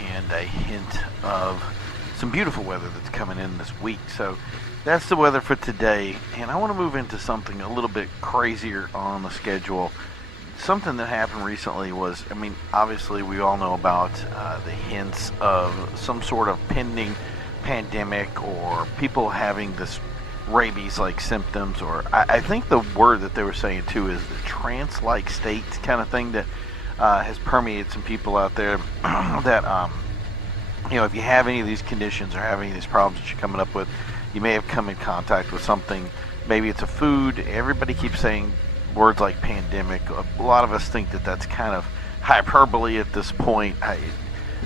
and a hint of some beautiful weather that's coming in this week. So that's the weather for today, and I want to move into something a little bit crazier on the schedule. Something that happened recently was, obviously we all know about the hints of some sort of pending pandemic or people having this rabies-like symptoms, or I think the word that they were saying too is the trance-like state kind of thing that has permeated some people out there that, if you have any of these conditions or have any of these problems that you're coming up with, you may have come in contact with something. Maybe it's a food. Everybody keeps saying words like pandemic. A lot of us think that that's kind of hyperbole at this point.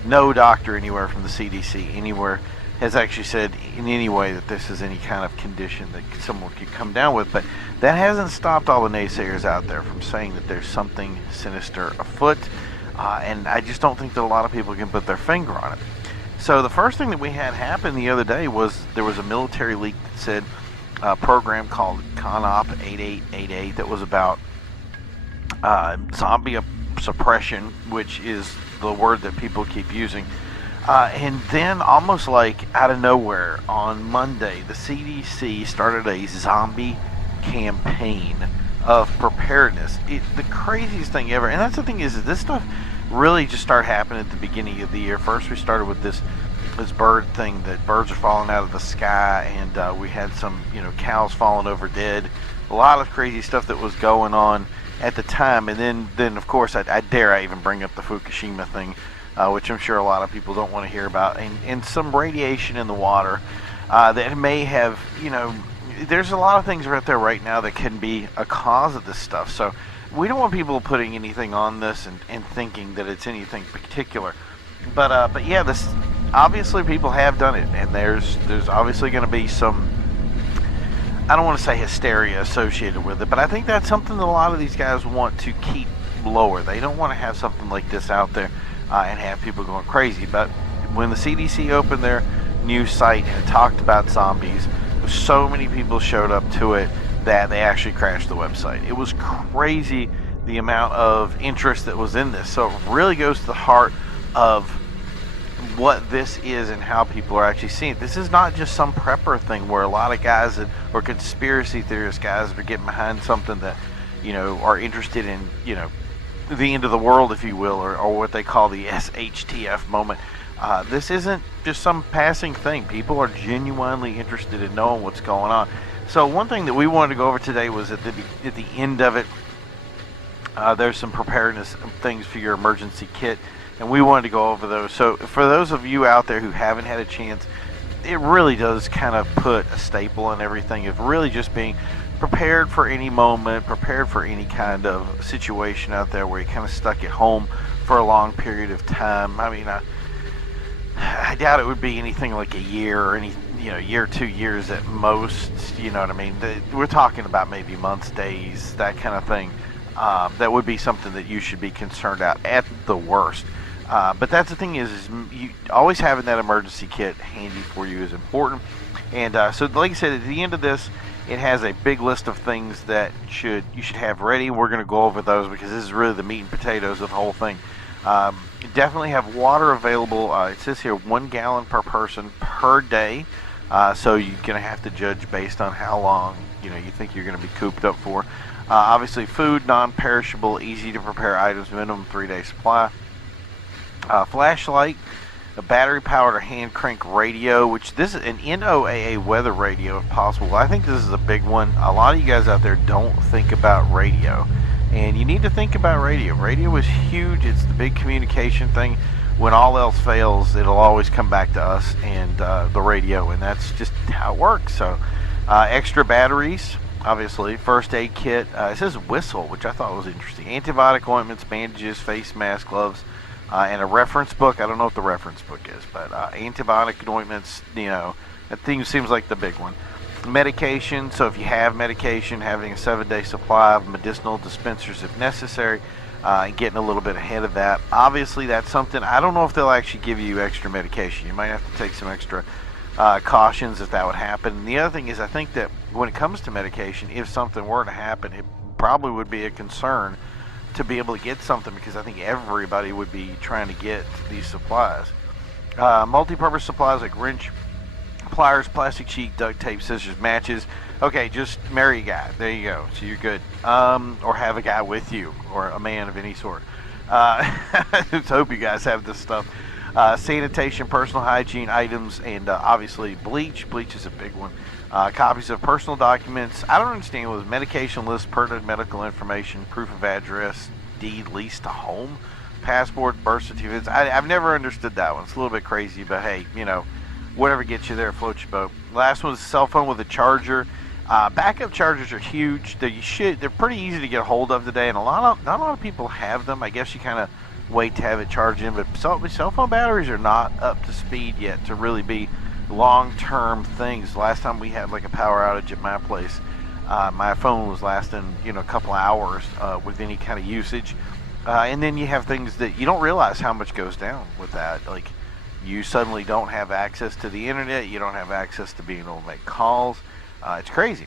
No doctor anywhere from the CDC anywhere has actually said in any way that this is any kind of condition that someone could come down with, but that hasn't stopped all the naysayers out there from saying that there's something sinister afoot, and I just don't think that a lot of people can put their finger on it. So the first thing that we had happen the other day was there was a military leak that said a program called CONOP 8888 that was about zombie suppression, which is the word that people keep using. And then almost like out of nowhere on Monday, the CDC started a zombie campaign of preparedness. The craziest thing ever. And that's the thing is this stuff really just started happening at the beginning of the year. First we started with this bird thing, that birds are falling out of the sky, and we had some cows falling over dead. A lot of crazy stuff that was going on at the time. And then of course I dare even bring up the Fukushima thing, which I'm sure a lot of people don't want to hear about, and some radiation in the water that may have, there's a lot of things right there right now that can be a cause of this stuff. So we don't want people putting anything on this and thinking that it's anything particular. But yeah, this obviously people have done it, and there's obviously going to be some, I don't want to say hysteria associated with it, but I think that's something that a lot of these guys want to keep lower. They don't want to have something like this out there and have people going crazy. But when the CDC opened their news site and it talked about zombies, so many people showed up to it that they actually crashed the website. It was crazy the amount of interest that was in this. So it really goes to the heart of what this is and how people are actually seeing it. This is not just some prepper thing where a lot of guys or conspiracy theorist guys are getting behind something that are interested in the end of the world, if you will, or what they call the SHTF moment. This isn't just some passing thing. People are genuinely interested in knowing what's going on. So one thing that we wanted to go over today was at the end of it, there's some preparedness things for your emergency kit, and we wanted to go over those. So for those of you out there who haven't had a chance, it really does kind of put a staple on everything of really just being prepared for any moment, prepared for any kind of situation out there where you're kind of stuck at home for a long period of time. I doubt it would be anything like a year or any year, 2 years at most. You know what I mean? We're talking about maybe months, days, that kind of thing. That would be something that you should be concerned about at the worst. But that's the thing is you always having that emergency kit handy for you is important. And so like I said, at the end of this, it has a big list of things that you should have ready. We're going to go over those because this is really the meat and potatoes of the whole thing. You definitely have water available. It says here 1 gallon per person per day. So you're going to have to judge based on how long you think you're going to be cooped up for. Obviously, food, non-perishable, easy to prepare items, minimum 3-day supply. Flashlight, a battery-powered or hand-crank radio, which this is an NOAA weather radio if possible. I think this is a big one. A lot of you guys out there don't think about radio, and you need to think about radio. Radio is huge. It's the big communication thing. When all else fails, it'll always come back to us and the radio, and that's just how it works. So extra batteries, obviously, first aid kit. It says whistle, which I thought was interesting. Antibiotic ointments, bandages, face mask, gloves, and a reference book. I don't know what the reference book is, but antibiotic ointments, that thing seems like the big one. Medication, so if you have medication, having a 7-day supply of medicinal dispensers if necessary, and getting a little bit ahead of that. Obviously, that's something, I don't know if they'll actually give you extra medication. You might have to take some extra cautions if that would happen. And the other thing is, I think that when it comes to medication, if something were to happen, it probably would be a concern to be able to get something, because I think everybody would be trying to get these supplies. Multi-purpose supplies like wrench, pliers, plastic sheet, duct tape, scissors, matches. Okay, just marry a guy. There you go. So you're good. Or have a guy with you, or a man of any sort. I just hope you guys have this stuff. Sanitation, personal hygiene items, and obviously bleach. Bleach is a big one. Copies of personal documents. I don't understand what medication list, pertinent medical information, proof of address, deed, lease to home, passport, birth certificates. I've never understood that one. It's a little bit crazy, but hey, whatever gets you there floats your boat. Last one is a cell phone with a charger. Backup chargers are huge. They're pretty easy to get a hold of today, and not a lot of people have them. I guess you kind of wait to have it charged in, but cell phone batteries are not up to speed yet to really be long-term things. Last time we had like a power outage at my place, my phone was lasting a couple hours with any kind of usage. And then you have things that you don't realize how much goes down with that. Like, you suddenly don't have access to the internet. You don't have access to being able to make calls. It's crazy.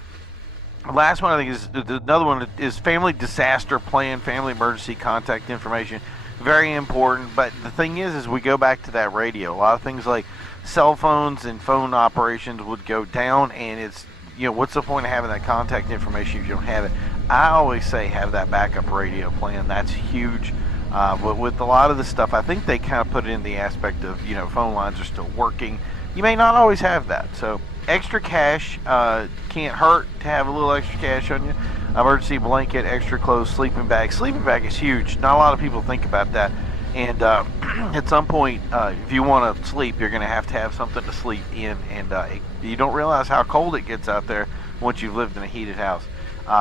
The last one, I think, is another one is family disaster plan, family emergency contact information. Very important. But the thing is we go back to that radio. A lot of things like cell phones and phone operations would go down, and it's, what's the point of having that contact information if you don't have it? I always say have that backup radio plan. That's huge. But with a lot of the stuff, I think they kind of put it in the aspect of, phone lines are still working. You may not always have that. So extra cash can't hurt to have a little extra cash on you. Emergency blanket, extra clothes, sleeping bag. Sleeping bag is huge. Not a lot of people think about that. And at some point, if you want to sleep, you're going to have something to sleep in. And you don't realize how cold it gets out there once you've lived in a heated house.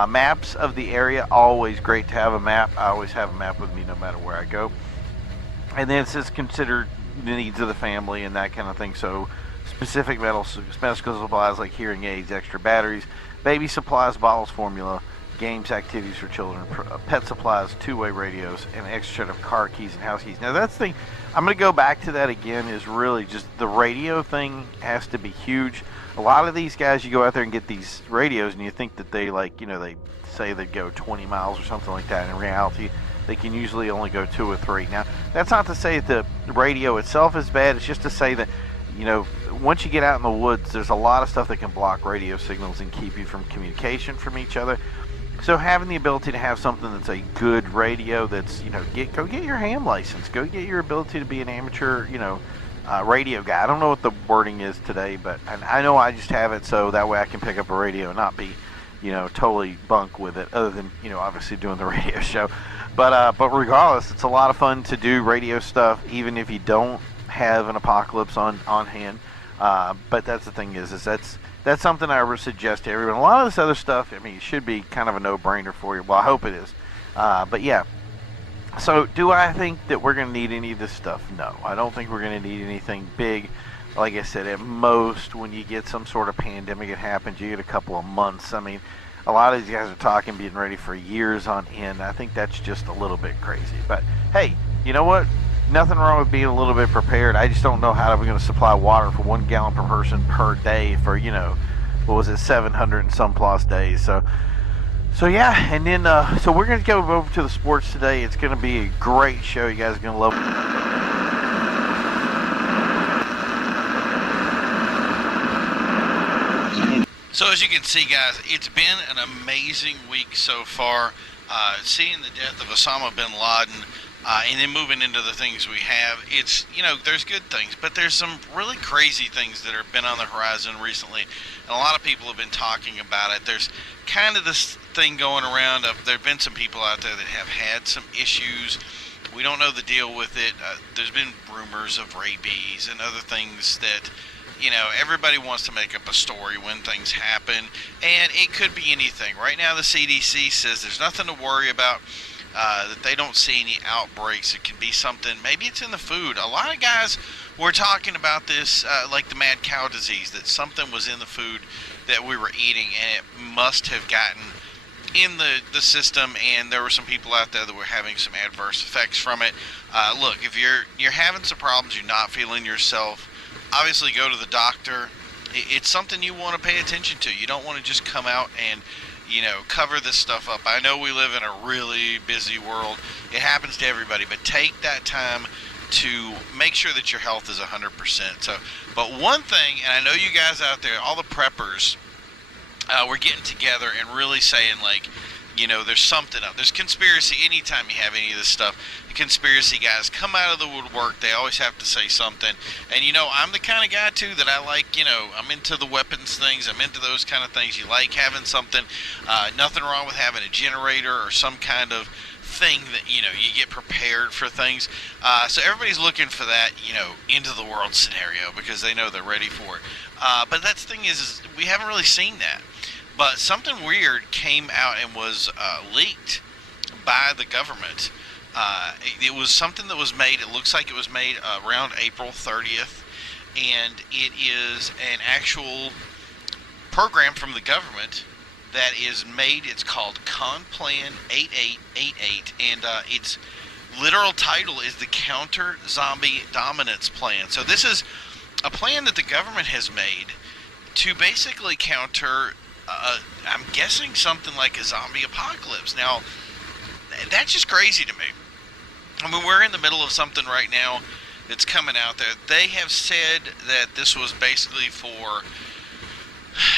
Maps of the area, always great to have a map. I always have a map with me no matter where I go. And then it says consider the needs of the family and that kind of thing. So specific medical supplies like hearing aids, extra batteries, baby supplies, bottles, formula, games, activities for children, pet supplies, two-way radios, and extra set of car keys and house keys. Now that's the thing, I'm going to go back to that again, is really just the radio thing has to be huge. A lot of these guys, you go out there and get these radios and you think that they they say they go 20 miles or something like that. In reality, they can usually only go 2 or 3. Now, that's not to say that the radio itself is bad. It's just to say that, once you get out in the woods, there's a lot of stuff that can block radio signals and keep you from communication from each other. So having the ability to have something that's a good radio, that's, go get your ham license. Go get your ability to be an amateur, radio guy. I don't know what the wording is today, but I know I just have it so that way I can pick up a radio and not be, totally bunk with it, other than, obviously doing the radio show. But regardless, it's a lot of fun to do radio stuff, even if you don't have an apocalypse on hand. But that's the thing is that's something I would suggest to everyone. A lot of this other stuff, it should be kind of a no-brainer for you. Well, I hope it is. But yeah. So, do I think that we're going to need any of this stuff? No. I don't think we're going to need anything big. Like I said, at most, when you get some sort of pandemic that happens, you get a couple of months. A lot of these guys are talking, being ready for years on end. I think that's just a little bit crazy. But, hey, you know what? Nothing wrong with being a little bit prepared. I just don't know how we're going to supply water for 1 gallon per person per day for, 700 and some plus days. So yeah, and then so we're going to go over to the sports today. It's going to be a great show. You guys are going to love it. So as you can see, guys, it's been an amazing week so far. Seeing the death of Osama bin Laden, and then moving into the things we have, it's, there's good things, but there's some really crazy things that have been on the horizon recently, and a lot of people have been talking about it. There's kind of this thing going around of, there have been some people out there that have had some issues. We don't know the deal with it. There's been rumors of rabies and other things that, everybody wants to make up a story when things happen, and it could be anything. Right now the CDC says there's nothing to worry about. That they don't see any outbreaks. It can be something, maybe it's in the food. A lot of guys were talking about this, like the mad cow disease, that something was in the food that we were eating, and it must have gotten in the system, and there were some people out there that were having some adverse effects from it. Look, if you're having some problems, you're not feeling yourself, obviously go to the doctor. It's something you want to pay attention to. You don't want to just come out and cover this stuff up. I know we live in a really busy world. It happens to everybody, but take that time to make sure that your health is 100%. So, but one thing, and I know you guys out there, all the preppers, we're getting together and really saying, like, there's something up. There's conspiracy anytime you have any of this stuff. The conspiracy guys come out of the woodwork. They always have to say something. And, I'm the kind of guy, too, that I like, I'm into the weapons things. I'm into those kind of things. You like having something. Nothing wrong with having a generator or some kind of thing that, you get prepared for things. So everybody's looking for that, end of the world scenario because they know they're ready for it. But that's the thing is we haven't really seen that. But something weird came out and was leaked by the government. It was something that was made, it looks like it was made around April 30th, and it is an actual program from the government that is made. It's called Conplan 8888, and its literal title is the Counter Zombie Dominance Plan. So this is a plan that the government has made to basically counter I'm guessing something like a zombie apocalypse. Now, that's just crazy to me. I mean, we're in the middle of something right now that's coming out there. They have said that this was basically for,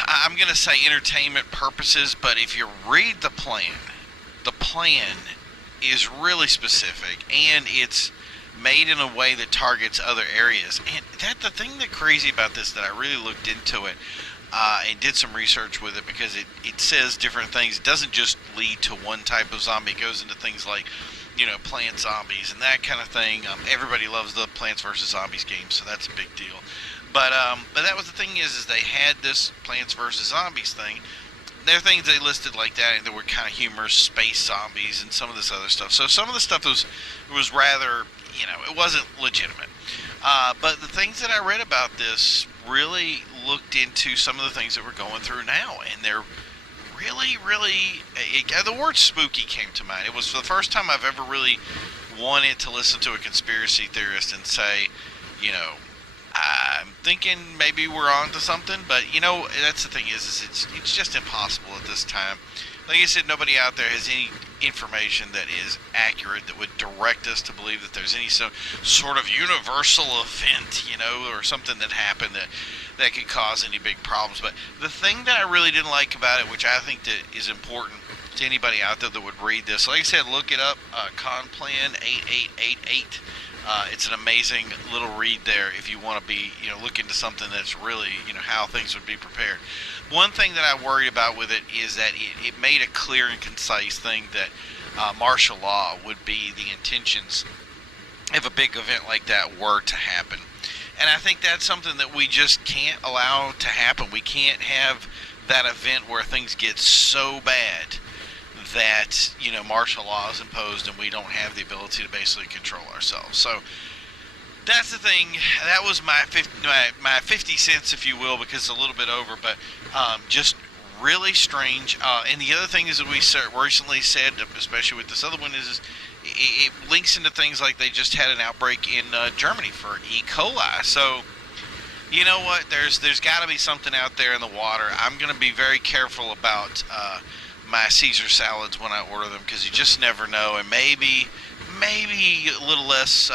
I'm going to say entertainment purposes, but if you read the plan is really specific, and it's made in a way that targets other areas. And the thing that's crazy about this, that I really looked into it, and did some research with it, because it says different things. It doesn't just lead to one type of zombie. It goes into things like, Plant Zombies and that kind of thing. Everybody loves the Plants vs. Zombies game, so that's a big deal. But that was the thing is they had this Plants vs. Zombies thing. There are things they listed like that, and there were kind of humorous space zombies and some of this other stuff. So some of the stuff was rather, it wasn't legitimate. But the things that I read about this really looked into some of the things that we're going through now, and they're really, really, the word spooky came to mind. It was the first time I've ever really wanted to listen to a conspiracy theorist and say, I'm thinking maybe we're on to something, but that's the thing is it's just impossible at this time. Like I said, nobody out there has any information that is accurate that would direct us to believe that there's any sort of universal event, or something that happened that could cause any big problems. But the thing that I really didn't like about it, which I think that is important to anybody out there that would read this, like I said, look it up, Conplan 8888. It's an amazing little read there if you want to be, look into something that's really, how things would be prepared. One thing that I worried about with it is that it made a clear and concise thing that martial law would be the intentions if a big event like that were to happen. And I think that's something that we just can't allow to happen. We can't have that event where things get so bad that, martial law is imposed and we don't have the ability to basically control ourselves. So that's the thing. That was my 50 cents, if you will, because it's a little bit over, but just really strange. And the other thing is that we recently said, especially with this other one, is it links into things like they just had an outbreak in Germany for E. coli. So, you know what? There's got to be something out there in the water. I'm going to be very careful about my Caesar salads when I order them, because you just never know. And maybe a little less,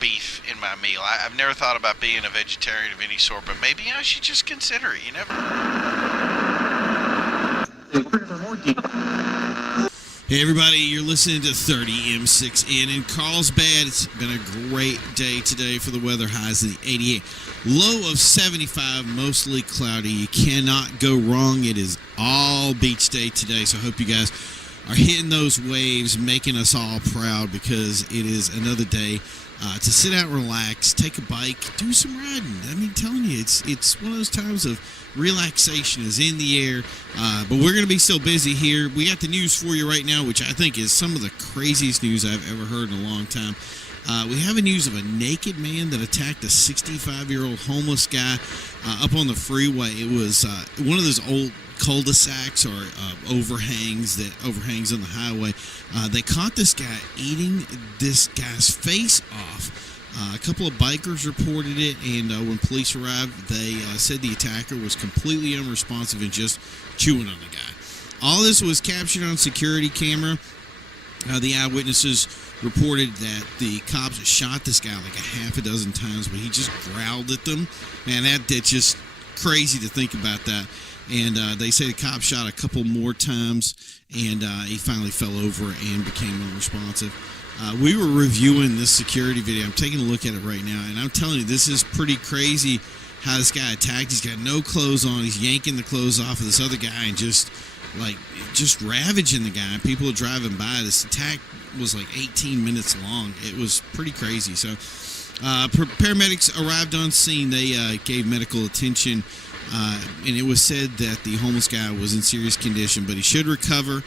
beef in my meal. I've never thought about being a vegetarian of any sort, but maybe I should just consider it. You never. Hey everybody, you're listening to 30M6N in Carlsbad. It's been a great day today for the weather. Highs in the 88, low of 75, mostly cloudy. You cannot go wrong. It is all beach day today, so I hope you guys are hitting those waves, making us all proud, because it is another day to sit out, relax, take a bike, do some riding. I mean, telling you, it's one of those times of relaxation is in the air, but we're going to be so busy here. We got the news for you right now, which I think is some of the craziest news I've ever heard in a long time. We have a news of a naked man that attacked a 65-year-old homeless guy up on the freeway. It was one of those old cul-de-sacs or overhangs on the highway. They caught this guy eating this guy's face off. A couple of bikers reported it, and when police arrived, they said the attacker was completely unresponsive and just chewing on the guy. All this was captured on security camera. The eyewitnesses reported that the cops shot this guy like a half a dozen times, but he just growled at them. Man, that's just crazy to think about that. And they say the cop shot a couple more times, and he finally fell over and became unresponsive. We were reviewing this security video. I'm taking a look at it right now, and I'm telling you, this is pretty crazy how this guy attacked. He's got no clothes on. He's yanking the clothes off of this other guy and just ravaging the guy. People are driving by. This attack was like 18 minutes long. It was pretty crazy. So paramedics arrived on scene. They gave medical attention, and it was said that the homeless guy was in serious condition, but he should recover.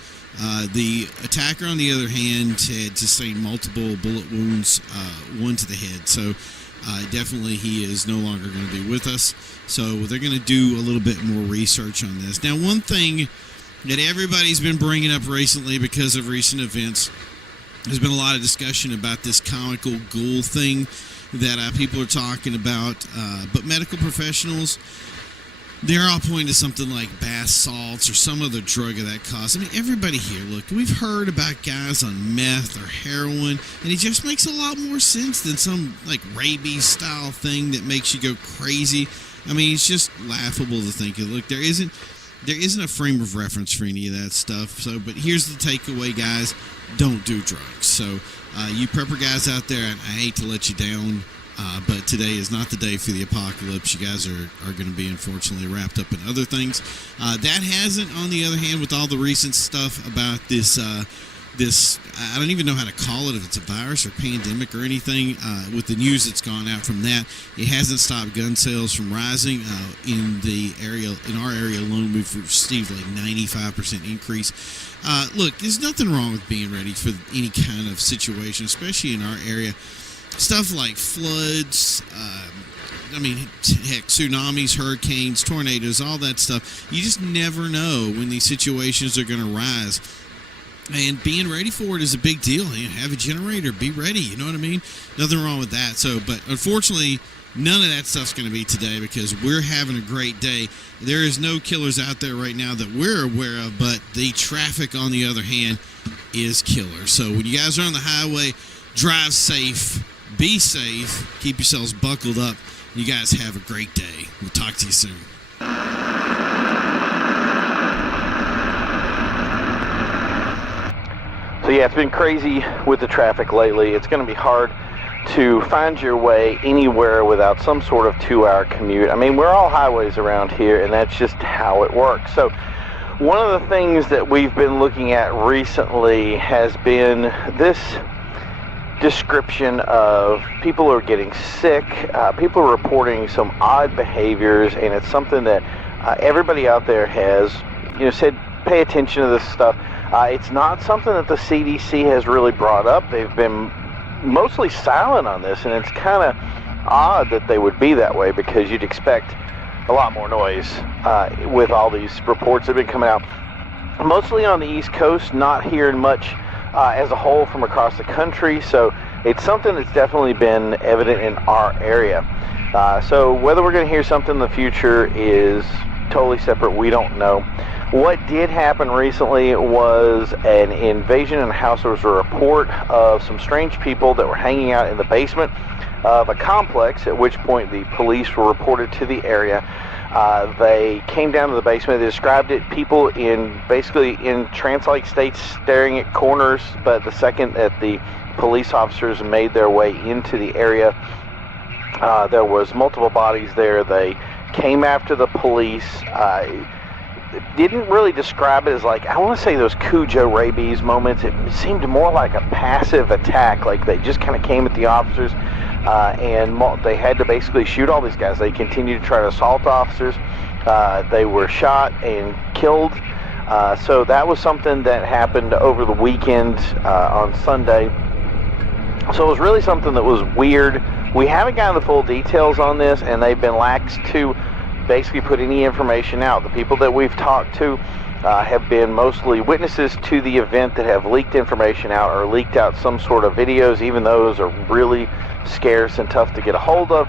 The attacker, on the other hand, had sustained multiple bullet wounds, one to the head. So definitely he is no longer going to be with us. So they're going to do a little bit more research on this. Now, one thing that everybody's been bringing up recently because of recent events, there's been a lot of discussion about this comical ghoul thing that people are talking about. But medical professionals, they're all pointing to something like bath salts or some other drug of that cost. I mean, everybody here, look, we've heard about guys on meth or heroin, and it just makes a lot more sense than some like rabies-style thing that makes you go crazy. I mean, it's just laughable to think of. Look, there isn't a frame of reference for any of that stuff. So, but here's the takeaway, guys: don't do drugs. So, you prepper guys out there, I hate to let you down. But today is not the day for the apocalypse. You guys are going to be, unfortunately, wrapped up in other things. That hasn't, on the other hand, with all the recent stuff about this, I don't even know how to call it, if it's a virus or pandemic or anything. With the news that's gone out from that, it hasn't stopped gun sales from rising. In our area alone, we've received like 95% increase. Look, there's nothing wrong with being ready for any kind of situation, especially in our area. Stuff like floods, heck, tsunamis, hurricanes, tornadoes, all that stuff. You just never know when these situations are going to rise. And being ready for it is a big deal. You have a generator, be ready, you know what I mean? Nothing wrong with that. So, but unfortunately, none of that stuff's going to be today because we're having a great day. There is no killers out there right now that we're aware of, but the traffic, on the other hand, is killer. So when you guys are on the highway, drive safe. Be safe. Keep yourselves buckled up. You guys have a great day. We'll talk to you soon. So yeah, it's been crazy with the traffic lately. It's going to be hard to find your way anywhere without some sort of 2-hour commute. I mean, we're all highways around here, and that's just how it works. So one of the things that we've been looking at recently has been this description of people who are getting sick. People are reporting some odd behaviors, and it's something that everybody out there has, said, pay attention to this stuff. It's not something that the CDC has really brought up. They've been mostly silent on this, and it's kind of odd that they would be that way because you'd expect a lot more noise with all these reports that have been coming out. Mostly on the East Coast, not hearing much as a whole from across the country, so it's something that's definitely been evident in our area. So whether we're going to hear something in the future is totally separate. We don't know. What did happen recently was an invasion in the house. There was a report of some strange people that were hanging out in the basement of a complex, at which point the police were reported to the area. They came down to the basement. They described it, people basically in trance-like states staring at corners, but the second that the police officers made their way into the area, there was multiple bodies there. They came after the police. Didn't really describe it as like, I want to say those Cujo rabies moments. It seemed more like a passive attack, like they just kind of came at the officers. And they had to basically shoot all these guys. They continued to try to assault officers. They were shot and killed. So that was something that happened over the weekend on Sunday. So it was really something that was weird. We haven't gotten the full details on this, and they've been lax to basically put any information out. The people that we've talked to have been mostly witnesses to the event that have leaked information out or leaked out some sort of videos. Even those are really scarce and tough to get a hold of.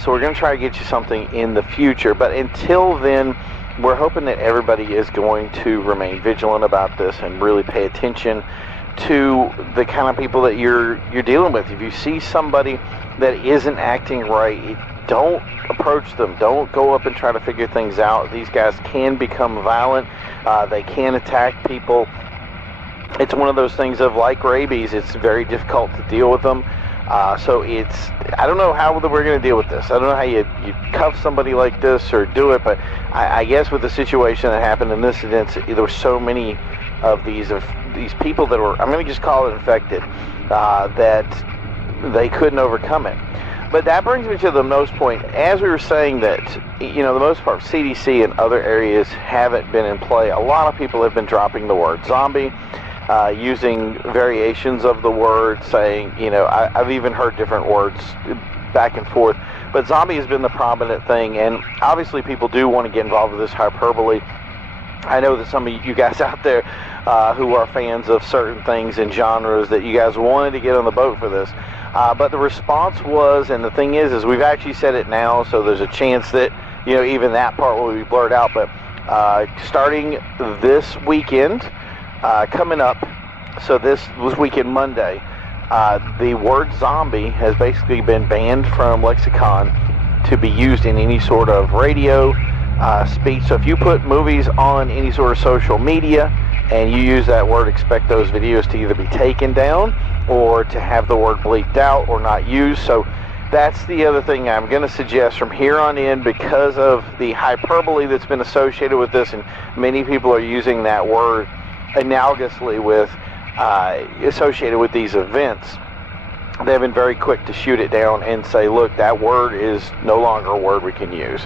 So we're going to try to get you something in the future. But until then, we're hoping that everybody is going to remain vigilant about this and really pay attention to the kind of people that you're dealing with. If you see somebody that isn't acting right, don't approach them. Don't go up and try to figure things out. These guys can become violent. They can attack people. It's one of those things of, like rabies, it's very difficult to deal with them. So I don't know how we're going to deal with this. I don't know how you cuff somebody like this or do it, but I guess with the situation that happened in this incident, there were so many of these people that were, I'm going to just call it infected, that they couldn't overcome it. But that brings me to the most point. As we were saying that, the most part, CDC and other areas haven't been in play. A lot of people have been dropping the word zombie, using variations of the word, saying, I've even heard different words back and forth. But zombie has been the prominent thing, and obviously people do want to get involved with this hyperbole. I know that some of you guys out there who are fans of certain things and genres, that you guys wanted to get on the boat for this. But the response was, and the thing is we've actually said it now, so there's a chance that, even that part will be blurred out. But starting this weekend, coming up, so this weekend, Monday, the word zombie has basically been banned from lexicon to be used in any sort of radio speech. So if you put movies on any sort of social media and you use that word, expect those videos to either be taken down or to have the word bleeped out or not used. So that's the other thing I'm going to suggest from here on in, because of the hyperbole that's been associated with this, and many people are using that word analogously with associated with these events. They've been very quick to shoot it down and say, look, that word is no longer a word we can use.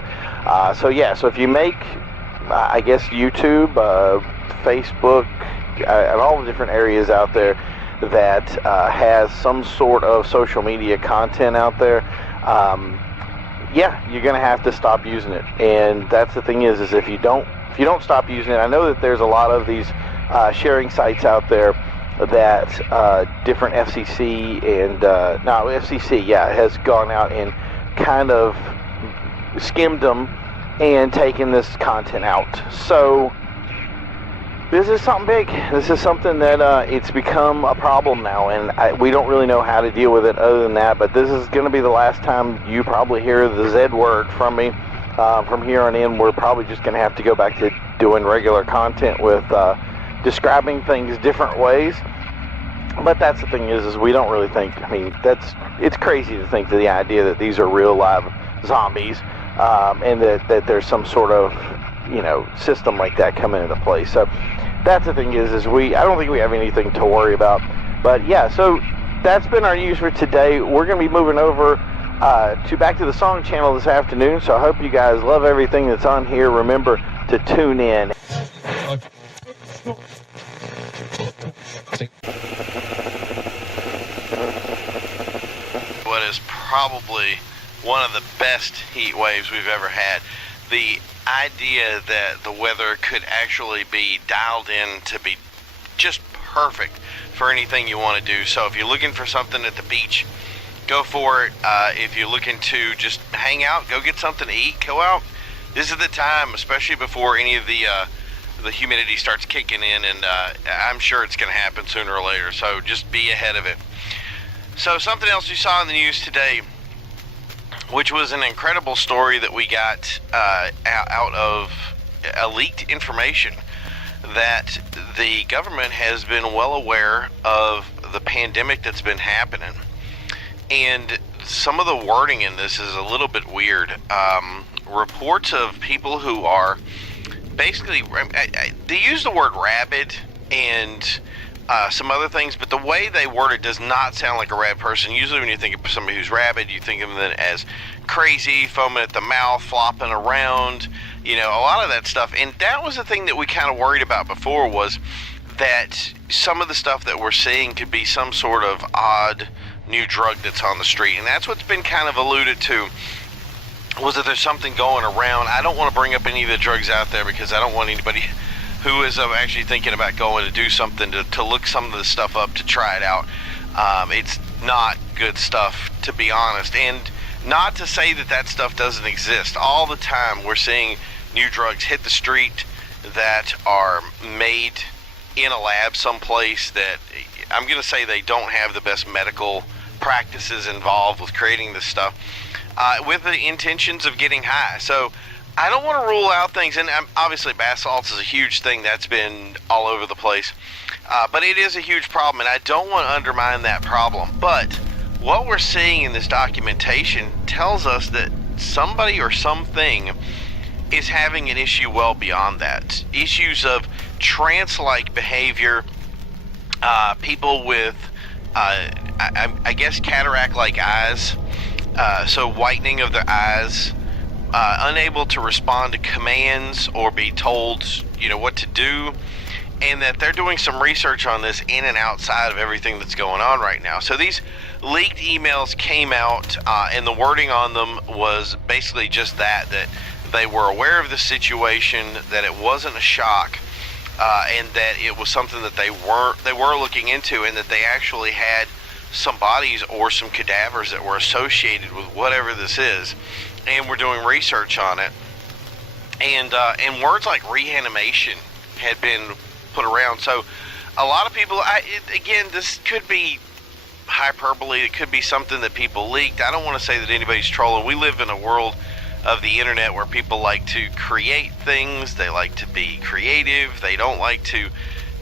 So if you make, I guess, YouTube, Facebook, and all the different areas out there that has some sort of social media content out there, you're going to have to stop using it. And that's the thing is if you don't stop using it, I know that there's a lot of these sharing sites out there that different FCC and FCC has gone out and kind of skimmed them and taken this content out. So this is something big. This is something that it's become a problem now, and we don't really know how to deal with it other than that. But this is going to be the last time you probably hear the Z word from me. From here on in, we're probably just going to have to go back to doing regular content with describing things different ways. But that's the thing is we don't really think, it's crazy to think to the idea that these are real live zombies, and that there's some sort of, system like that coming into play. So that's the thing is I don't think we have anything to worry about. But so that's been our news for today. We're going to be moving over to back to the song channel this afternoon. So I hope you guys love everything that's on here. Remember to tune in. What is probably one of the best heat waves we've ever had. The idea that the weather could actually be dialed in to be just perfect for anything you want to do. So if you're looking for something at the beach, go for it. If you're looking to just hang out, go get something to eat, go out. This is the time, especially before any of the humidity starts kicking in, and I'm sure it's going to happen sooner or later, so just be ahead of it. So something else we saw in the news today, which was an incredible story that we got out of leaked information, that the government has been well aware of the pandemic that's been happening. And some of the wording in this is a little bit weird. Reports of people who are basically, they use the word rabid and some other things, but the way they word it does not sound like a rabid person. Usually when you think of somebody who's rabid, you think of them as crazy, foaming at the mouth, flopping around, a lot of that stuff. And that was the thing that we kind of worried about before, was that some of the stuff that we're seeing could be some sort of odd new drug that's on the street. And that's what's been kind of alluded to, was that there's something going around. I don't want to bring up any of the drugs out there because I don't want anybody who is actually thinking about going to do something to look some of the stuff up to try it out. It's not good stuff, to be honest. And not to say that stuff doesn't exist. All the time we're seeing new drugs hit the street that are made in a lab someplace that I'm going to say they don't have the best medical practices involved with creating this stuff with the intentions of getting high. So I don't want to rule out things, and obviously bath salts is a huge thing that's been all over the place, but it is a huge problem, and I don't want to undermine that problem. But what we're seeing in this documentation tells us that somebody or something is having an issue well beyond that. Issues of trance-like behavior, people with, I guess, cataract-like eyes, so whitening of their eyes, unable to respond to commands or be told, what to do, and that they're doing some research on this in and outside of everything that's going on right now. So these leaked emails came out, and the wording on them was basically just that they were aware of the situation, that it wasn't a shock, and that it was something that they were looking into, and that they actually had some bodies or some cadavers that were associated with whatever this is, and we're doing research on it. And words like reanimation had been put around. So a lot of people, again, this could be hyperbole. It could be something that people leaked. I don't want to say that anybody's trolling. We live in a world of the internet where people like to create things. They like to be creative. They don't like to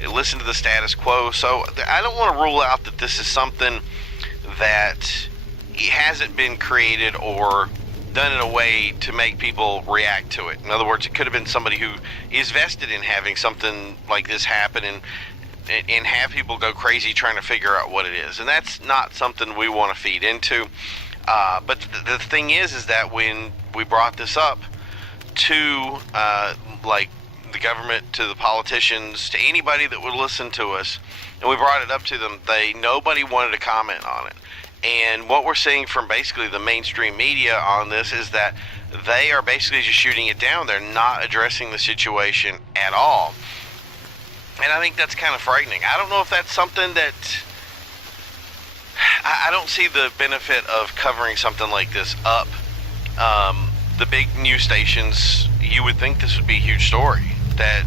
listen to the status quo. So I don't want to rule out that this is something that hasn't been created or done in a way to make people react to it. In other words, it could have been somebody who is vested in having something like this happen and have people go crazy trying to figure out what it is. And that's not something we want to feed into. But the thing is that when we brought this up to like the government, to the politicians, to anybody that would listen to us, and we brought it up to them, nobody wanted to comment on it. And what we're seeing from basically the mainstream media on this is that they are basically just shooting it down. They're not addressing the situation at all. And I think that's kind of frightening. I don't know if that's something that... I don't see the benefit of covering something like this up. The big news stations, you would think this would be a huge story. That,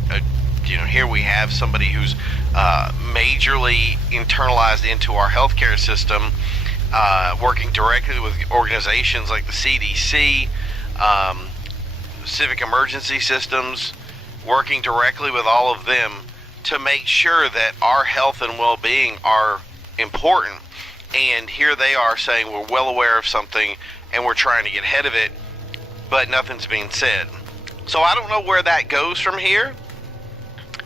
here we have somebody who's majorly internalized into our healthcare system, working directly with organizations like the CDC, Civic Emergency Systems, working directly with all of them to make sure that our health and well-being are important. And here they are saying we're well aware of something and we're trying to get ahead of it, but nothing's being said. So I don't know where that goes from here.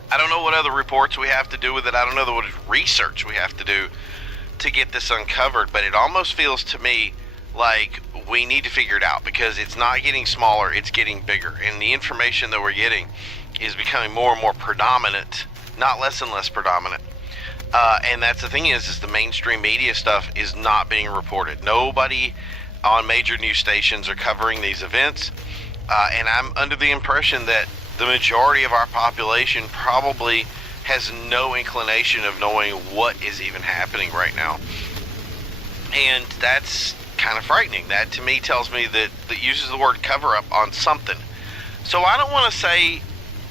I don't know what other reports we have to do with it. I don't know what research we have to do to get this uncovered, but it almost feels to me like we need to figure it out, because it's not getting smaller, it's getting bigger, and the information that we're getting is becoming more and more predominant, not less and less predominant. And that's the thing is the mainstream media stuff is not being reported. Nobody on major news stations are covering these events, and I'm under the impression that the majority of our population probably has no inclination of knowing what is even happening right now. And that's kind of frightening. That to me tells me that uses the word cover up on something. So I don't want to say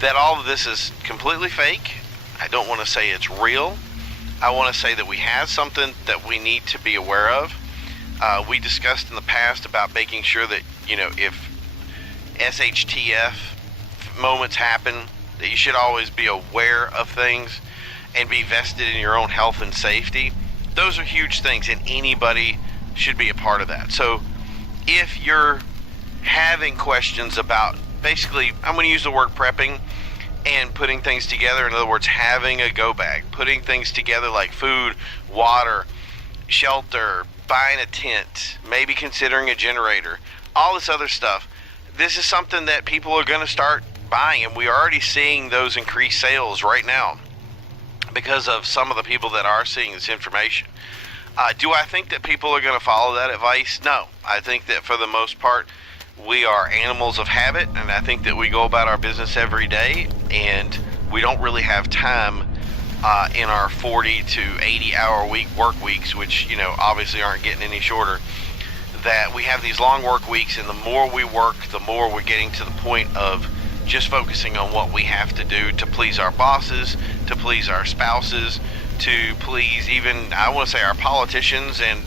that all of this is completely fake. I don't want to say it's real. I want to say that we have something that we need to be aware of. We discussed in the past about making sure that, if SHTF moments happen, that you should always be aware of things and be vested in your own health and safety. Those are huge things, and anybody should be a part of that. So if you're having questions about, basically, I'm going to use the word prepping and putting things together. In other words, having a go bag, putting things together like food, water, shelter, buying a tent, maybe considering a generator, all this other stuff. This is something that people are going to start buying, and we are already seeing those increased sales right now because of some of the people that are seeing this information. Do I think that people are going to follow that advice? No. I think that for the most part, we are animals of habit, and I think that we go about our business every day, and we don't really have time in our 40 to 80 hour work weeks, which obviously aren't getting any shorter, that we have these long work weeks, and the more we work, the more we're getting to the point of just focusing on what we have to do to please our bosses, to please our spouses, to please even, I want to say, our politicians, and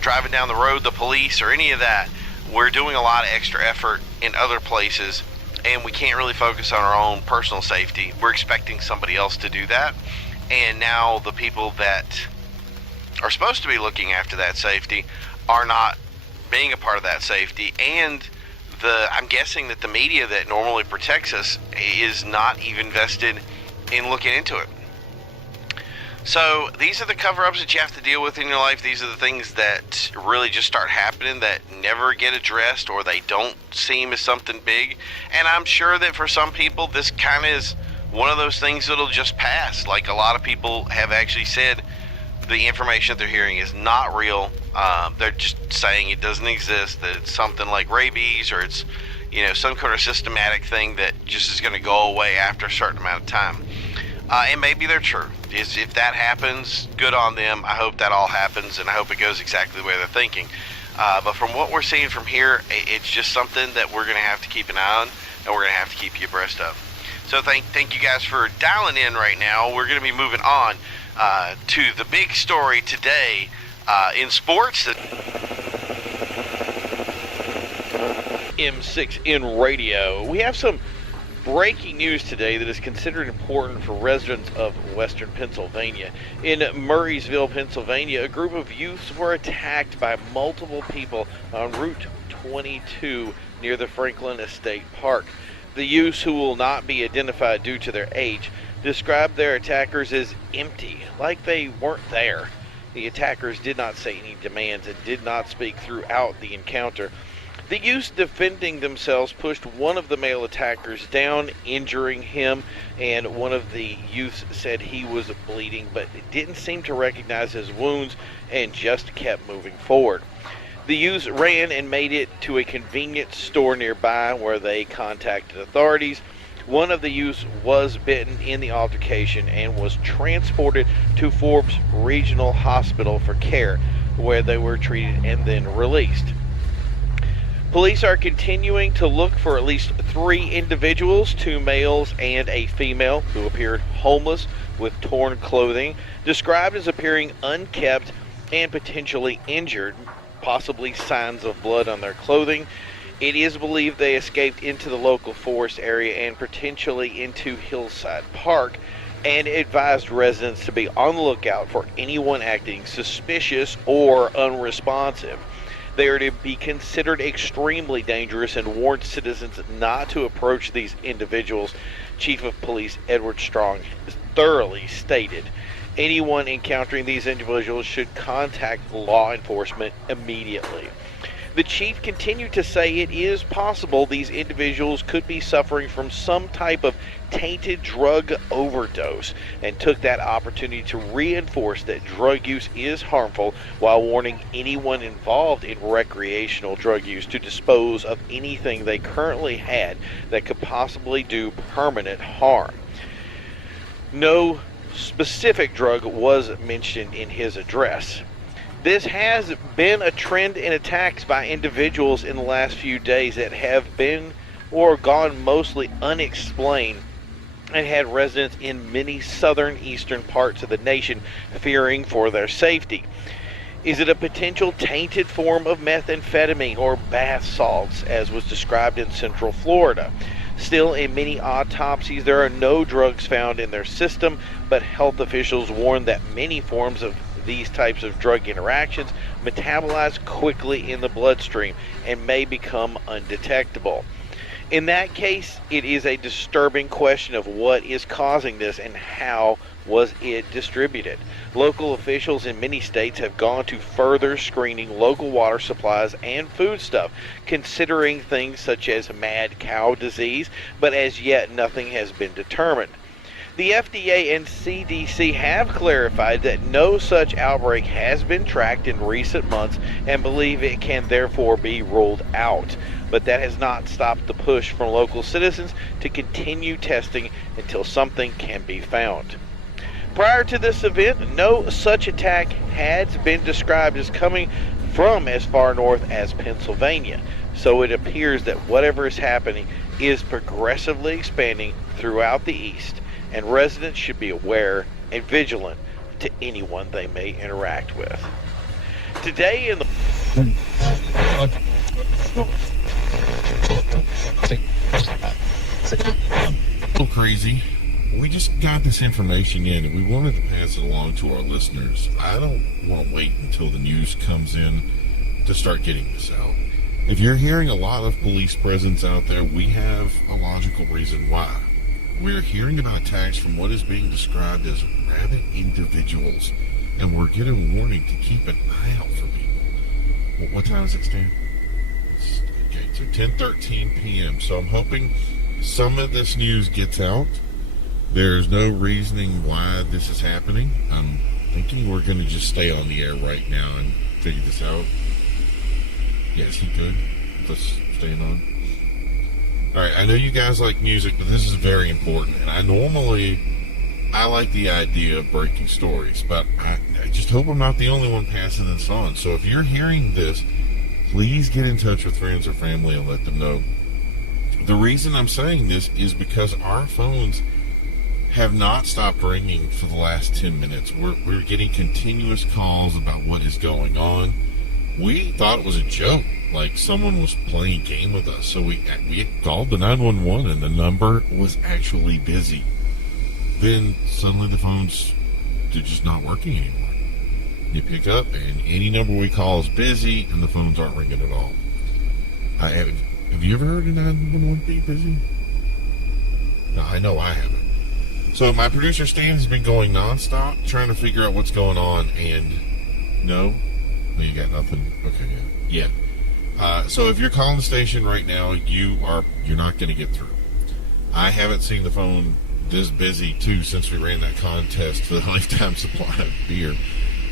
driving down the road, the police, or any of that. We're doing a lot of extra effort in other places, and we can't really focus on our own personal safety. We're expecting somebody else to do that, and now the people that are supposed to be looking after that safety are not being a part of that safety, and I'm guessing that the media that normally protects us is not even vested in looking into it. So these are the cover-ups that you have to deal with in your life. These are the things that really just start happening that never get addressed, or they don't seem as something big. And I'm sure that for some people, this kind of is one of those things that'll just pass. Like a lot of people have actually said the information that they're hearing is not real. They're just saying it doesn't exist, that it's something like rabies, or it's some kind of systematic thing that just is going to go away after a certain amount of time. And maybe they're true. If that happens, good on them. I hope that all happens, and I hope it goes exactly the way they're thinking. But from what we're seeing from here, it's just something that we're going to have to keep an eye on, and we're going to have to keep you abreast of. So thank you guys for dialing in right now. We're going to be moving on to the big story today in sports. M6N Radio. We have some breaking news today that is considered important for residents of western Pennsylvania. In Murraysville, Pennsylvania, a group of youths were attacked by multiple people on Route 22 near the Franklin Estate Park. The youths, who will not be identified due to their age, described their attackers as empty, like they weren't there. The attackers did not say any demands and did not speak throughout the encounter. The youths, defending themselves, pushed one of the male attackers down, injuring him, and one of the youths said he was bleeding, but didn't seem to recognize his wounds and just kept moving forward. The youths ran and made it to a convenience store nearby, where they contacted authorities. One of the youths was bitten in the altercation and was transported to Forbes Regional Hospital for care, where they were treated and then released. Police are continuing to look for at least 3 individuals, 2 males and a female, who appeared homeless with torn clothing, described as appearing unkept and potentially injured, possibly signs of blood on their clothing. It is believed they escaped into the local forest area and potentially into Hillside Park, and advised residents to be on the lookout for anyone acting suspicious or unresponsive. They are to be considered extremely dangerous and warned citizens not to approach these individuals. Chief of Police Edward Strong thoroughly stated anyone encountering these individuals should contact law enforcement immediately. The chief continued to say it is possible these individuals could be suffering from some type of tainted drug overdose, and took that opportunity to reinforce that drug use is harmful, while warning anyone involved in recreational drug use to dispose of anything they currently had that could possibly do permanent harm. No specific drug was mentioned in his address. This has been a trend in attacks by individuals in the last few days that have been or gone mostly unexplained, and had residents in many southern eastern parts of the nation fearing for their safety. Is it a potential tainted form of methamphetamine or bath salts, as was described in Central Florida? Still, in many autopsies, there are no drugs found in their system, but health officials warn that many forms of these types of drug interactions metabolize quickly in the bloodstream and may become undetectable. In that case, it is a disturbing question of what is causing this and how was it distributed. Local officials in many states have gone to further screening local water supplies and foodstuff, considering things such as mad cow disease, but as yet nothing has been determined. The FDA and CDC have clarified that no such outbreak has been tracked in recent months and believe it can therefore be ruled out. But that has not stopped the push from local citizens to continue testing until something can be found. Prior to this event, no such attack had been described as coming from as far north as Pennsylvania. So it appears that whatever is happening is progressively expanding throughout the East, and residents should be aware and vigilant to anyone they may interact with. Today in the little crazy. We just got this information in and we wanted to pass it along to our listeners. I don't want to wait until the news comes in to start getting this out. If you're hearing a lot of police presence out there, we have a logical reason why. We're hearing about attacks from what is being described as rabid individuals, and we're getting a warning to keep an eye out for people. Well, what time is it, Stan? It's 10:13 p.m., so I'm hoping some of this news gets out. There's no reasoning why this is happening. I'm thinking we're going to just stay on the air right now and figure this out. Yeah, is he good with us staying on? Alright, I know you guys like music, but this is very important. And I like the idea of breaking stories, but I just hope I'm not the only one passing this on. So if you're hearing this, please get in touch with friends or family and let them know. The reason I'm saying this is because our phones have not stopped ringing for the last 10 minutes. We're getting continuous calls about what is going on. We thought it was a joke, like someone was playing a game with us. So we called the 911 and the number was actually busy. Then suddenly the phones are just not working anymore. You pick up and any number we call is busy and the phones aren't ringing at all. Have you ever heard a 911 be busy? No, I know I haven't. So my producer Stan has been going nonstop trying to figure out what's going on, and no, you got nothing. Okay, yeah. So if you're calling the station right now, you're not going to get through. I haven't seen the phone this busy too since we ran that contest for the lifetime supply of beer.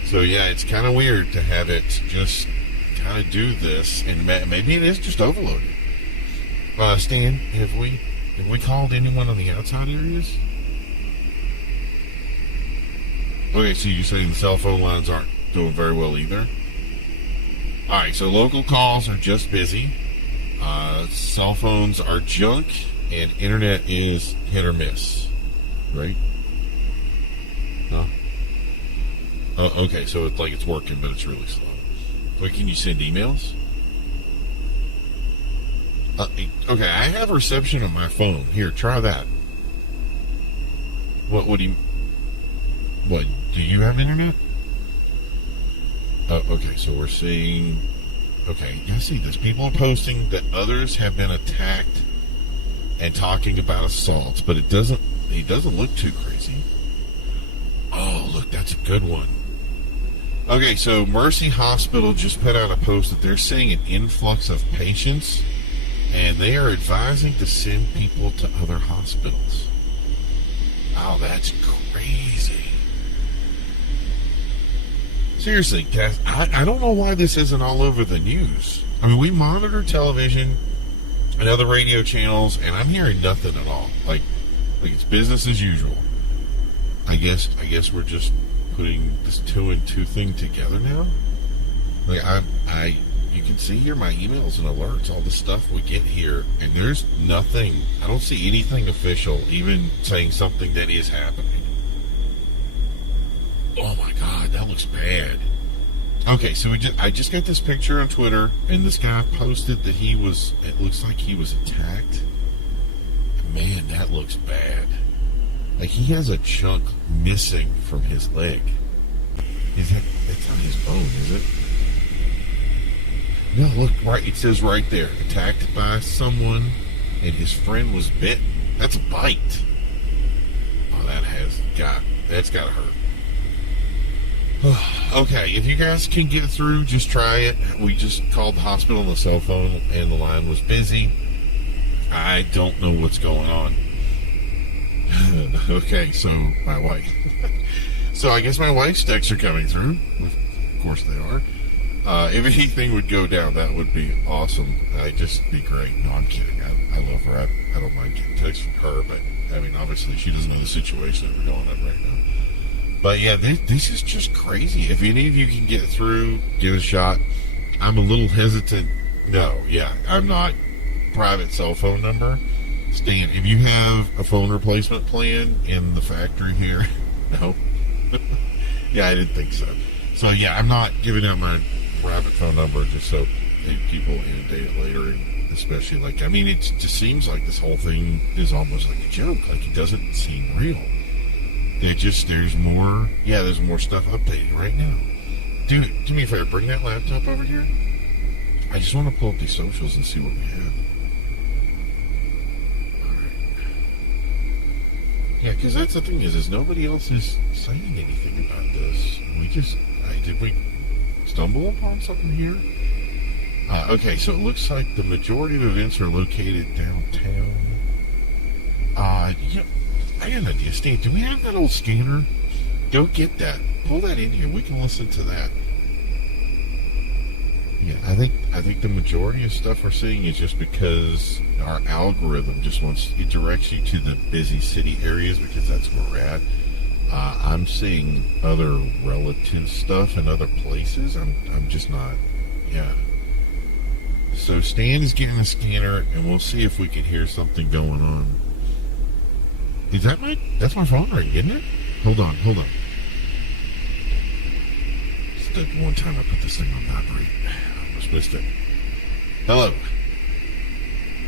So yeah, it's kind of weird to have it just kind of do this, and maybe it is just overloaded. Stan, have we called anyone on the outside areas? Okay, so you're saying the cell phone lines aren't doing very well either? Alright, so local calls are just busy. Cell phones are junk, and internet is hit or miss. Right? Huh? Oh, okay, so it's like it's working, but it's really slow. Wait, can you send emails? Okay, I have reception on my phone. Here, try that. What do you... What, do you have internet? Okay, so we're seeing... Okay, I see this. People are posting that others have been attacked and talking about assaults, but it doesn't look too crazy. Oh, look, that's a good one. Okay, so Mercy Hospital just put out a post that they're seeing an influx of patients, and they are advising to send people to other hospitals. Oh, that's crazy. Seriously, guys, I don't know why this isn't all over the news. I mean, we monitor television and other radio channels, and I'm hearing nothing at all. Like it's business as usual. I guess we're just putting this 2 and 2 thing together now. Like you can see here my emails and alerts, all the stuff we get here, and there's nothing. I don't see anything official, even saying something that is happening. Oh my God, that looks bad. Okay, so I just got this picture on Twitter, and this guy posted that it looks like he was attacked. Man, that looks bad. Like he has a chunk missing from his leg. That's not his bone, is it? No, look, right, it says right there, attacked by someone, and his friend was bitten. That's a bite. Oh, that's gotta hurt. Okay, if you guys can get it through, just try it. We just called the hospital on the cell phone, and the line was busy. I don't know what's going on. Okay, so my wife. So I guess my wife's texts are coming through. Of course they are. If anything would go down, that would be awesome. I'd just be great. No, I'm kidding. I love her. I don't mind getting texts from her, but I mean, obviously she doesn't know the situation that we're going on right now. But yeah, this is just crazy. If any of you can get through, give it a shot. I'm a little hesitant. No, yeah, I'm not private cell phone number. Stan, if you have a phone replacement plan in the factory here, no. Yeah, I didn't think so. So yeah, I'm not giving out my private phone number just so people inundate it later, and especially it just seems like this whole thing is almost like a joke. Like, it doesn't seem real. There's more stuff updated right now. Do me a favor, bring that laptop over here. I just want to pull up these socials and see what we have. Yeah, because that's the thing is nobody else is saying anything about this. Did we stumble upon something here? Okay, so it looks like the majority of events are located downtown. I got an idea. Steve, do we have that old scanner? Go get that. Pull that in here. We can listen to that. Yeah, I think the majority of stuff we're seeing is just because our algorithm it directs you to the busy city areas because that's where we're at. I'm seeing other relative stuff in other places. I'm just not. Yeah. So Stan is getting a scanner, and we'll see if we can hear something going on. That's my phone ring, isn't it? Hold on. Just the one time I put this thing on vibrate. I almost missed it. Hello.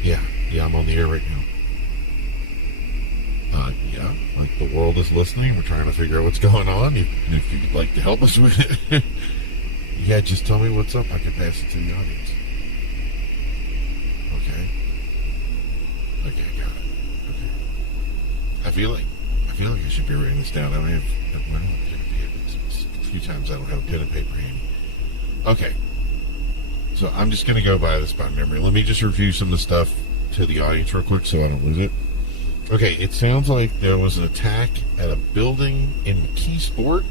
Yeah, I'm on the air right now. Yeah, like the world is listening. We're trying to figure out what's going on. If you'd like to help us with it, yeah, just tell me what's up. I can pass it to the audience. Okay, I got it. Okay. I feel like I should be writing this down. I don't have a pen and paper. A few times I don't have a pen and paper handy. Okay. So I'm just going to go by this by memory. Let me just review some of the stuff to the audience real quick so I don't lose it. Okay, it sounds like there was an attack at a building in McKeesport,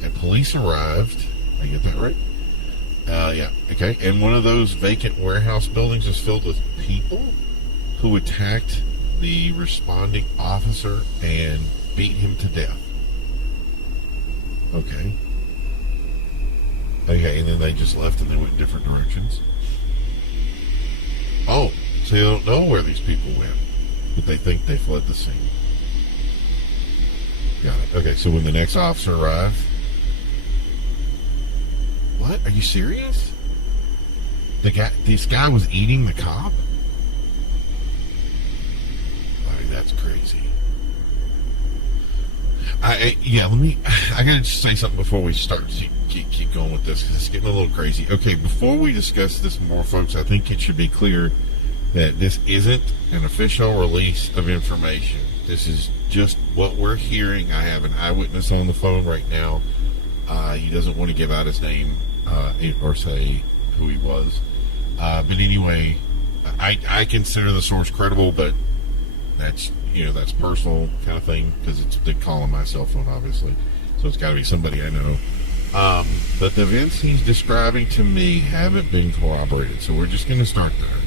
and police arrived. I get that right? Yeah, okay. And one of those vacant warehouse buildings is filled with people who attacked the responding officer and beat him to death. Okay. Okay, and then they just left and they went in different directions. Oh, so you don't know where these people went, but they think they fled the scene. Got it. Okay, so when the next officer arrived... What? Are you serious? This guy was eating the cop? I mean, that's crazy. I gotta just say something before we start keep going with this, because it's getting a little crazy. Okay, before we discuss this more, folks, I think it should be clear that this isn't an official release of information. This is just what we're hearing. I have an eyewitness on the phone right now. He doesn't want to give out his name or say who he was. But anyway, I consider the source credible, but that's personal kind of thing, because they call on my cell phone, obviously. So it's got to be somebody I know. But the events he's describing to me haven't been corroborated, so we're just going to start there.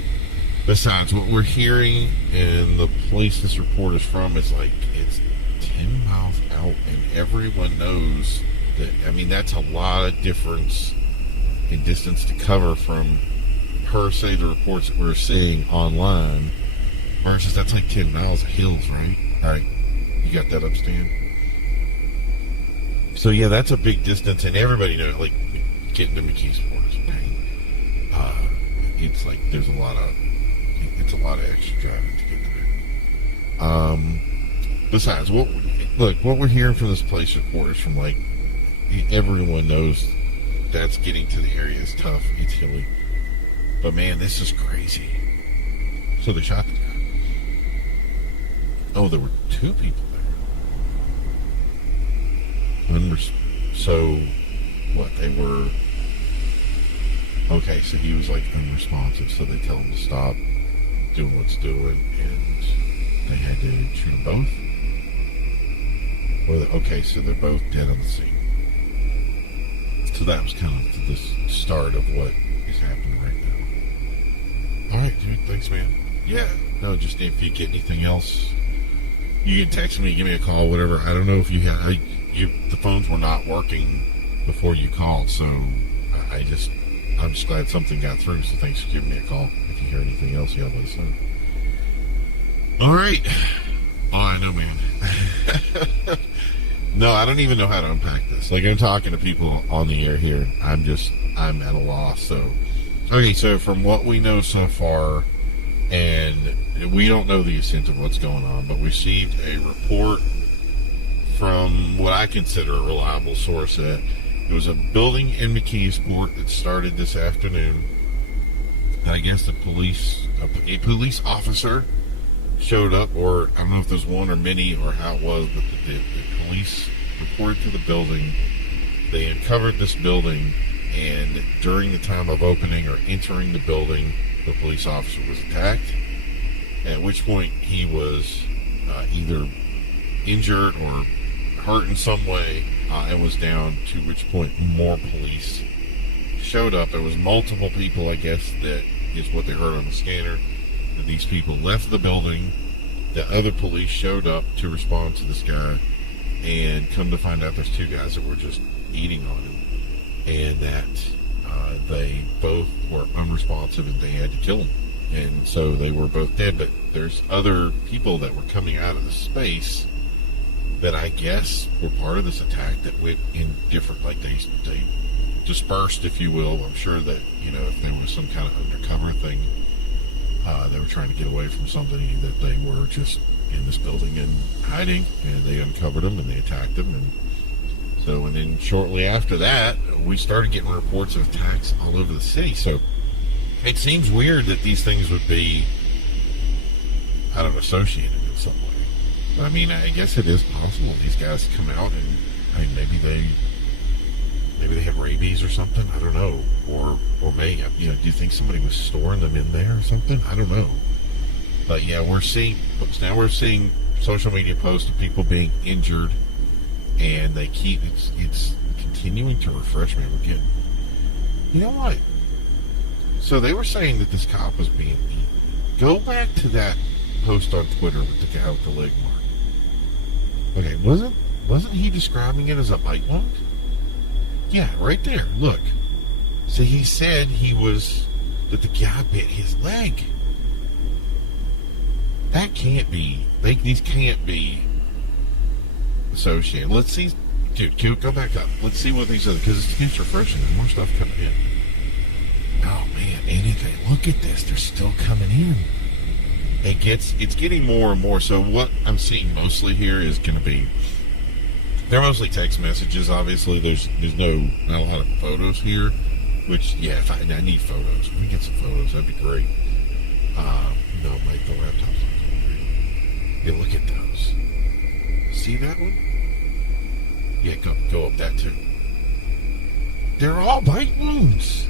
Besides, what we're hearing and the place this report is from is like it's 10 miles out, and everyone knows that. I mean, that's a lot of difference in distance to cover from, per se, the reports that we're seeing online, versus that's like 10 miles of hills, right? All right, you got that up, Stan? So yeah, that's a big distance, and everybody knows, like, getting to McKeesport is a pain. It's like it's a lot of extra driving to get there. Besides, what we're hearing from this police report is from, like, everyone knows that's getting to the area is tough. It's hilly, but man, this is crazy. So they shot the guy. Oh, there were 2 people there. So, what, they were... Okay, so he was, like, unresponsive, so they tell him to stop doing what's doing, and they had to shoot them both? Okay, so they're both dead on the scene. So that was kind of the start of what is happening right now. All right, dude, thanks, man. Yeah. No, just if you get anything else... You can text me, give me a call, whatever. I don't know if you had... the phones were not working before you called, so I'm just glad something got through, so thanks for giving me a call. If you hear anything else, let us know. All right. Oh, I know, man. No, I don't even know how to unpack this. Like, I'm talking to people on the air here. I'm at a loss. So, okay, so from what we know so far, and we don't know the extent of what's going on, but we received a report from what I consider a reliable source that it was a building in McKeesport that started this afternoon. And I guess a police officer showed up, or I don't know if there's one or many or how it was, but the police reported to the building. They uncovered this building, and during the time of opening or entering the building, the police officer was attacked, at which point he was either injured or hurt in some way and was down, to which point more police showed up. There was multiple people, I guess, that is what they heard on the scanner. These people left the building. The other police showed up to respond to this guy, and come to find out there's two guys that were just eating on him, and that they both were unresponsive and they had to kill him, and so they were both dead. But there's other people that were coming out of the space that I guess were part of this attack that went in different, like they dispersed, if you will. I'm sure that, if there was some kind of undercover thing, they were trying to get away from somebody, that they were just in this building and hiding, and they uncovered them and they attacked them. And then shortly after that, we started getting reports of attacks all over the city. So it seems weird that these things would be, I don't know, associated in some way. But I mean, I guess it is possible these guys come out and, maybe they have rabies or something. I don't know. Or maybe, do you think somebody was storing them in there or something? I don't know. But yeah, we're seeing social media posts of people being injured, and they keep, it's continuing to refresh me. We're getting, you know what? So they were saying that this cop was being eaten. Go back to that post on Twitter with the guy with the leg mark. Okay, wasn't he describing it as a bite wound? Yeah, right there. Look. So he said that the guy bit his leg. That can't be. These can't be associated. Let's see. Dude, go back up. Let's see what these are, because it's refreshing. There's more stuff coming in. Oh, man. Anything. Look at this. They're still coming in. It's getting more and more. So what I'm seeing mostly here is going to be, they're mostly text messages, obviously. There's not a lot of photos here, which, yeah, if I need photos. If we get some photos, that'd be great. No, the laptop's not going great. Yeah, look at those. See that one? Yeah, go up that too. They're all bite wounds.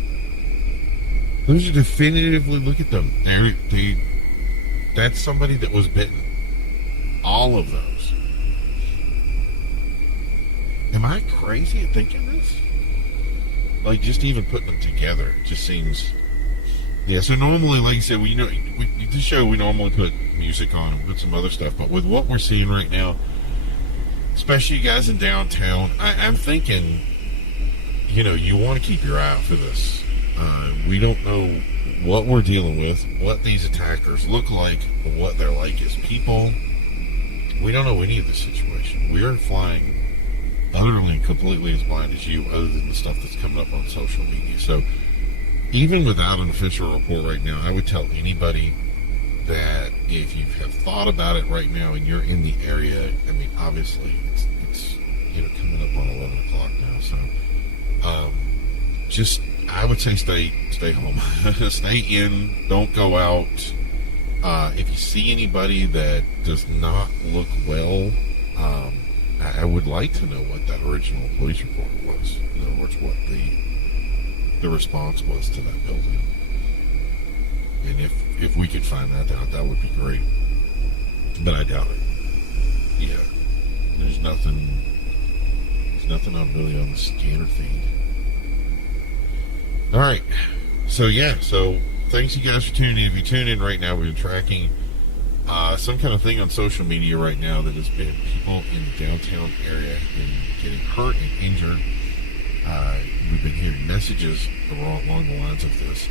Those are definitively, look at them. That's somebody that was bitten. All of those. Am I crazy at thinking this? Like, just even putting them together, it just seems... Yeah, so normally, like I said, this show, we normally put music on and put some other stuff, but with what we're seeing right now, especially you guys in downtown, I'm thinking, you want to keep your eye out for this. We don't know what we're dealing with, what these attackers look like, what they're like as people. We don't know any of this situation. We're flying utterly and completely as blind as you, other than the stuff that's coming up on social media. So even without an official report right now, I would tell anybody that if you have thought about it right now and you're in the area, I mean, obviously it's coming up on 11 o'clock now, so just, I would say stay home. Stay in, don't go out. If you see anybody that does not look well, I would like to know what that original police report was. In other words, what the response was to that building. And if we could find that out, that would be great. But I doubt it. Yeah. There's nothing on really on the scanner feed. Alright. So thanks you guys for tuning in. If you tune in right now, we've been tracking some kind of thing on social media right now that has been people in the downtown area have been getting hurt and injured. We've been hearing messages along the lines of this,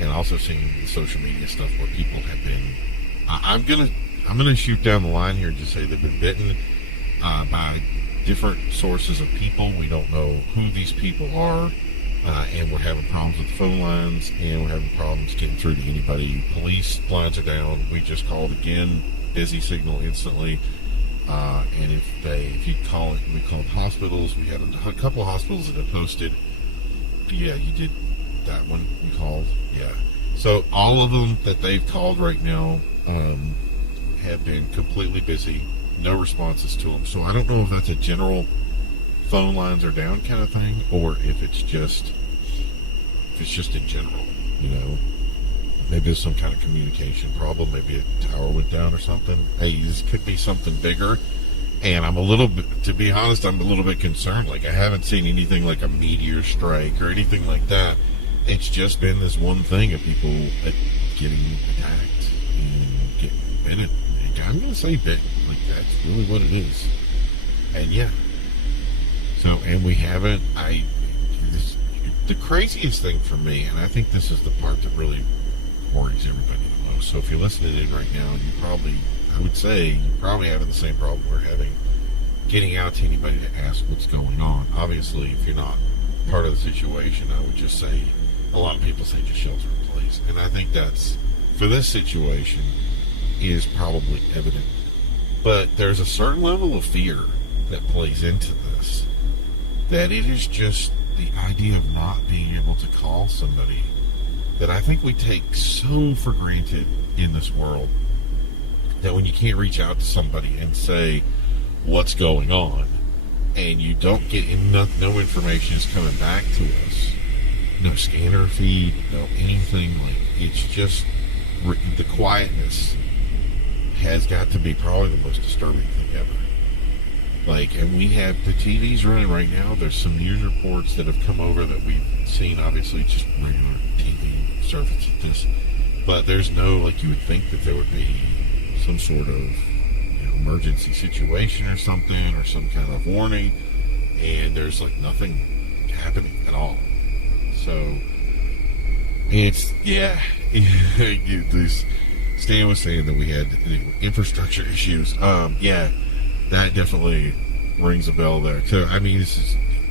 and also seeing the social media stuff where people have been. I'm gonna I'm going to shoot down the line here and just say they've been bitten by different sources of people. We don't know who these people are, and we're having problems with the phone lines, and we're having problems getting through to anybody. Police lines are down. We just called again, busy signal instantly. And if you call it, we called hospitals. We had a couple of hospitals that have posted. Yeah, you did that one. We called. Yeah. So all of them that they've called right now have been completely busy. No responses to them. So I don't know if that's a general phone lines are down kind of thing, or if it's just in general. You know, maybe there's some kind of communication problem. Maybe a tower went down or something. Hey, this could be something bigger. And I'm a little bit, to be honest, I'm a little bit concerned. Like, I haven't seen anything like a meteor strike or anything like that. It's just been this one thing of people getting attacked and getting bitten. I'm going to say bitten. Like, that's really what it is. And yeah. So, and we haven't, the craziest thing for me, and I think this is the part that really worries everybody the most. So if you're listening in right now, I would say you're probably having the same problem we're having getting out to anybody to ask what's going on. Obviously, if you're not part of the situation, I would just say, a lot of people say just shelter in place. And I think that's, for this situation, is probably evident. But there's a certain level of fear that plays into this, that it is just the idea of not being able to call somebody that I think we take so for granted in this world, that when you can't reach out to somebody and say what's going on, and you don't get enough, no information is coming back to us, no scanner feed, no anything, like, it's just the quietness has got to be probably the most disturbing thing ever. Like, and we have the TVs running right now. There's some news reports that have come over that we've seen, obviously just regular TV service at this, but there's no, like, you would think that there would be some sort of, emergency situation or something, or some kind of warning, and there's like nothing happening at all. So it's, yeah, this Stan was saying that we had infrastructure issues. Yeah, that definitely rings a bell there. So I mean,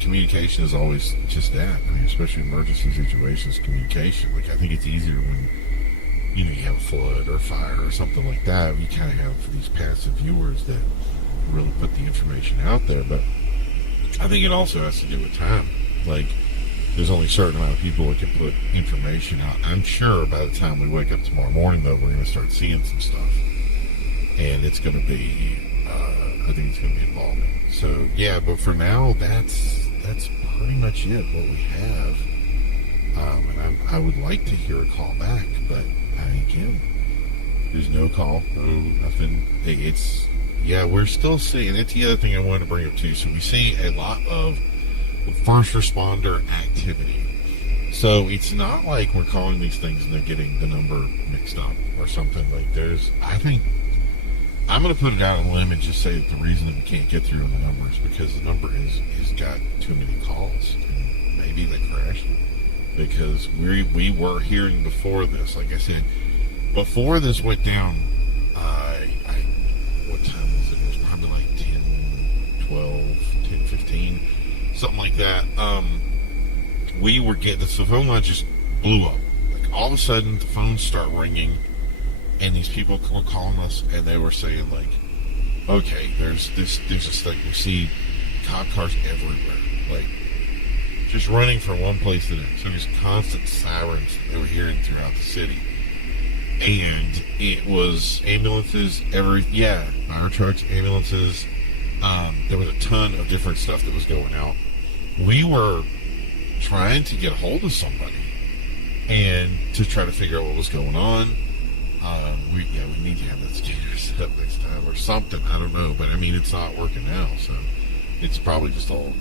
communication is always just that. I mean, especially emergency situations, communication. Like, I think it's easier when you have a flood or fire or something like that. You kind of have these passive viewers that really put the information out there. But I think it also has to do with time. Like, there's only a certain amount of people that can put information out. I'm sure by the time we wake up tomorrow morning, though, we're going to start seeing some stuff. And it's going to be, I think it's going to be evolving. So, yeah, but for now, that's pretty much it, what we have. And I would like to hear a call back, but again, there's no call, no nothing. It's, yeah, we're still seeing, it's the other thing I wanted to bring up too. So we see a lot of first responder activity. So it's not like we're calling these things and they're getting the number mixed up or something. Like, I think, I'm going to put it out on a limb and just say that the reason that we can't get through on the number is because the number is got too many calls, and maybe they crashed. Because we were hearing before this, like I said, before this went down, what time was it? It was probably like 10, 12, 10, 15, something like that. We were getting, the phone line just blew up. Like, all of a sudden, the phones start ringing, and these people were calling us, and they were saying, like, okay, there's this thing, we see cop cars everywhere, like, just running from one place to the next. So there's constant sirens that they were hearing throughout the city. And it was ambulances, fire trucks, ambulances. There was a ton of different stuff that was going out. We were trying to get a hold of somebody and to try to figure out what was going on. We need to have that scanner set up next time or something. I don't know. But I mean, it's not working now. So it's probably just all.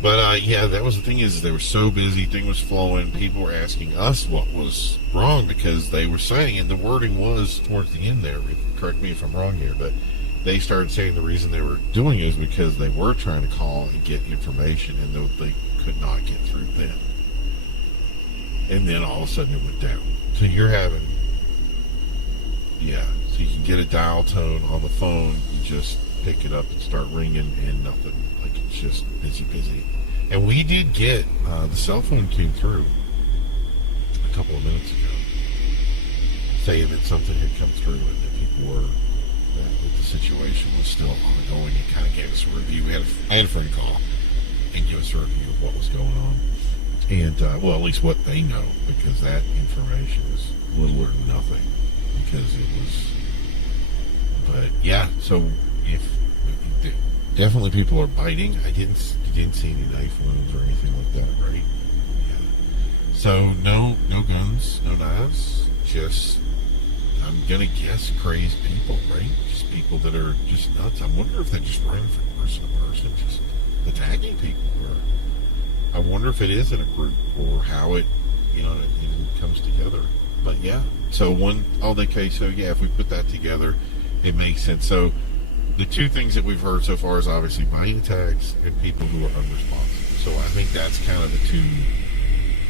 But, that was the thing, is they were so busy, thing was flowing, people were asking us what was wrong, because they were saying, and the wording was towards the end there, correct me if I'm wrong here, but they started saying the reason they were doing it is because they were trying to call and get information, and they could not get through then. And then all of a sudden it went down. So you're having, so you can get a dial tone on the phone, you just pick it up and start ringing, and nothing. Like, it's just busy. And we did get the cell phone came through a couple of minutes ago, saying that something had come through and that people were that the situation was still ongoing. It kind of gave us a review. I had a friend call and give us a review of what was going on, and well, at least what they know, because that information is little or nothing. Because it was, but yeah. So if definitely people are biting. You didn't see any knife wounds or anything like that, right? Yeah. So no guns, no knives. Just, I'm gonna guess, crazed people, right? Just people that are just nuts. I wonder if they're just running from person to person, just attacking people, or I wonder if it is in a group, or how it comes together. But yeah, so if we put that together, it makes sense. So the two things that we've heard so far is obviously bite attacks and people who are unresponsive. So I think that's kind of the two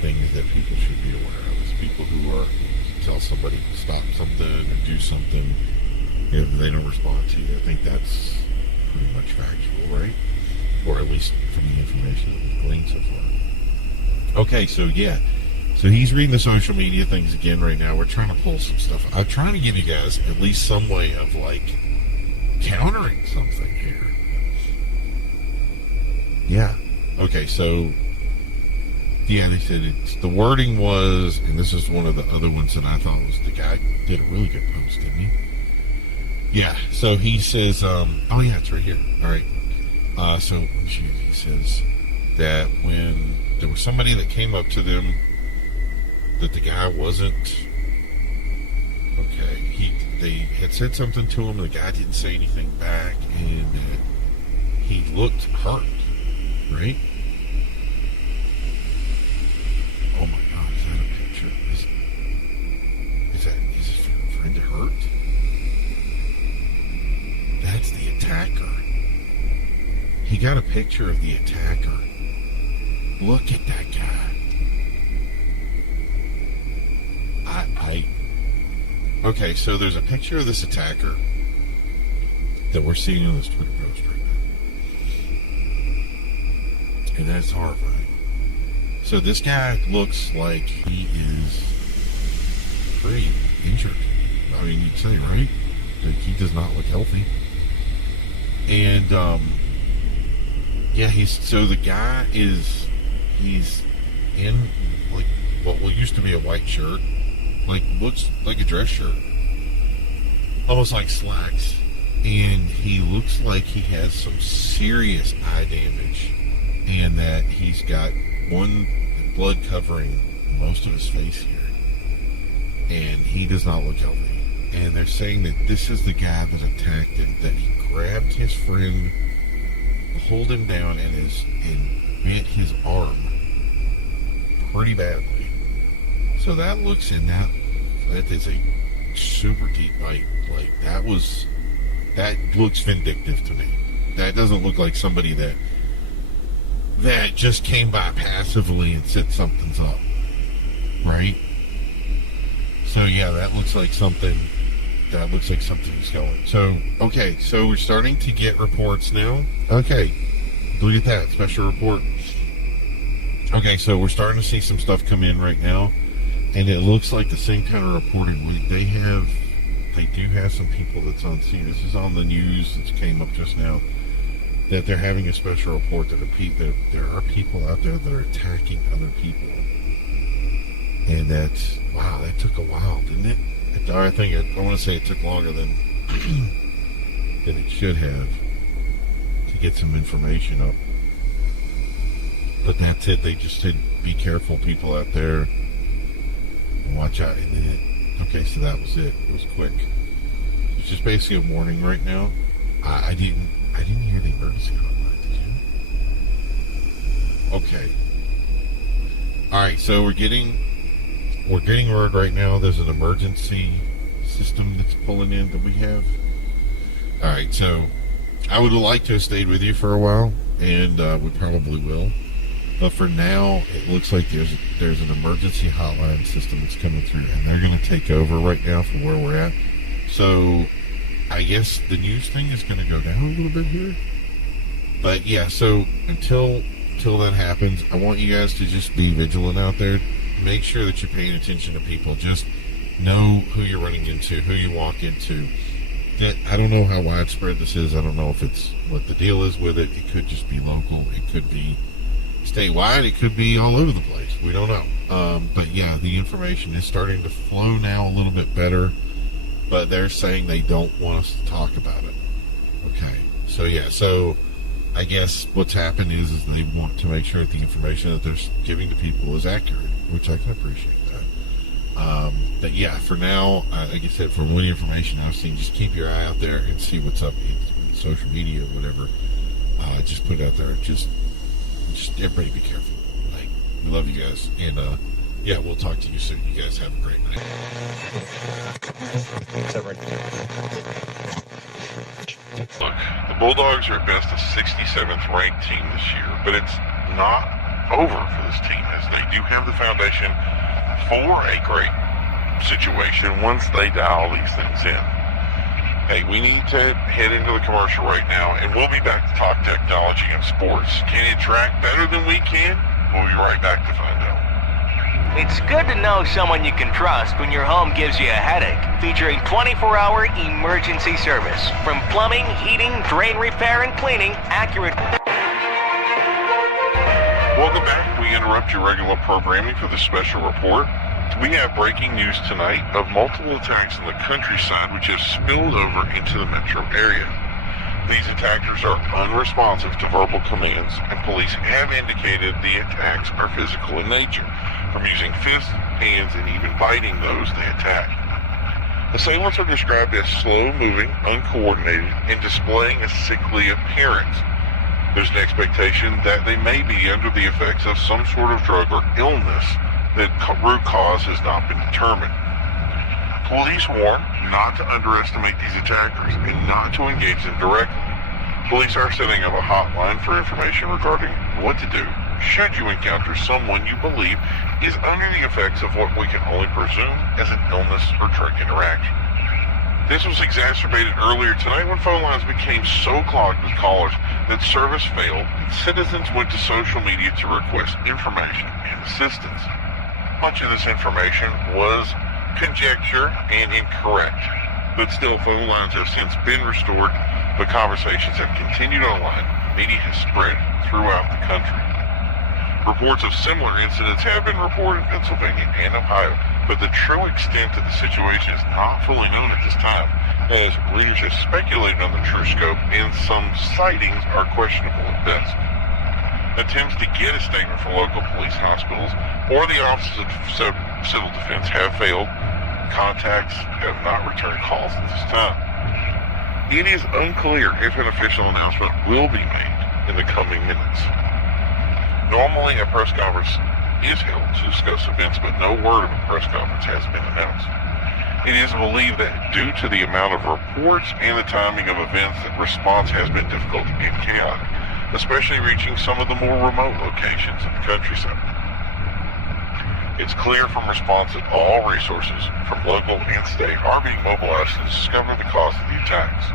things that people should be aware of, is people who are tell somebody to stop something or do something if they don't respond to you. I think that's pretty much factual, right? Or at least from the information that we've gleaned so far. Okay, so yeah. So he's reading the social media things again right now. We're trying to pull some stuff. I'm trying to give you guys at least some way of, like, countering something here. Yeah. Okay, so, yeah, they said the wording was, and this is one of the other ones that I thought was, the guy did a really good post, didn't he? Yeah, so he says, oh yeah, it's right here. All right. So he says that when there was somebody that came up to them, that the guy wasn't okay. They had said something to him, and the guy didn't say anything back, and he looked hurt, right? Oh my God, is that a picture? Is his friend hurt? That's the attacker. He got a picture of the attacker. Look at that guy. Okay, so there's a picture of this attacker that we're seeing on this Twitter post right now. And that's horrifying. So this guy looks like he is pretty injured. I mean, you'd say, right? Like, he does not look healthy. And, yeah, the guy he's in, like, what used to be a white shirt. Like, looks like a dress shirt, almost like slacks, and he looks like he has some serious eye damage, and that he's got one blood covering most of his face here, and he does not look healthy. And they're saying that this is the guy that attacked him, that he grabbed his friend, pulled him down, and bent his arm pretty badly. So that looks that is a super deep bite. Like, that looks vindictive to me. That doesn't look like somebody that just came by passively and said something's up, right? So yeah, that looks like something's going. So okay, so we're starting to get reports now. Okay, look at that special report. Okay, so we're starting to see some stuff come in right now. And it looks like the same kind of reporting. They do have some people that's on scene. This is on the news that came up just now, that they're having a special report that there are people out there that are attacking other people. And that took a while, didn't it? I want to say it took longer than it should have to get some information up. But that's it. They just said, be careful, people out there. Watch out. And then okay, so that was it. It was quick. It's just basically a warning right now. I didn't hear the emergency hotline, did you? Okay. Alright, so we're getting word right now. There's an emergency system that's pulling in that we have. Alright, so I would like to have stayed with you for a while, and we probably will. But for now, it looks like there's an emergency hotline system that's coming through, and they're going to take over right now from where we're at. So I guess the news thing is going to go down a little bit here. But yeah, so until that happens, I want you guys to just be vigilant out there. Make sure that you're paying attention to people. Just know who you're running into, who you walk into. I don't know how widespread this is. I don't know if it's what the deal is with it. It could just be local. It could be statewide. It could be all over the place. We don't know. But yeah, the information is starting to flow now a little bit better. But they're saying they don't want us to talk about it. Okay. So yeah, so I guess what's happened is they want to make sure that the information that they're giving to people is accurate, which I can appreciate that. But yeah, for now, like I said, from any information I've seen, just keep your eye out there and see what's up in social media or whatever. Just put it out there. Just everybody be careful. Like, we love you guys. And yeah, we'll talk to you soon. You guys have a great night. Look, the Bulldogs are at best a 67th ranked team this year, but it's not over for this team, as they do have the foundation for a great situation once they dial these things in. Hey, we need to head into the commercial right now, and we'll be back to talk technology and sports. Can it track better than we can? We'll be right back to find out. It's good to know someone you can trust when your home gives you a headache. Featuring 24-hour emergency service. From plumbing, heating, drain repair, and cleaning, accurate... Welcome back. We interrupt your regular programming for the special report. We have breaking news tonight of multiple attacks in the countryside which have spilled over into the metro area. These attackers are unresponsive to verbal commands, and police have indicated the attacks are physical in nature, from using fists, hands, and even biting those they attack. Assailants are described as slow-moving, uncoordinated, and displaying a sickly appearance. There's an expectation that they may be under the effects of some sort of drug or illness. The root cause has not been determined. Police warn not to underestimate these attackers and not to engage them directly. Police are setting up a hotline for information regarding what to do should you encounter someone you believe is under the effects of what we can only presume as an illness or drug interaction. This was exacerbated earlier tonight when phone lines became so clogged with callers that service failed and citizens went to social media to request information and assistance. Much of this information was conjecture and incorrect, but still phone lines have since been restored, but conversations have continued online. Media has spread throughout the country. Reports of similar incidents have been reported in Pennsylvania and Ohio, but the true extent of the situation is not fully known at this time, as readers have speculated on the true scope, and some sightings are questionable at best. Attempts to get a statement from local police, hospitals, or the offices of civil defense have failed. Contacts have not returned calls at this time. It is unclear if an official announcement will be made in the coming minutes. Normally, a press conference is held to discuss events, but no word of a press conference has been announced. It is believed that due to the amount of reports and the timing of events, that response has been difficult and chaotic, especially reaching some of the more remote locations in the countryside. It's clear from response that all resources, from local and state, are being mobilized to discover the cause of the attacks.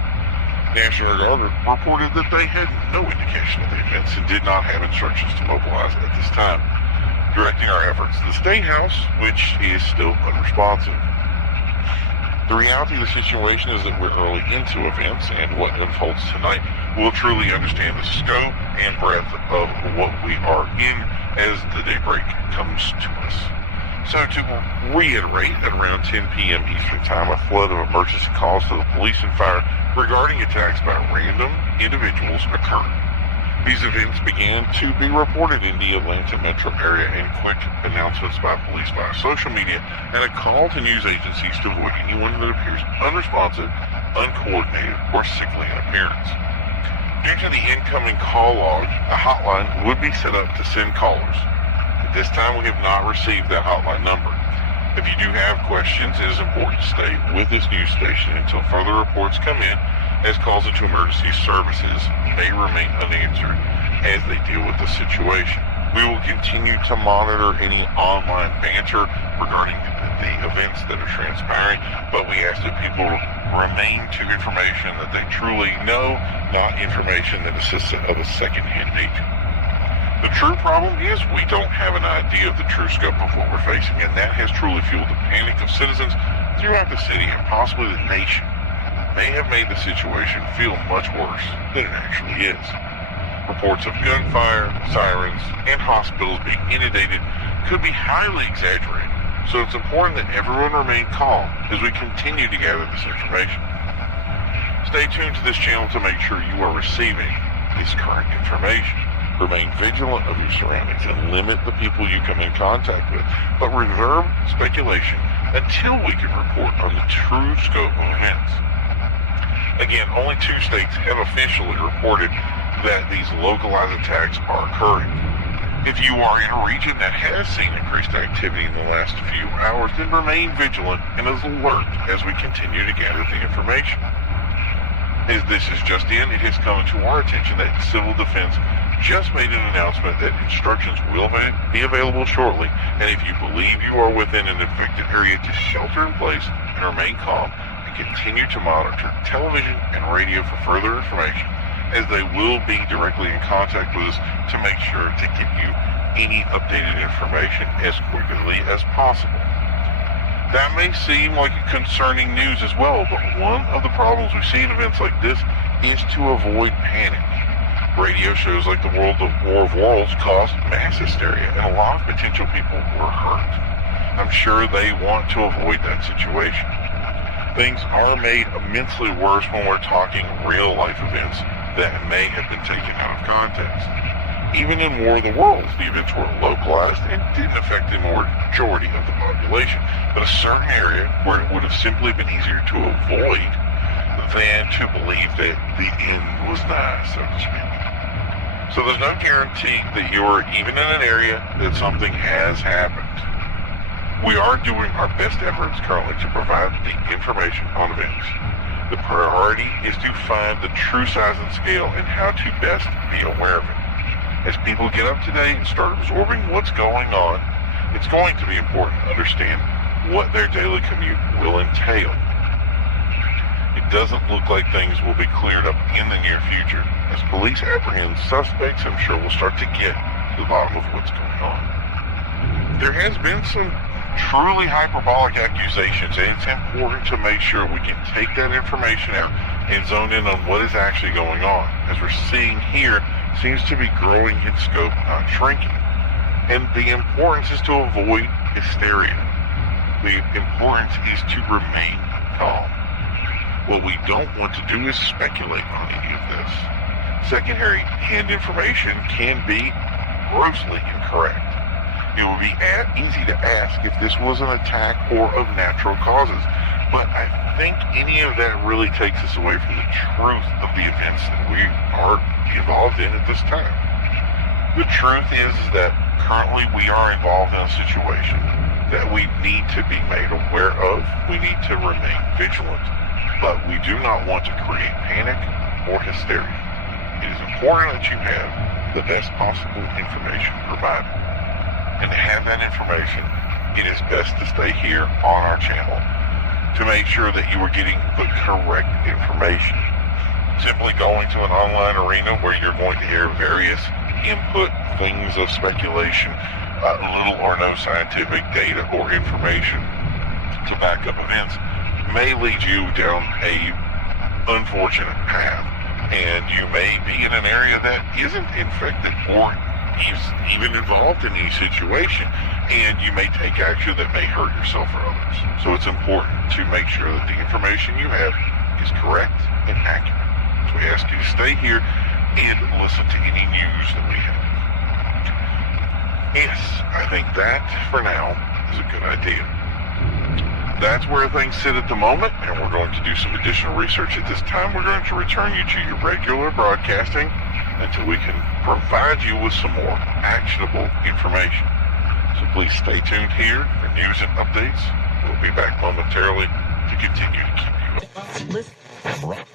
National Guard reported that they had no indication of the events and did not have instructions to mobilize at this time, directing our efforts to the State House, which is still unresponsive. The reality of the situation is that we're early into events, and what unfolds tonight will truly understand the scope and breadth of what we are in as the daybreak comes to us. So to reiterate, at around 10 p.m. Eastern Time, a flood of emergency calls to the police and fire regarding attacks by random individuals occurred. These events began to be reported in the Atlanta metro area, and quick announcements by police via social media and a call to news agencies to avoid anyone that appears unresponsive, uncoordinated, or sickly in appearance. Due to the incoming call log, a hotline would be set up to send callers. At this time, we have not received that hotline number. If you do have questions, it is important to stay with this news station until further reports come in, as calls into emergency services may remain unanswered as they deal with the situation. We will continue to monitor any online banter regarding the events that are transpiring, but we ask that people remain to information that they truly know, not information that assists of a second-hand nature. The true problem is we don't have an idea of the true scope of what we're facing, and that has truly fueled the panic of citizens throughout the city and possibly the nation. May have made the situation feel much worse than it actually is. Reports of gunfire, sirens, and hospitals being inundated could be highly exaggerated, so it's important that everyone remain calm as we continue to gather this information. Stay tuned to this channel to make sure you are receiving this current information. Remain vigilant of your surroundings and limit the people you come in contact with, but reserve speculation until we can report on the true scope of events. Again, only 2 states have officially reported that these localized attacks are occurring. If you are in a region that has seen increased activity in the last few hours, then remain vigilant and as alert as we continue to gather the information. As this is just in, it has come to our attention that Civil Defense just made an announcement that instructions will be available shortly, and if you believe you are within an affected area, to shelter in place and remain calm and continue to monitor television and radio for further information, as they will be directly in contact with us to make sure to give you any updated information as quickly as possible. That may seem like concerning news as well, but one of the problems we see in events like this is to avoid panic. Radio shows like the War of Worlds caused mass hysteria, and a lot of potential people were hurt. I'm sure they want to avoid that situation. Things are made immensely worse when we're talking real-life events that may have been taken out of context. Even in War of the Worlds, the events were localized and didn't affect the majority of the population, but a certain area where it would have simply been easier to avoid than to believe that the end was nigh, so to speak. So there's no guarantee that you're even in an area that something has happened. We are doing our best efforts currently to provide the information on events. The priority is to find the true size and scale and how to best be aware of it. As people get up to date and start absorbing what's going on, it's going to be important to understand what their daily commute will entail. It doesn't look like things will be cleared up in the near future. As police apprehend suspects, I'm sure we'll start to get to the bottom of what's going on. There has been some truly hyperbolic accusations, and it's important to make sure we can take that information out and zone in on what is actually going on. As we're seeing here, seems to be growing in scope, not shrinking. And the importance is to avoid hysteria. The importance is to remain calm. What we don't want to do is speculate on any of this. Secondary-hand information can be grossly incorrect. It would be easy to ask if this was an attack or of natural causes, but I think any of that really takes us away from the truth of the events that we are involved in at this time. The truth is that currently we are involved in a situation that we need to be made aware of. We need to remain vigilant, but we do not want to create panic or hysteria. It is important that you have the best possible information provided. And to have that information, it is best to stay here on our channel to make sure that you are getting the correct information. Simply going to an online arena where you're going to hear various input, things of speculation, little or no scientific data or information to back up events may lead you down a unfortunate path, and you may be in an area that isn't infected or even involved in any situation, and you may take action that may hurt yourself or others. So it's important to make sure that the information you have is correct and accurate. So we ask you to stay here and listen to any news that we have. Yes, I think that, for now, is a good idea. That's where things sit at the moment, and we're going to do some additional research. At this time, we're going to return you to your regular broadcasting until we can provide you with some more actionable information. So please stay tuned here for news and updates. We'll be back momentarily to continue to keep you up.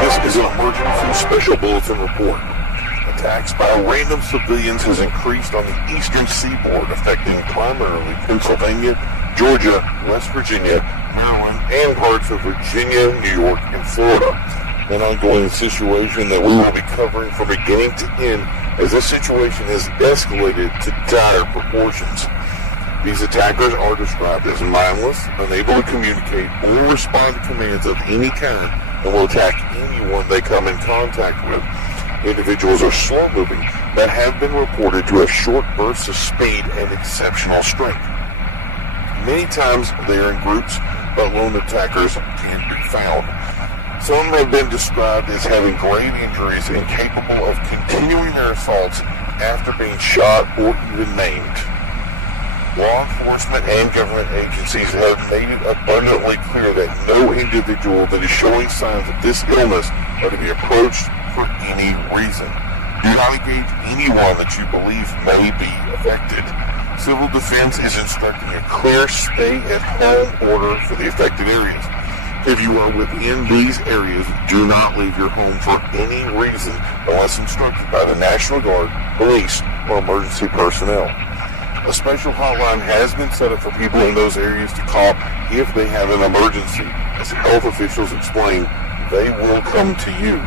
This is an emergency special bulletin report. Attacks by random civilians has increased on the eastern seaboard, affecting primarily Pennsylvania, Georgia, West Virginia, Maryland, and parts of Virginia, New York, and Florida. An ongoing situation that we will be covering from beginning to end, as this situation has escalated to dire proportions. These attackers are described as mindless, unable to communicate or respond to commands of any kind, and will attack anyone they come in contact with. Individuals are slow-moving that have been reported to have short bursts of speed and exceptional strength. Many times they are in groups, but lone attackers can be found. Some have been described as having grave injuries and capable of continuing their assaults after being shot or even maimed. Law enforcement and government agencies have made it abundantly clear that no individual that is showing signs of this illness are to be approached for any reason. Do not engage anyone that you believe may be affected. Civil Defense is instructing a clear stay-at-home order for the affected areas. If you are within these areas, do not leave your home for any reason unless instructed by the National Guard, police, or emergency personnel. A special hotline has been set up for people in those areas to call if they have an emergency. As health officials explain, they will come to you.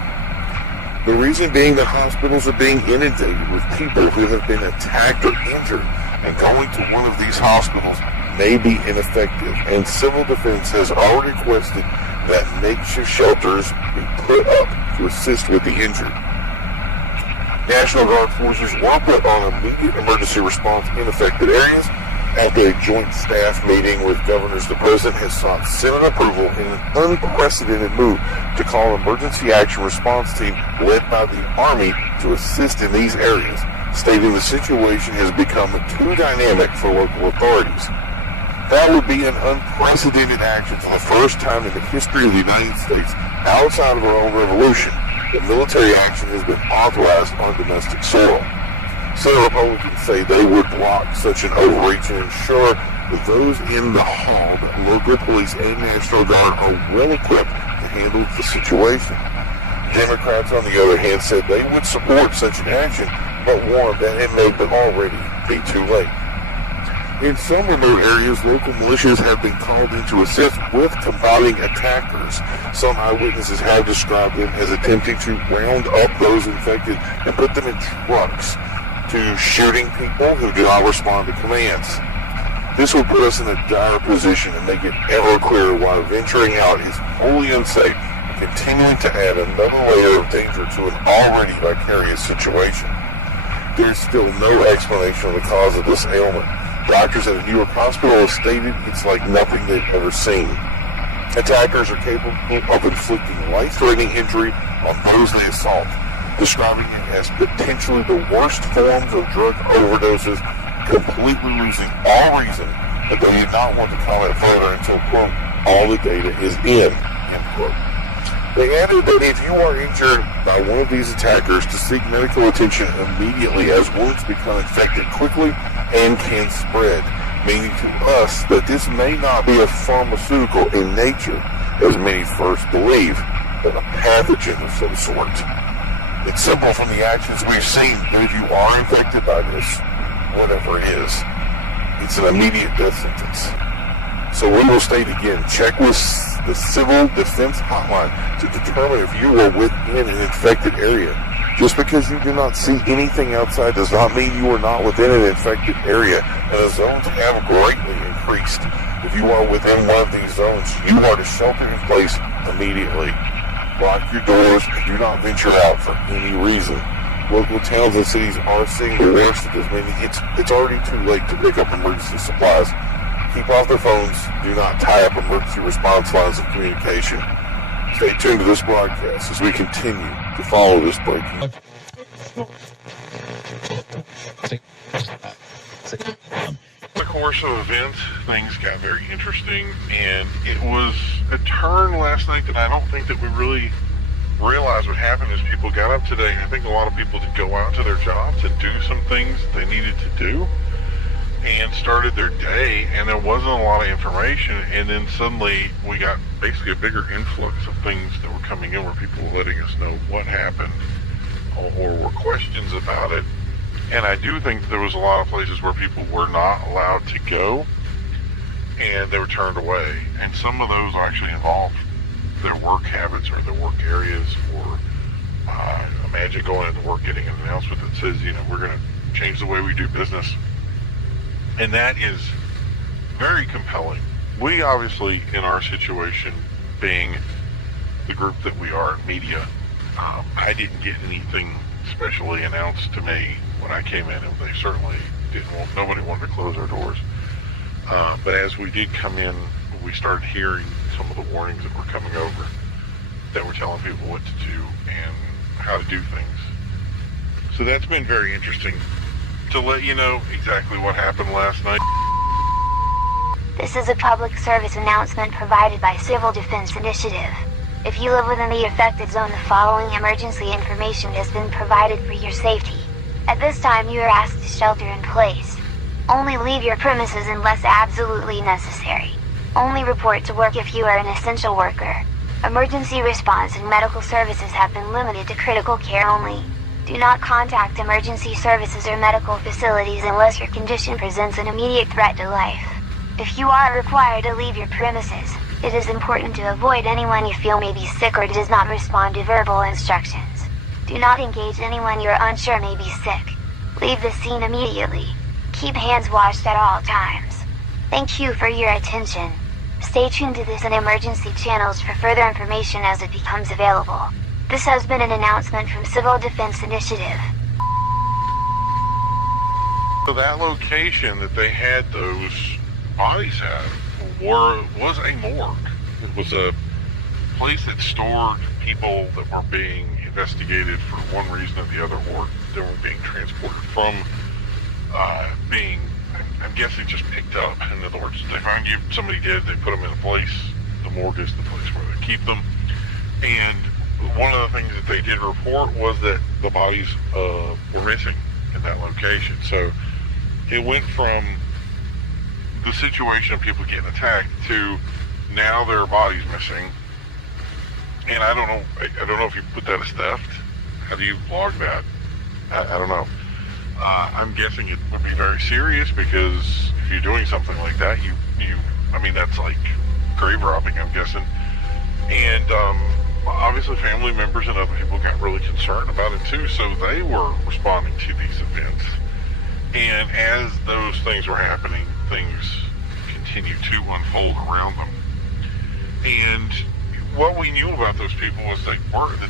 The reason being that hospitals are being inundated with people who have been attacked or injured, and going to one of these hospitals may be ineffective, and Civil Defense has already requested that makeshift shelters be put up to assist with the injured. National Guard forces were put on immediate emergency response in affected areas. After a joint staff meeting with governors, the President has sought Senate approval in an unprecedented move to call an emergency action response team led by the Army to assist in these areas, stating the situation has become too dynamic for local authorities. That would be an unprecedented action for the first time in the history of the United States outside of our own revolution. The military action has been authorized on domestic soil. Some Republicans say they would block such an overreach and ensure that those in the hall, that local police and National Guard, are well equipped to handle the situation. Democrats, on the other hand, said they would support such an action, but warned that it may already be too late. In some remote areas, local militias have been called in to assist with combating attackers. Some eyewitnesses have described them as attempting to round up those infected and put them in trucks, to shooting people who do not respond to commands. This will put us in a dire position and make it ever clearer why venturing out is wholly unsafe, continuing to add another layer of danger to an already vicarious situation. There is still no explanation of the cause of this ailment. Doctors at a New York hospital have stated it's like nothing they've ever seen. Attackers are capable of inflicting life-threatening injury on those they assault, describing it as potentially the worst forms of drug overdoses, completely losing all reason, but they did not want to comment further until, quote, all the data is in, end quote. They added that if you are injured by one of these attackers, to seek medical attention immediately, as wounds become infected quickly and can spread, meaning to us that this may not be a pharmaceutical in nature, as many first believe, but a pathogen of some sort. It's simple from the actions we've seen that if you are infected by this, whatever it is, it's an immediate death sentence. So we will state again, check with the Civil Defense Hotline to determine if you are within an infected area. Just because you do not see anything outside does not mean you are not within an infected area, and the zones have greatly increased. If you are within one of these zones, you are to shelter in place immediately. Lock your doors and do not venture out for any reason. Local towns and cities are seeing the worst of this, meaning it's already too late to pick up emergency supplies. Keep off their phones. Do not tie up emergency response lines of communication. Stay tuned to this broadcast as we continue to follow this breaking. In the course of events, things got very interesting, and it was a turn last night that I don't think that we really realized what happened as people got up today. I think a lot of people did go out to their jobs and do some things they needed to do. and started their day, and there wasn't a lot of information, and then suddenly we got basically a bigger influx of things that were coming in where people were letting us know what happened or were questions about it. And I do think there was a lot of places where people were not allowed to go, and they were turned away. And some of those actually involved their work habits or their work areas, or imagine going into work getting an announcement that says, we're going to change the way we do business. And that is very compelling. We obviously, in our situation, being the group that we are in media, I didn't get anything specially announced to me when I came in, and they certainly nobody wanted to close our doors. But as we did come in, we started hearing some of the warnings that were coming over that were telling people what to do and how to do things. So that's been very interesting to let you know exactly what happened last night. This is a public service announcement provided by Civil Defense Initiative. If you live within the affected zone, the following emergency information has been provided for your safety. At this time, you are asked to shelter in place. Only leave your premises unless absolutely necessary. Only report to work if you are an essential worker. Emergency response and medical services have been limited to critical care only. Do not contact emergency services or medical facilities unless your condition presents an immediate threat to life. If you are required to leave your premises, it is important to avoid anyone you feel may be sick or does not respond to verbal instructions. Do not engage anyone you're unsure may be sick. Leave the scene immediately. Keep hands washed at all times. Thank you for your attention. Stay tuned to this and emergency channels for further information as it becomes available. This has been an announcement from Civil Defense Initiative. So that location that they had those bodies at was a morgue. It was a place that stored people that were being investigated for one reason or the other, or they were being transported from being, I'm guessing, just picked up. In other words, they find somebody dead, they put them in a place. The morgue is the place where they keep them. And one of the things that they did report was that the bodies were missing in that location. So it went from the situation of people getting attacked to now there are bodies missing. And I don't know if you put that as theft. How do you log that? I don't know. I'm guessing it would be very serious, because if you're doing something like that, that's like grave robbing, I'm guessing. And obviously family members and other people got really concerned about it too, so they were responding to these events. And as those things were happening, things continued to unfold around them. And what we knew about those people was that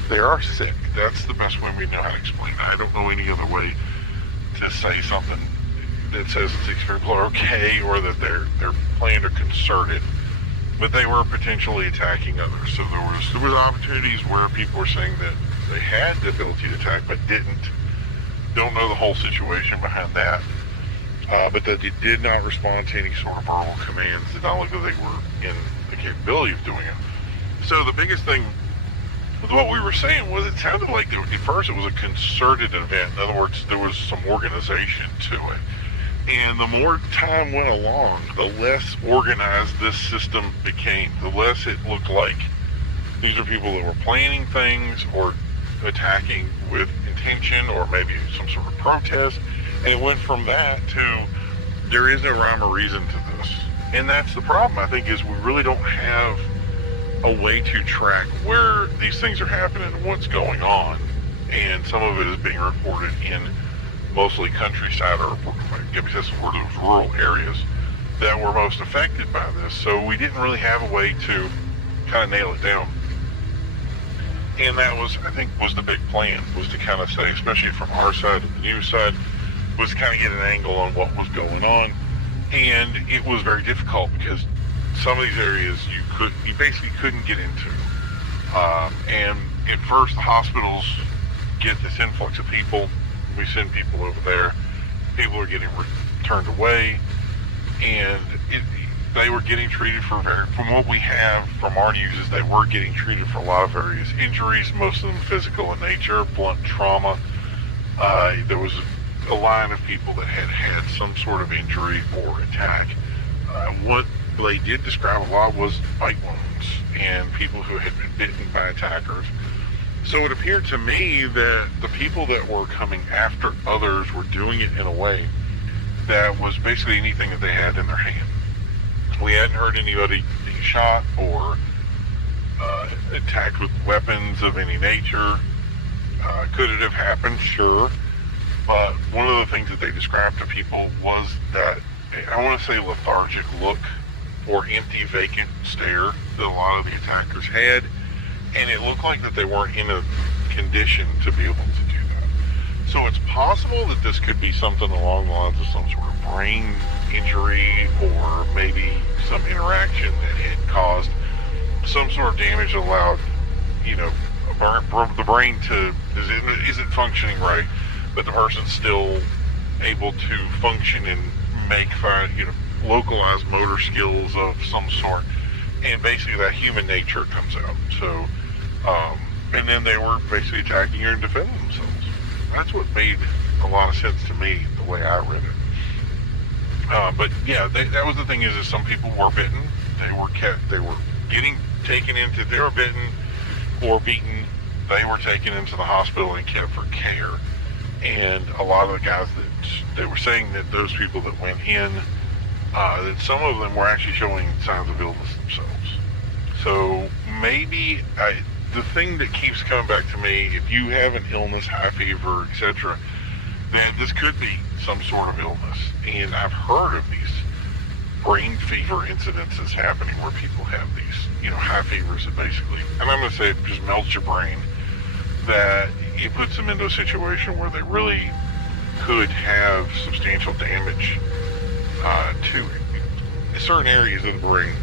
they are sick. That's the best way we know how to explain it. I don't know any other way to say something that says that these people are okay, or that they're planned or concerted. But they were potentially attacking others. So there was opportunities where people were saying that they had the ability to attack, but don't know the whole situation behind that. But that they did not respond to any sort of verbal commands, and not only that they were in the capability of doing it. So the biggest thing with what we were saying was, it sounded like at first it was a concerted event. In other words, there was some organization to it. And the more time went along, the less organized this system became, the less it looked like these are people that were planning things or attacking with intention, or maybe some sort of protest. And it went from that to, there is no rhyme or reason to this. And that's the problem, I think, is we really don't have a way to track where these things are happening and what's going on. And some of it is being reported in mostly countryside, or maybe that's where those rural areas that were most affected by this. So we didn't really have a way to kind of nail it down. And that was, I think, was the big plan, was to kind of say, especially from our side and the news side, was kind of get an angle on what was going on. And it was very difficult, because some of these areas you basically couldn't get into. And at first, the hospitals get this influx of people. We send people over there. People are getting turned away, and they were getting treated from what we have from our news, is they were getting treated for a lot of various injuries, most of them physical in nature, blunt trauma. There was a line of people that had had some sort of injury or attack. What they did describe a lot was bite wounds and people who had been bitten by attackers. So it appeared to me that the people that were coming after others were doing it in a way that was basically anything that they had in their hand. We hadn't heard anybody being shot or attacked with weapons of any nature. Could it have happened? Sure. But one of the things that they described to people was that, I want to say, lethargic look or empty, vacant stare that a lot of the attackers had. And it looked like that they weren't in a condition to be able to do that. So it's possible that this could be something along the lines of some sort of brain injury or maybe some interaction that had caused some sort of damage that allowed, the brain to, isn't functioning right, but the person's still able to function and make, localized motor skills of some sort. And basically that human nature comes out. So, and then they were basically attacking her and defending themselves. That's what made a lot of sense to me, the way I read it. But yeah, that was the thing is some people were bitten. They were getting taken into, they were bitten or beaten. They were taken into the hospital and kept for care. And a lot of the guys they were saying that those people that went in, that some of them were actually showing signs of illness themselves. So maybe the thing that keeps coming back to me, if you have an illness, high fever, etc., then this could be some sort of illness. And I've heard of these brain fever incidences happening where people have these, high fevers that basically, and I'm going to say it just melts your brain, that it puts them into a situation where they really could have substantial damage to certain areas of the brain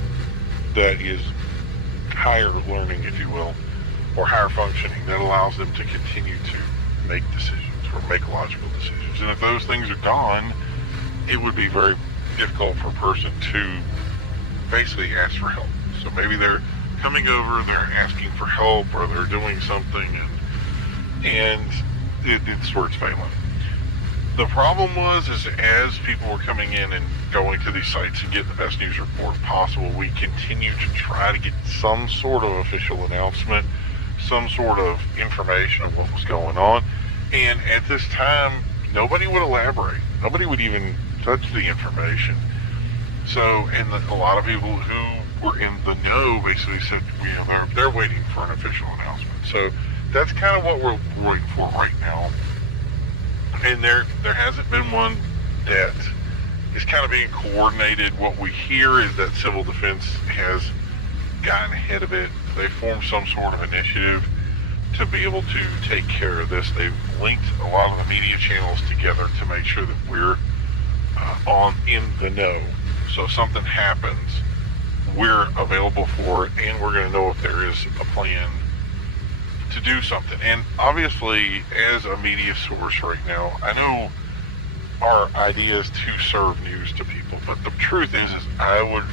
that is higher learning, if you will, or higher functioning, that allows them to continue to make decisions or make logical decisions. And if those things are gone, it would be very difficult for a person to basically ask for help. So maybe they're coming over, they're asking for help, or they're doing something, and it's where it's failing. The problem was, is as people were coming in and going to these sites and getting the best news report possible, we continued to try to get some sort of official announcement, some sort of information of what was going on. And at this time, nobody would elaborate. Nobody would even touch the information. So, and a lot of people who were in the know basically said, they're waiting for an official announcement. So that's kind of what we're waiting for right now. And there hasn't been one that is kind of being coordinated. What we hear is that Civil Defense has gotten ahead of it. They formed some sort of initiative to be able to take care of this. They've linked a lot of the media channels together to make sure that we're in the know. So if something happens, we're available for it, and we're going to know if there is a plan to do something. And obviously, as a media source right now, I know our idea is to serve news to people, but the truth is I would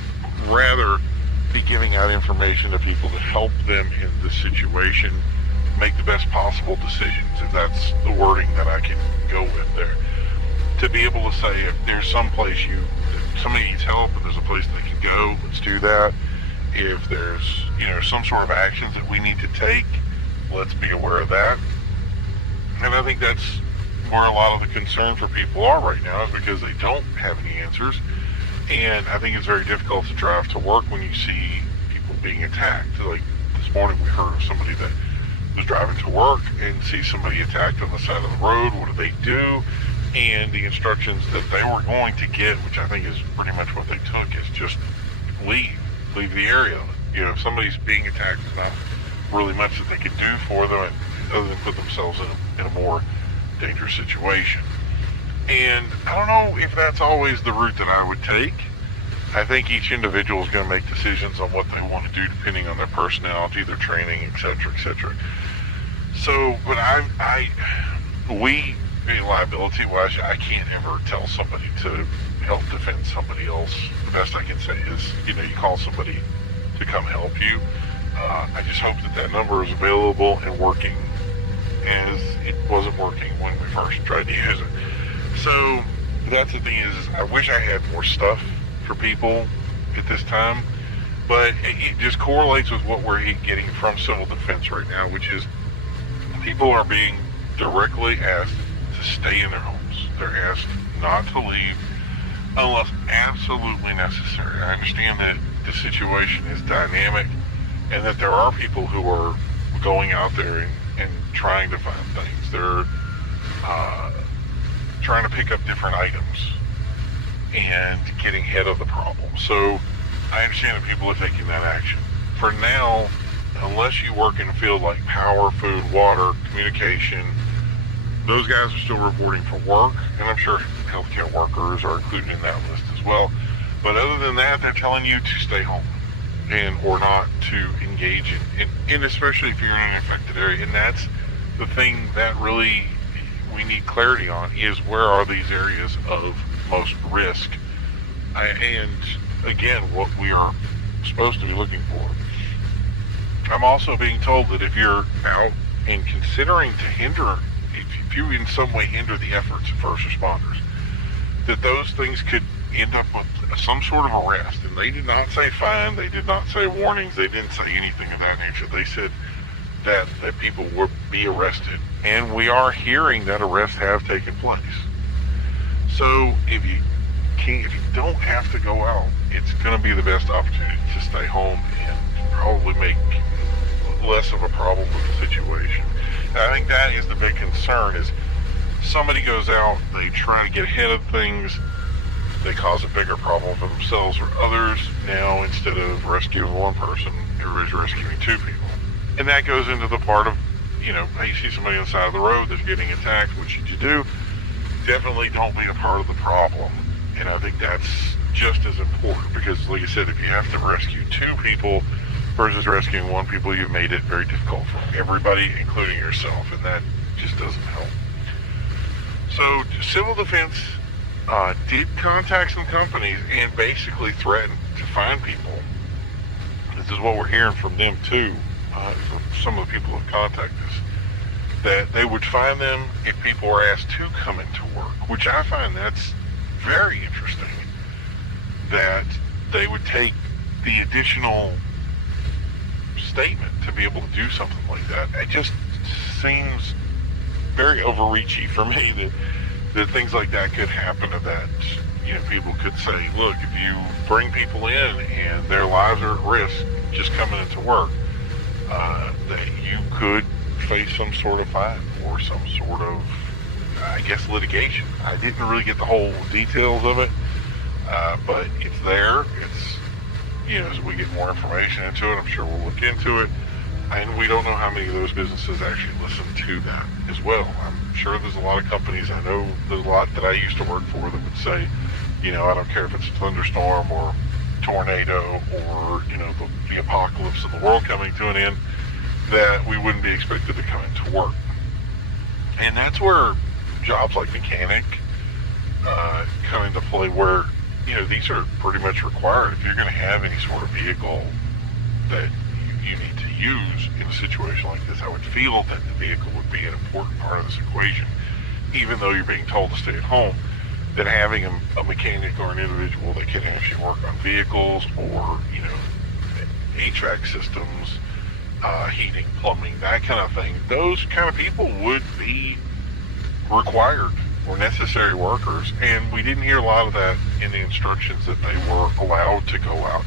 rather be giving out information to people to help them in the situation make the best possible decisions, if that's the wording that I can go with there. To be able to say, if there's some place somebody needs help and there's a place they can go, let's do that. If there's, some sort of actions that we need to take, let's be aware of that. And I think that's where a lot of the concern for people are right now, is because they don't have any answers. And I think it's very difficult to drive to work when you see people being attacked. Like this morning we heard of somebody that was driving to work and see somebody attacked on the side of the road. What do they do? And the instructions that they were going to get, which I think is pretty much what they took, is just leave the area. If somebody's being attacked, there's not really much that they can do for them other than put themselves in a more dangerous situation. And I don't know if that's always the route that I would take. I think each individual is going to make decisions on what they want to do depending on their personality, their training, etc., etc. So, but liability-wise, I can't ever tell somebody to help defend somebody else. The best I can say is, you call somebody to come help you. I just hope that number is available and working, as it wasn't working when we first tried to use it. So that's the thing is I wish I had more stuff for people at this time, but it just correlates with what we're getting from civil defense right now, which is people are being directly asked to stay in their homes. They're asked not to leave unless absolutely necessary. I understand that the situation is dynamic and that there are people who are going out there and trying to find things. They're trying to pick up different items and getting ahead of the problem. So I understand that people are taking that action. For now, unless you work in a field like power, food, water, communication, those guys are still reporting for work, and I'm sure healthcare workers are included in that list as well. But other than that, they're telling you to stay home or not to engage in especially if you're in an affected area. And that's the thing that really we need clarity on, is where are these areas of most risk? And again, what we are supposed to be looking for. I'm also being told that if you're out and considering to hinder, if you in some way hinder the efforts of first responders, that those things could end up with some sort of arrest. And they did not say fine, they did not say warnings, they didn't say anything of that nature. They said that people would be arrested. And we are hearing that arrests have taken place. So if you don't have to go out, it's going to be the best opportunity to stay home and probably make less of a problem with the situation. And I think that is the big concern, is somebody goes out, they try to get ahead of things, they cause a bigger problem for themselves or others. Now, instead of rescuing one person, everybody's rescuing two people. And that goes into the part of, you see somebody on the side of the road that's getting attacked, what should you do? Definitely don't be a part of the problem. And I think that's just as important, because like I said, if you have to rescue two people versus rescuing one people, you've made it very difficult for everybody, including yourself, and that just doesn't help. So civil defense did contact some companies and basically threatened to fine people. This is what we're hearing from them too, from some of the people who have contacted us, that they would fine them if people were asked to come into work, which I find that's very interesting, that they would take the additional statement to be able to do something like that. It just seems very overreachy for me that things like that could happen, that people could say, look, if you bring people in and their lives are at risk just coming into work, that you could face some sort of fine or some sort of, I guess, litigation. I didn't really get the whole details of it, but it's there. It's, as we get more information into it, I'm sure we'll look into it. And we don't know how many of those businesses actually listen to that as well. I'm sure there's a lot of companies, I know there's a lot that I used to work for that would say, I don't care if it's a thunderstorm or tornado or, the apocalypse of the world coming to an end, that we wouldn't be expected to come into work. And that's where jobs like mechanic come into play, where, these are pretty much required. If you're going to have any sort of vehicle that you need to use in a situation like this, I would feel that the vehicle would be an important part of this equation, even though you're being told to stay at home, that having a mechanic or an individual that can actually work on vehicles or, HVAC systems, heating, plumbing, that kind of thing, those kind of people would be required or necessary workers. And we didn't hear a lot of that in the instructions that they were allowed to go out.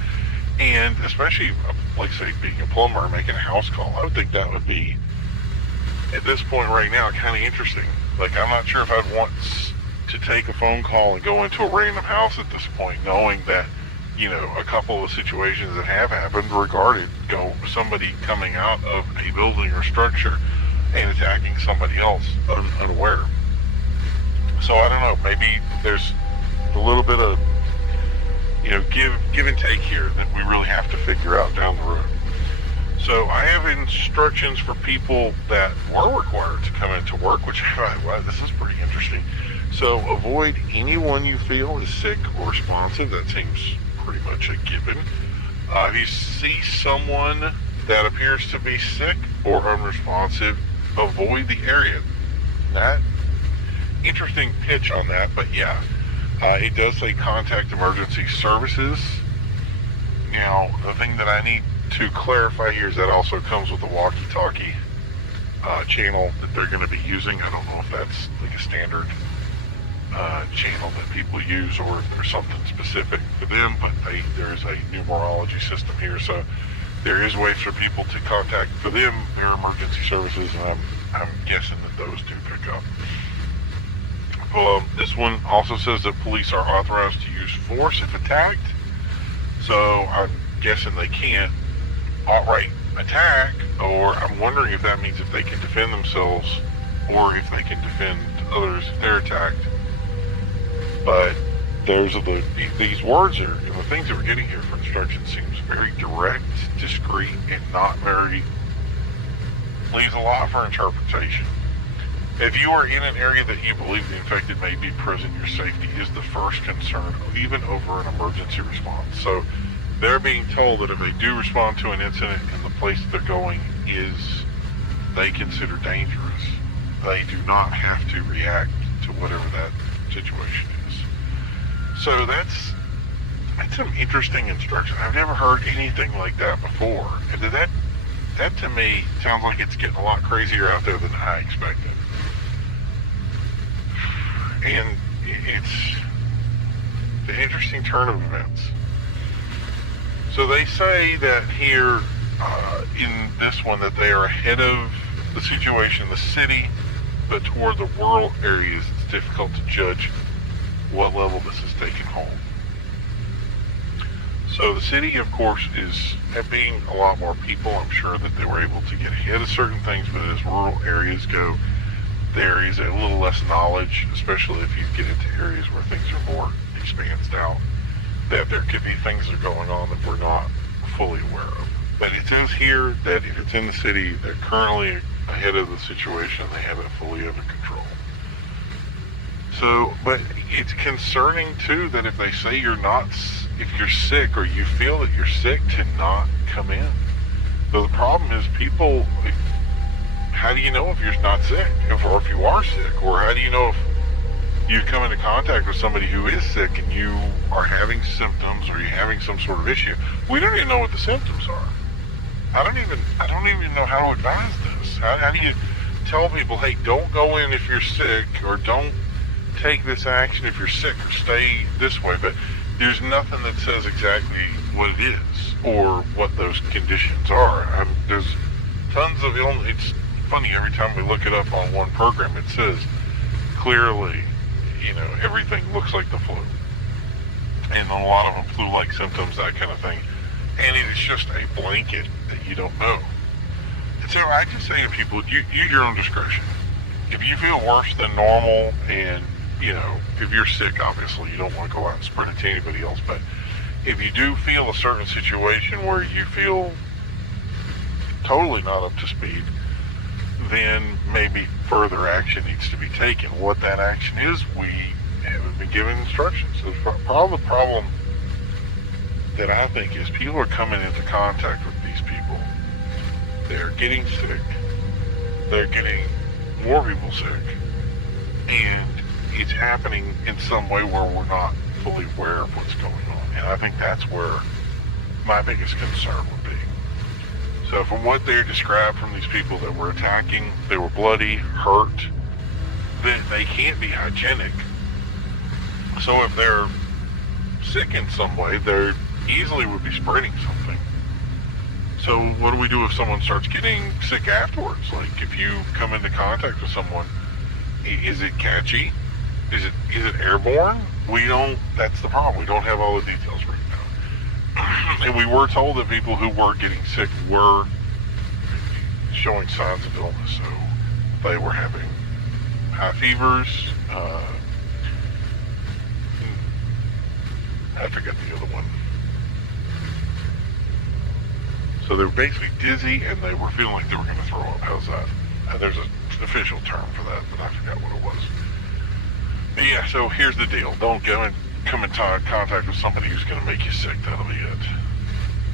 And especially, like say, being a plumber, making a house call, I would think that would be, at this point right now, kind of interesting. Like, I'm not sure if I'd want to take a phone call and go into a random house at this point, knowing that, a couple of situations that have happened regarding somebody coming out of a building or structure and attacking somebody else unaware. So I don't know, maybe there's a little bit of, give and take here that we really have to figure out down the road. So I have instructions for people that were required to come into work, which, wow, this is pretty interesting. So avoid anyone you feel is sick or responsive. That seems pretty much a given. If you see someone that appears to be sick or unresponsive, avoid the area. That interesting pitch on that, but yeah. It does say contact emergency services. Now, the thing that I need to clarify here is that also comes with the walkie-talkie channel that they're going to be using. I don't know if that's like a standard channel that people use or if there's something specific for them, but there is a numerology system here, so there is ways for people to contact for them their emergency services, and I'm guessing that those do pick up. This one also says that police are authorized to use force if attacked. So I'm guessing they can't outright attack, or I'm wondering if that means if they can defend themselves or if they can defend others if they're attacked. But these words are, and the things that we're getting here for instructions seems very direct, discreet, and not very, leaves a lot for interpretation. If you are in an area that you believe the infected may be present, your safety is the first concern, even over an emergency response. So they're being told that if they do respond to an incident and the place they're going is they consider dangerous, they do not have to react to whatever that situation is. So that's some interesting instruction. I've never heard anything like that before. And that to me sounds like it's getting a lot crazier out there than I expected. And it's the interesting turn of events. So they say that here in this one that they are ahead of the situation in the city, but toward the rural areas it's difficult to judge what level this is taking hold. So the city, of course, is being a lot more people. I'm sure that they were able to get ahead of certain things, but as rural areas go, there is a little less knowledge, especially if you get into areas where things are more expansed out, that there could be things that are going on that we're not fully aware of. But it says here that if it's in the city, they're currently ahead of the situation. They have it fully under control. So, but it's concerning too that if they say if you're sick or you feel that you're sick, to not come in. So the problem is people, how do you know if you're not sick, or if you are sick, or how do you know if you come into contact with somebody who is sick and you are having symptoms or you're having some sort of issue? We don't even know what the symptoms are. I don't even know how to advise this. How do you tell people, hey, don't go in if you're sick, or don't take this action if you're sick, or stay this way? But there's nothing that says exactly what it is or what those conditions are. There's tons of illness. It's funny, every time we look it up on one program, it says clearly, everything looks like the flu. And a lot of them flu-like symptoms, that kind of thing. And it is just a blanket that you don't know. And so I just say to people, use your own discretion. If you feel worse than normal, and if you're sick, obviously you don't want to go out and spread it to anybody else, but if you do feel a certain situation where you feel totally not up to speed, then maybe further action needs to be taken. What that action is, we haven't been given instructions. So the problem that I think is people are coming into contact with these people. They're getting sick. They're getting more people sick. And it's happening in some way where we're not fully aware of what's going on. And I think that's where my biggest concern would be. So from what they described from these people that were attacking, they were bloody, hurt, they can't be hygienic. So if they're sick in some way, they easily would be spreading something. So what do we do if someone starts getting sick afterwards? Like if you come into contact with someone, is it catchy? Is it airborne? That's the problem. We don't have all the details right now. And we were told that people who were getting sick were showing signs of illness. So they were having high fevers. I forget the other one. So they were basically dizzy and they were feeling like they were going to throw up. How's that? There's an official term for that, but I forgot what it was. But yeah, so here's the deal. Don't come in contact with somebody who's going to make you sick. That'll be it.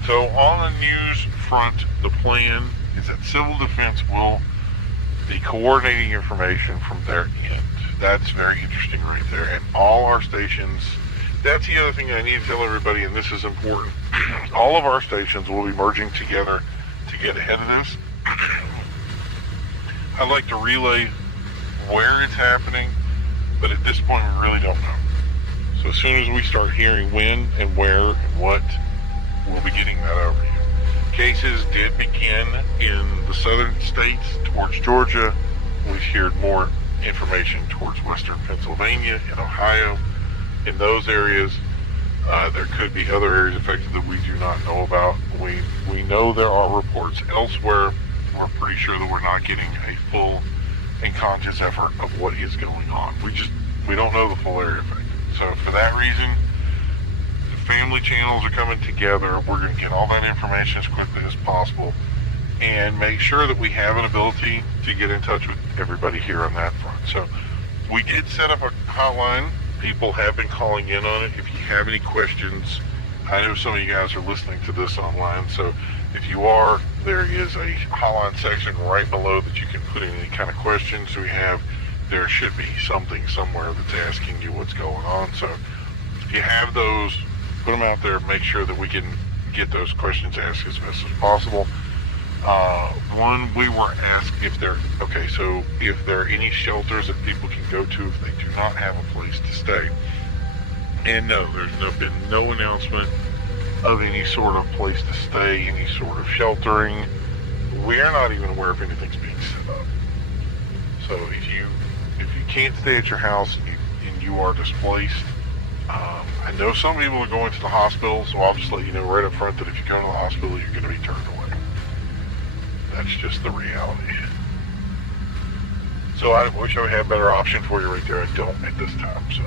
So on the news front, the plan is that Civil Defense will be coordinating information from their end. That's very interesting right there. And all our stations, that's the other thing I need to tell everybody, and this is important. All of our stations will be merging together to get ahead of this. I'd like to relay where it's happening, but at this point we really don't know. So as soon as we start hearing when and where and what, we'll be getting that over to you. Cases did begin in the southern states towards Georgia. We've heard more information towards western Pennsylvania and Ohio. In those areas, there could be other areas affected that we do not know about. We know there are reports elsewhere. We're pretty sure that we're not getting a full and conscious effort of what is going on. We don't know the full area effect. So for that reason, the family channels are coming together. We're going to get all that information as quickly as possible and make sure that we have an ability to get in touch with everybody here on that front. So we did set up a hotline. People have been calling in on it. If you have any questions, I know some of you guys are listening to this online, so if you are, there is a hotline section right below that you can put in any kind of questions there should be something somewhere that's asking you what's going on. So if you have those, put them out there, make sure that we can get those questions asked as best as possible. One, we were asked if there are any shelters that people can go to if they do not have a place to stay. And no, there's been no announcement of any sort of place to stay, any sort of sheltering. We are not even aware if anything's being set up. So if you can't stay at your house and you are displaced, I know some people are going to the hospital, so I'll just let you know right up front that if you go to the hospital, you're going to be turned away. That's just the reality. So I wish I had a better option for you right there. I don't at this time. So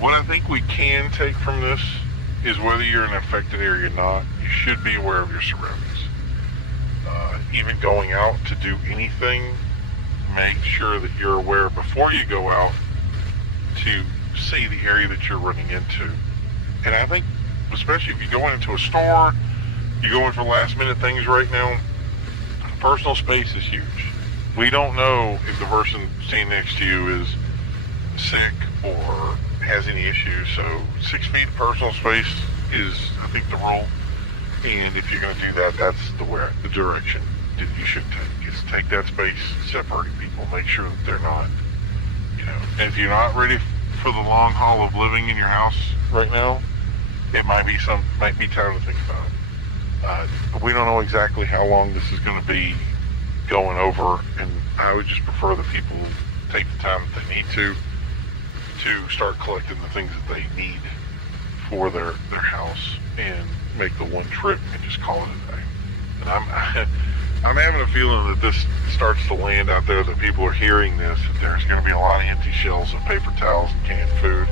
what I think we can take from this is whether you're in an affected area or not, you should be aware of your surroundings. Even going out to do anything, make sure that you're aware before you go out to see the area that you're running into. And I think, especially if you go into a store, you go in for last minute things right now, personal space is huge. We don't know if the person standing next to you is sick or has any issues, so 6 feet of personal space is, I think, the rule. And if you're going to do that, that's the direction that you should take, is take that space, separate people, make sure that they're not, and if you're not ready for the long haul of living in your house right now, it might be time to think about it. We don't know exactly how long this is going to be going over, and I would just prefer that people take the time that they need to start collecting the things that they need for their house and make the one trip and just call it a day. And I'm having a feeling that this starts to land out there, that people are hearing this, that there's going to be a lot of empty shelves of paper towels and canned food.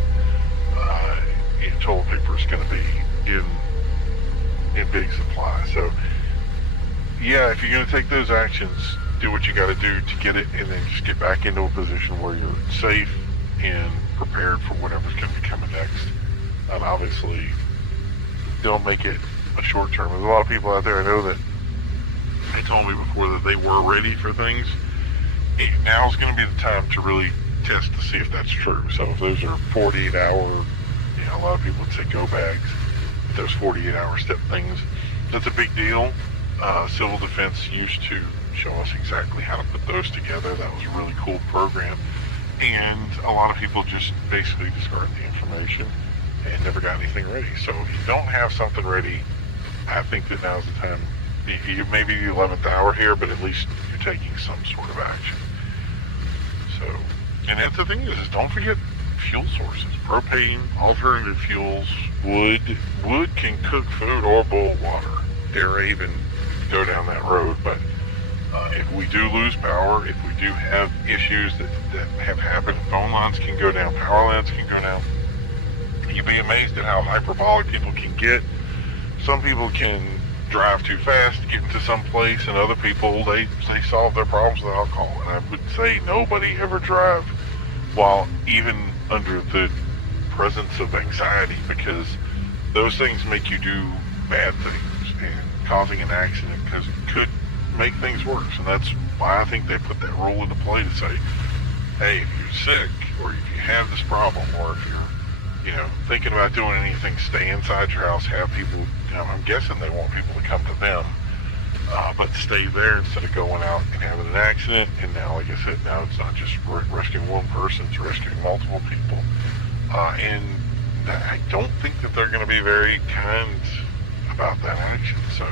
And toilet paper is going to be in big supply. So yeah, if you're going to take those actions, do what you got to do to get it, and then just get back into a position where you're safe and prepared for whatever's going to be coming next. And obviously, don't make it a short term. There's a lot of people out there, I know, that they told me before that they were ready for things. Now's going to be the time to really test to see if that's true. So if those are 48-hour, a lot of people would say go bags, those 48-hour step things, that's a big deal. Civil Defense used to show us exactly how to put those together. That was a really cool program. And a lot of people just basically discarded the information and never got anything ready. So if you don't have something ready, I think that now's the time. Maybe the 11th hour here, but at least you're taking some sort of action. So, and that's the thing is don't forget fuel sources, propane, alternative fuels, wood. Wood can cook food or boil water. Dare even go down that road, but if we do lose power, if we do have issues that have happened, phone lines can go down, power lines can go down. You'd be amazed at how hyperbolic people can get. Some people can drive too fast to get into some place, and other people, they solve their problems with alcohol. And I would say nobody ever drive while even under the presence of anxiety, because those things make you do bad things, and causing an accident because it could make things worse. And that's why I think they put that rule into play to say, hey, if you're sick, or if you have this problem, or if you're, thinking about doing anything, stay inside your house, have people, I'm guessing they want people to come to them, but stay there instead of going out and having an accident. And now, like I said, now it's not just rescuing one person, it's rescuing multiple people. And I don't think that they're going to be very kind about that action. So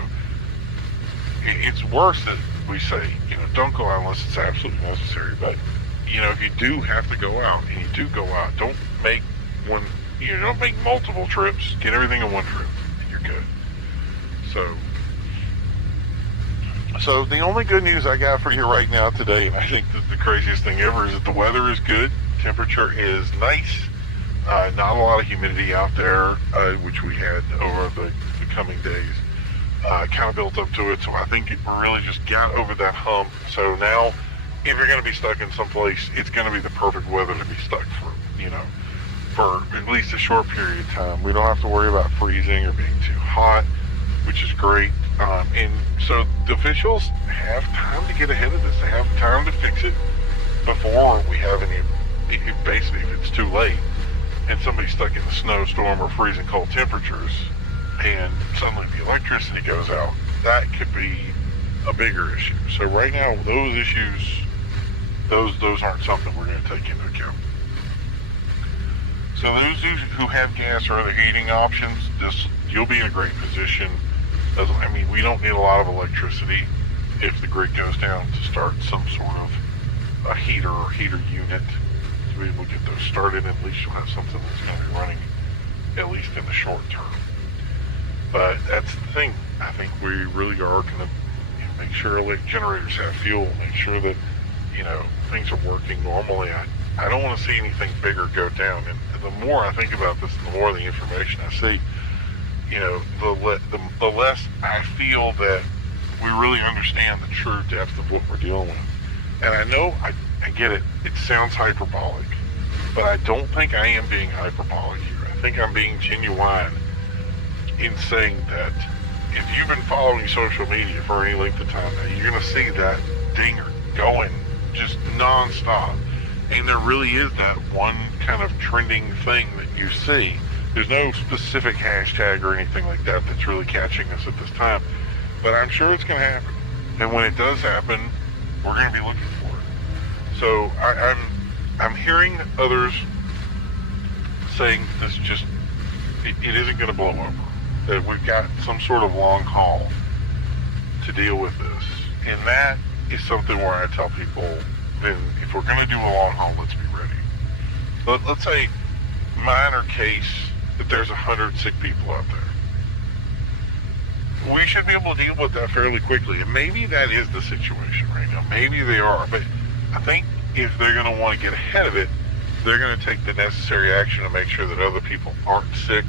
it's worse that we say, don't go out unless it's absolutely necessary. But, if you do have to go out and you do go out, don't make multiple trips. Get everything in one trip and you're good. So the only good news I got for you right now today, and I think that the craziest thing ever, is that the weather is good. Temperature is nice. Not a lot of humidity out there, which we had over the coming days. Kind of built up to it, so I think it really just got over that hump. So now, if you're going to be stuck in someplace, it's going to be the perfect weather to be stuck for, for at least a short period of time. We don't have to worry about freezing or being too hot, which is great. And so the officials have time to get ahead of this. They have time to fix it before we have any, basically, if it's too late and somebody's stuck in a snowstorm or freezing cold temperatures and suddenly the electricity goes out, that could be a bigger issue. So right now, those issues, those aren't something we're going to take into account. So those who have gas or other heating options, you'll be in a great position. We don't need a lot of electricity if the grid goes down to start some sort of a heater or heater unit to be able to get those started. At least you'll have something that's going to be running at least in the short term. But that's the thing. I think we really are going to make sure generators have fuel, make sure that things are working normally. I don't want to see anything bigger go down. And the more I think about this, the more the information I see, the less I feel that we really understand the true depth of what we're dealing with. And I know, I get it, it sounds hyperbolic, but I don't think I am being hyperbolic here. I think I'm being genuine in saying that if you've been following social media for any length of time now, you're going to see that dinger going just nonstop. And there really is that one kind of trending thing that you see. There's no specific hashtag or anything like that that's really catching us at this time. But I'm sure it's going to happen. And when it does happen, we're going to be looking for it. So I'm hearing others saying this just, it isn't going to blow over. That we've got some sort of long haul to deal with this. And that is something where I tell people, then if we're going to do a long haul, let's be ready. Let's say minor case that there's 100 sick people out there. We should be able to deal with that fairly quickly. And maybe that is the situation right now. Maybe they are. But I think if they're going to want to get ahead of it, they're going to take the necessary action to make sure that other people aren't sick,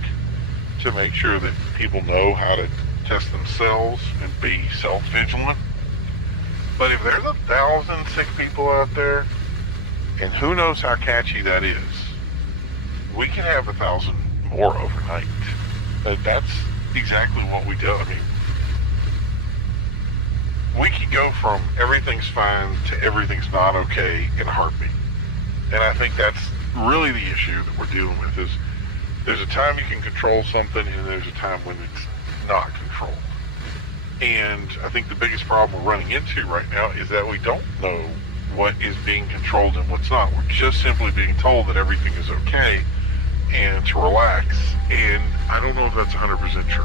to make sure that people know how to test themselves and be self-vigilant. But if there's 1,000 sick people out there, and who knows how catchy that is, we can have 1,000 more overnight. That's exactly what we do. We can go from everything's fine to everything's not okay in a heartbeat. And I think that's really the issue that we're dealing with, is there's a time you can control something and there's a time when it's not controlled. And I think the biggest problem we're running into right now is that we don't know what is being controlled and what's not. We're just simply being told that everything is okay and to relax. And I don't know if that's 100% true.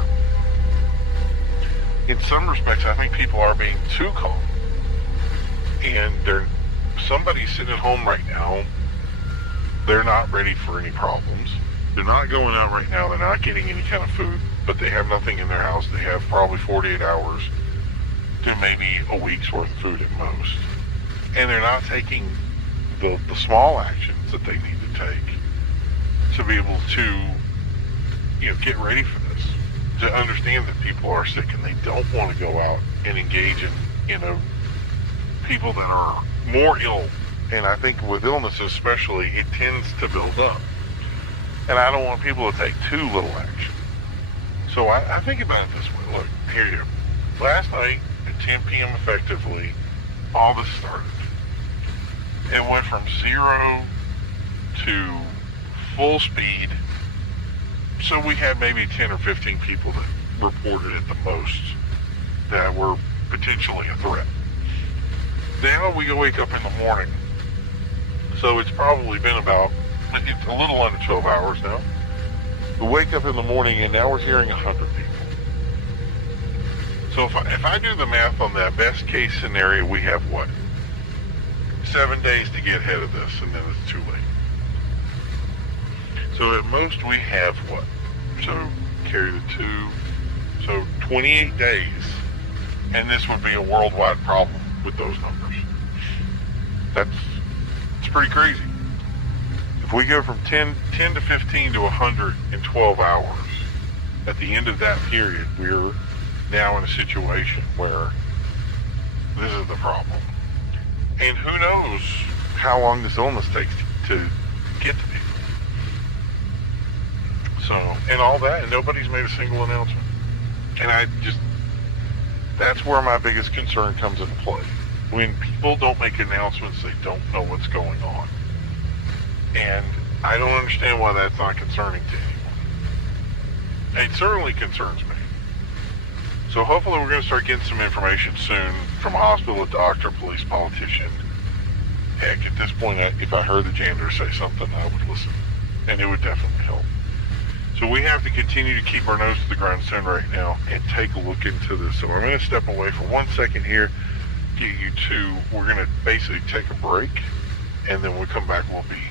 In some respects, I think people are being too calm. And somebody's sitting at home right now, they're not ready for any problems. They're not going out right now, they're not getting any kind of food, but they have nothing in their house. They have probably 48 hours to maybe a week's worth of food at most. And they're not taking the small actions that they need to take to be able to, get ready for this. To understand that people are sick and they don't want to go out and engage in, people that are more ill. And I think with illness especially, it tends to build up. And I don't want people to take too little action. So I think about it this way. Look, here you go. Last night at 10 p.m. effectively, all this started. It went from 0 to full speed. So we had maybe 10 or 15 people that reported at the most that were potentially a threat. Now we wake up in the morning. So it's probably been about, it's a little under 12 hours now. We wake up in the morning and now we're hearing 100 people. So if I do the math on that, best case scenario, we have what? 7 days to get ahead of this, and then it's too late. So at most we have what? So carry the 2, so 28 days, and this would be a worldwide problem with those numbers. It's pretty crazy. If we go from 10 to 15 to 100 in 12 hours, at the end of that period, we're now in a situation where this is the problem. And who knows how long this illness takes to get to people. So, and all that, and nobody's made a single announcement. And that's where my biggest concern comes into play. When people don't make announcements, they don't know what's going on. And I don't understand why that's not concerning to anyone. It certainly concerns me. So hopefully we're going to start getting some information soon from a hospital, a doctor, police, politician. Heck, at this point, if I heard the janitor say something, I would listen. And it would definitely help. So we have to continue to keep our nose to the grindstone right now and take a look into this. So I'm going to step away for 1 second here, get you to, we're going to basically take a break, and then when we come back, we'll be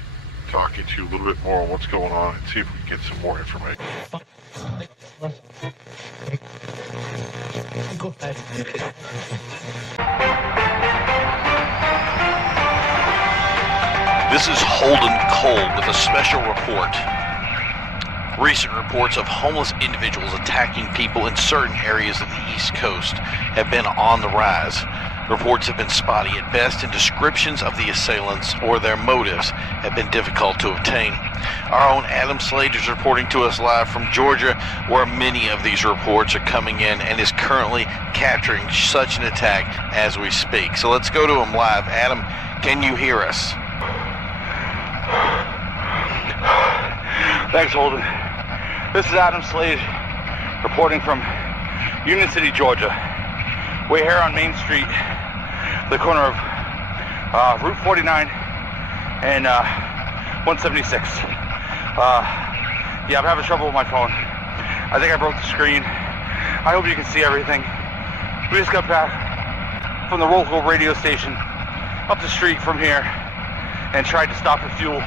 talking to you a little bit more on what's going on and see if we can get some more information. This is Holden Cole with a special report. Recent reports of homeless individuals attacking people in certain areas of the East Coast have been on the rise. Reports have been spotty at best, and descriptions of the assailants or their motives have been difficult to obtain. Our own Adam Slade is reporting to us live from Georgia, where many of these reports are coming in, and is currently capturing such an attack as we speak. So let's go to him live. Adam, can you hear us? Thanks, Holden. This is Adam Slade reporting from Union City, Georgia. We're here on Main Street, the corner of Route 49 and 176. Yeah, I'm having trouble with my phone. I think I broke the screen. I hope you can see everything. We just got back from the local radio station up the street from here and tried to stop for fuel.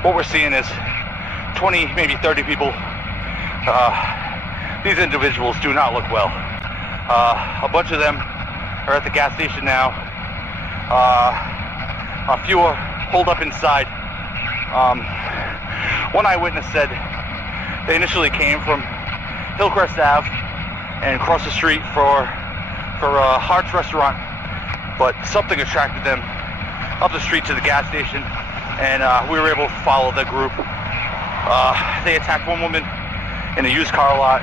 What we're seeing is 20, maybe 30 people. These individuals do not look well. A bunch of them are at the gas station now. A few are holed up inside. One eyewitness said they initially came from Hillcrest Ave and crossed the street for Hart's Restaurant, but something attracted them up the street to the gas station, and we were able to follow the group. They attacked one woman in a used car lot,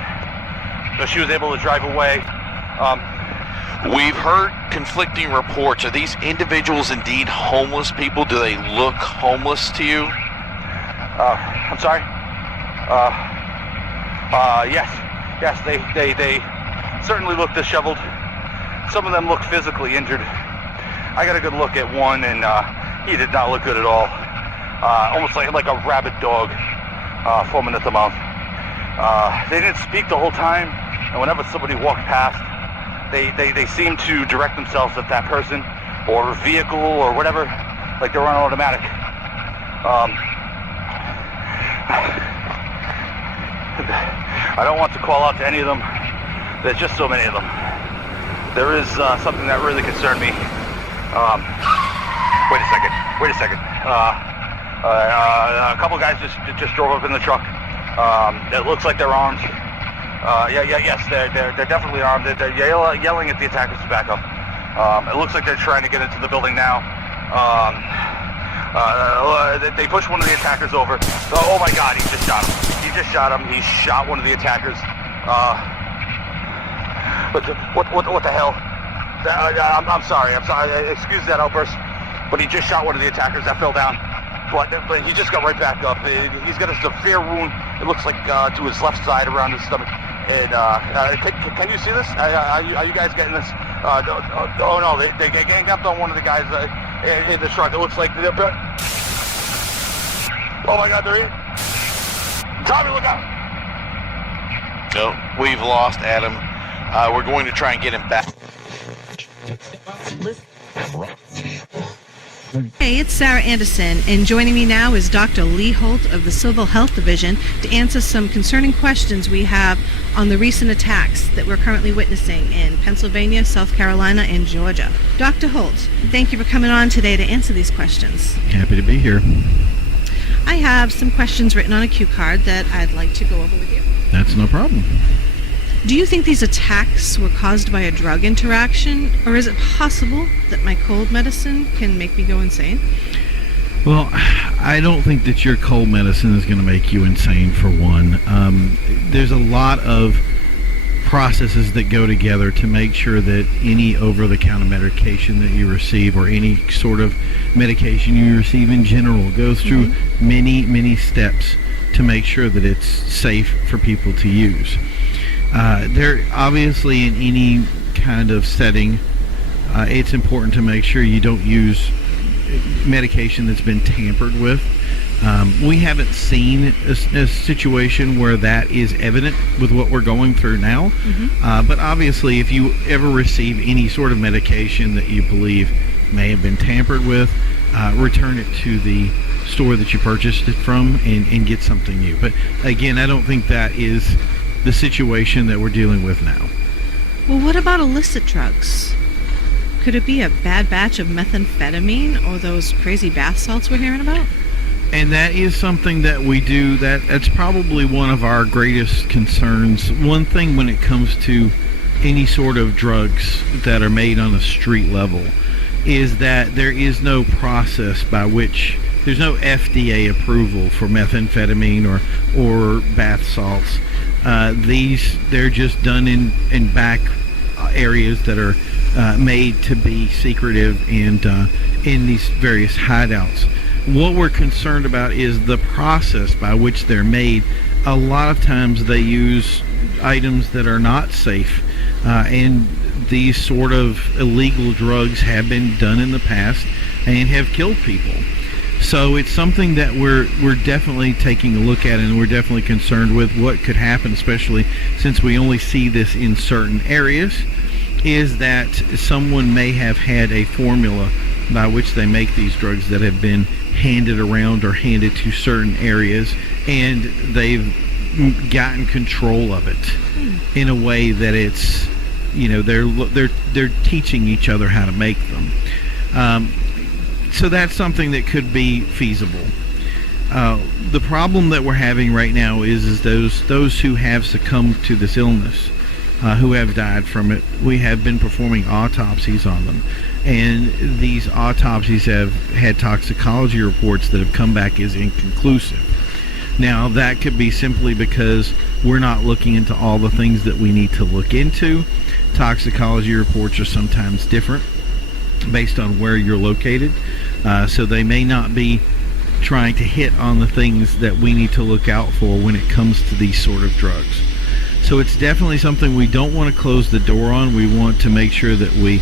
so she was able to drive away. We've heard conflicting reports. Are these individuals indeed homeless people? Do they look homeless to you? I'm sorry? Yes, they certainly look disheveled. Some of them look physically injured. I got a good look at one, and he did not look good at all. Almost like a rabid dog, foaming at the mouth. They didn't speak the whole time, and whenever somebody walked past, they seemed to direct themselves at that person or vehicle or whatever, like they were on automatic. I don't want to call out to any of them. There's just so many of them. There is something that really concerned me. Wait a second. A couple guys just drove up in the truck. It looks like they're armed. Yes, they're definitely armed. They're yelling at the attackers to back up. It looks like they're trying to get into the building now. They pushed one of the attackers over. Oh my God, he just shot him. He shot one of the attackers. What the hell? I'm sorry. Excuse that outburst. but he just shot one of the attackers that fell down. But he just got right back up. He's got a severe wound. It looks like to his left side around his stomach. And can you see this? Are you guys getting this? Oh no, they ganged up on one of the guys in the truck. It looks like they're... Oh my God, they're in. Tommy, look out! No, we've lost Adam. We're going to try and get him back. Hey, it's Sarah Anderson, and joining me now is Dr. Lee Holt of the Civil Health Division to answer some concerning questions we have on the recent attacks that we're currently witnessing in Pennsylvania, South Carolina, and Georgia. Dr. Holt, thank you for coming on today to answer these questions. Happy to be here. I have some questions written on a cue card that I'd like to go over with you. That's no problem. Do you think these attacks were caused by a drug interaction, or is it possible that my cold medicine can make me go insane? Well, I don't think that your cold medicine is going to make you insane, for one. There's a lot of processes that go together to make sure that any over-the-counter medication that you receive, or any sort of medication you receive in general, goes through many, many steps to make sure that it's safe for people to use. There, obviously, in any kind of setting, it's important to make sure you don't use medication that's been tampered with. We haven't seen a situation where that is evident with what we're going through now. But obviously, if you ever receive any sort of medication that you believe may have been tampered with, return it to the store that you purchased it from and get something new. But again, I don't think that is the situation that we're dealing with now. Well, what about illicit drugs? Could it be a bad batch of methamphetamine or those crazy bath salts we're hearing about? And that is something that we do. That's probably one of our greatest concerns. One thing when it comes to any sort of drugs that are made on a street level is that there is no process by which there's no FDA approval for methamphetamine or bath salts. They're just done in back areas that are made to be secretive and in these various hideouts. What we're concerned about is the process by which they're made. A lot of times they use items that are not safe, and these sort of illegal drugs have been done in the past and have killed people. So it's something that we're definitely taking a look at, and we're definitely concerned with what could happen, especially since we only see this in certain areas, is that someone may have had a formula by which they make these drugs that have been handed around or handed to certain areas, and they've gotten control of it in a way that it's, they're teaching each other how to make them. So that's something that could be feasible. The problem that we're having right now is those who have succumbed to this illness, who have died from it. We have been performing autopsies on them, and these autopsies have had toxicology reports that have come back as inconclusive. Now, that could be simply because we're not looking into all the things that we need to look into. Toxicology reports are sometimes different based on where you're located, so they may not be trying to hit on the things that we need to look out for when it comes to these sort of drugs. So it's definitely something we don't want to close the door on. We want to make sure that we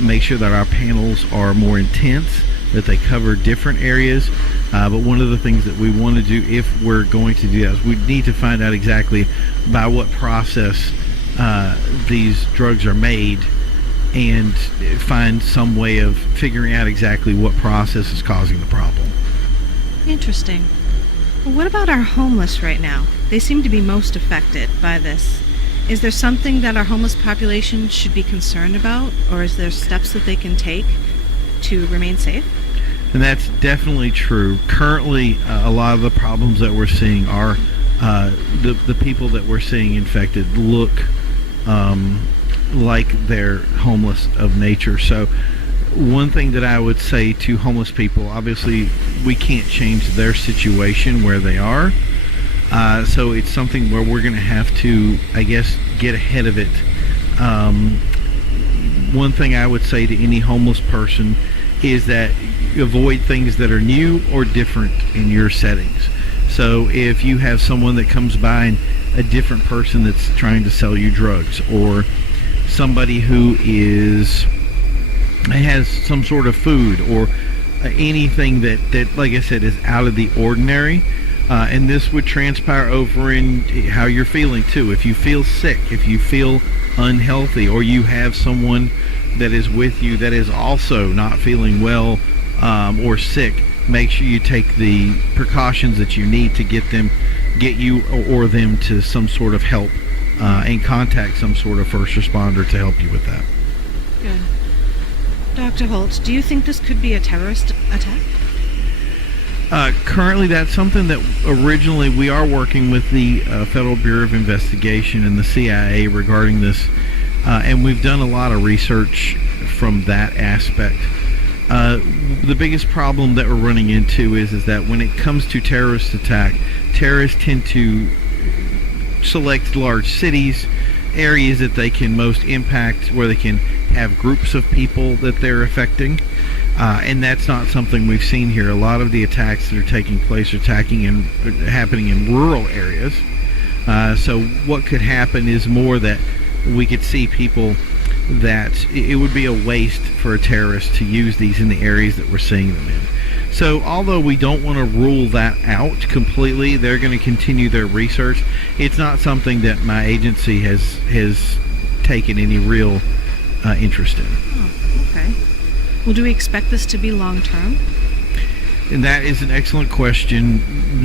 make sure that our panels are more intense, that they cover different areas. But one of the things that we want to do, if we're going to do that, is we need to find out exactly by what process these drugs are made, and find some way of figuring out exactly what process is causing the problem. Interesting. Well, what about our homeless right now? They seem to be most affected by this. Is there something that our homeless population should be concerned about, or is there steps that they can take to remain safe? And that's definitely true. Currently, a lot of the problems that we're seeing are the people that we're seeing infected look like they're homeless of nature. So one thing that I would say to homeless people, obviously we can't change their situation where they are. So it's something where we're going to have to, I guess, get ahead of it. One thing I would say to any homeless person is that you avoid things that are new or different in your settings. So if you have someone that comes by and a different person that's trying to sell you drugs, or somebody who has some sort of food, or anything that like I said is out of the ordinary, and this would transpire over in how you're feeling too. If you feel sick, if you feel unhealthy, or you have someone that is with you that is also not feeling well or sick, make sure you take the precautions that you need to get you or them to some sort of help, and contact some sort of first responder to help you with that. Good. Dr. Holt, do you think this could be a terrorist attack? Currently, that's something that originally we are working with the Federal Bureau of Investigation and the CIA regarding this, and we've done a lot of research from that aspect. The biggest problem that we're running into is that when it comes to terrorist attack, terrorists tend to select large cities, areas that they can most impact, where they can have groups of people that they're affecting, and that's not something we've seen here. A lot of the attacks that are taking place are happening in rural areas. So what could happen is more that we could see people that it would be a waste for a terrorist to use these in the areas that we're seeing them in. So although we don't want to rule that out completely, they're going to continue their research. It's not something that my agency has taken any real interest in. Oh, okay. Well, do we expect this to be long-term? And that is an excellent question.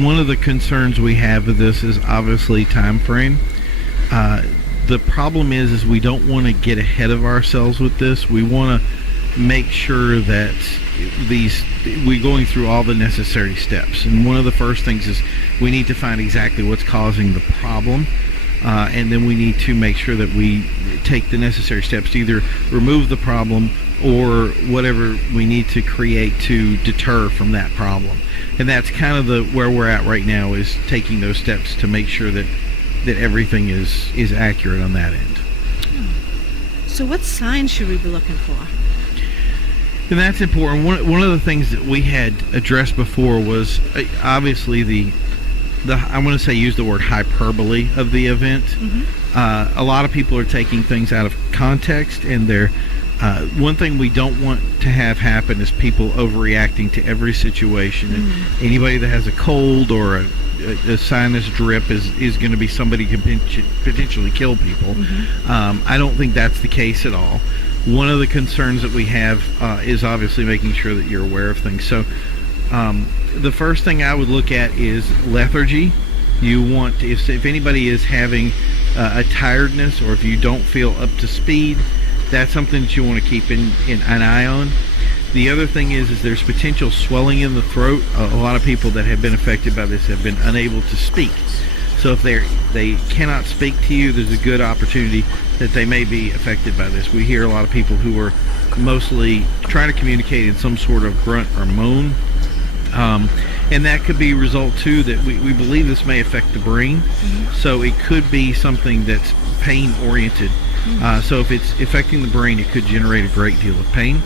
One of the concerns we have with this is obviously time frame. The problem is we don't want to get ahead of ourselves with this. We want to make sure that we're going through all the necessary steps. And one of the first things is we need to find exactly what's causing the problem. And then we need to make sure that we take the necessary steps to either remove the problem or whatever we need to create to deter from that problem. And that's kind of where we're at right now, is taking those steps to make sure that everything is accurate on that end. So what signs should we be looking for? And that's important. One of the things that we had addressed before was obviously the I want to say use the word hyperbole of the event. Mm-hmm. A lot of people are taking things out of context, and they're one thing we don't want to have happen is people overreacting to every situation. And anybody that has a cold or a sinus drip is going to be somebody who can potentially kill people. Mm-hmm. I don't think that's the case at all. One of the concerns that we have is obviously making sure that you're aware of things. So the first thing I would look at is lethargy. You want, if anybody is having a tiredness, or if you don't feel up to speed, that's something that you want to keep an eye on. The other thing is there's potential swelling in the throat. A lot of people that have been affected by this have been unable to speak. So if they cannot speak to you, there's a good opportunity that they may be affected by this. We hear a lot of people who are mostly trying to communicate in some sort of grunt or moan. And that could be a result too that we believe this may affect the brain. Mm-hmm. So it could be something that's pain oriented. Mm-hmm. So if it's affecting the brain, it could generate a great deal of pain.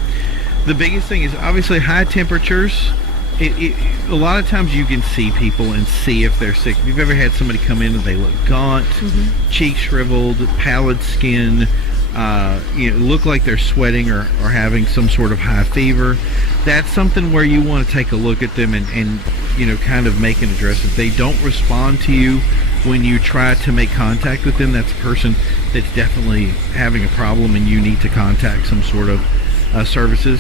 The biggest thing is obviously high temperatures. A lot of times you can see people and see if they're sick. If you've ever had somebody come in and they look gaunt, mm-hmm. cheeks shriveled, pallid skin, look like they're sweating or having some sort of high fever, that's something where you want to take a look at them and kind of make an address. If they don't respond to you when you try to make contact with them, that's a person that's definitely having a problem and you need to contact some sort of services.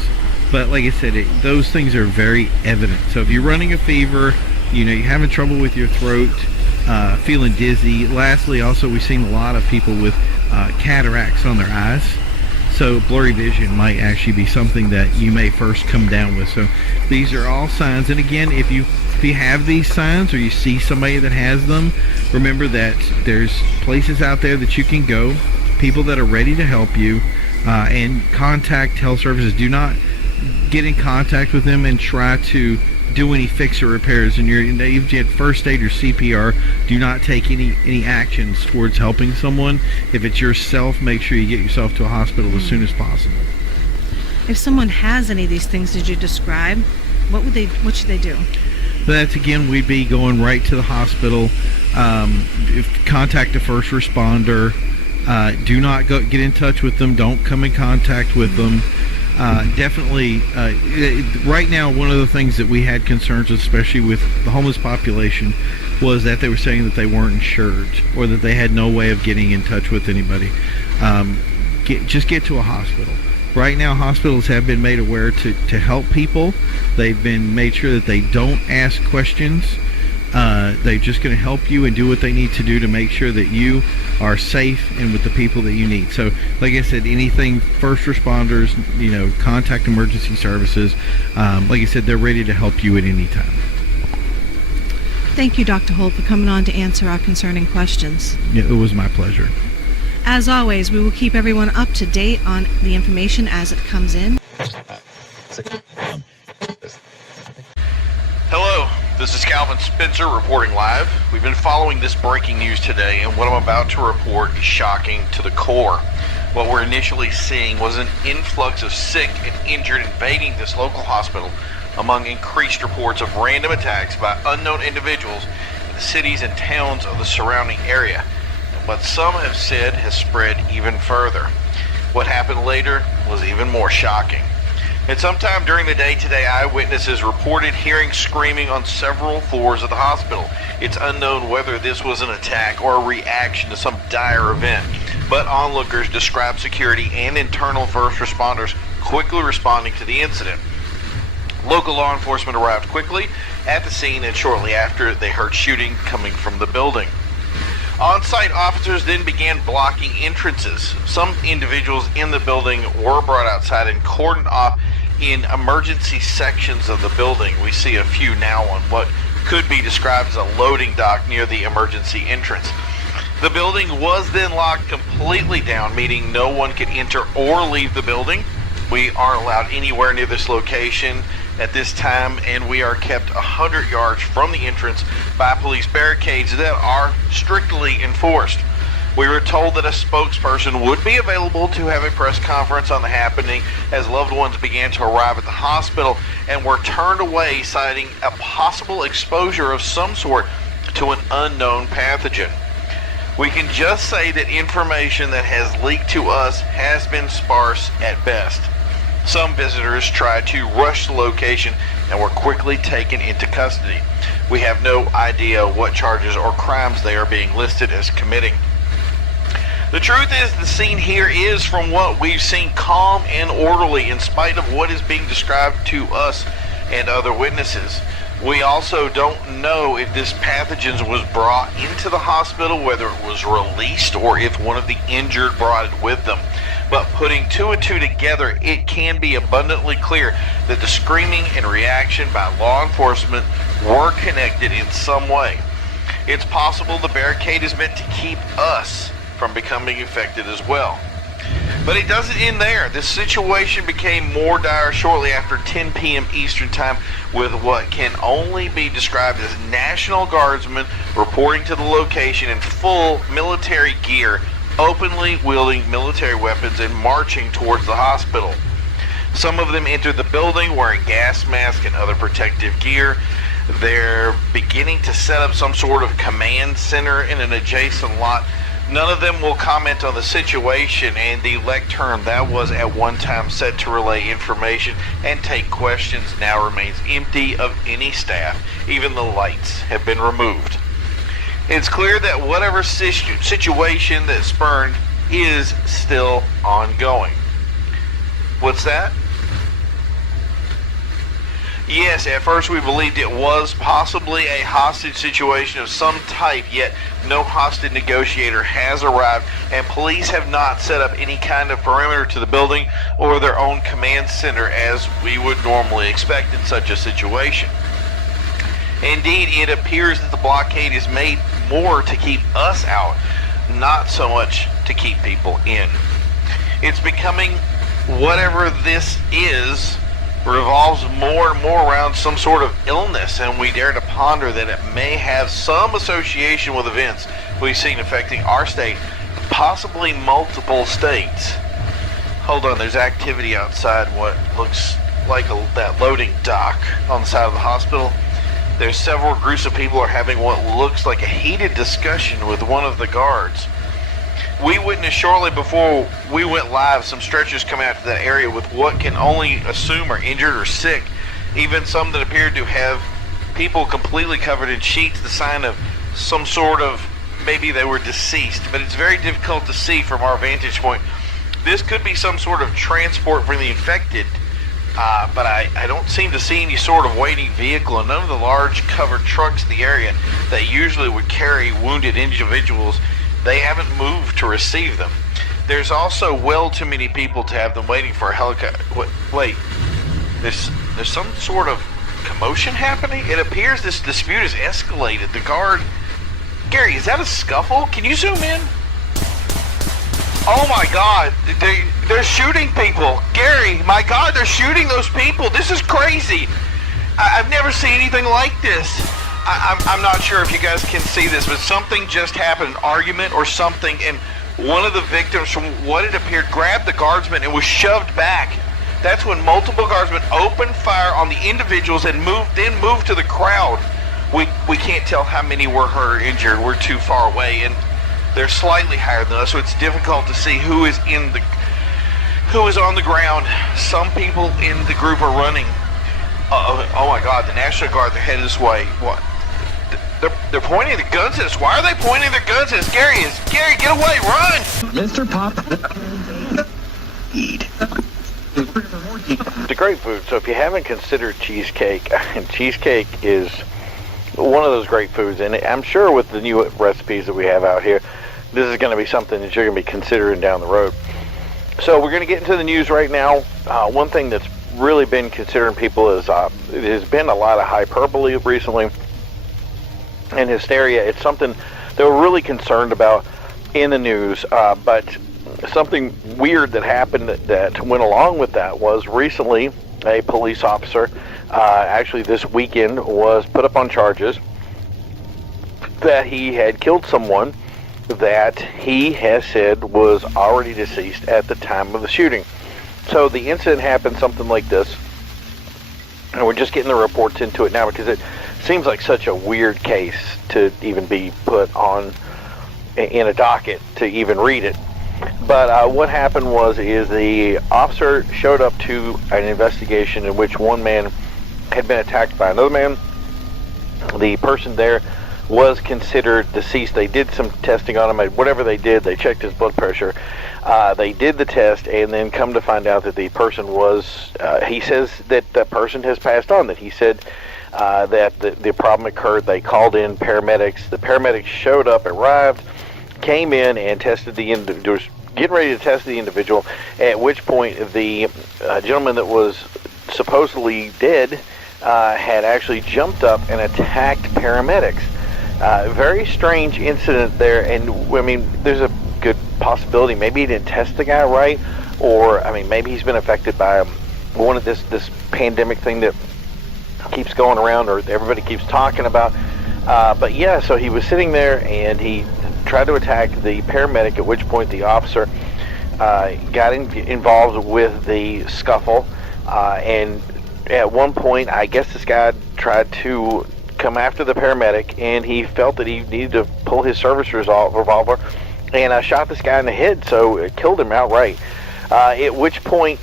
But like I said, those things are very evident. So if you're running a fever, you're having trouble with your throat, feeling dizzy. Lastly, also we've seen a lot of people with cataracts on their eyes. So blurry vision might actually be something that you may first come down with. So these are all signs. And again, if you have these signs or you see somebody that has them, remember that there's places out there that you can go, people that are ready to help you, and contact health services. Do not get in contact with them and try to do any fix or repairs. And you've had first aid or CPR, do not take any actions towards helping someone. If it's yourself, make sure you get yourself to a hospital as soon as possible. If someone has any of these things that you describe, what should they do? That's, again, we'd be going right to the hospital. Contact a first responder. Do not get in touch with them. Don't come in contact with them. Definitely, right now, one of the things that we had concerns with, especially with the homeless population, was that they were saying that they weren't insured or that they had no way of getting in touch with anybody. Just get to a hospital. Right now, hospitals have been made aware to help people. They've been made sure that they don't ask questions. They're just going to help you and do what they need to do to make sure that you are safe and with the people that you need. So, like I said, anything first responders, contact emergency services. Like I said, they're ready to help you at any time. Thank you, Dr. Holt, for coming on to answer our concerning questions. Yeah, it was my pleasure. As always, we will keep everyone up to date on the information as it comes in. Hello, this is Calvin Spencer reporting live. We've been following this breaking news today, and what I'm about to report is shocking to the core. What we're initially seeing was an influx of sick and injured invading this local hospital, among increased reports of random attacks by unknown individuals in the cities and towns of the surrounding area. And what some have said has spread even further. What happened later was even more shocking. And sometime during the day today, eyewitnesses reported hearing screaming on several floors of the hospital. It's unknown whether this was an attack or a reaction to some dire event, but onlookers described security and internal first responders quickly responding to the incident. Local law enforcement arrived quickly at the scene, and shortly after, they heard shooting coming from the building. On-site officers then began blocking entrances. Some individuals in the building were brought outside and cordoned off in emergency sections of the building. We see a few now on what could be described as a loading dock near the emergency entrance. The building was then locked completely down, meaning no one could enter or leave the building. We aren't allowed anywhere near this location at this time, and we are kept 100 yards from the entrance by police barricades that are strictly enforced. We were told that a spokesperson would be available to have a press conference on the happening as loved ones began to arrive at the hospital and were turned away, citing a possible exposure of some sort to an unknown pathogen. We can just say that information that has leaked to us has been sparse at best. Some visitors tried to rush the location and were quickly taken into custody. We have no idea what charges or crimes they are being listed as committing. The truth is, the scene here is, from what we've seen, calm and orderly in spite of what is being described to us and other witnesses. We also don't know if this pathogen was brought into the hospital, whether it was released, or if one of the injured brought it with them. But putting two and two together, it can be abundantly clear that the screaming and reaction by law enforcement were connected in some way. It's possible the barricade is meant to keep us from becoming infected as well. But it doesn't end there. This situation became more dire shortly after 10 p.m. Eastern Time, with what can only be described as National Guardsmen reporting to the location in full military gear, openly wielding military weapons and marching towards the hospital. Some of them entered the building wearing gas masks and other protective gear. They're beginning to set up some sort of command center in an adjacent lot. None of them will comment on the situation, and the lectern that was at one time set to relay information and take questions now remains empty of any staff. Even the lights have been removed. It's clear that whatever situation that spurned is still ongoing. What's that? Yes, at first we believed it was possibly a hostage situation of some type, yet no hostage negotiator has arrived, and police have not set up any kind of perimeter to the building or their own command center as we would normally expect in such a situation. Indeed, it appears that the blockade is made more to keep us out, not so much to keep people in. It's becoming, whatever this is, revolves more and more around some sort of illness, and we dare to ponder that it may have some association with events we've seen affecting our state, possibly multiple states. Hold on, there's activity outside what looks like that loading dock on the side of the hospital. There's several groups of people are having what looks like a heated discussion with one of the guards. We witnessed shortly before we went live some stretchers come out to that area with what can only assume are injured or sick, even some that appeared to have people completely covered in sheets, the sign of some sort of, maybe they were deceased, but it's very difficult to see from our vantage point. This could be some sort of transport for the infected, but I don't seem to see any sort of waiting vehicle, and none of the large covered trucks in the area that usually would carry wounded individuals, they haven't moved to receive them. There's also well too many people to have them waiting for a helicopter. Wait, there's some sort of commotion happening? It appears this dispute has escalated. The guard... Gary, is that a scuffle? Can you zoom in? Oh my God, they're shooting people. Gary, my God, they're shooting those people. This is crazy. I've never seen anything like this. I'm not sure if you guys can see this, but something just happened, an argument or something, and one of the victims, from what it appeared, grabbed the guardsman and was shoved back. That's when multiple guardsmen opened fire on the individuals and moved to the crowd. We can't tell how many were hurt or injured. We're too far away, and they're slightly higher than us, so it's difficult to see who is on the ground. Some people in the group are running. Oh my God, the National Guard, they're headed this way. What? They're pointing their guns at us. Why are they pointing their guns at us? Gary, get away, run! Mr. Pop. Eat. It's a great food, so if you haven't considered cheesecake, cheesecake is one of those great foods, and I'm sure with the new recipes that we have out here, this is going to be something that you're going to be considering down the road. So we're going to get into the news right now. One thing that's really been considering people is it has been a lot of hyperbole recently and hysteria. It's something they were really concerned about in the news, but something weird that happened that went along with that was recently a police officer, actually this weekend, was put up on charges that he had killed someone that he has said was already deceased at the time of the shooting. So the incident happened something like this, and we're just getting the reports into it now because it seems like such a weird case to even be put on in a docket to even read it. But what happened is the officer showed up to an investigation in which one man had been attacked by another man. The person there was considered deceased. They did some testing on him. Whatever they did, they checked his blood pressure. They did the test, and then come to find out that the person was, he says that the person has passed on, that he said that the problem occurred. They called in paramedics. The paramedics showed up, arrived, came in, and tested the individual, getting ready to test the individual, at which point the gentleman that was supposedly dead had actually jumped up and attacked paramedics. Very strange incident there, and I mean, there's a good possibility maybe he didn't test the guy right, or I mean, maybe he's been affected by one of this pandemic thing that keeps going around, or everybody keeps talking about. But yeah, so he was sitting there and he tried to attack the paramedic, at which point the officer got involved with the scuffle, and at one point, I guess this guy tried to come after the paramedic, and he felt that he needed to pull his service revolver and shot this guy in the head, so it killed him outright. At which point,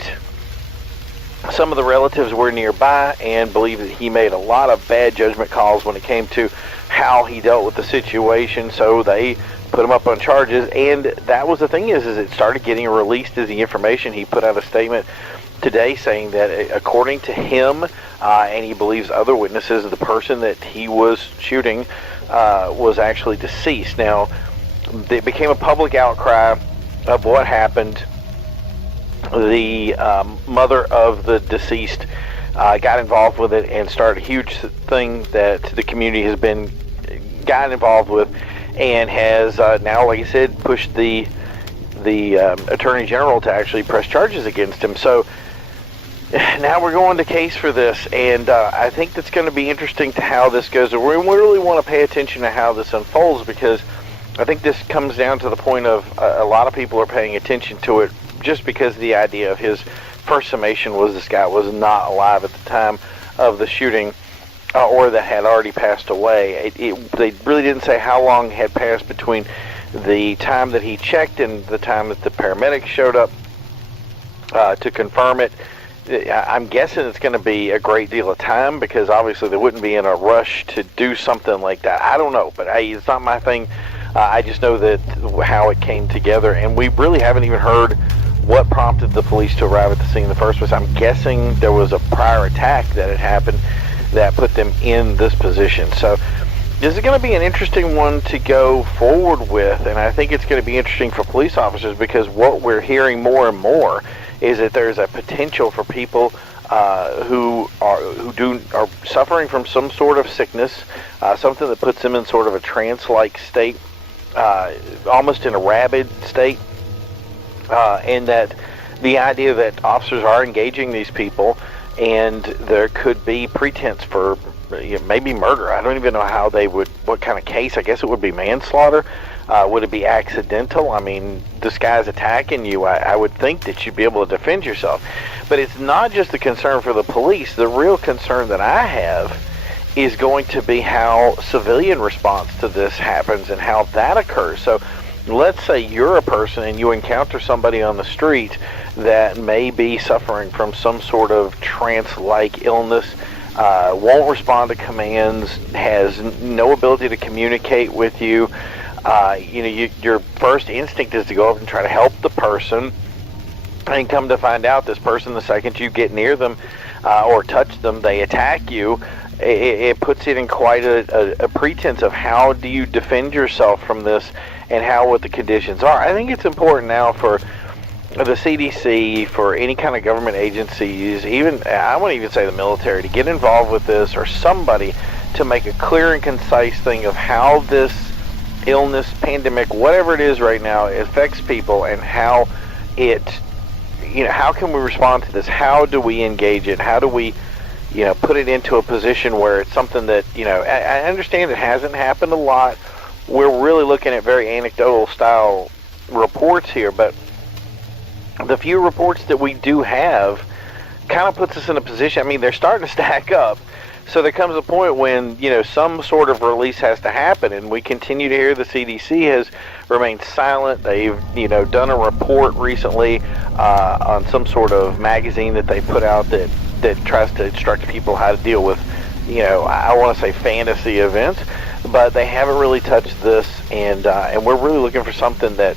some of the relatives were nearby and believed that he made a lot of bad judgment calls when it came to how he dealt with the situation, so they put him up on charges. And that was the thing is it started getting released as the information. He put out a statement today saying that according to him, and he believes other witnesses, the person that he was shooting was actually deceased. Now, it became a public outcry of what happened. The mother of the deceased got involved with it and started a huge thing that the community has gotten involved with, and has now, like I said, pushed the Attorney General to actually press charges against him. So now we're going to case for this, and I think that's going to be interesting to how this goes. We really want to pay attention to how this unfolds, because I think this comes down to the point of a lot of people are paying attention to it just because the idea of his first summation was this guy was not alive at the time of the shooting, or that had already passed away. They really didn't say how long had passed between the time that he checked and the time that the paramedics showed up to confirm it. I'm guessing it's going to be a great deal of time, because obviously they wouldn't be in a rush to do something like that. I don't know, but it's not my thing. I just know that how it came together, and we really haven't even heard what prompted the police to arrive at the scene in the first place. I'm guessing there was a prior attack that had happened that put them in this position. So this is going to be an interesting one to go forward with, and I think it's going to be interesting for police officers, because what we're hearing more and more is that there's a potential for people who are suffering from some sort of sickness, something that puts them in sort of a trance-like state, almost in a rabid state, and that the idea that officers are engaging these people, and there could be pretense for maybe murder. I don't even know how they would, what kind of case. I guess it would be manslaughter. Would it be accidental? I mean, this guy's attacking you. I would think that you'd be able to defend yourself. But it's not just a concern for the police. The real concern that I have is going to be how civilian response to this happens and how that occurs. So let's say you're a person and you encounter somebody on the street that may be suffering from some sort of trance-like illness, won't respond to commands, has no ability to communicate with you. Your first instinct is to go up and try to help the person, and come to find out this person, the second you get near them or touch them, they attack you. It puts it in quite a pretense of how do you defend yourself from this, and what the conditions are. I think it's important now for the CDC, for any kind of government agencies, even I won't even say the military, to get involved with this, or somebody to make a clear and concise thing of how this illness, pandemic, whatever it is right now, affects people, and how can we respond to this? How do we engage it? How do we, put it into a position where it's something that, I understand it hasn't happened a lot. We're really looking at very anecdotal style reports here, but the few reports that we do have kind of puts us in a position. I mean, they're starting to stack up. So there comes a point when, some sort of release has to happen, and we continue to hear the CDC has remained silent. They've, done a report recently on some sort of magazine that they put out that tries to instruct people how to deal with, I want to say fantasy events, but they haven't really touched this, and we're really looking for something that,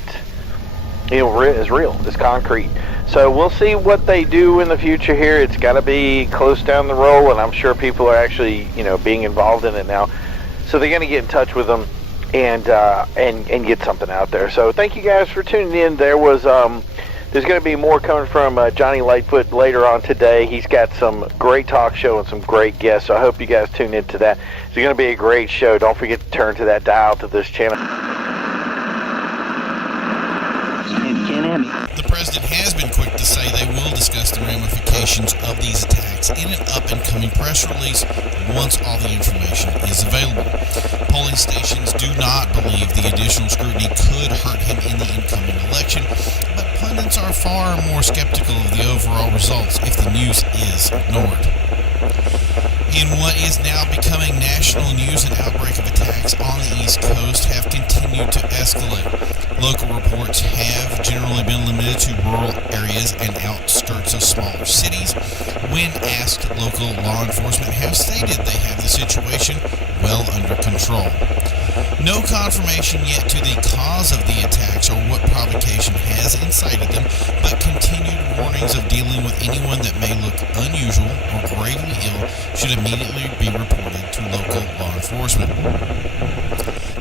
is real, is concrete. So we'll see what they do in the future here. It's got to be close down the road, and I'm sure people are actually, being involved in it now. So they're going to get in touch with them and get something out there. So thank you guys for tuning in. There's going to be more coming from Johnny Lightfoot later on today. He's got some great talk show and some great guests. So I hope you guys tune into that. It's going to be a great show. Don't forget to turn to that dial to this channel. The president has been quick to say they will discuss the ramifications of these attacks in an up-and-coming press release once all the information is available. Polling stations do not believe the additional scrutiny could hurt him in the incoming election, but pundits are far more skeptical of the overall results if the news is ignored. In what is now becoming national news, an outbreak of attacks on the East Coast have continued to escalate. Local reports have generally been limited to rural areas and outskirts of smaller cities. When asked, local law enforcement have stated they have the situation well under control. No confirmation yet to the cause of the attacks or what provocation has incited them, but continued warnings of dealing with anyone that may look unusual or gravely ill should immediately be reported to local law enforcement.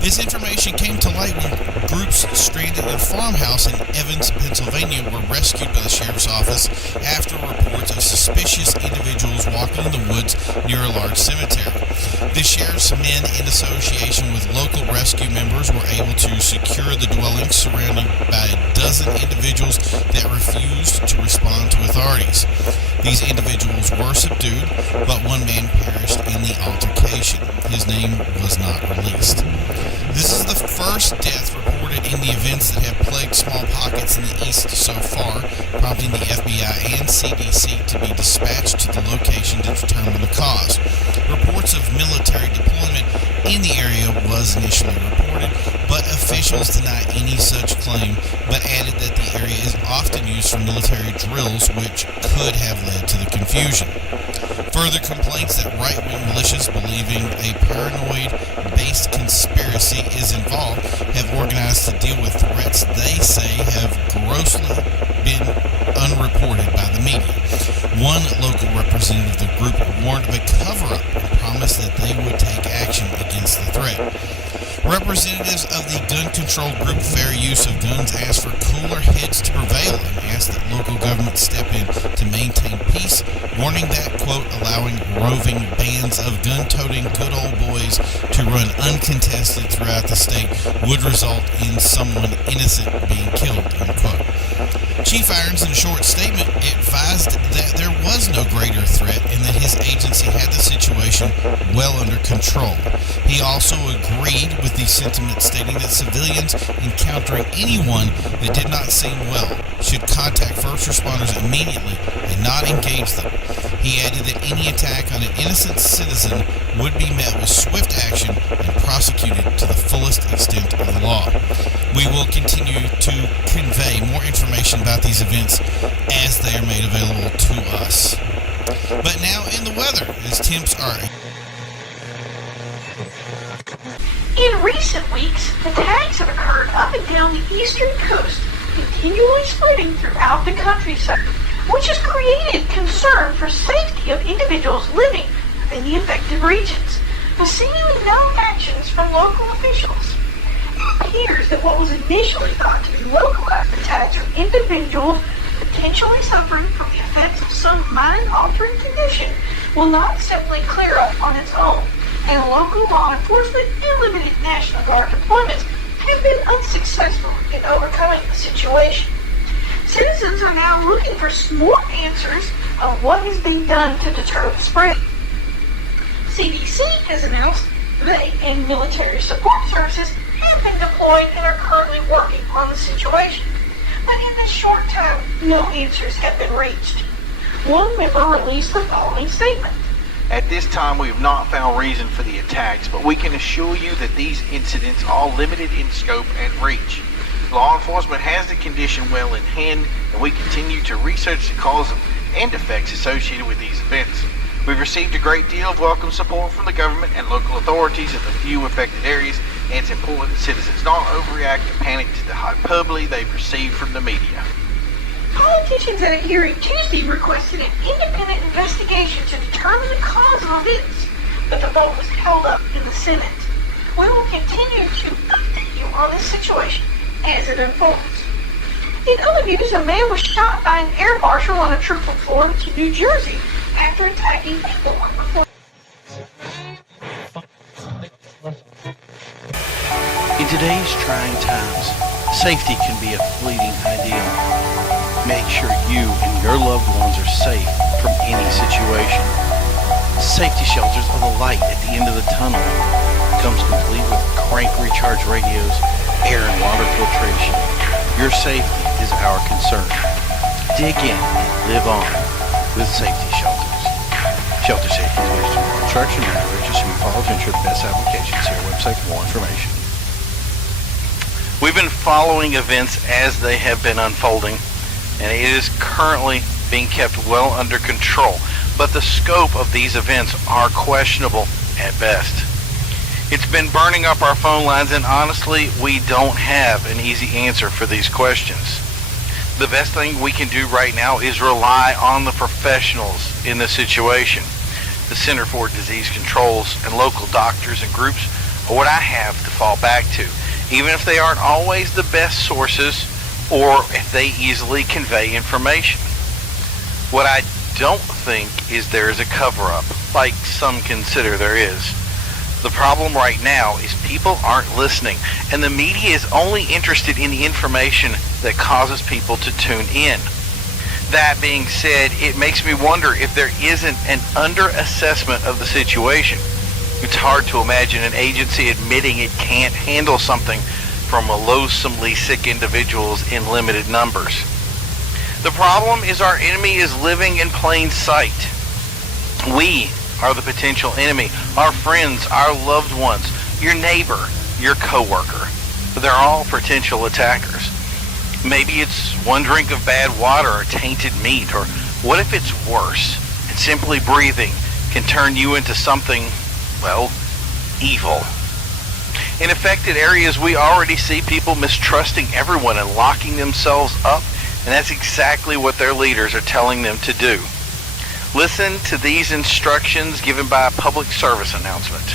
This information came to light when groups stranded in a farmhouse in Evans, Pennsylvania were rescued by the sheriff's office after reports of suspicious individuals walking in the woods near a large cemetery. The sheriff's men, in association with local rescue members, were able to secure the dwelling surrounded by a dozen individuals that refused to respond to authorities. These individuals were subdued, but one man perished in the altercation. His name was not released. This is the first death reported in the events that have plagued small pockets in the East so far, prompting the FBI and CDC to be dispatched to the location to determine the cause. Reports of military deployment in the area was initially reported, but officials deny any such claim, but added that the area is often used for military drills, which could have led to the confusion. Further complaints that right-wing militias believing a paranoid-based conspiracy is involved have organized to deal with threats they say have grossly been unreported by the media. One local representative of the group warned of a cover-up and promised that they would take action against the threat. Representatives of the gun control group Fair Use of Guns asked for cooler heads to prevail and asked that local governments step in to maintain peace, warning that, quote, allowing roving bands of gun-toting good old boys to run uncontested throughout the state would result in someone innocent being killed, unquote. Chief Irons, in a short statement, advised that there was no greater threat and that his agency had the situation well under control. He also agreed with the sentiment stating that civilians encountering anyone that did not seem well should contact first responders immediately and not engage them. He added that any attack on an innocent citizen would be met with swift action and prosecuted to the fullest extent of the law. We will continue to convey more information about these events as they are made available to us. But now in the weather, as temps are... In recent weeks, attacks have occurred up and down the eastern coast, continually spreading throughout the countryside, which has created concern for safety of individuals living within the affected regions. But seemingly no actions from local officials. It appears that what was initially thought to be localized attacks are individuals potentially suffering from the effects of some mind-altering condition will not simply clear up on its own, and local law enforcement and limited National Guard deployments have been unsuccessful in overcoming the situation. Citizens are now looking for more answers on what is being done to deter the spread. CDC has announced they and military support services have been deployed and are currently working on the situation. But in this short time, no answers have been reached. One member released the following statement. At this time, we have not found reason for the attacks, but we can assure you that these incidents are limited in scope and reach. Law enforcement has the condition well in hand, and we continue to research the cause and effects associated with these events. We've received a great deal of welcome support from the government and local authorities in the few affected areas, and it's important that citizens not overreact and panic to the hyperbole they receive from the media. Politicians at a hearing Tuesday requested an independent investigation to determine the cause of events, but the vote was held up in the Senate. We will continue to update you on this situation as it unfolds. In other news, a man was shot by an air marshal on a trip from Florida to New Jersey after attacking people on the floor. In today's trying times, safety can be a fleeting ideal. Make sure you and your loved ones are safe from any situation. Safety shelters are the light at the end of the tunnel. Comes complete with crank recharge radios, air and water filtration. Your safety is our concern. Dig in and live on with Safety Shelters. Shelter safety is based on construction and averages we follow to ensure the best applications. See our website for more information. We've been following events as they have been unfolding, and it is currently being kept well under control. But the scope of these events are questionable at best. It's been burning up our phone lines, and honestly, we don't have an easy answer for these questions. The best thing we can do right now is rely on the professionals in the situation. The Center for Disease Controls and local doctors and groups are what I have to fall back to, even if they aren't always the best sources or if they easily convey information. What I don't think is there is a cover-up, like some consider there is. The problem right now is people aren't listening, and the media is only interested in the information that causes people to tune in. That being said, it makes me wonder if there isn't an under-assessment of the situation. It's hard to imagine an agency admitting it can't handle something from loathsomely sick individuals in limited numbers. The problem is our enemy is living in plain sight. We are the potential enemy. Our friends, our loved ones, your neighbor, your coworker. They're all potential attackers. Maybe it's one drink of bad water or tainted meat, or what if it's worse and simply breathing can turn you into something, well, evil. In affected areas, we already see people mistrusting everyone and locking themselves up, and that's exactly what their leaders are telling them to do. Listen to these instructions given by a public service announcement.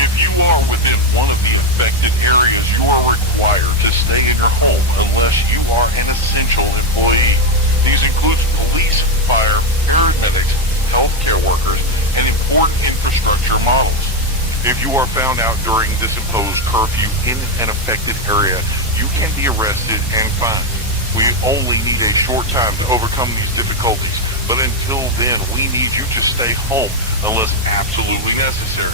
If you are within one of the affected areas, you are required to stay in your home unless you are an essential employee. These include police, fire, paramedics, healthcare workers, and important infrastructure models. If you are found out during this imposed curfew in an affected area, you can be arrested and fined. We only need a short time to overcome these difficulties, but until then, we need you to stay home unless absolutely necessary.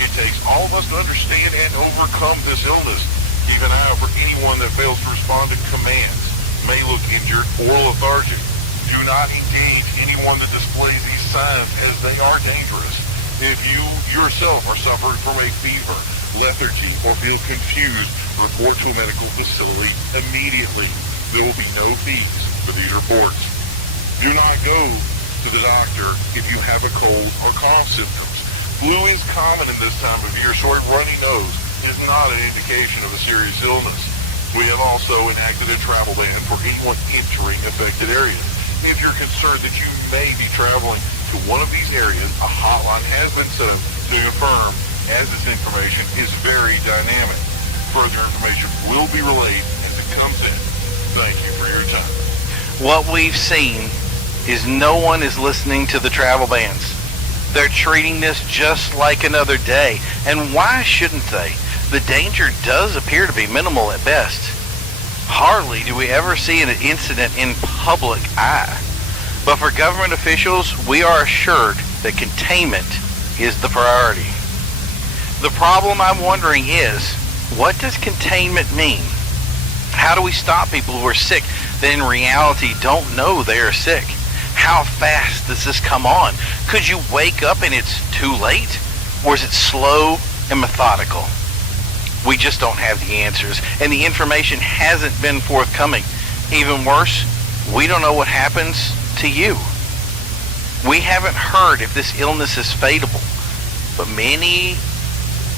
It takes all of us to understand and overcome this illness. Keep an eye out for anyone that fails to respond to commands, may look injured or lethargic. Do not engage anyone that displays these signs, as they are dangerous. If you yourself are suffering from a fever, lethargy, or feel confused, report to a medical facility immediately. There will be no fees for these reports. Do not go to the doctor if you have a cold or cough symptoms. Flu is common in this time of year, so a runny nose is not an indication of a serious illness. We have also enacted a travel ban for anyone entering affected areas. If you're concerned that you may be traveling to one of these areas, a hotline has been set up to confirm, as this information is very dynamic. Further information will be relayed as it comes in. Thank you for your time. What we've seen is no one is listening to the travel bans. They're treating this just like another day, and why shouldn't they? The danger does appear to be minimal at best. Hardly do we ever see an incident in public eye. But for government officials, we are assured that containment is the priority. The problem I'm wondering is, what does containment mean? How do we stop people who are sick that in reality don't know they are sick? How fast does this come on? Could you wake up and it's too late? Or is it slow and methodical? We just don't have the answers, and the information hasn't been forthcoming. Even worse, we don't know what happens to you. We haven't heard if this illness is fatable, but many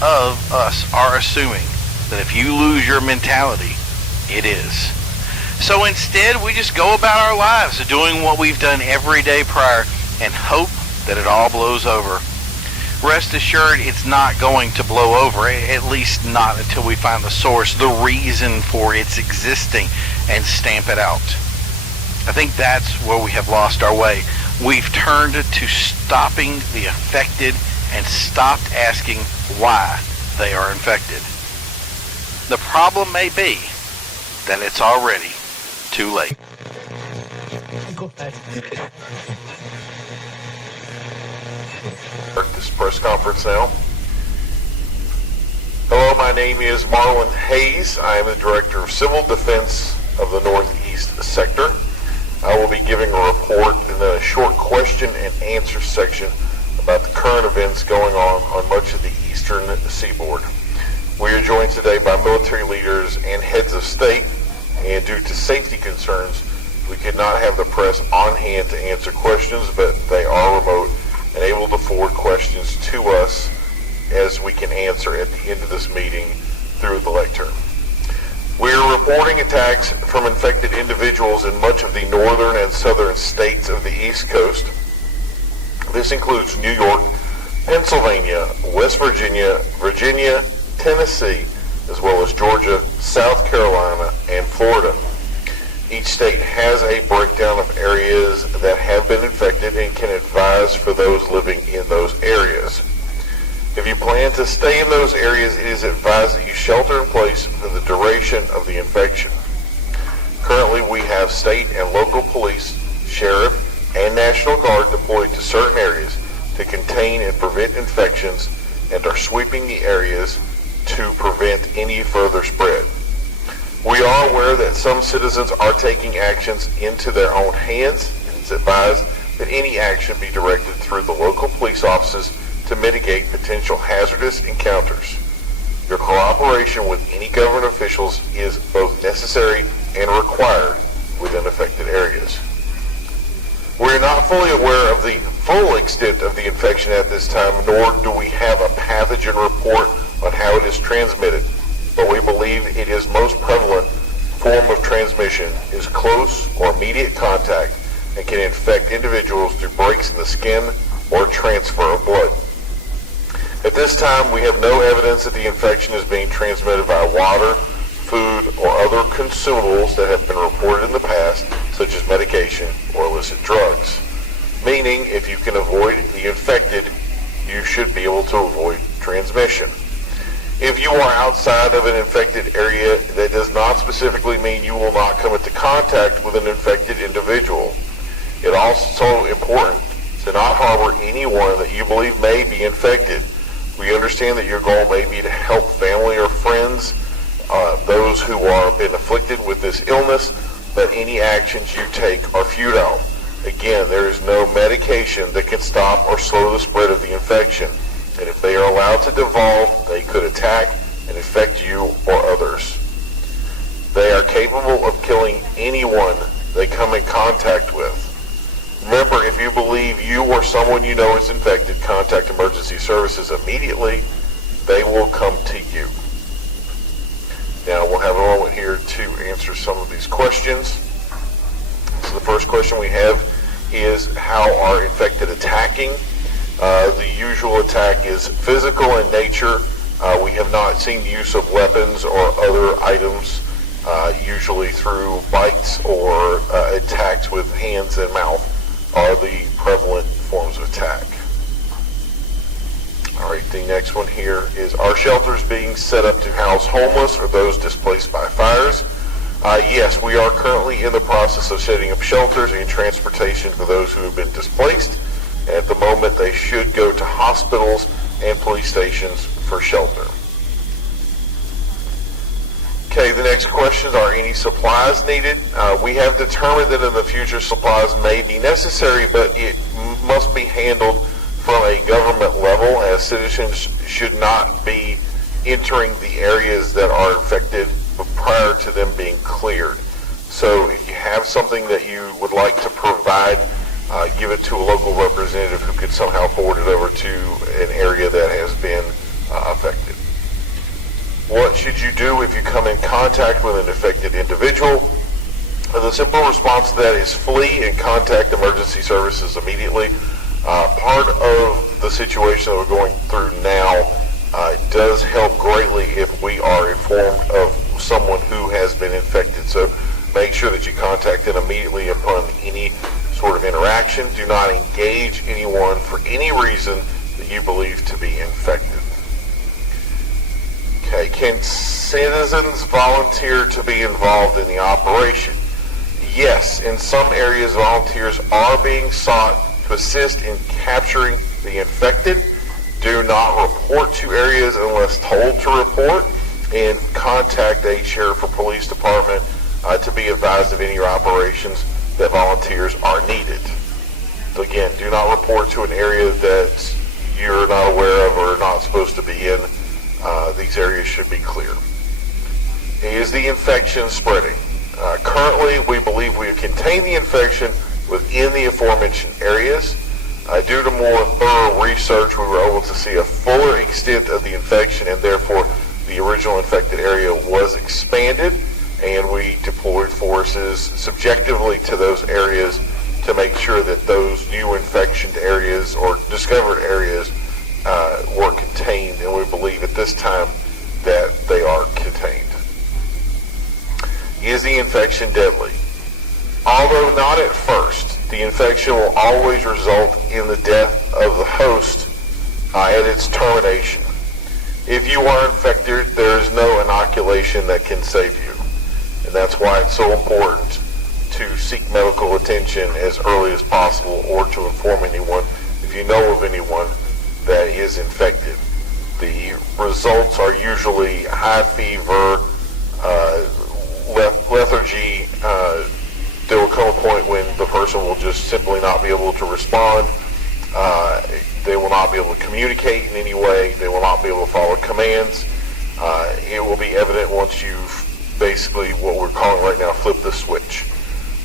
of us are assuming that if you lose your mentality, it is. So instead, we just go about our lives doing what we've done every day prior and hope that it all blows over. Rest assured, it's not going to blow over, at least not until we find the source, the reason for its existing, and stamp it out. I think that's where we have lost our way. We've turned to stopping the affected and stopped asking why they are infected. The problem may be that it's already too late. This press conference now. Hello, my name is Marlon Hayes. I am the Director of Civil Defense of the Northeast Sector. I will be giving a report and then a short question and answer section about the current events going on much of the eastern seaboard. We are joined today by military leaders and heads of state, and due to safety concerns, we could not have the press on hand to answer questions, but they are remote and able to forward questions to us as we can answer at the end of this meeting through the lectern. We are reporting attacks from infected individuals in much of the northern and southern states of the East Coast. This includes New York, Pennsylvania, West Virginia, Virginia, Tennessee, as well as Georgia, South Carolina, and Florida. Each state has a breakdown of areas that have been infected and can advise for those living in those areas. If you plan to stay in those areas, it is advised that you shelter in place for the duration of the infection. Currently, we have state and local police, sheriff, and National Guard deployed to certain areas to contain and prevent infections and are sweeping the areas to prevent any further spread. aware that some citizens are taking actions into their own hands, and it's advised that any action be directed through the local police offices to mitigate potential hazardous encounters. Your cooperation with any government officials is both necessary and required within affected areas. We are not fully aware of the full extent of the infection at this time, nor do we have a pathogen report on how it is transmitted, but we believe it is most prevalent form of transmission is close or immediate contact and can infect individuals through breaks in the skin or transfer of blood. At this time, we have no evidence that the infection is being transmitted by water, food, or other consumables that have been reported in the past, such as medication or illicit drugs. Meaning, if you can avoid the infected, you should be able to avoid transmission. If you are outside of an infected area, that does not specifically mean you will not come into contact with an infected individual. It is also important to not harbor anyone that you believe may be infected. We understand that your goal may be to help family or friends, those who are been afflicted with this illness, but any actions you take are futile. Again, there is no medication that can stop or slow the spread of the infection, and if they are allowed to devolve, they could attack and infect you or others. They are capable of killing anyone they come in contact with. Remember, if you believe you or someone you know is infected, contact emergency services immediately. They will come to you. Now, we'll have a moment here to answer some of these questions. So the first question we have is, how are infected attacking? The usual attack is physical in nature. We have not seen the use of weapons or other items, usually through bites or attacks with hands and mouth are the prevalent forms of attack. All right, the next one here is, are shelters being set up to house homeless or those displaced by fires? Yes, we are currently in the process of setting up shelters and transportation for those who have been displaced. At the moment, they should go to hospitals and police stations for shelter. Okay, the next question, are any supplies needed? We have determined that in the future supplies may be necessary, but it must be handled from a government level, as citizens should not be entering the areas that are infected prior to them being cleared. So if you have something that you would like to provide, give it to a local representative who could somehow forward it over to an area that has been affected. What should you do if you come in contact with an infected individual? The simple response to that is flee and contact emergency services immediately. Part of the situation that we're going through now does help greatly if we are informed of someone who has been infected. So make sure that you contact them immediately upon any sort of interaction. Do not engage anyone for any reason that you believe to be infected. Okay, can citizens volunteer to be involved in the operation? Yes, in some areas volunteers are being sought to assist in capturing the infected. Do not report to areas unless told to report, and contact a sheriff or police department to be advised of any operations that volunteers are needed. So again, do not report to an area that you're not aware of or not supposed to be in. These areas should be clear. Is the infection spreading? Currently, we believe we have contained the infection within the aforementioned areas. Due to more thorough research, we were able to see a fuller extent of the infection, and therefore the original infected area was expanded, and we deployed forces subjectively to those areas to make sure that those new infection areas or discovered areas were contained, and we believe at this time that they are contained. Is the infection deadly? Although not at first, the infection will always result in the death of the host at its termination. If you are infected, there is no inoculation that can save you. And that's why it's so important to seek medical attention as early as possible, or to inform anyone if you know of anyone that is infected. The results are usually high fever, simply not be able to respond. They will not be able to communicate in any way. They will not be able to follow commands. It will be evident once you've basically, what we're calling right now, flip the switch.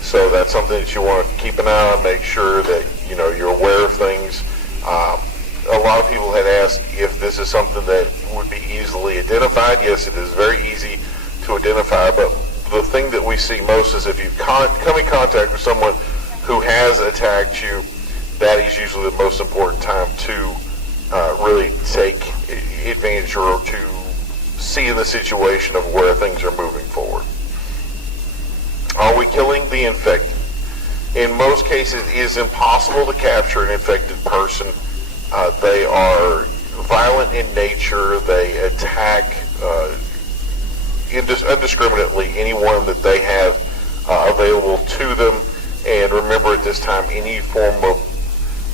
So that's something that you want to keep an eye on, make sure that you're aware of things. A lot of people had asked if this is something that would be easily identified. Yes, it is very easy to identify, but the thing that we see most is if you come in contact with someone who has attacked you, that is usually the most important time to really take advantage or to see the situation of where things are moving forward. Are we killing the infected? In most cases, it is impossible to capture an infected person. They are violent in nature. They attack indiscriminately anyone that they have available to them. And remember, at this time, any form of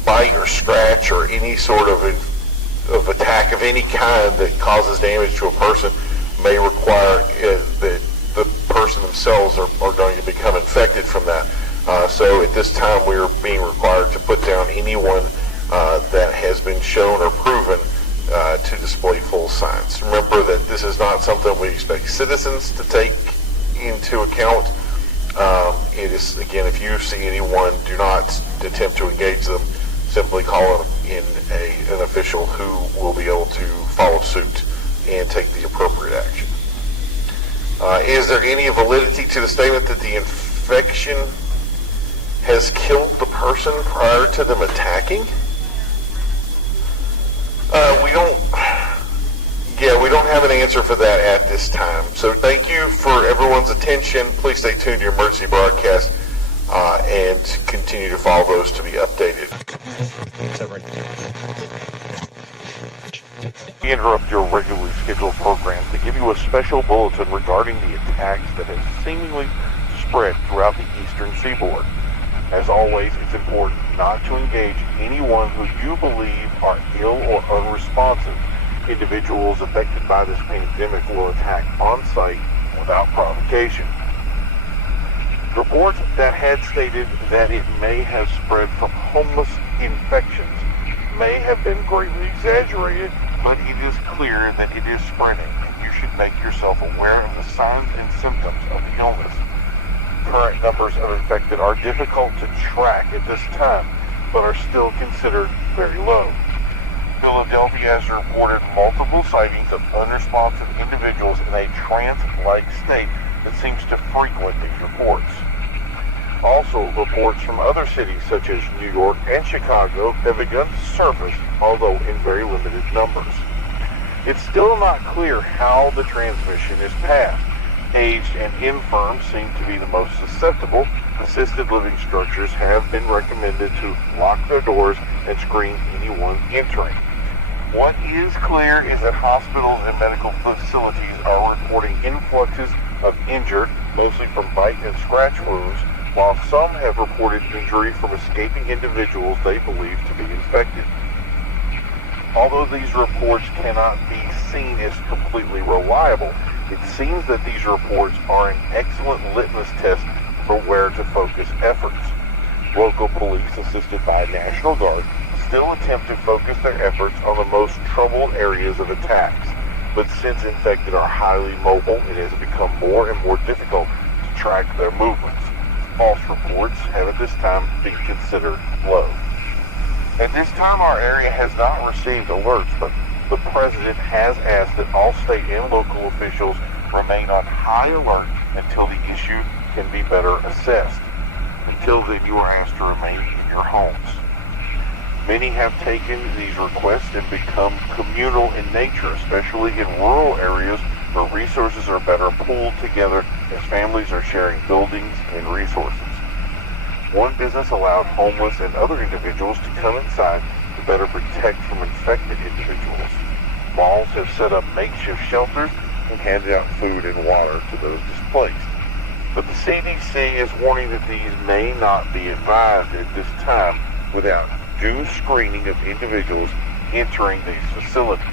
bite or scratch or any sort of attack of any kind that causes damage to a person may require that the person themselves are going to become infected from that. So at this time, we are being required to put down anyone that has been shown or proven to display full signs. Remember that this is not something we expect citizens to take into account. It is, again, if you see anyone, do not attempt to engage them. Simply call in an official who will be able to follow suit and take the appropriate action. Is there any validity to the statement that the infection has killed the person prior to them attacking? We don't have an answer for that at this time. So thank you for everyone's attention. Please stay tuned to your emergency broadcast and continue to follow those to be updated. We interrupt your regularly scheduled program to give you a special bulletin regarding the attacks that have seemingly spread throughout the eastern seaboard. As always, it's important not to engage anyone who you believe are ill or unresponsive. Individuals affected by this pandemic will attack on site without provocation. Reports that had stated that it may have spread from homeless infections may have been greatly exaggerated, but it is clear that it is spreading, and you should make yourself aware of the signs and symptoms of the illness. Current numbers of infected are difficult to track at this time, but are still considered very low. Philadelphia has reported multiple sightings of unresponsive individuals in a trance-like state that seems to frequent these reports. Also, reports from other cities such as New York and Chicago have begun to surface, although in very limited numbers. It's still not clear how the transmission is passed. Aged and infirm seem to be the most susceptible. Assisted living structures have been recommended to lock their doors and screen anyone entering. What is clear is that hospitals and medical facilities are reporting influxes of injured, mostly from bite and scratch wounds, while some have reported injury from escaping individuals they believe to be infected. Although these reports cannot be seen as completely reliable, it seems that these reports are an excellent litmus test for where to focus efforts. Local police, assisted by National Guard, still attempt to focus their efforts on the most troubled areas of attacks, but since infected are highly mobile, it has become more and more difficult to track their movements. False reports have at this time been considered low. At this time, our area has not received alerts, but the President has asked that all state and local officials remain on high alert until the issue can be better assessed. Until then, you are asked to remain in your homes. Many have taken these requests and become communal in nature, especially in rural areas where resources are better pooled together as families are sharing buildings and resources. One business allowed homeless and other individuals to come inside to better protect from infected individuals. Malls have set up makeshift shelters and handed out food and water to those displaced. But the CDC is warning that these may not be advised at this time without due screening of individuals entering these facilities.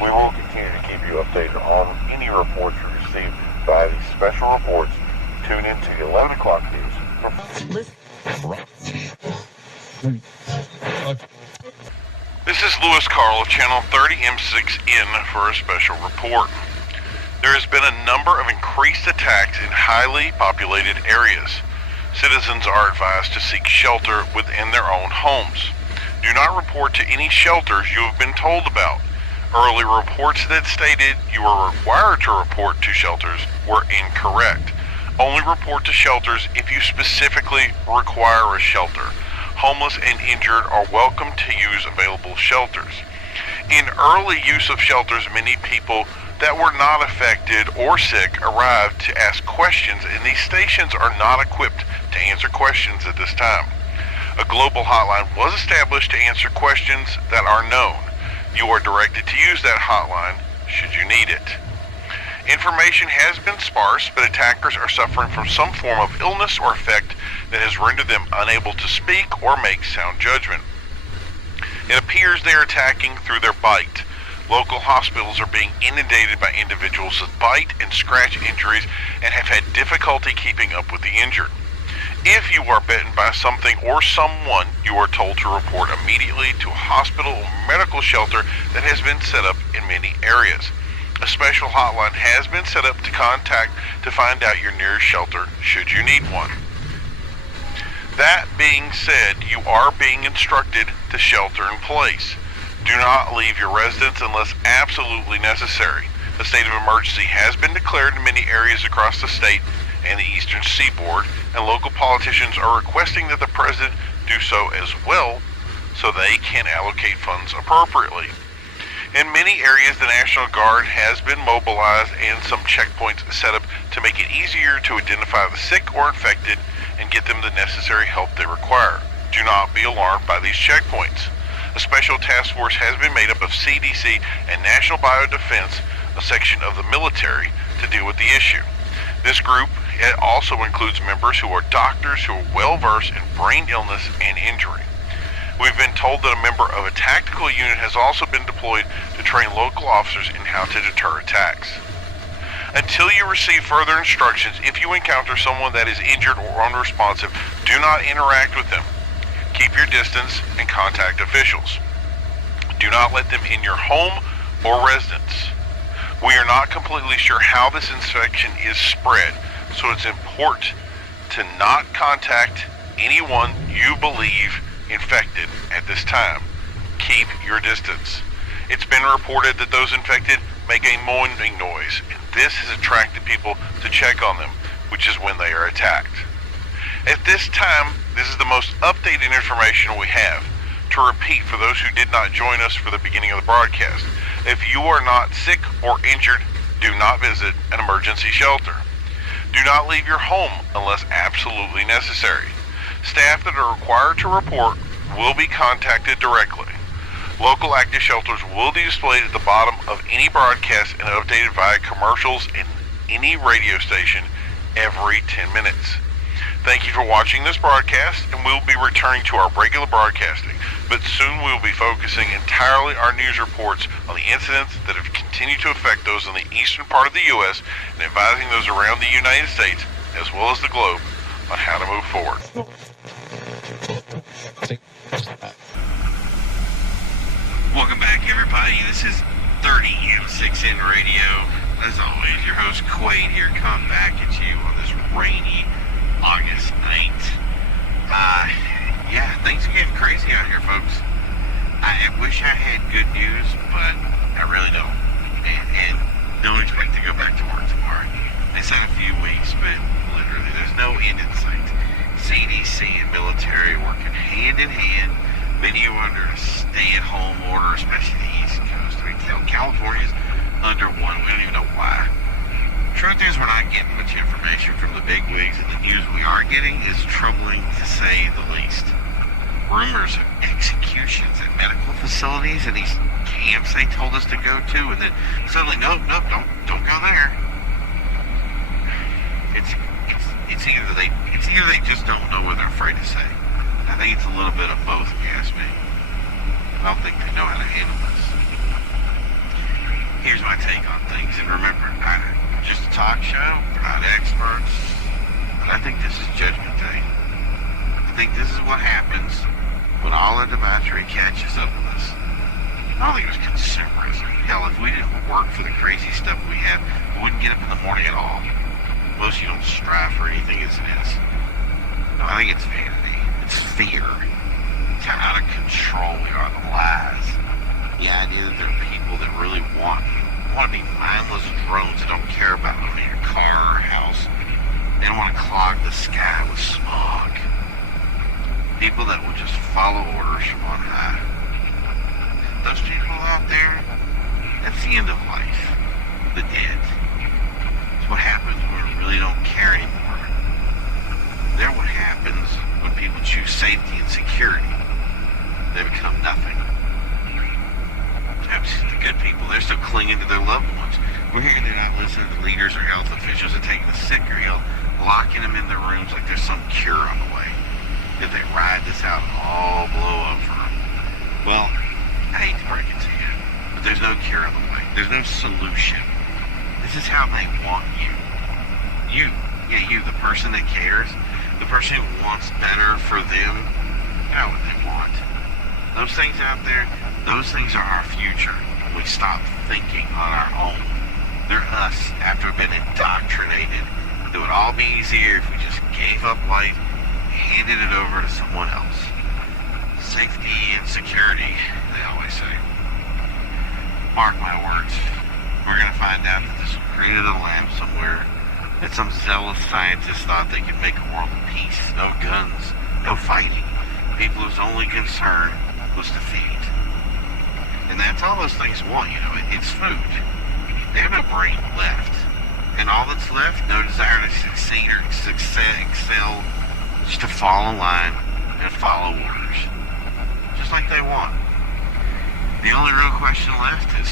We will continue to keep you updated on any reports we receive by these special reports. Tune into the 11 o'clock news. This is Lewis Carl of Channel 30M6N for a special report. There has been a number of increased attacks in highly populated areas. Citizens are advised to seek shelter within their own homes. Do not report to any shelters you have been told about. Early reports that stated you are required to report to shelters were incorrect. Only report to shelters if you specifically require a shelter. Homeless and injured are welcome to use available shelters. In early use of shelters, many people that were not affected or sick arrived to ask questions, and these stations are not equipped to answer questions at this time. A global hotline was established to answer questions that are known. You are directed to use that hotline should you need it. Information has been sparse, but attackers are suffering from some form of illness or effect that has rendered them unable to speak or make sound judgment. It appears they are attacking through their bite. Local hospitals are being inundated by individuals with bite and scratch injuries and have had difficulty keeping up with the injured. If you are bitten by something or someone, you are told to report immediately to a hospital or medical shelter that has been set up in many areas. A special hotline has been set up to contact to find out your nearest shelter should you need one. That being said, you are being instructed to shelter in place. Do not leave your residence unless absolutely necessary. A state of emergency has been declared in many areas across the state and the eastern seaboard, and local politicians are requesting that the president do so as well so they can allocate funds appropriately. In many areas, the National Guard has been mobilized and some checkpoints set up to make it easier to identify the sick or infected and get them the necessary help they require. Do not be alarmed by these checkpoints. A special task force has been made up of CDC and National Biodefense, a section of the military, to deal with the issue. This group also includes members who are doctors who are well-versed in brain illness and injury. We've been told that a member of a tactical unit has also been deployed to train local officers in how to deter attacks. Until you receive further instructions, if you encounter someone that is injured or unresponsive, do not interact with them. Keep your distance and contact officials. Do not let them in your home or residence. We are not completely sure how this infection is spread, so it's important to not contact anyone you believe infected at this time. Keep your distance. It's been reported that those infected make a moaning noise, and this has attracted people to check on them, which is when they are attacked. At this time, this is the most updated information we have. To repeat for those who did not join us for the beginning of the broadcast, if you are not sick or injured, do not visit an emergency shelter. Do not leave your home unless absolutely necessary. Staff that are required to report will be contacted directly. Local active shelters will be displayed at the bottom of any broadcast and updated via commercials in any radio station every 10 minutes. Thank you for watching this broadcast, and we'll be returning to our regular broadcasting, but soon we'll be focusing entirely our news reports on the incidents that have continued to affect those in the eastern part of the U.S. and advising those around the United States, as well as the globe, on how to move forward. Welcome back, everybody. This is 30M6N Radio. As always, your host Quaid here, coming back at you on this rainy August 9th. Yeah, things are getting crazy out here, folks. I wish I had good news, but I really don't. And don't expect to go back to work tomorrow. They said a few weeks, but literally there's no end in sight. CDC and military working hand in hand. Many are under a stay-at-home order, especially the East Coast. I mean, California's under one. We don't even know why. Truth is, we're not getting much information from the big wigs, and the news we are getting is troubling to say the least. Rumors of executions at medical facilities and these camps they told us to go to, and then suddenly, nope, don't go there. It's either they just don't know what they're afraid to say. I think it's a little bit of both, if you ask me. I don't think they know how to handle this. Here's my take on things, and remember, I'm just a talk show, we're not experts, but I think this is Judgment Day. The think this is what happens when all our debauchery catches up with us. I don't think it was consumerism. Hell, if we didn't work for the crazy stuff we have, we wouldn't get up in the morning at all. Most of you don't strive for anything as it is. No, I think it's vanity. It's fear. It's how out of control we are, the lies. The idea that there are people that really want to be mindless drones that don't care about owning a car or house. They don't want to clog the sky with smog. People that will just follow orders from on high. Those people out there, that's the end of life. The dead. It's what happens when we really don't care anymore. They're what happens when people choose safety and security. They become nothing. The good people, they're still clinging to their loved ones. We're hearing they're not listening to leaders or health officials and taking the sick or ill, locking them in their rooms like there's some cure on the way. If they ride this out, all blow over them. Well, I hate to break it to you, but there's no cure on the way. There's no solution. This is how they want you. You, the person that cares, the person who wants better for them, you know what they want. Those things out there, those things are our future when we stop thinking on our own. They're us after we've been indoctrinated. It would all be easier if we just gave up life and handed it over to someone else. Safety and security, they always say. Mark my words. We're going to find out that this was created in a lab somewhere, that some zealous scientists thought they could make a world of peace. No guns, no fighting. People whose only concern was to feed. And that's all those things want, it's food. They have no brain left. And all that's left, no desire to succeed or excel, just to fall in line and follow orders. Just like they want. The only real question left is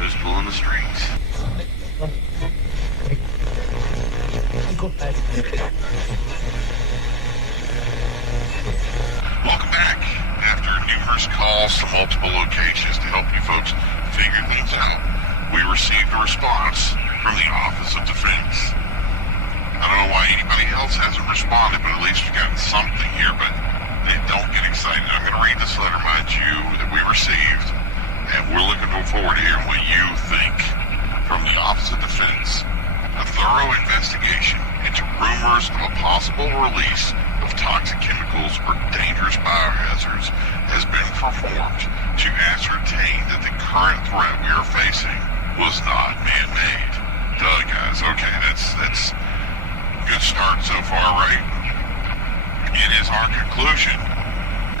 who's pulling the strings. Welcome back. After numerous calls to multiple locations to help you folks figure things out, we received a response from the Office of Defense. I don't know why anybody else hasn't responded, but at least we've gotten something here. But don't get excited. I'm going to read this letter, mind you, that we received, and we're looking forward to hearing what you think. From the Office of Defense, a thorough investigation into rumors of a possible release of toxic chemicals or dangerous biohazards has been performed to ascertain that the current threat we are facing was not man-made. Duh, guys. Okay, that's a good start so far, right? It is our conclusion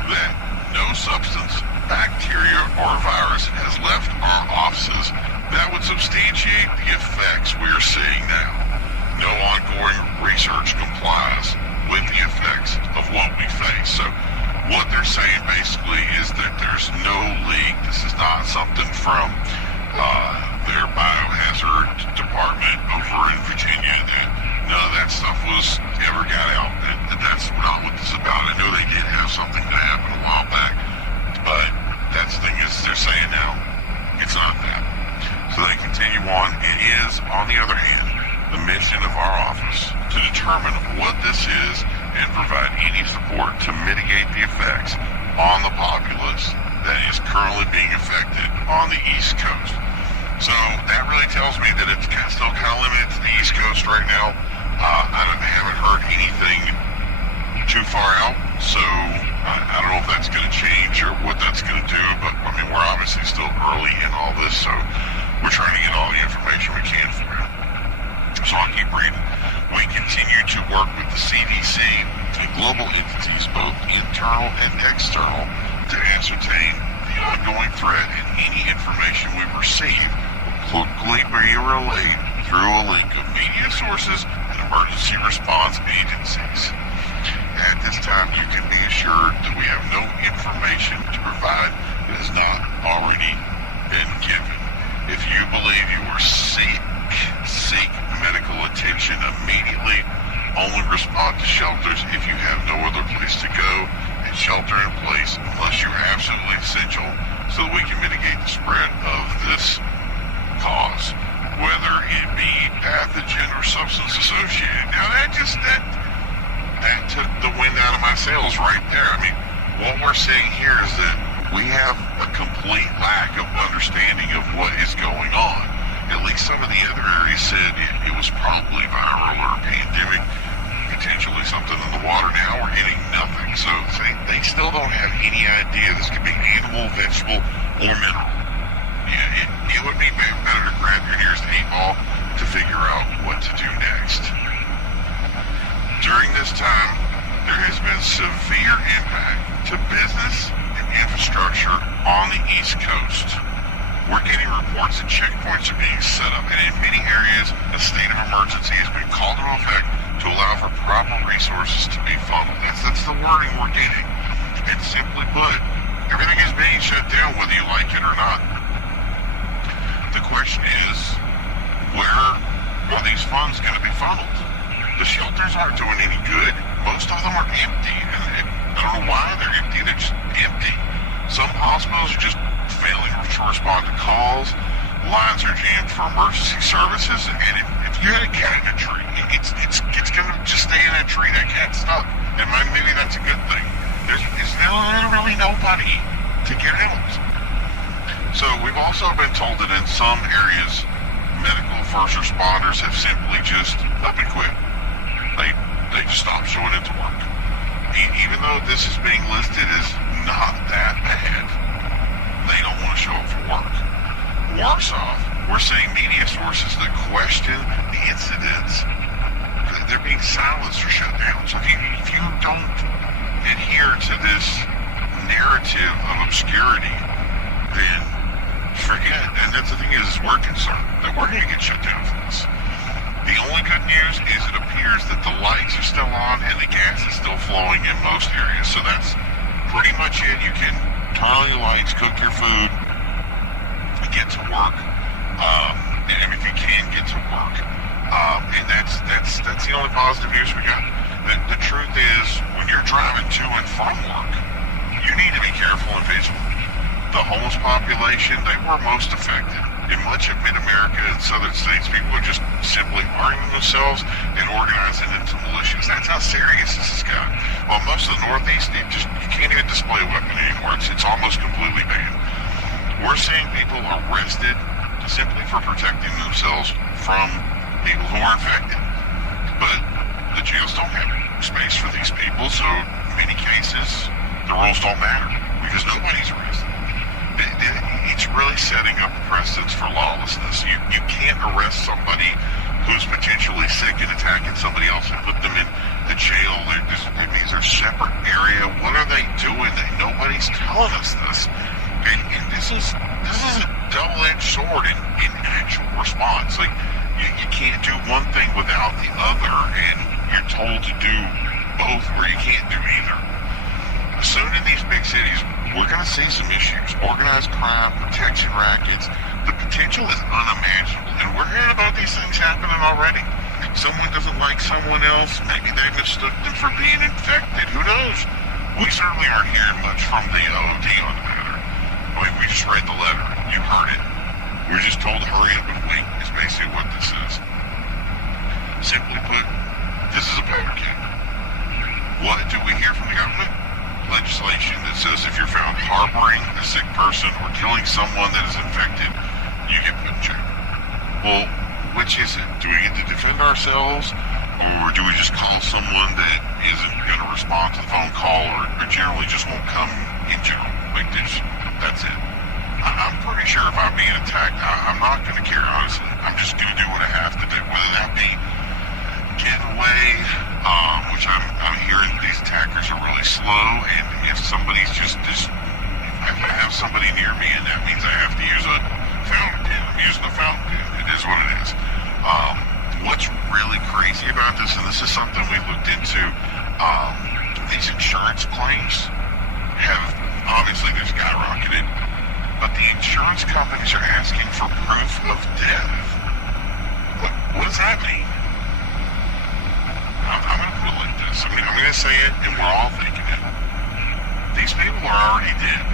that no substance, bacteria, or virus has left our offices that would substantiate the effects we are seeing now. No ongoing research complies with the effects of what we face. So what they're saying basically is that there's no leak. This is not something from their biohazard department over in Virginia, that none of that stuff was ever got out. That's not what this is about. I know they did have something that happened a while back, but that's the thing is they're saying now it's not that. So they continue on. It is, on the other hand, the mission of our office to determine what this is and provide any support to mitigate the effects on the populace that is currently being affected on the East Coast. So that really tells me that it's still kind of limited to the East Coast right now. I haven't heard anything too far out, so I don't know if that's going to change or what that's going to do, but I mean, we're obviously still early in all this, so we're trying to get all the information we can for you. So I'll keep reading. We continue to work with the CDC and global entities, both internal and external, to ascertain the ongoing threat, and any information we receive will quickly be relayed through a link of media sources and emergency response agencies. At this time, you can be assured that we have no information to provide that has not already been given. If you believe you are sick, seek medical attention immediately. Only respond to shelters if you have no other place to go, and shelter in place unless you're absolutely essential, so that we can mitigate the spread of this cause, whether it be pathogen or substance associated. Now that that took the wind out of my sails right there. I mean, what we're seeing here is that we have a complete lack of understanding of what is going on. At least some of the other areas said it was probably viral or pandemic, potentially something in the water. Now we're hitting nothing. So they still don't have any idea. This could be animal, vegetable, or mineral. Yeah, it would be better to grab your nearest 8-ball to figure out what to do next. During this time, there has been severe impact to business and infrastructure on the East Coast. We're getting reports that checkpoints are being set up, and in many areas, a state of emergency has been called into effect to allow for proper resources to be funneled. That's the wording we're getting. And simply put, everything is being shut down whether you like it or not. The question is, where are these funds going to be funneled? The shelters aren't doing any good. Most of them are empty, and I don't know why they're empty. They're just empty. Some hospitals are just failing to respond to calls. Lines are jammed for emergency services, and if you had a cat in a tree, it's going to just stay in that tree. That cat's stuck, and maybe that's a good thing. There's literally nobody to get out. So we've also been told that in some areas, medical first responders have simply just up and quit. They just stopped showing up to work. Even though this is being listed as not that bad, they don't want to show up for work. Worse off, we're seeing media sources that question the incidents. They're being silenced or shut down. So if you don't adhere to this narrative of obscurity, then forget. And that's the thing is we're concerned that we're going to get shut down for this. The only good news is it appears that the lights are still on and the gas is still flowing in most areas. So that's pretty much it. You can turn on your lights, cook your food, get to work, and if you can, get to work. And that's the only positive news we got. The truth is, when you're driving to and from work, you need to be careful and vigilant. The homeless population, they were most affected. In much of mid-America and southern states, people are just simply arming themselves and organizing into militias. That's how serious this has got. While most of the Northeast, you can't even display a weapon anymore. It's almost completely banned. We're seeing people arrested simply for protecting themselves from people who are infected. But the jails don't have space for these people, so in many cases, the rules don't matter because nobody's arrested. It's really setting up precedents for lawlessness. You can't arrest somebody who's potentially sick and attacking somebody else and put them in the jail. It means they're a separate area. What are they doing? Nobody's telling us this. And this is a double-edged sword in actual response. Like you can't do one thing without the other, and you're told to do both where you can't do either. Soon in these big cities, we're going to see some issues. Organized crime, protection rackets. The potential is unimaginable. And we're hearing about these things happening already. Someone doesn't like someone else. Maybe they mistook them for being infected. Who knows? We certainly aren't hearing much from the OD on the matter. I mean, we just read the letter. You heard it. We're just told to hurry up and wait is basically what this is. Simply put, this is a powder keg. What do we hear from the government? Legislation that says if you're found harboring a sick person or killing someone that is infected, you get put in jail. Well, which is it? Do we get to defend ourselves, or do we just call someone that isn't going to respond to the phone call or generally just won't come in general? Like that's it. I'm pretty sure if I'm being attacked, I'm not going to care, honestly. I'm just going to do what I have to do, whether that be get away, which I'm hearing these attackers are really slow, and if somebody's just if I have somebody near me and that means I have to use a fountain pen, I'm using a fountain pen. It is what it is. What's really crazy about this, and this is something we looked into, these insurance claims have obviously they've skyrocketed, but the insurance companies are asking for proof of death. What does that mean? I'm going to put it like this. I mean, I'm going to say it, and we're all thinking it. These people are already dead.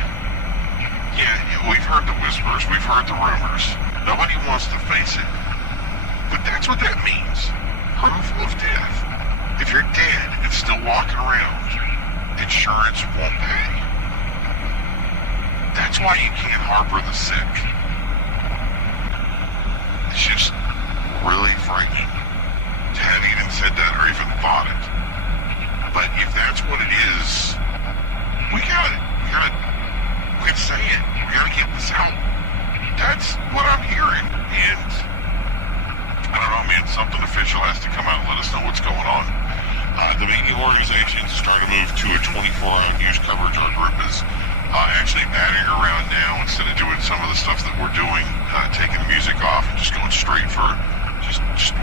Yeah, we've heard the whispers. We've heard the rumors. Nobody wants to face it. But that's what that means. Proof of death. If you're dead and still walking around, insurance won't pay. That's why you can't harbor the sick. It's just really frightening to have even said that or even thought it. But if that's what it is, we gotta say it. We gotta get this out. That's what I'm hearing. And I don't know, man, something official has to come out and let us know what's going on. The media organizations started to move to a 24-hour news coverage. Our group is actually batting around now instead of doing some of the stuff that we're doing, taking the music off and just going straight for just 100%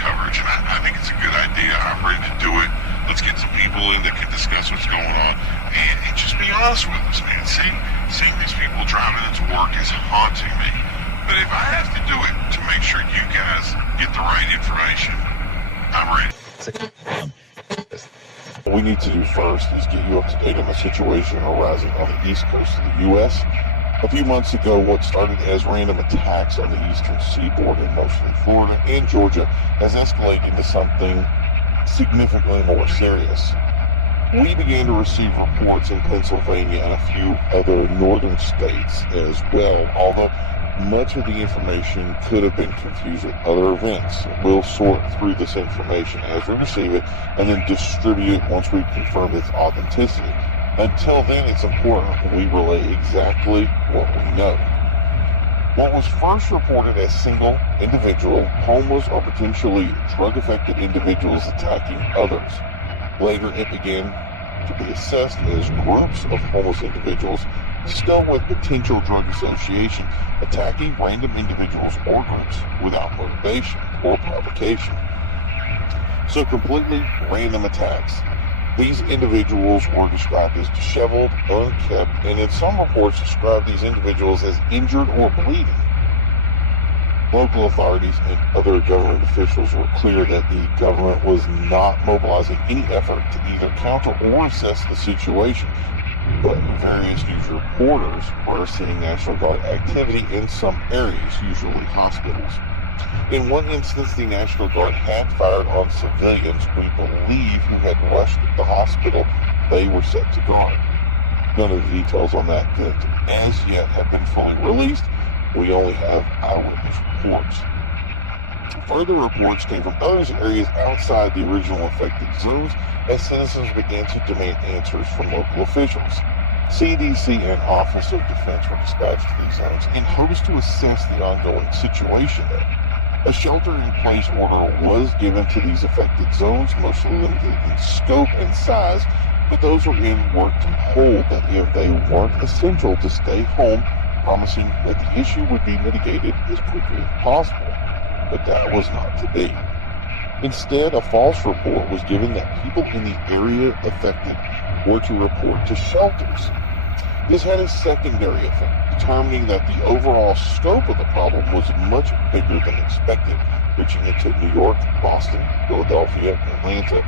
coverage. And I think it's a good idea. I'm ready to do it. Let's get some people in that can discuss what's going on and just be honest with us, man. Seeing these people driving into work is haunting me. But if I have to do it to make sure you guys get the right information, I'm ready. What we need to do first is get you up to date on the situation arising on the east coast of the U.S. A few months ago, what started as random attacks on the eastern seaboard in mostly Florida and Georgia has escalated into something significantly more serious. We began to receive reports in Pennsylvania and a few other northern states as well, although much of the information could have been confused with other events. We'll sort through this information as we receive it and then distribute it once we confirm its authenticity. Until then, it's important we relay exactly what we know. What was first reported as single, individual, homeless, or potentially drug-affected individuals attacking others. Later, it began to be assessed as groups of homeless individuals, still with potential drug association, attacking random individuals or groups without motivation or provocation. So completely random attacks. These individuals were described as disheveled, unkempt, and in some reports described these individuals as injured or bleeding. Local authorities and other government officials were clear that the government was not mobilizing any effort to either counter or assess the situation, but various news reporters were seeing National Guard activity in some areas, usually hospitals. In one instance, the National Guard had fired on civilians we believe who had rushed the hospital they were set to guard. None of the details on that as yet have been fully released. We only have eyewitness reports. Further reports came from other areas outside the original affected zones as citizens began to demand answers from local officials. CDC and Office of Defense were dispatched to these zones in hopes to assess the ongoing situation there. A shelter-in-place order was given to these affected zones, mostly limited in scope and size, but those were in were told that if they weren't essential to stay home, promising that the issue would be mitigated as quickly as possible. But that was not to be. Instead, a false report was given that people in the area affected were to report to shelters. This had a secondary effect, determining that the overall scope of the problem was much bigger than expected, reaching into New York, Boston, Philadelphia, Atlanta,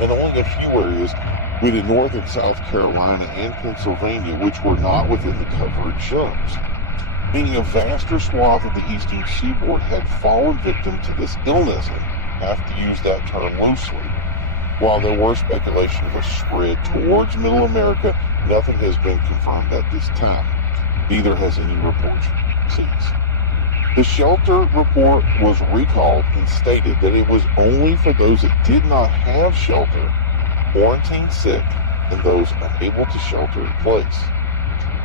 and only a few areas within North and South Carolina and Pennsylvania which were not within the coverage zones. Meaning a vaster swath of the eastern seaboard had fallen victim to this illness, and have to use that term loosely. While there were speculation of a spread towards Middle America, nothing has been confirmed at this time. Neither has any reports ceased. The shelter report was recalled and stated that it was only for those that did not have shelter, quarantined sick, and those unable to shelter in place.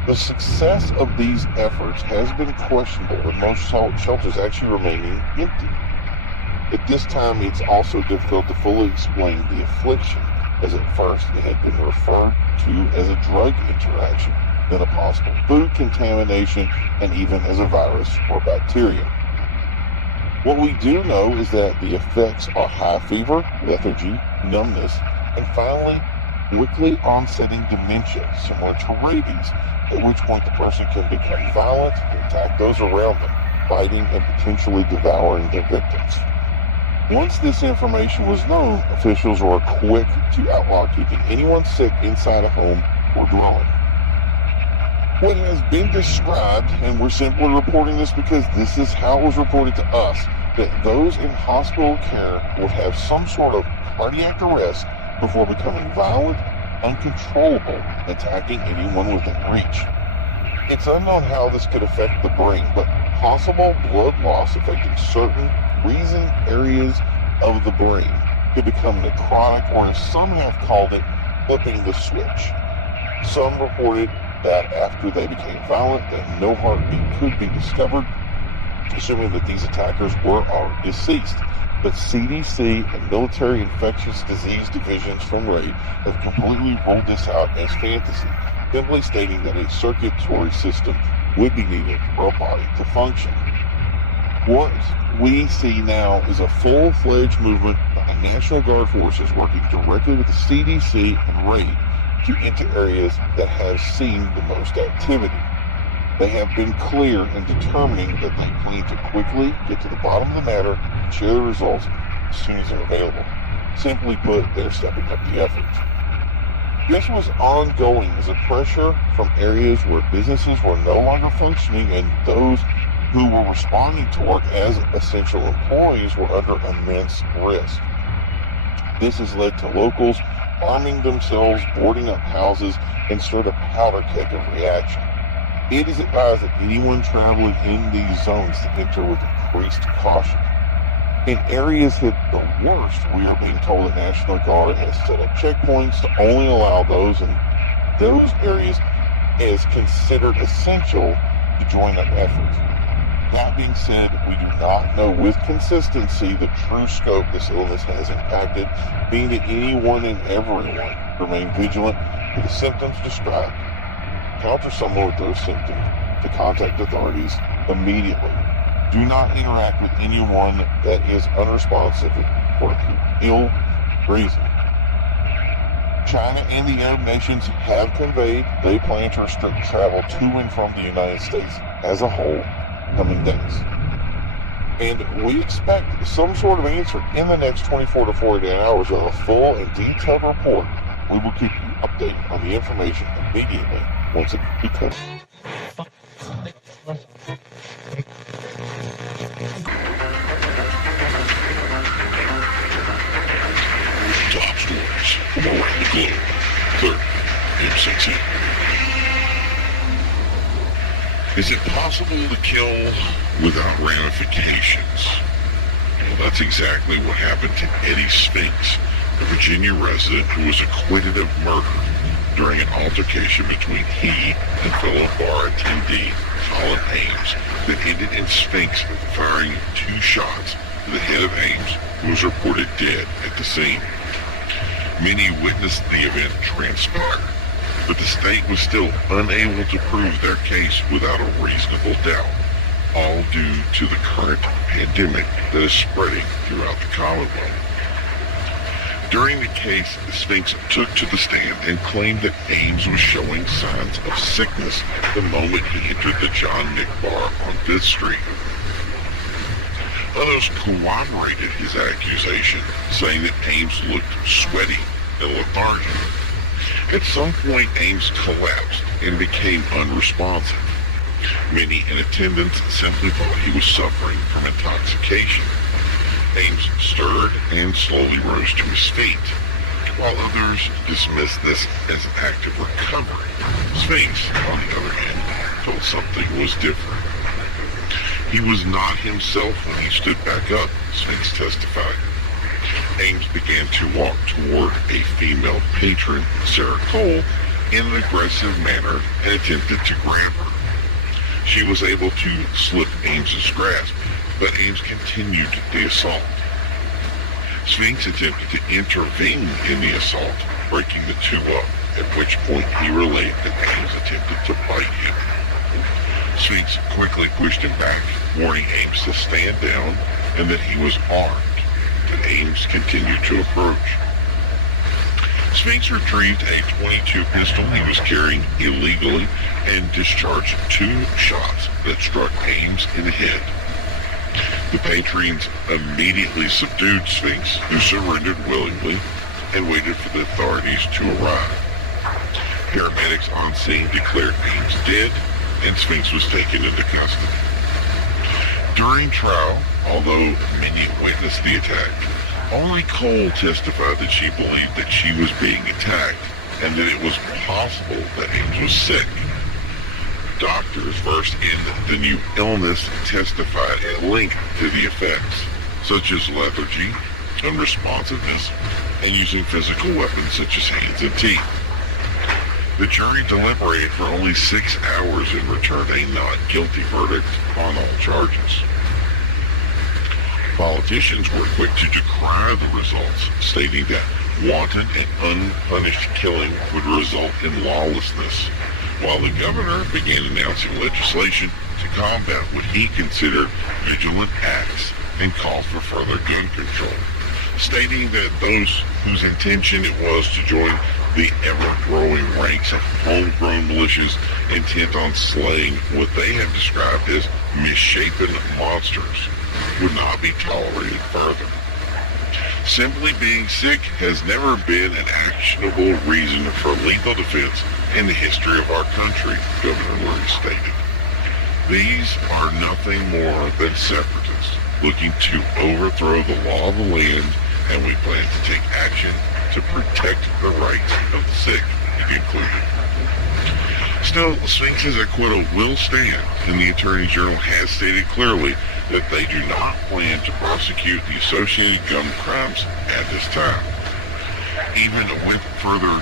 The success of these efforts has been questionable, with most shelters actually remaining empty. At this time, it's also difficult to fully explain the affliction, as at first it had been referred to as a drug interaction, then a possible food contamination, and even as a virus or bacteria. What we do know is that the effects are high fever, lethargy, numbness, and finally, quickly onsetting dementia, similar to rabies, at which point the person can become violent and attack those around them, biting and potentially devouring their victims. Once this information was known, officials were quick to outlaw keeping anyone sick inside a home or dwelling. What has been described, and we're simply reporting this because this is how it was reported to us, that those in hospital care would have some sort of cardiac arrest before becoming violent, uncontrollable, attacking anyone within reach. It's unknown how this could affect the brain, but possible blood loss affecting certain reason areas of the brain could become necrotic, or as some have called it, flipping the switch. Some reported that after they became violent, that no heartbeat could be discovered, assuming that these attackers were already deceased. But CDC and military infectious disease divisions from RAID have completely ruled this out as fantasy, simply stating that a circulatory system would be needed for a body to function. What we see now is a full-fledged movement by National Guard forces working directly with the CDC and RAID to enter areas that have seen the most activity. They have been clear in determining that they plan to quickly get to the bottom of the matter and share the results as soon as they're available. Simply put, they're stepping up the effort. This was ongoing as a pressure from areas where businesses were no longer functioning and those who were responding to work as essential employees were under immense risk. This has led to locals arming themselves, boarding up houses, and stirred a powder keg of reaction. It is advised that anyone traveling in these zones to enter with increased caution. In areas hit the worst, we are being told the National Guard has set up checkpoints to only allow those in those areas as considered essential to join up efforts. That being said, we do not know with consistency the true scope this illness has impacted, being that anyone and everyone remain vigilant for the symptoms described. Encounter someone with those symptoms to contact authorities immediately. Do not interact with anyone that is unresponsive for ill reason. China and the Arab nations have conveyed they plan to restrict travel to and from the United States as a whole coming days. And we expect some sort of answer in the next 24 to 48 hours of a full and detailed report. We will keep you updated on the information immediately once it becomes. Top stories from around the globe. 30 M6. Is it possible to kill without ramifications? Well, that's exactly what happened to Eddie Spinks, a Virginia resident who was acquitted of murder during an altercation between he and fellow bar attendee Colin Ames that ended in Spinks firing 2 shots to the head of Ames, who was reported dead at the scene. Many witnessed the event transpire, but the state was still unable to prove their case without a reasonable doubt, all due to the current pandemic that is spreading throughout the Commonwealth. During the case, Spinks took to the stand and claimed that Ames was showing signs of sickness the moment he entered the John Nick bar on 5th Street. Others corroborated his accusation, saying that Ames looked sweaty and lethargic. At some point, Ames collapsed and became unresponsive. Many in attendance simply thought he was suffering from intoxication. Ames stirred and slowly rose to his feet, while others dismissed this as an act of recovery. Spinks, on the other hand, felt something was different. He was not himself when he stood back up, Spinks testified. Ames began to walk toward a female patron, Sarah Cole, in an aggressive manner and attempted to grab her. She was able to slip Ames's grasp, but Ames continued the assault. Spinks attempted to intervene in the assault, breaking the two up, at which point he relayed that Ames attempted to bite him. Spinks quickly pushed him back, warning Ames to stand down and that he was armed, but Ames continued to approach. Spinks retrieved a .22 pistol he was carrying illegally and discharged 2 shots that struck Ames in the head. The patrons immediately subdued Spinks, who surrendered willingly and waited for the authorities to arrive. Paramedics on scene declared Ames dead, and Spinks was taken into custody. During trial, although many witnessed the attack, Only Cole testified that she believed that she was being attacked and that it was possible that Ames was sick. Doctors versed in the new illness testified at length to the effects, such as lethargy, unresponsiveness, and using physical weapons such as hands and teeth. The jury deliberated for only 6 hours and returned a not guilty verdict on all charges. Politicians were quick to decry the results, stating that wanton and unpunished killing would result in lawlessness, while the governor began announcing legislation to combat what he considered vigilant acts and called for further gun control, stating that those whose intention it was to join the ever-growing ranks of homegrown militias intent on slaying what they have described as misshapen monsters would not be tolerated further. Simply being sick has never been an actionable reason for lethal defense in the history of our country, Governor Lurie stated. These are nothing more than separatists looking to overthrow the law of the land, and we plan to take action to protect the rights of the sick, he concluded. Still, Sphinx's acquittal will stand, and the Attorney General has stated clearly that they do not plan to prosecute the associated gun crimes at this time. Even with further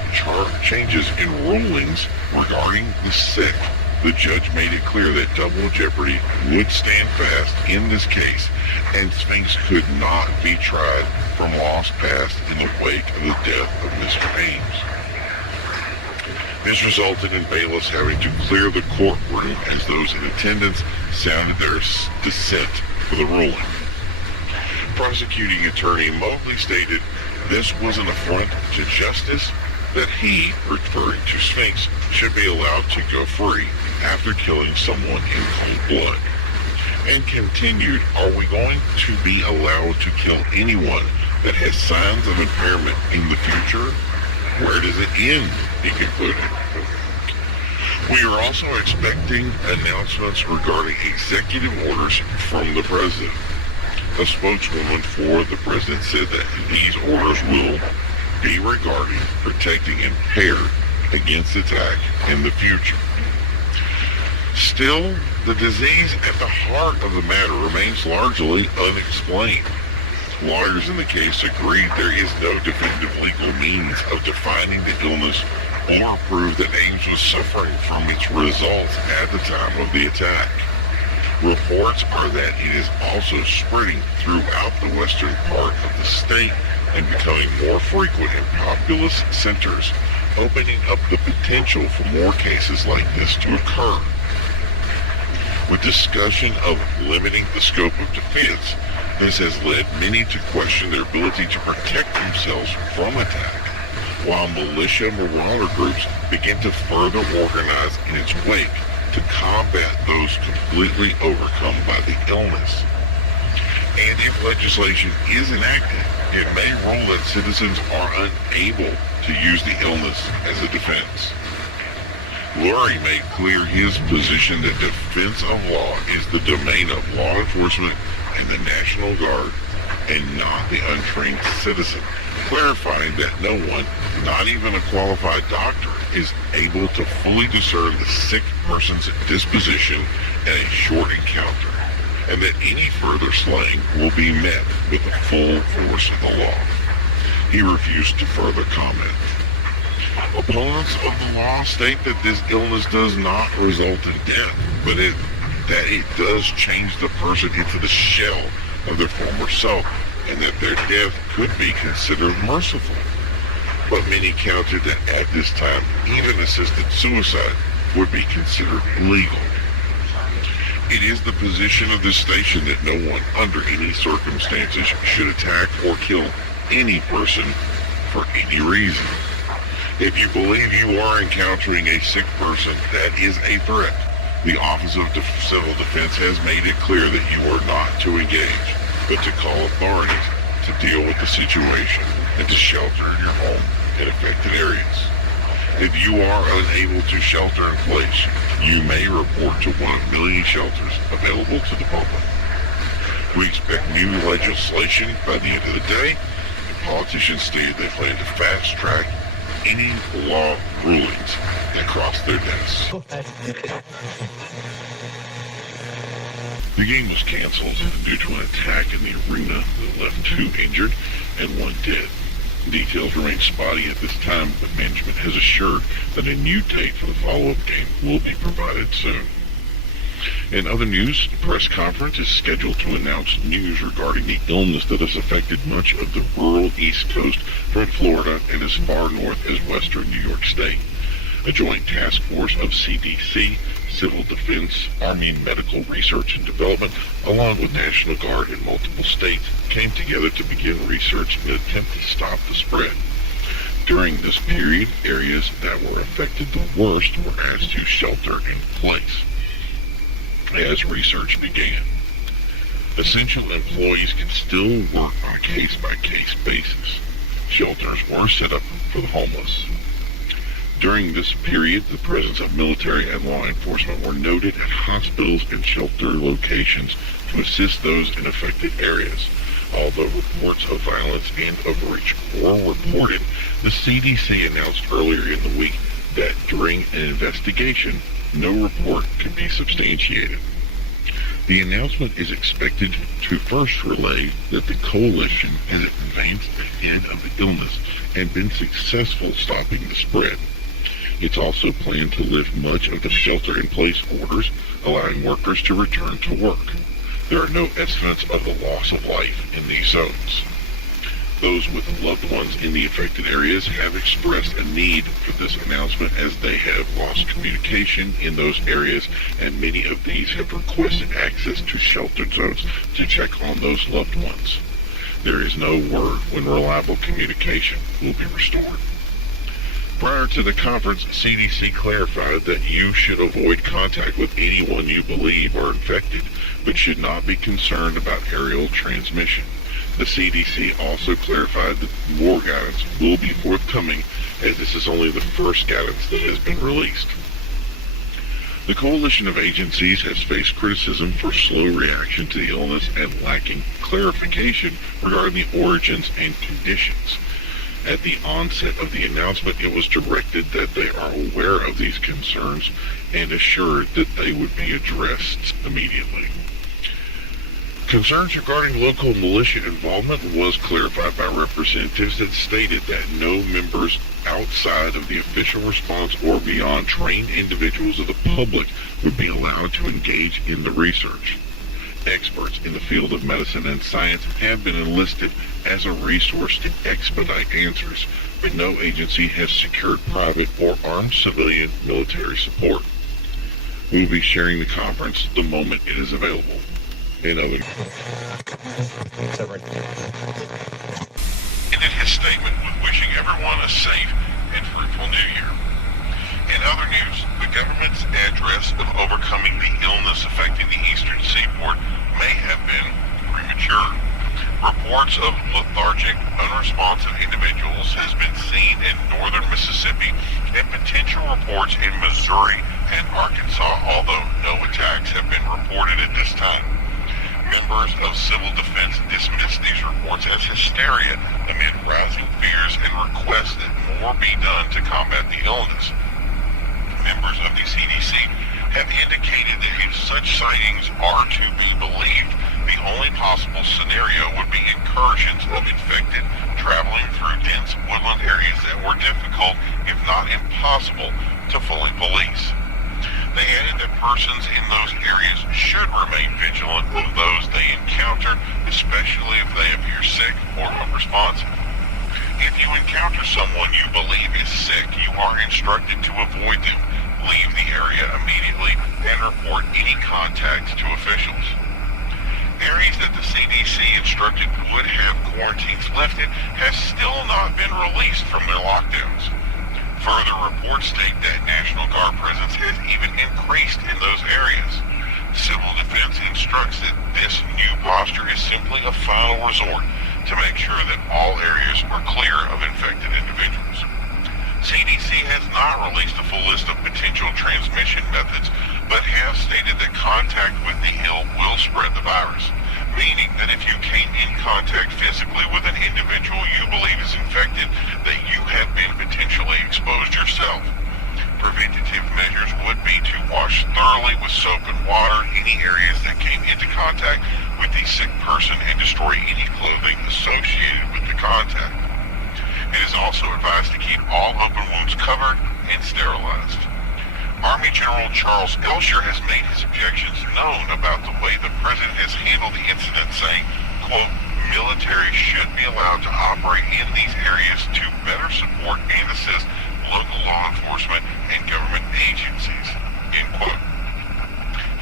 changes in rulings regarding the sick, the judge made it clear that double jeopardy would stand fast in this case, and Sphinx could not be tried from loss past in the wake of the death of Mr. Ames. This resulted in bailiffs having to clear the courtroom as those in attendance sounded their dissent for the ruling. Prosecuting attorney Mobley stated this was an affront to justice, that he, referring to Sphinx, should be allowed to go free after killing someone in cold blood. And continued, are we going to be allowed to kill anyone that has signs of impairment in the future? Where does it end? He concluded. We are also expecting announcements regarding executive orders from the president. A spokeswoman for the president said that these orders will be regarding protecting impaired against attack in the future. Still, the disease at the heart of the matter remains largely unexplained. Lawyers in the case agreed there is no definitive legal means of defining the illness or prove that Ames was suffering from its results at the time of the attack. Reports are that it is also spreading throughout the western part of the state and becoming more frequent in populous centers, opening up the potential for more cases like this to occur. With discussion of limiting the scope of defense, this has led many to question their ability to protect themselves from attack, while militia marauder groups begin to further organize in its wake to combat those completely overcome by the illness. And if legislation is enacted, it may rule that citizens are unable to use the illness as a defense. Lurie made clear his position that defense of law is the domain of law enforcement and the National Guard, and not the untrained citizen, clarifying that no one, not even a qualified doctor, is able to fully discern the sick person's disposition in a short encounter, and that any further slaying will be met with the full force of the law. He refused to further comment. Opponents of the law state that this illness does not result in death, but that it does change the person into the shell of their former self, and that their death could be considered merciful. But many countered that at this time, even assisted suicide would be considered illegal. It is the position of this station that no one, under any circumstances, should attack or kill any person for any reason. If you believe you are encountering a sick person that is a threat, the Office of Civil Defense has made it clear that you are not to engage, but to call authorities to deal with the situation and to shelter in your home in affected areas. If you are unable to shelter in place, you may report to one of many shelters available to the public. We expect new legislation by the end of the day, Politicians stated they plan to fast-track any law rulings that cross their desks. The game was canceled due to an attack in the arena that left 2 injured and 1 dead. Details remain spotty at this time, but management has assured that a new date for the follow-up game will be provided soon. In other news, a press conference is scheduled to announce news regarding the illness that has affected much of the rural East Coast from Florida and as far north as western New York State. A joint task force of CDC, Civil Defense, Army Medical Research and Development, along with National Guard in multiple states, came together to begin research in an attempt to stop the spread. During this period, areas that were affected the worst were asked to shelter in place. As research began, essential employees can still work on a case-by-case basis. Shelters were set up for the homeless. During this period, the presence of military and law enforcement were noted at hospitals and shelter locations to assist those in affected areas. Although reports of violence and overreach were reported, the CDC announced earlier in the week that during an investigation, no report can be substantiated. The announcement is expected to first relay that the coalition has advanced ahead of the illness and been successful stopping the spread. It's also planned to lift much of the shelter-in-place orders, allowing workers to return to work. There are no estimates of the loss of life in these zones. Those with loved ones in the affected areas have expressed a need for this announcement as they have lost communication in those areas, and many of these have requested access to sheltered zones to check on those loved ones. There is no word when reliable communication will be restored. Prior to the conference, CDC clarified that you should avoid contact with anyone you believe are infected, but should not be concerned about aerial transmission. The CDC also clarified that more guidance will be forthcoming, as this is only the first guidance that has been released. The coalition of agencies has faced criticism for slow reaction to the illness and lacking clarification regarding the origins and conditions. At the onset of the announcement, it was directed that they are aware of these concerns and assured that they would be addressed immediately. Concerns regarding local militia involvement was clarified by representatives that stated that no members outside of the official response or beyond trained individuals of the public would be allowed to engage in the research. Experts in the field of medicine and science have been enlisted as a resource to expedite answers, but no agency has secured private or armed civilian military support. We will be sharing the conference the moment it is available. In his statement with wishing everyone a safe and fruitful New Year. In other news, the government's address of overcoming the illness affecting the eastern seaboard may have been premature. Reports of lethargic, unresponsive individuals has been seen in northern Mississippi and potential reports in Missouri and Arkansas, although no attacks have been reported at this time. Members of civil defense dismissed these reports as hysteria amid rising fears and requests that more be done to combat the illness. Members of the CDC have indicated that if such sightings are to be believed, the only possible scenario would be incursions of infected traveling through dense woodland areas that were difficult, if not impossible, to fully police. They added that persons in those areas should remain vigilant of those they encounter, especially if they appear sick or unresponsive. If you encounter someone you believe is sick, you are instructed to avoid them, leave the area immediately, and report any contact to officials. Areas that the CDC instructed would have quarantines lifted has still not been released from their lockdowns. Further reports state that National Guard presence has even increased in those areas. Civil Defense instructs that this new posture is simply a final resort to make sure that all areas are clear of infected individuals. CDC has not released a full list of potential transmission methods, but has stated that contact with the ill will spread the virus, meaning that if you came in contact physically with an individual you preventative measures would be to wash thoroughly with soap and water any areas that came into contact with the sick person and destroy any clothing associated with the contact. It is also advised to keep all open wounds covered and sterilized. Army General Charles Elsher has made his objections known about the way the president has handled the incident, saying, quote, military should be allowed to operate in these areas to better support and assist local law enforcement and government agencies, end quote.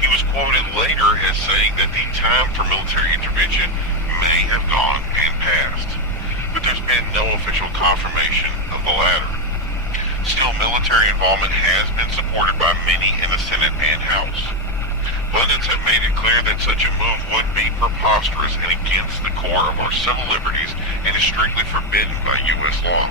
He was quoted later as saying that the time for military intervention may have gone and passed, but there's been no official confirmation of the latter. Still, military involvement has been supported by many in the Senate and House. Pundits have made it clear that such a move would be preposterous and against the core of our civil liberties and is strictly forbidden by U.S. law.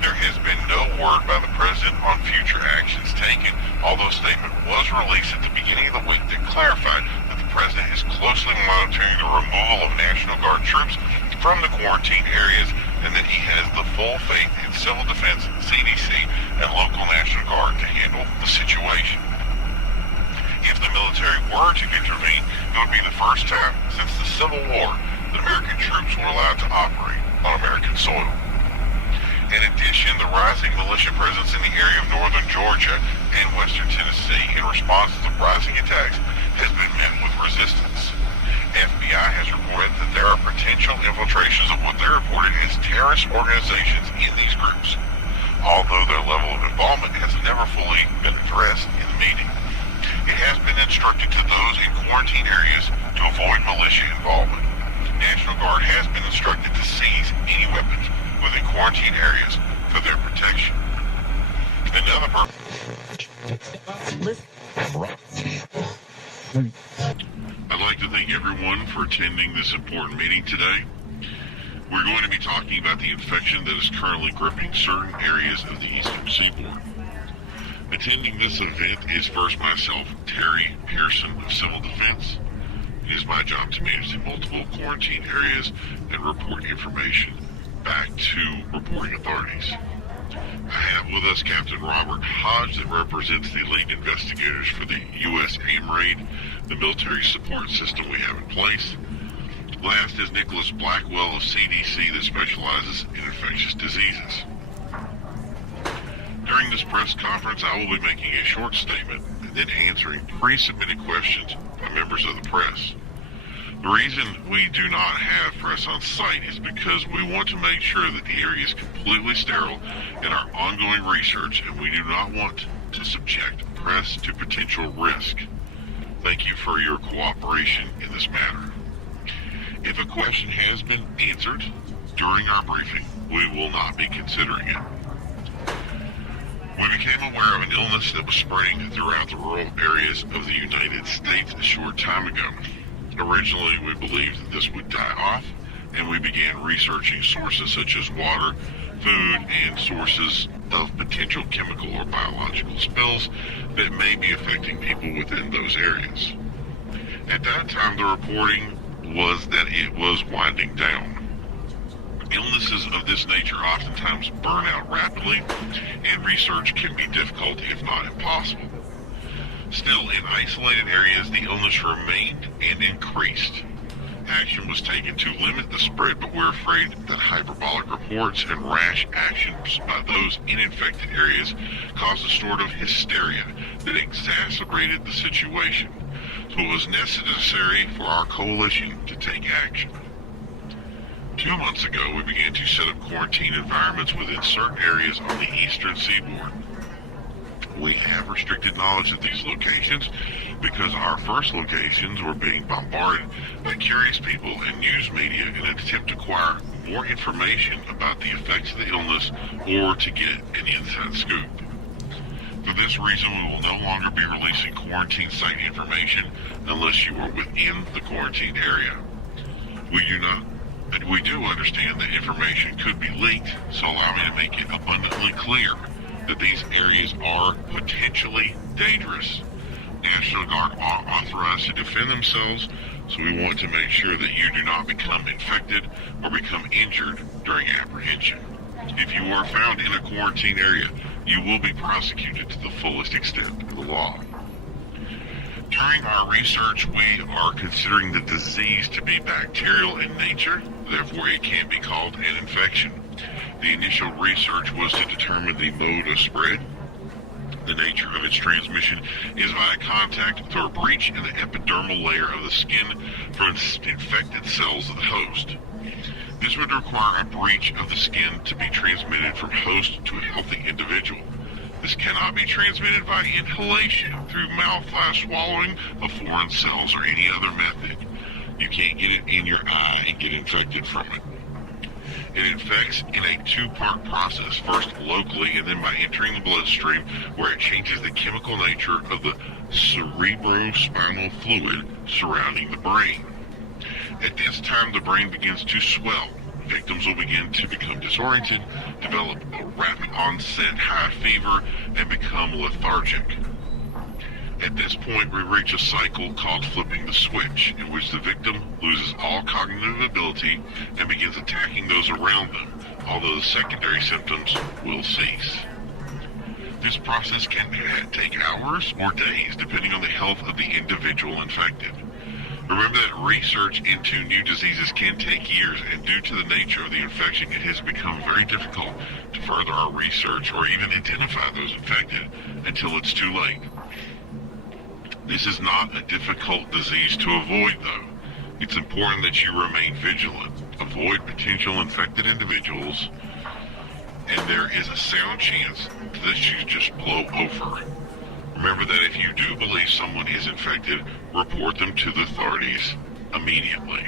There has been no word by the President on future actions taken, although a statement was released at the beginning of the week that clarified that the President is closely monitoring the removal of National Guard troops from the quarantine areas and that he has the full faith in Civil Defense, CDC, and local National Guard to handle the situation. If the military were to intervene, it would be the first time since the Civil War that American troops were allowed to operate on American soil. In addition, the rising militia presence in the area of northern Georgia and western Tennessee in response to the rising attacks has been met with resistance. FBI has reported that there are potential infiltrations of what they reported as terrorist organizations in these groups, although their level of involvement has never fully been addressed in the meeting. It has been instructed to those in quarantine areas to avoid militia involvement. National Guard has been instructed to seize any weapons within quarantine areas for their protection. I'd like to thank everyone for attending this important meeting today. We're going to be talking about the infection that is currently gripping certain areas of the eastern seaboard. Attending this event is first myself, Terry Pearson of Civil Defense. It is my job to manage the multiple quarantine areas and report information back to reporting authorities. I have with us Captain Robert Hodge that represents the lead investigators for the U.S. AIM-RAID, the military support system we have in place. Last is Nicholas Blackwell of CDC that specializes in infectious diseases. During this press conference, I will be making a short statement and then answering pre-submitted questions by members of the press. The reason we do not have press on site is because we want to make sure that the area is completely sterile in our ongoing research, and we do not want to subject press to potential risk. Thank you for your cooperation in this matter. If a question has been answered during our briefing, we will not be considering it. We became aware of an illness that was spreading throughout the rural areas of the United States a short time ago. Originally, we believed that this would die off, and we began researching sources such as water, food, and sources of potential chemical or biological spills that may be affecting people within those areas. At that time, the reporting was that it was winding down. Illnesses of this nature oftentimes burn out rapidly, and research can be difficult, if not impossible. Still, in isolated areas, the illness remained and increased. Action was taken to limit the spread, but we're afraid that hyperbolic reports and rash actions by those in infected areas caused a sort of hysteria that exacerbated the situation. So it was necessary for our coalition to take action. 2 months ago, we began to set up quarantine environments within certain areas on the eastern seaboard. We have restricted knowledge at these locations because our first locations were being bombarded by curious people and news media in an attempt to acquire more information about the effects of the illness or to get an inside scoop. For this reason, we will no longer be releasing quarantine site information unless you are within the quarantine area. We do understand that information could be leaked, so allow me to make it abundantly clear that these areas are potentially dangerous. National Guard are authorized to defend themselves, so we want to make sure that you do not become infected or become injured during apprehension. If you are found in a quarantine area, you will be prosecuted to the fullest extent of the law. During our research, we are considering the disease to be bacterial in nature, therefore it can't be called an infection. The initial research was to determine the mode of spread. The nature of its transmission is via contact through a breach in the epidermal layer of the skin from infected cells of the host. This would require a breach of the skin to be transmitted from host to a healthy individual. This cannot be transmitted by inhalation through mouth/swallowing of foreign cells or any other method. You can't get it in your eye and get infected from it. It infects in a two-part process, first locally and then by entering the bloodstream, where it changes the chemical nature of the cerebrospinal fluid surrounding the brain. At this time, the brain begins to swell. Victims will begin to become disoriented, develop a rapid onset high fever, and become lethargic. At this point, we reach a cycle called flipping the switch, in which the victim loses all cognitive ability and begins attacking those around them, although the secondary symptoms will cease. This process can take hours or days, depending on the health of the individual infected. Remember that research into new diseases can take years, and due to the nature of the infection, it has become very difficult to further our research or even identify those infected until it's too late. This is not a difficult disease to avoid, though. It's important that you remain vigilant, avoid potential infected individuals, and there is a sound chance that you just blow over. Remember that if you do believe someone is infected, report them to the authorities immediately.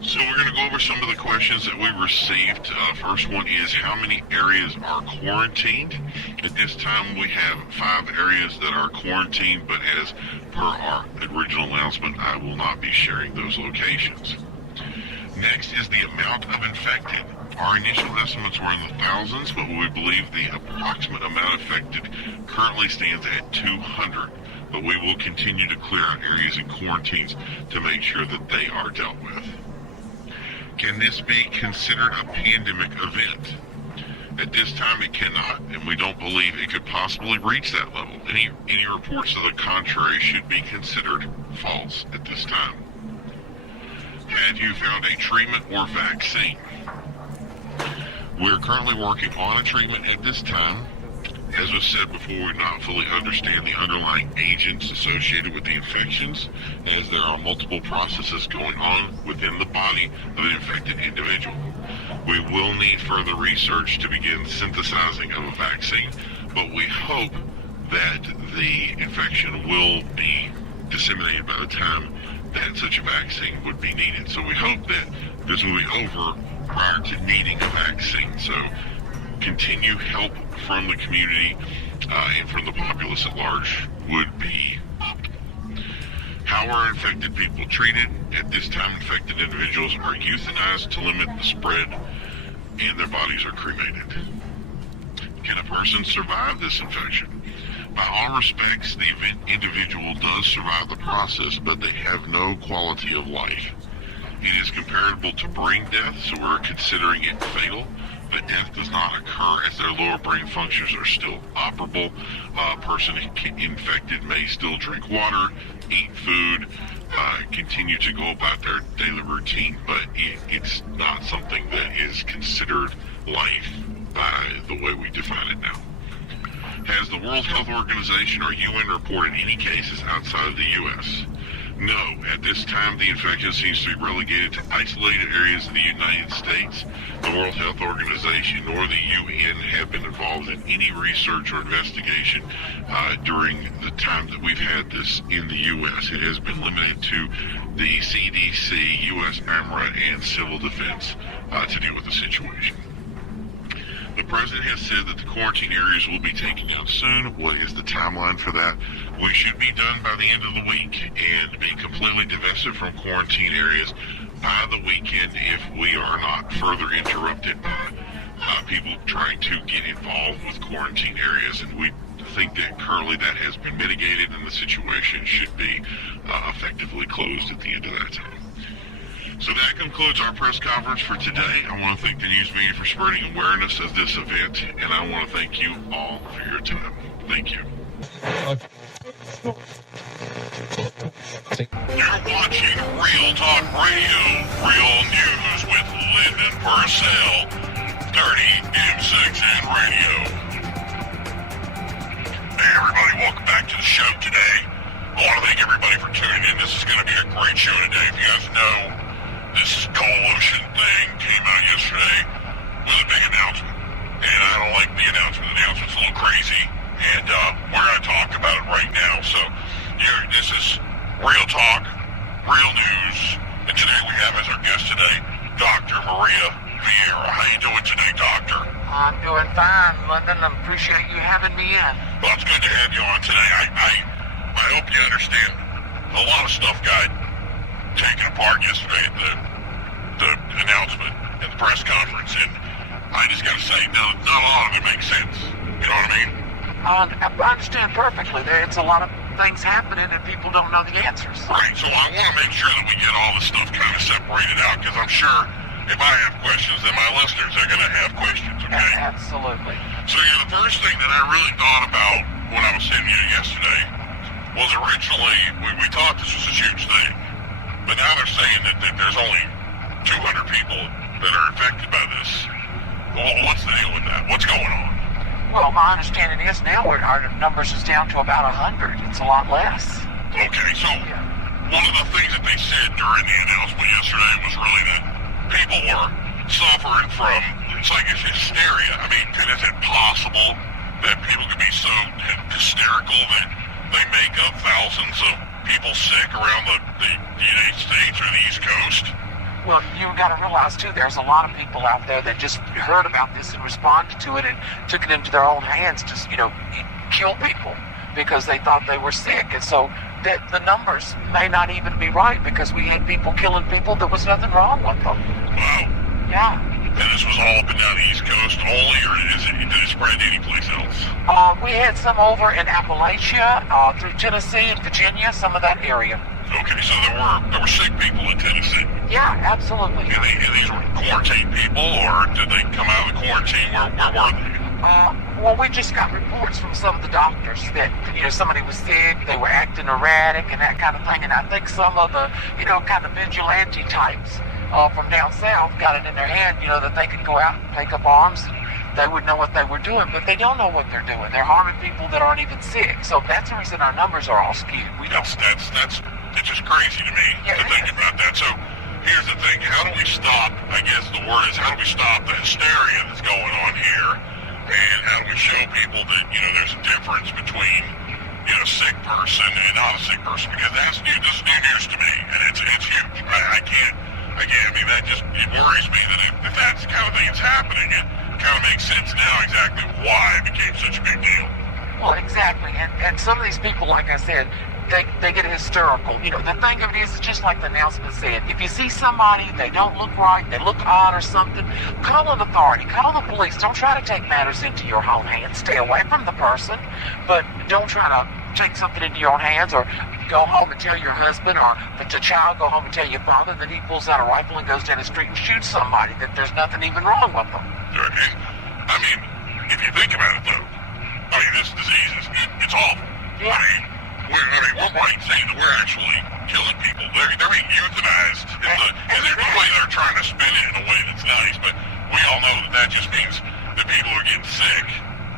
So we're going to go over some of the questions that we received. First one is, how many areas are quarantined? At this time, we have 5 areas that are quarantined, but as per our original announcement, I will not be sharing those locations. Next is the amount of infected. Our initial estimates were in the thousands, but we believe the approximate amount affected currently stands at 200. But we will continue to clear out areas and quarantines to make sure that they are dealt with. Can this be considered a pandemic event? At this time, it cannot, and we don't believe it could possibly reach that level. Any reports to the contrary should be considered false at this time. Have you found a treatment or vaccine? We're currently working on a treatment at this time. As was said before, we not fully understand the underlying agents associated with the infections, as there are multiple processes going on within the body of an infected individual. We will need further research to begin synthesizing of a vaccine, but we hope that the infection will be disseminated by the time that such a vaccine would be needed. So we hope that this will be over prior to needing a vaccine. So continue help from the community and from the populace at large would be optimal. How are infected people treated? At this time, infected individuals are euthanized to limit the spread, and their bodies are cremated. Can a person survive this infection? By all respects, the individual does survive the process, but they have no quality of life. It is comparable to brain death, so we're considering it fatal. But death does not occur as their lower brain functions are still operable. A person infected may still drink water, eat food, continue to go about their daily routine, but it's not something that is considered life by the way we define it now. Has the World Health Organization or UN reported any cases outside of the U.S.? No. At this time, the infection seems to be relegated to isolated areas in the United States. The World Health Organization nor the UN have been involved in any research or investigation during the time that we've had this in the U.S. It has been limited to the CDC, U.S. AMRA, and Civil Defense to deal with the situation. The president has said that the quarantine areas will be taken down soon. What is the timeline for that? We should be done by the end of the week and be completely divested from quarantine areas by the weekend if we are not further interrupted by people trying to get involved with quarantine areas. And we think that currently that has been mitigated and the situation should be effectively closed at the end of that time. So that concludes our press conference for today. I want to thank the news media for spreading awareness of this event, and I want to thank you all for your time. Thank you. You're watching Real Talk Radio, Real News with Lyndon Purcell, 30M6N Radio. Hey everybody, welcome back to the show today. I want to thank everybody for tuning in. This is going to be a great show today. If you guys know, this coalition thing came out yesterday with a big announcement. And I don't like the announcement. The announcement's a little crazy. And we're going to talk about it right now. So this is Real Talk, Real News. And today we have as our guest today, Dr. Maria Vieira. How you doing today, Doctor? I'm doing fine, London. I appreciate you having me in. Well, it's good to have you on today. I hope you understand a lot of stuff got taken apart yesterday at the announcement at the press conference, and I just got to say, not a lot of it makes sense. You know what I mean? I understand perfectly. It's a lot of things happening and people don't know the answers. Right, so I want to make sure that we get all the stuff kind of separated out, because I'm sure if I have questions, then my listeners are going to have questions, okay? Absolutely. So, the first thing that I really thought about when I was sitting here yesterday was originally, we thought this was a huge thing, but now they're saying that there's only 200 people that are affected by this. Well, what's the deal with that? What's going on? Well, my understanding is now our numbers is down to about 100. It's a lot less. Okay, so one of the things that they said during the announcement yesterday was really that people were suffering from, it's like it's hysteria. I mean, is it possible that people could be so hysterical that they make up thousands of people sick around the United States or the East Coast? Well, you've got to realize, too, there's a lot of people out there that just heard about this and responded to it and took it into their own hands to, kill people because they thought they were sick. And so the numbers may not even be right because we had people killing people. There was nothing wrong with them. Wow. Yeah. And this was all up and down the East Coast only, or did it spread anyplace else? We had some over in Appalachia, through Tennessee and Virginia, some of that area. Okay, so there were sick people in Tennessee. Yeah, absolutely. And these were quarantined people, or did they come out of the quarantine? Where were they? Well, we just got reports from some of the doctors that, somebody was sick, they were acting erratic and that kind of thing. And I think some of the, kind of vigilante types from down south got it in their head, that they could go out and take up arms and they would know what they were doing, but they don't know what they're doing. They're harming people that aren't even sick. So that's the reason our numbers are all skewed. It's just crazy to me to think about that. So here's the thing. How do we stop, I guess the word is, how do we stop the hysteria that's going on here? And how do we show people that, there's a difference between, a sick person and not a sick person? Because that's new. This is new news to me, and it's huge. It worries me that if that's the kind of thing that's happening, it kind of makes sense now exactly why it became such a big deal. Well, exactly. And some of these people, like I said, they get hysterical. The thing of it is, just like the announcement said, if you see somebody, they don't look right, they look odd or something, call an authority, call the police. Don't try to take matters into your own hands. Stay away from the person, but don't try to take something into your own hands, or go home and tell your husband, or if it's a child, go home and tell your father, that he pulls out a rifle and goes down the street and shoots somebody, that there's nothing even wrong with them. I mean, if you think about it, though, this disease it's awful. Yeah. We're white saying that we're actually killing people. They're being euthanized. The way they're trying to spin it in a way that's nice, but we all know that just means that people are getting sick.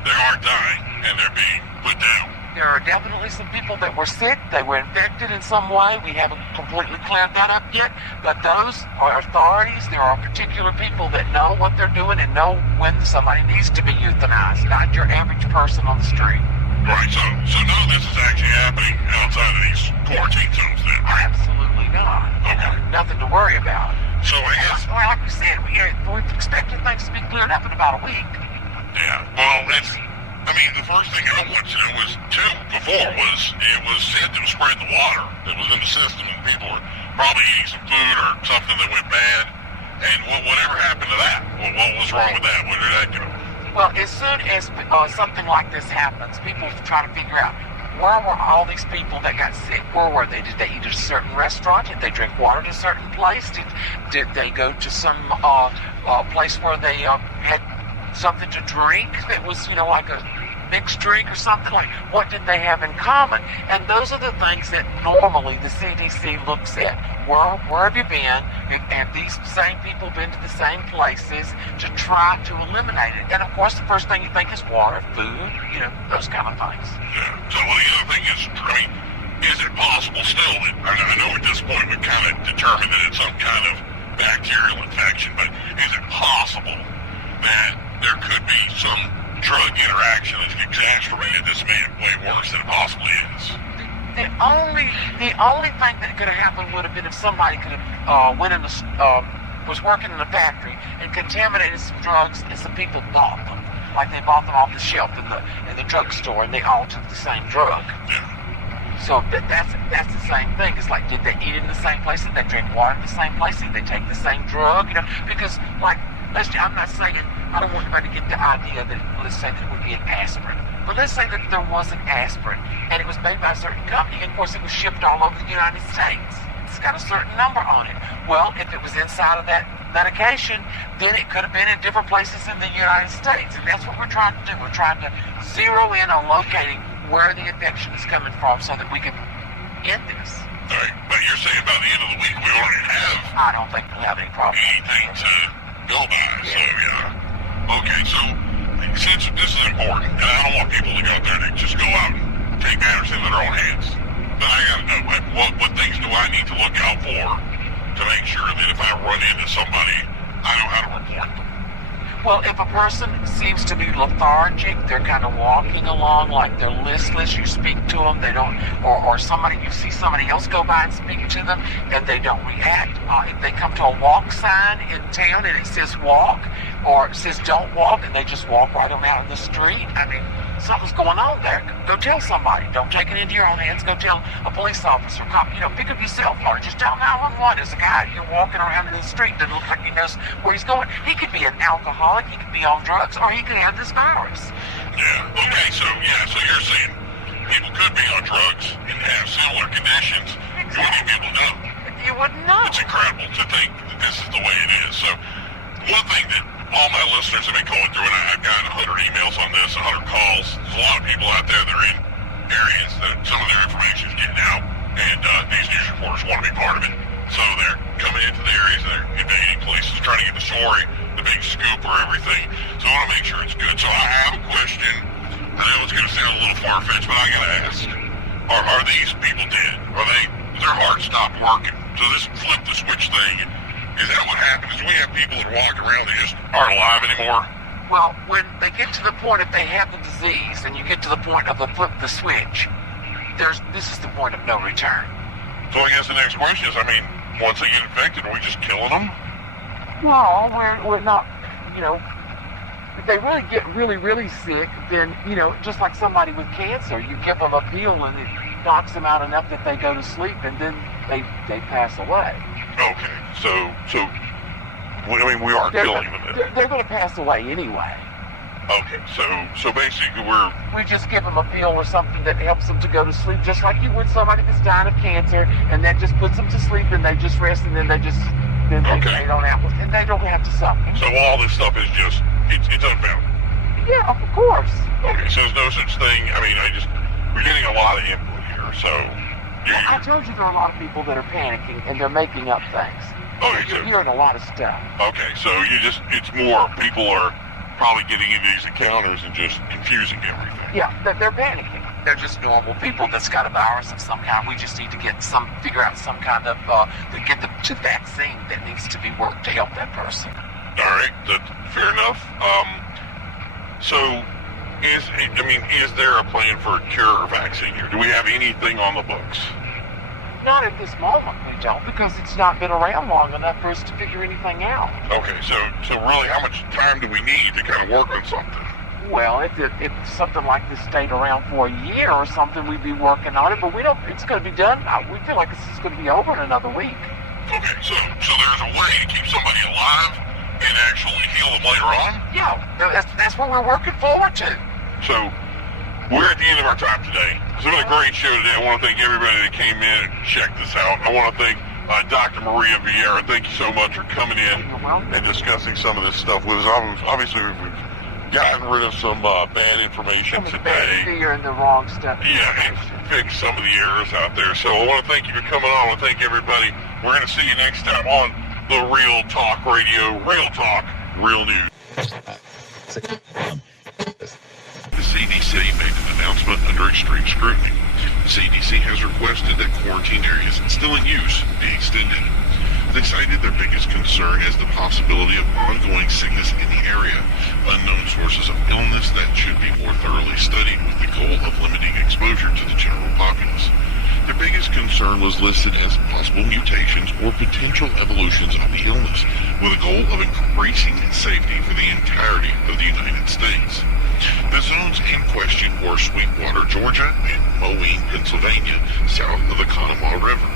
They aren't dying, and they're being put down. There are definitely some people that were sick. They were infected in some way. We haven't completely cleared that up yet. But those are authorities. There are particular people that know what they're doing and know when somebody needs to be euthanized, not your average person on the street. Right, so none of this is actually happening outside of these quarantine zones then, right? Absolutely not. Okay. Nothing to worry about. So I guess... Well, like we said, we've expected things to be cleared up in about a week. Yeah, well, the first thing I want to know was, too, before it was said that it was spreading the water that was in the system, and people were probably eating some food or something that went bad. And whatever happened to that? What was wrong with that? Where did that go? Well, as soon as something like this happens, people try to figure out, where were all these people that got sick? Where were they? Did they eat at a certain restaurant? Did they drink water at a certain place? Did they go to some place where they had something to drink that was, like a mixed drink or something? Like, what did they have in common? And those are the things that normally the CDC looks at. Where have you been? Have these same people been to the same places to try to eliminate it? And of course, the first thing you think is water, food, those kind of things. Yeah. So the other thing is, is it possible still that, I know at this point we've kind of determined that it's some kind of bacterial infection, but is it possible that there could be some drug interaction that's exacerbated this man way worse than it possibly is? The only thing that could have happened would have been if somebody could have was working in a factory and contaminated some drugs and some people bought them. Like they bought them off the shelf in the drugstore and they all took the same drug. Yeah. So that's the same thing. It's like, did they eat in the same place? Did they drink water in the same place? Did they take the same drug? Because I'm not saying, I don't want anybody to get the idea that, let's say that it would be an aspirin. But let's say that there was an aspirin, and it was made by a certain company, and of course it was shipped all over the United States. It's got a certain number on it. Well, if it was inside of that medication, then it could have been in different places in the United States, and that's what we're trying to do. We're trying to zero in on locating where the infection is coming from so that we can end this. All right, but you're saying by the end of the week we already have... I don't think we'll have any problem. Anything to go by, so yeah. Okay, so since this is important, and I don't want people to go out there and just go out and take matters into their own hands, then I gotta know, what things do I need to look out for to make sure that if I run into somebody, I know how to report them? Well, if a person seems to be lethargic, they're kind of walking along like they're listless, you speak to them, they don't, or you see somebody else go by and speak to them, and they don't react. If they come to a walk sign in town and it says walk, or it says don't walk, and they just walk right on out in the street, something's going on there. Go tell somebody. Don't take it into your own hands. Go tell a police officer, cop. Pick up your cell phone. Just tell 911. There's a guy here walking around in the street that looks like he knows where he's going. He could be an alcoholic. He could be on drugs, or he could have this virus. Yeah. Okay. So you're saying people could be on drugs and have similar conditions. Exactly. You wouldn't even be able to know. You wouldn't know. It's incredible to think that this is the way it is. So one thing that all my listeners have been going through, and I've got 100 emails on this, 100 calls. There's a lot of people out there that are in areas that some of their information is getting out, and these news reporters want to be part of it. So they're coming into the areas, and they're invading places, trying to get the story, the big scoop or everything. So I want to make sure it's good. So I have a question. I know it's going to sound a little far-fetched, but I got to ask. Are these people dead? Their heart stopped working? So this flip the switch thing, is that what happens? Do we have people that walk around that just aren't alive anymore? Well, when they get to the point, if they have the disease, and you get to the point of the flip the switch, this is the point of no return. So I guess the next question is, once they get infected, are we just killing them? No, we're not, if they really get really, really sick, then, just like somebody with cancer, you give them a pill and it knocks them out enough that they go to sleep and then they pass away. Okay, so we are killing them. They're going to pass away anyway. Okay, so basically we just give them a pill or something that helps them to go to sleep, just like you would somebody that's dying of cancer, and that just puts them to sleep, and they just rest, and then they don't have, and they don't have to suffer. So all this stuff is just it's unfounded. Yeah, of course. Okay, so there's no such thing. We're getting a lot of input here, so. I told you there are a lot of people that are panicking and they're making up things. Okay, you're hearing a lot of stuff. Okay, so it's more people are probably getting into these encounters and just confusing everything. Yeah, they're panicking. They're just normal people that's got a virus of some kind. We just need to figure out some kind of, get the vaccine that needs to be worked to help that person. All right, fair enough. So, is there a plan for a cure or vaccine here? Do we have anything on the books? Not at this moment, we don't, because it's not been around long enough for us to figure anything out. Okay, so really, how much time do we need to kind of work on something? Well, if something like this stayed around for a year or something, we'd be working on it, but we don't. It's going to be done. We feel like this is going to be over in another week. Okay, so there's a way to keep somebody alive and actually heal them later on? Yeah, that's what we're working forward to. So, We're at the end of our time today. It's been a great show today. I want to thank everybody that came in and checked this out. I want to thank Dr. Maria Vieira. Thank you so much for coming in and discussing some of this stuff with us. Obviously, we've gotten rid of some bad information today. You're in the wrong step. Yeah, and fix some of the errors out there. So I want to thank you for coming on. I want to thank everybody. We're going to see you next time on the Real Talk Radio. Real Talk, Real News. The CDC made an announcement under extreme scrutiny. The CDC has requested that quarantine areas still in use be extended. They cited their biggest concern as the possibility of ongoing sickness in the area, unknown sources of illness that should be more thoroughly studied with the goal of limiting exposure to the general populace. Their biggest concern was listed as possible mutations or potential evolutions of the illness, with a goal of increasing safety for the entirety of the United States. The zones in question were Sweetwater, Georgia, and Moline, Pennsylvania, south of the Conemaugh River.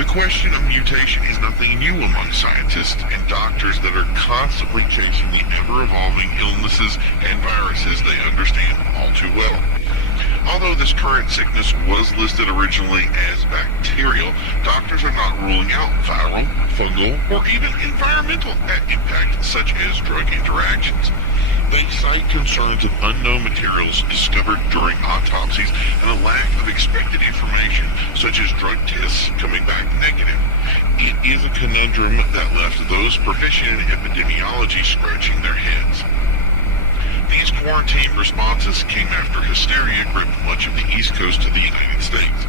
The question of mutation is nothing new among scientists and doctors that are constantly chasing the ever-evolving illnesses and viruses they understand all too well. Although this current sickness was listed originally as bacterial, doctors are not ruling out viral, fungal, or even environmental impact such as drug interactions. They cite concerns of unknown materials discovered during autopsies and a lack of expected information, such as drug tests coming back negative. It is a conundrum that left those proficient in epidemiology scratching their heads. These quarantine responses came after hysteria gripped much of the East Coast of the United States.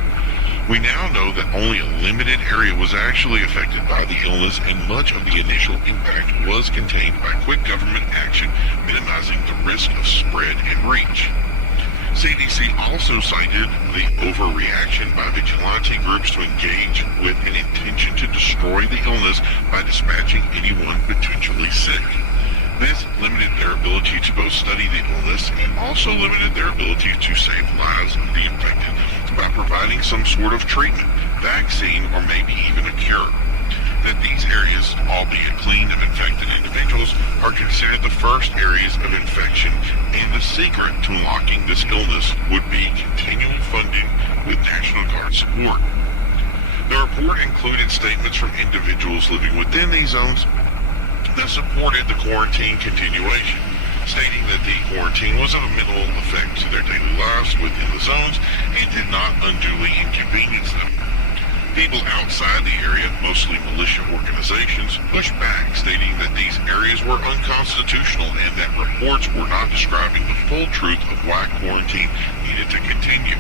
We now know that only a limited area was actually affected by the illness, and much of the initial impact was contained by quick government action, minimizing the risk of spread and reach. CDC also cited the overreaction by vigilante groups to engage with an intention to destroy the illness by dispatching anyone potentially sick. This limited their ability to both study the illness and also limited their ability to save lives of the infected by providing some sort of treatment, vaccine, or maybe even a cure. That these areas, albeit clean of infected individuals, are considered the first areas of infection, and the secret to unlocking this illness would be continual funding with National Guard support. The report included statements from individuals living within these zones that supported the quarantine continuation, stating that the quarantine was of a minimal effect to their daily lives within the zones and did not unduly inconvenience them. People outside the area, mostly militia organizations, pushed back, stating that these areas were unconstitutional and that reports were not describing the full truth of why quarantine needed to continue.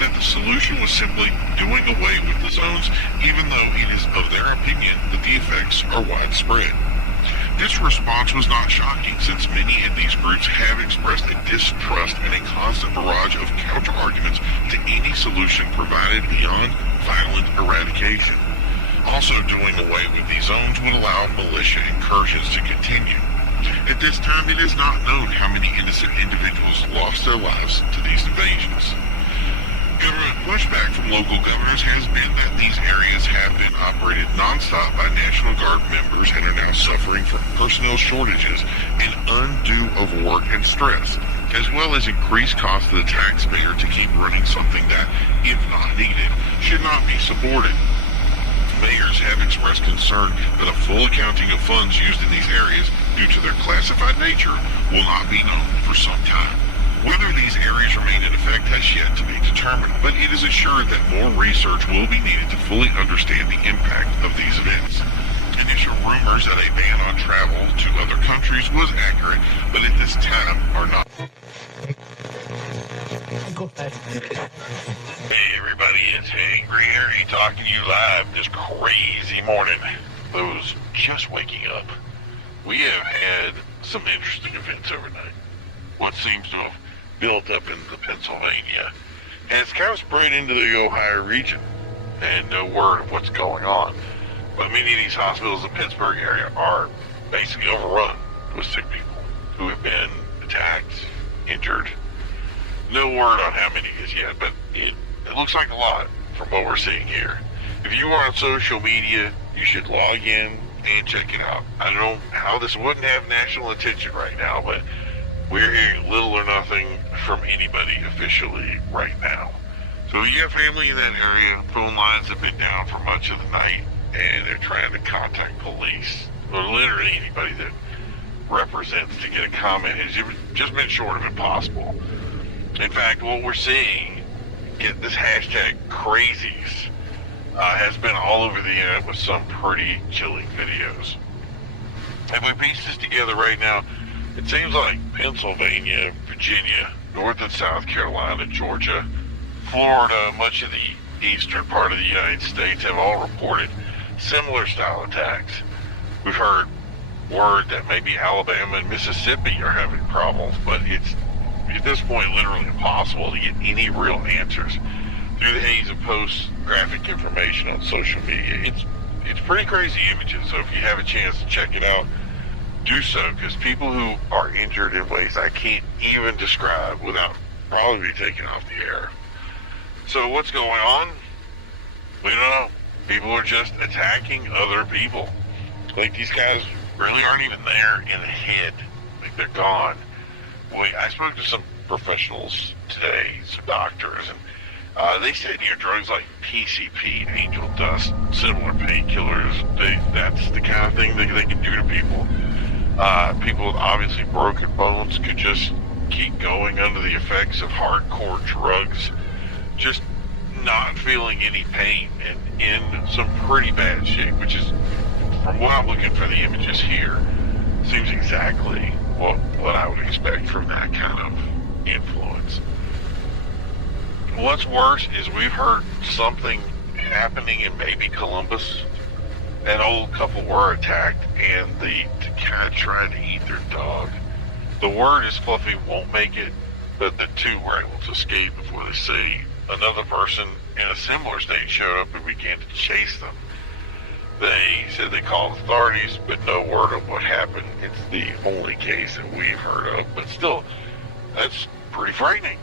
That the solution was simply doing away with the zones, even though it is of their opinion that the effects are widespread. This response was not shocking, since many of these groups have expressed a distrust and a constant barrage of counter-arguments to any solution provided beyond violent eradication. Also, doing away with these zones would allow militia incursions to continue. At this time, it is not known how many innocent individuals lost their lives to these invasions. Government pushback from local governors has been that these areas have been operated nonstop by National Guard members and are now suffering from personnel shortages and undue overwork and stress, as well as increased cost to the taxpayer to keep running something that, if not needed, should not be supported. Mayors have expressed concern that a full accounting of funds used in these areas, due to their classified nature, will not be known for some time. Whether these areas remain in effect has yet to be determined, but it is assured that more research will be needed to fully understand the impact of these events. Initial rumors that a ban on travel to other countries was accurate, but at this time are not. Hey everybody, it's Angry Harry talking to you live this crazy morning. Those just waking up. We have had some interesting events overnight. What seems to have built up into Pennsylvania has kind of spread into the Ohio region, and no word of what's going on. But many of these hospitals in the Pittsburgh area are basically overrun with sick people who have been attacked, injured. No word on how many as yet, but it looks like a lot from what we're seeing here. If you are on social media, you should log in and check it out. I don't know how this wouldn't have national attention right now, but we're hearing little or nothing from anybody officially right now. So you have family in that area. Phone lines have been down for much of the night, and they're trying to contact police, or literally anybody that represents to get a comment has just been short of impossible. In fact, what we're seeing, get this hashtag crazies, has been all over the internet with some pretty chilling videos. And we piece this together right now, it seems like Pennsylvania, Virginia, North and South Carolina, Georgia, Florida, much of the eastern part of the United States have all reported similar style attacks. We've heard word that maybe Alabama and Mississippi are having problems, but it's at this point literally impossible to get any real answers through the haze of posts, graphic information on social media. It's pretty crazy images, so if you have a chance to check it out, do so, because people who are injured in ways I can't even describe without probably be taken off the air. So what's going on? We don't know. People are just attacking other people. Like, these guys really aren't even there in the head. Like, they're gone. I spoke to some professionals today, some doctors, and they said, drugs like PCP, angel dust, similar painkillers, that's the kind of thing that they can do to people. People with obviously broken bones could just keep going under the effects of hardcore drugs, just not feeling any pain and in some pretty bad shape, which is, from what I'm looking for the images here, seems exactly what I would expect from that kind of influence. What's worse is we've heard something happening in maybe Columbus. An old couple were attacked, and the cat tried to eat their dog. The word is Fluffy won't make it, but the two were able to escape before they say another person in a similar state showed up and began to chase them. They said they called authorities, but no word of what happened. It's the only case that we've heard of, but still, that's pretty frightening.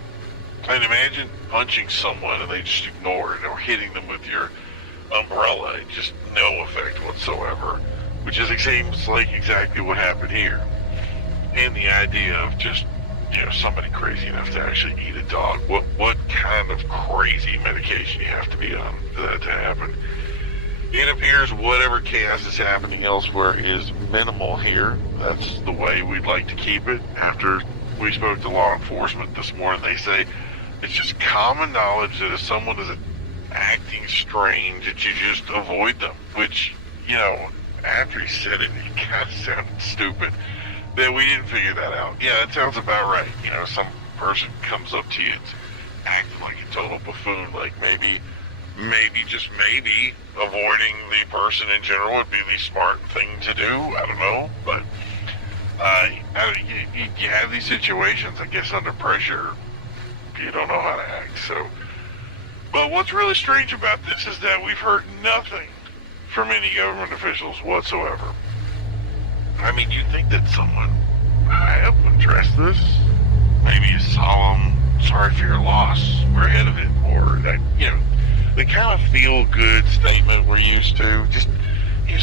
And imagine punching someone and they just ignore it, or hitting them with your umbrella and just no effect whatsoever, which seems like exactly what happened here. And the idea of just, somebody crazy enough to actually eat a dog, what kind of crazy medication you have to be on for that to happen? It appears whatever chaos is happening elsewhere is minimal here. That's the way we'd like to keep it. After we spoke to law enforcement this morning, they say it's just common knowledge that if someone is acting strange, that you just avoid them, which, after he said it, it kind of sounded stupid that we didn't figure that out. Yeah, that sounds about right. Some person comes up to you and acting like a total buffoon, like maybe just maybe avoiding the person in general would be the smart thing to do. I don't know, but you have these situations, I guess, under pressure, you don't know how to act. So, but what's really strange about this is that we've heard nothing from any government officials whatsoever. I mean, you'd think that someone high up would address this. Maybe a solemn, sorry for your loss, we're ahead of it, or that, the kind of feel-good statement we're used to. Just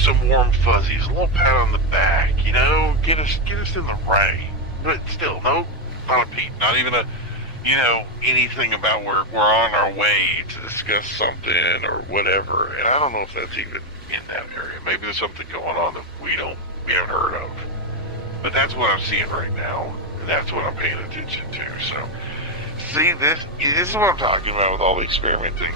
some warm fuzzies, a little pat on the back, get us in the ring. But still, not a peep, not even anything about we're on our way to discuss something or whatever. And I don't know if that's even in that area. Maybe there's something going on that we haven't heard of. But that's what I'm seeing right now, and that's what I'm paying attention to. So, see, this is what I'm talking about with all the experimenting.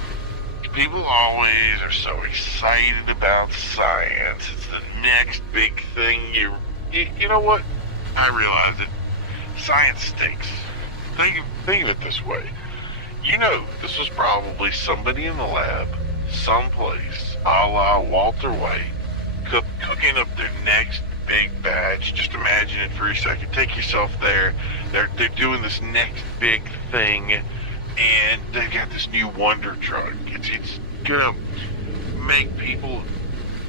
People always are so excited about science. It's the next big thing. You know what? I realize it. Science stinks. Think of it this way. This was probably somebody in the lab, someplace, a la Walter White, cooking up their next big batch. Just imagine it for a second. Take yourself there. They're doing this next big thing, and they've got this new wonder drug. It's gonna make people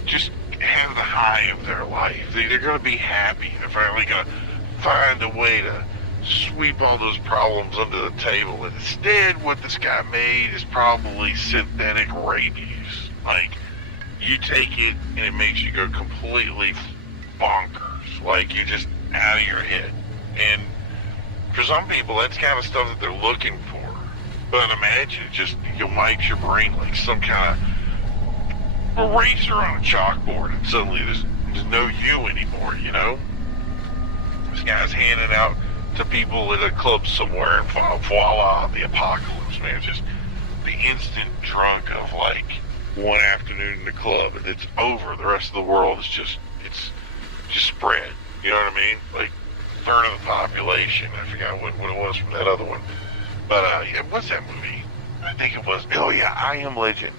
just have the high of their life. They're gonna be happy. They're finally gonna find a way to sweep all those problems under the table. And instead, what this guy made is probably synthetic rabies. Like, you take it and it makes you go completely bonkers. Like, you're just out of your head. And For some people, that's kind of stuff that they're looking for. But imagine just you wipes your brain like some kind of eraser on a chalkboard, and suddenly there's no you anymore, you know? This guy's handing out to people at a club somewhere, and voila, the apocalypse, man. Just the instant drunk of like one afternoon in the club, and it's over. The rest of the world is just spread. You know what I mean? Like a third of the population. I forgot what it was from that other one. But yeah, what's that movie? I think it was. Oh yeah, I Am Legend.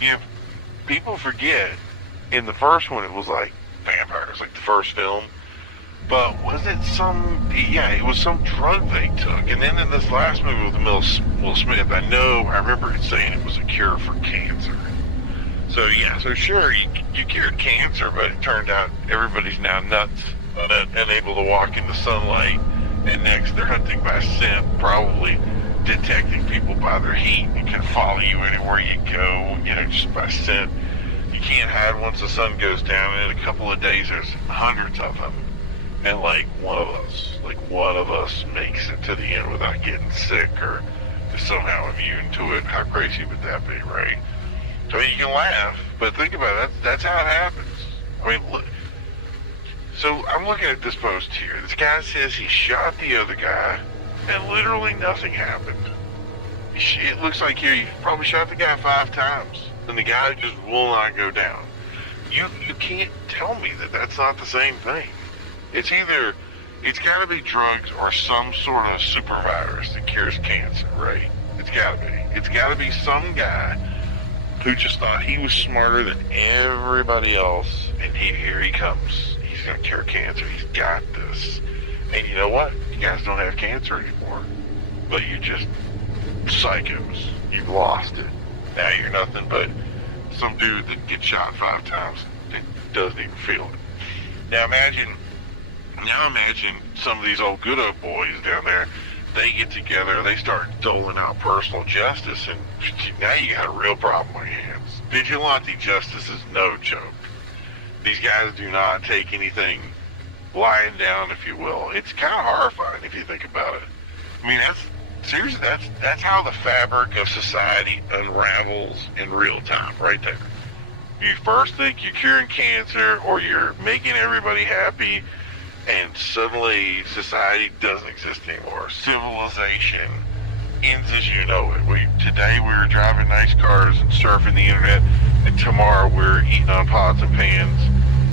Yeah, people forget. In the first one, it was like vampires, like the first film. But was it some? Yeah, it was some drug they took. And then in this last movie with Will Smith, I remember it saying it was a cure for cancer. So yeah, so sure, you cured cancer, but it turned out everybody's now nuts, unable to walk in the sunlight. And next, they're hunting by scent, probably detecting people by their heat and can follow you anywhere you go, you know, just by scent. You can't hide once the sun goes down, and in a couple of days, there's hundreds of them. And like one of us makes it to the end without getting sick or is somehow immune to it. How crazy would that be, right? I mean, you can laugh, but think about it. That's how it happens. I mean, look. So I'm looking at this post here. This guy says he shot the other guy, and literally nothing happened. It looks like he probably shot the guy 5 times, and the guy just will not go down. You can't tell me that that's not the same thing. It's got to be drugs or some sort of super virus that cures cancer, right? It's got to be. It's got to be some guy who just thought he was smarter than everybody else, and here he comes. He's going to cure cancer. He's got this. And you know what? You guys don't have cancer anymore. But you're just psychos. You've lost it. Now you're nothing but some dude that gets shot 5 times and doesn't even feel it. Now imagine some of these old good old boys down there, they get together, they start doling out personal justice, and now you got a real problem on your hands. Vigilante justice is no joke. These guys do not take anything lying down, if you will. It's kind of horrifying if you think about it. I mean, that's how the fabric of society unravels in real time, right there. You first think you're curing cancer or you're making everybody happy, and suddenly society doesn't exist anymore. Civilization ends as you know it. Today we were driving nice cars and surfing the internet, and tomorrow we're eating on pots and pans,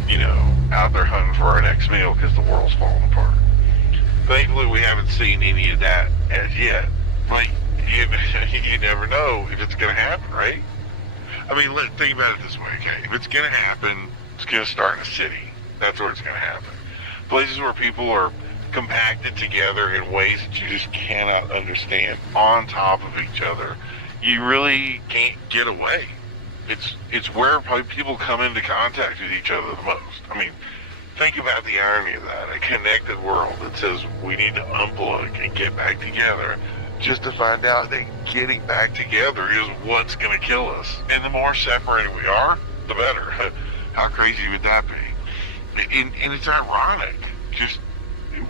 you know, out there hunting for our next meal because the world's falling apart. Thankfully, we haven't seen any of that as yet. Like, you never know if it's going to happen, right? I mean, think about it this way, okay? If it's going to happen, it's going to start in a city. That's where it's going to happen. Places where people are compacted together in ways that you just cannot understand, on top of each other. You really can't get away. It's where people come into contact with each other the most. I mean, think about the irony of that. A connected world that says we need to unplug and get back together, just to find out that getting back together is what's going to kill us. And the more separated we are, the better. How crazy would that be? And it's ironic. Just,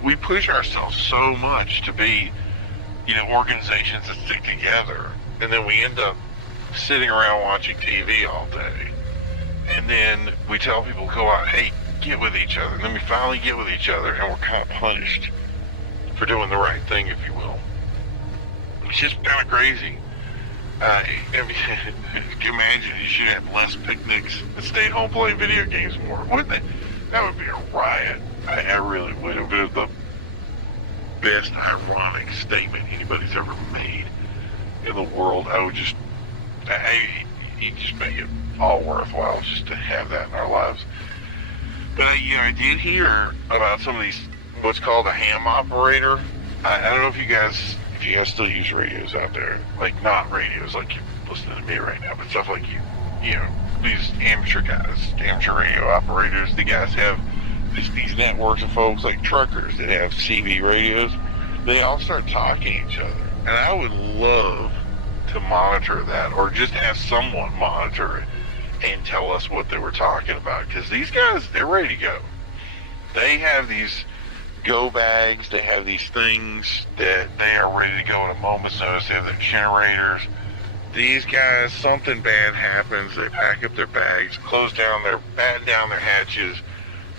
we push ourselves so much to be, you know, organizations that stick together. And then we end up sitting around watching TV all day. And then we tell people, go out, hey, get with each other. And then we finally get with each other, and we're kind of punished for doing the right thing, if you will. It's just kind of crazy. Imagine you should have less picnics and stay home playing video games more. Wouldn't it? That would be a riot. I really would. It would be the best ironic statement anybody's ever made in the world. You just make it all worthwhile just to have that in our lives. But I did hear about some of these, what's called a ham operator. I don't know if you guys still use radios out there, like not radios like you're listening to me right now, but stuff like you know, these amateur guys, amateur radio operators. The guys have these networks of folks like truckers that have CB radios. They all start talking to each other, and I would love to monitor that, or just have someone monitor it and tell us what they were talking about, because these guys, they're ready to go. They have these go bags. They have these things that they are ready to go at a moment's notice. They have their generators. These guys, something bad happens. They pack up their bags, batten down their hatches,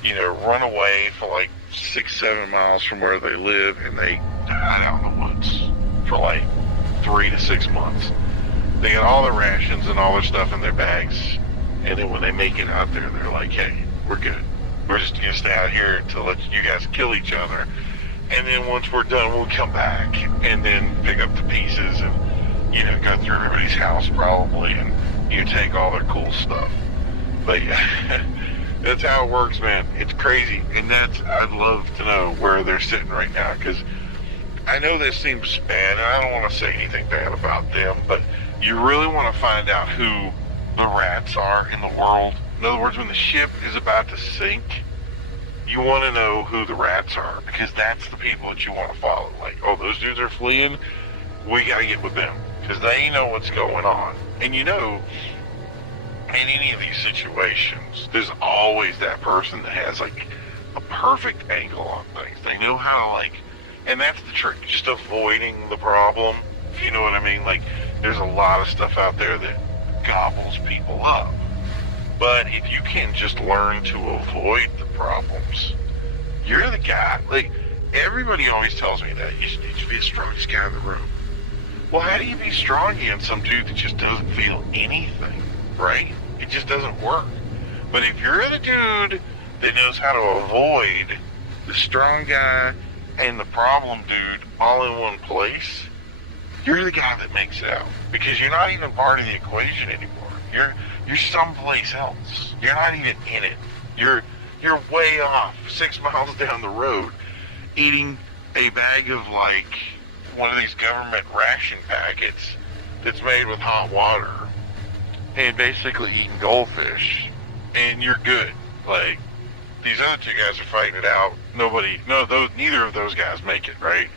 run away for like 6-7 miles from where they live, and they hide out in the woods for like 3 to 6 months. They get all their rations and all their stuff in their bags, and then when they make it out there, they're like, hey, we're good. We're just going to stay out here to let you guys kill each other, and then once we're done, we'll come back and then pick up the pieces and, go through everybody's house probably, and take all their cool stuff. But yeah, that's how it works, man. It's crazy, and I'd love to know where they're sitting right now, because I know this seems bad, and I don't want to say anything bad about them, but you really want to find out who the rats are in the world. In other words, when the ship is about to sink, you want to know who the rats are, because that's the people that you want to follow. Like, oh, those dudes are fleeing, we got to get with them, because they know what's going on. And in any of these situations, there's always that person that has like a perfect angle on things. They know how to and that's the trick, just avoiding the problem, if you know what I mean. Like, there's a lot of stuff out there that gobbles people up. But if you can just learn to avoid the problems, you're the guy. Like, everybody always tells me that. You should be the strongest guy in the room. Well, how do you be strong against some dude that just doesn't feel anything, right? It just doesn't work. But if you're the dude that knows how to avoid the strong guy and the problem dude all in one place, you're the guy that makes it out. Because you're not even part of the equation anymore. You're someplace else. You're not even in it. You're way off, 6 miles down the road, eating a bag of one of these government ration packets that's made with hot water, and basically eating goldfish, and you're good. Like, these other two guys are fighting it out. Neither of those guys make it, right?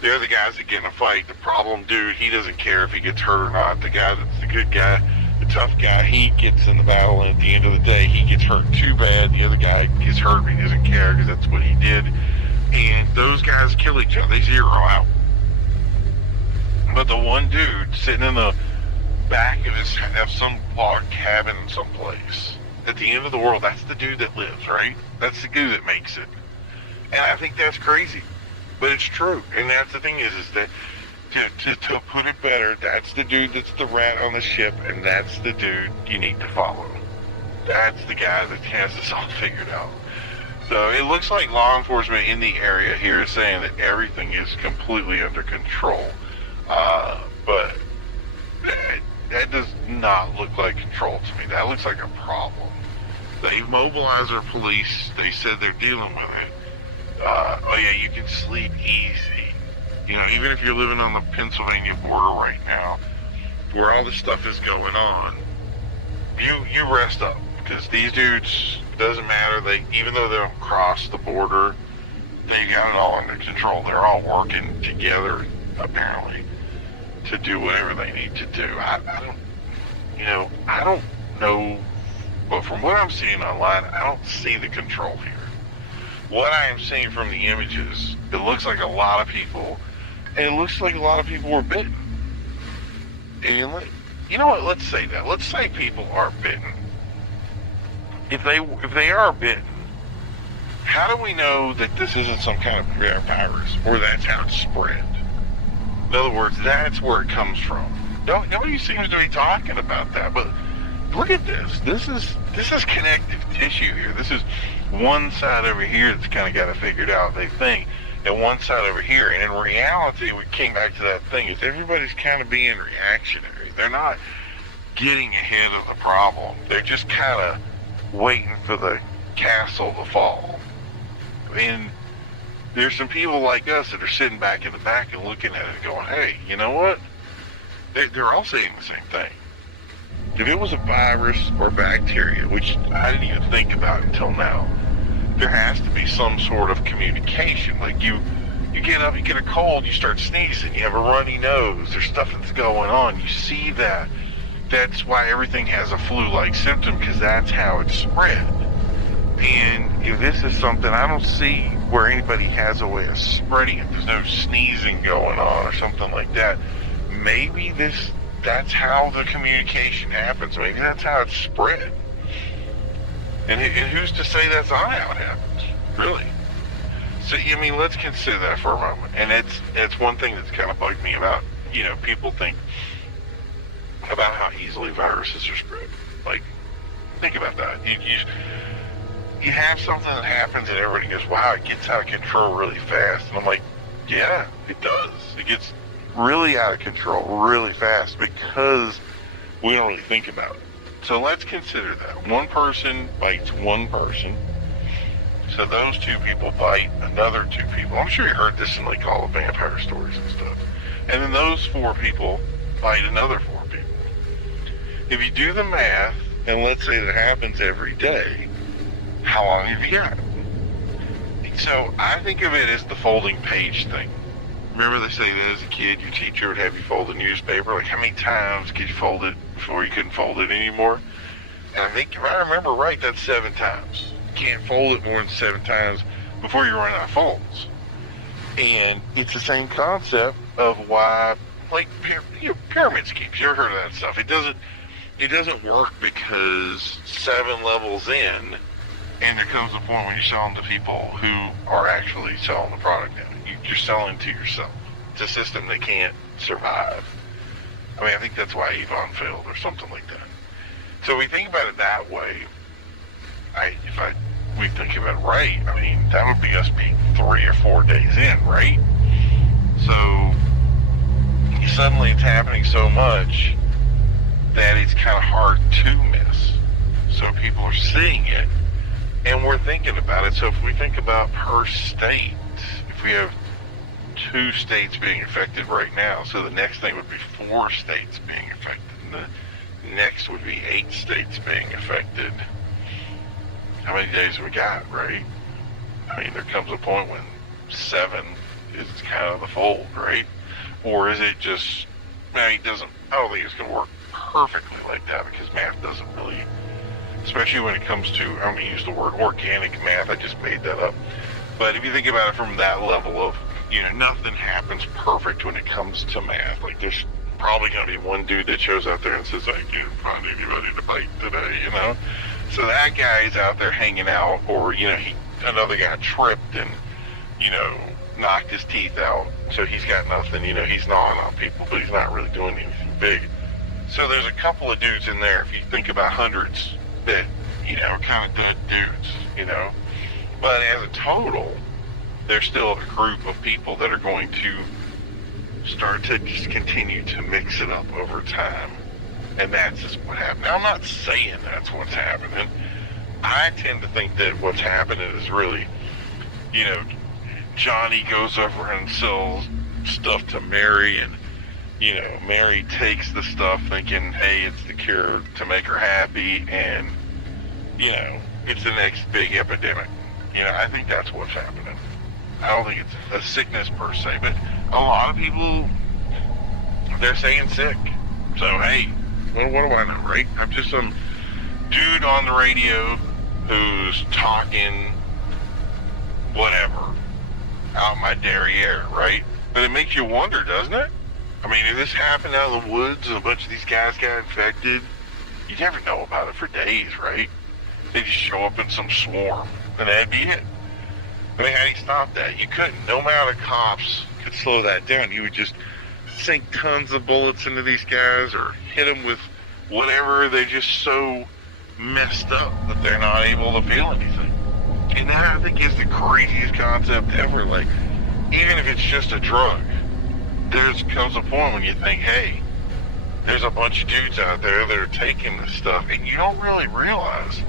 They're the guys that get in a fight. The problem dude, he doesn't care if he gets hurt or not. The guy that's the good guy, the tough guy, he gets in the battle, and at the end of the day, he gets hurt too bad. The other guy gets hurt, but he doesn't care because that's what he did. And those guys kill each other. They zero out. But the one dude sitting in the back of some log cabin someplace at the end of the world, that's the dude that lives, right? That's the dude that makes it. And I think that's crazy, but it's true. And that's the thing is that to put it better, that's the dude that's the rat on the ship, and that's the dude you need to follow. That's the guy that has this all figured out. So it looks like law enforcement in the area here is saying that everything is completely under control. But that does not look like control to me. That looks like a problem. They've mobilized their police. They said they're dealing with it. Oh yeah, you can sleep easy. Even if you're living on the Pennsylvania border right now, where all this stuff is going on, you rest up, because these dudes, doesn't matter. Even though they don't cross the border, they got it all under control. They're all working together, apparently, to do whatever they need to do. I don't know, but from what I'm seeing online, I don't see the control here. What I am seeing from the images, it looks like a lot of people, and it looks like a lot of people were bitten. And you know what? Let's say that. Let's say people are bitten. If they are bitten, how do we know that this isn't some kind of virus, or that's how it's spread? In other words, that's where it comes from. Nobody seems to be talking about that, but look at this. This is connective tissue here. This is one side over here that's kind of got it figured out, they think, and one side over here. And in reality, we came back to that thing, is everybody's kind of being reactionary. They're not getting ahead of the problem. They're just kind of waiting for the castle to fall. And there's some people like us that are sitting back in the back and looking at it going, hey, you know what? They're all saying the same thing. If it was a virus or bacteria, which I didn't even think about until now, there has to be some sort of communication. Like you get up, you get a cold, you start sneezing, you have a runny nose, there's stuff that's going on. You see that. That's why everything has a flu-like symptom, because that's how it's spread. And if this is something, I don't see where anybody has a way of spreading it. There's no sneezing going on or something like that. Maybe that's how the communication happens. Maybe that's how it's spread. And who's to say that's not how it happens, really? So, I mean, let's consider that for a moment. And it's one thing that's kind of bugged me about, people think about how easily viruses are spread. Like, think about that. You have something that happens and everybody goes, wow, it gets out of control really fast. And I'm like, yeah, it does. It gets really out of control really fast because we don't really think about it. So let's consider that. One person bites one person. So those two people bite another two people. I'm sure you heard this in like all the vampire stories and stuff. And then those 4 people bite another 4 people. If you do the math, and let's say that happens every day, how long have you got? So I think of it as the folding page thing. Remember they say that as a kid, your teacher would have you fold a newspaper. Like, how many times could you fold it before you couldn't fold it anymore? And I think, if I remember right, that's 7 times. You can't fold it more than 7 times before you run out of folds. And it's the same concept of why, like, pyramid schemes. You ever heard of that stuff? It doesn't work because 7 levels in, and there comes a point when you're selling to people who are actually selling the product now. You're selling to yourself. It's a system that can't survive. I mean, I think that's why Avon failed or something like that. So we think about it that way. We think about it right, I mean, that would be us being 3 or 4 days in, right? So suddenly it's happening so much that it's kind of hard to miss. So people are seeing it, and we're thinking about it. So if we think about per state, if we have 2 states being affected right now, so the next thing would be 4 states being affected, and the next would be 8 states being affected. How many days have we got, right? I mean, there comes a point when 7 is kind of the fold, right? Or is it just, I don't think it's going to work perfectly like that, because math doesn't really, especially when it comes to, I'm going to use the word organic math, I just made that up. But if you think about it from that level of, nothing happens perfect when it comes to math. Like, there's probably going to be one dude that shows out there and says, I can't find anybody to bite today, So that guy's out there hanging out, or, another guy tripped and, knocked his teeth out. So he's got nothing, he's gnawing on people, but he's not really doing anything big. So there's a couple of dudes in there, if you think about hundreds, that, are kind of dead dudes, But as a total, there's still a group of people that are going to start to just continue to mix it up over time. And that's just what happened. Now, I'm not saying that's what's happening. I tend to think that what's happening is really, Johnny goes over and sells stuff to Mary, and, Mary takes the stuff thinking, hey, it's the cure to make her happy, and, it's the next big epidemic. I think that's what's happening. I don't think it's a sickness per se, but a lot of people, they're saying sick. So, hey, what do I know, right? I'm just some dude on the radio who's talking whatever out my derriere, right? But it makes you wonder, doesn't it? I mean, if this happened out in the woods and a bunch of these guys got infected, you never know about it for days, right? They just show up in some swarm, and that'd be it. I mean, how do you stop that? You couldn't. No amount of cops could slow that down. You would just sink tons of bullets into these guys or hit them with whatever. They're just so messed up that they're not able to feel anything. And that, I think, is the craziest concept ever. Like, even if it's just a drug, there comes a point when you think, hey, there's a bunch of dudes out there that are taking this stuff, and you don't really realize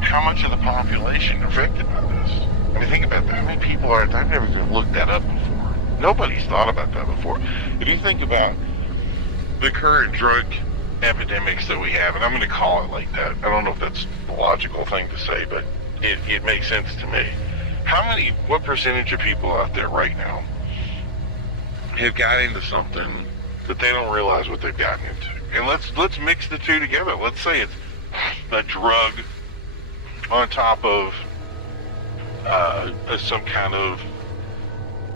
how much of the population are affected by this. I mean, think about that. How many people are, I've never even looked that up before. Nobody's thought about that before. If you think about the current drug epidemics that we have, and I'm going to call it like that. I don't know if that's the logical thing to say, but it makes sense to me. What percentage of people out there right now have got into something that they don't realize what they've gotten into? And let's mix the two together. Let's say it's a drug on top of some kind of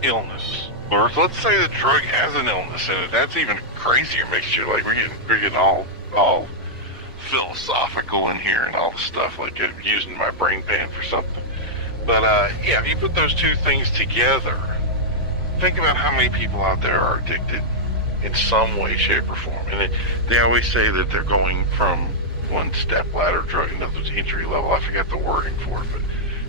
illness. Or let's say the drug has an illness in it. That's even crazier. Makes you like, we're getting all philosophical in here and all the stuff, like using my brain pan for something. But yeah, if you put those two things together, think about how many people out there are addicted in some way, shape, or form. And they always say that they're going from one step ladder drug, in other words, entry level. I forgot the wording for it, but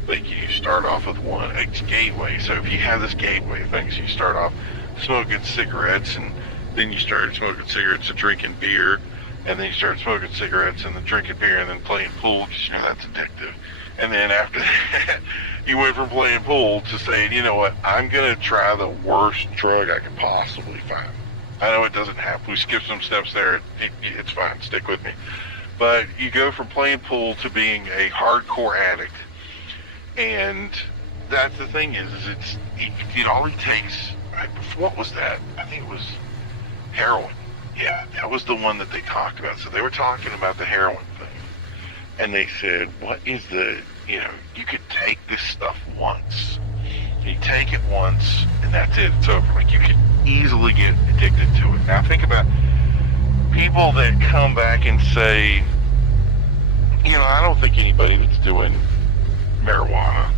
like you start off with it's gateway. So if you have this gateway thing, so you start off smoking cigarettes, and then you started smoking cigarettes and drinking beer, and then you started smoking cigarettes and then drinking beer and then playing pool, because you know that's addictive. And then after that, you went from playing pool to saying, you know what, I'm going to try the worst drug I can possibly find. I know it doesn't happen. We skip some steps there. It's fine. Stick with me. But you go from playing pool to being a hardcore addict. And that's the thing is it all it takes, what was that? I think it was heroin. Yeah, that was the one that they talked about. So they were talking about the heroin thing. And they said, what is you could take this stuff once. You take it once, and that's it. It's over. Like, you could easily get addicted to it. Now, think about people that come back and say, I don't think anybody that's doing marijuana,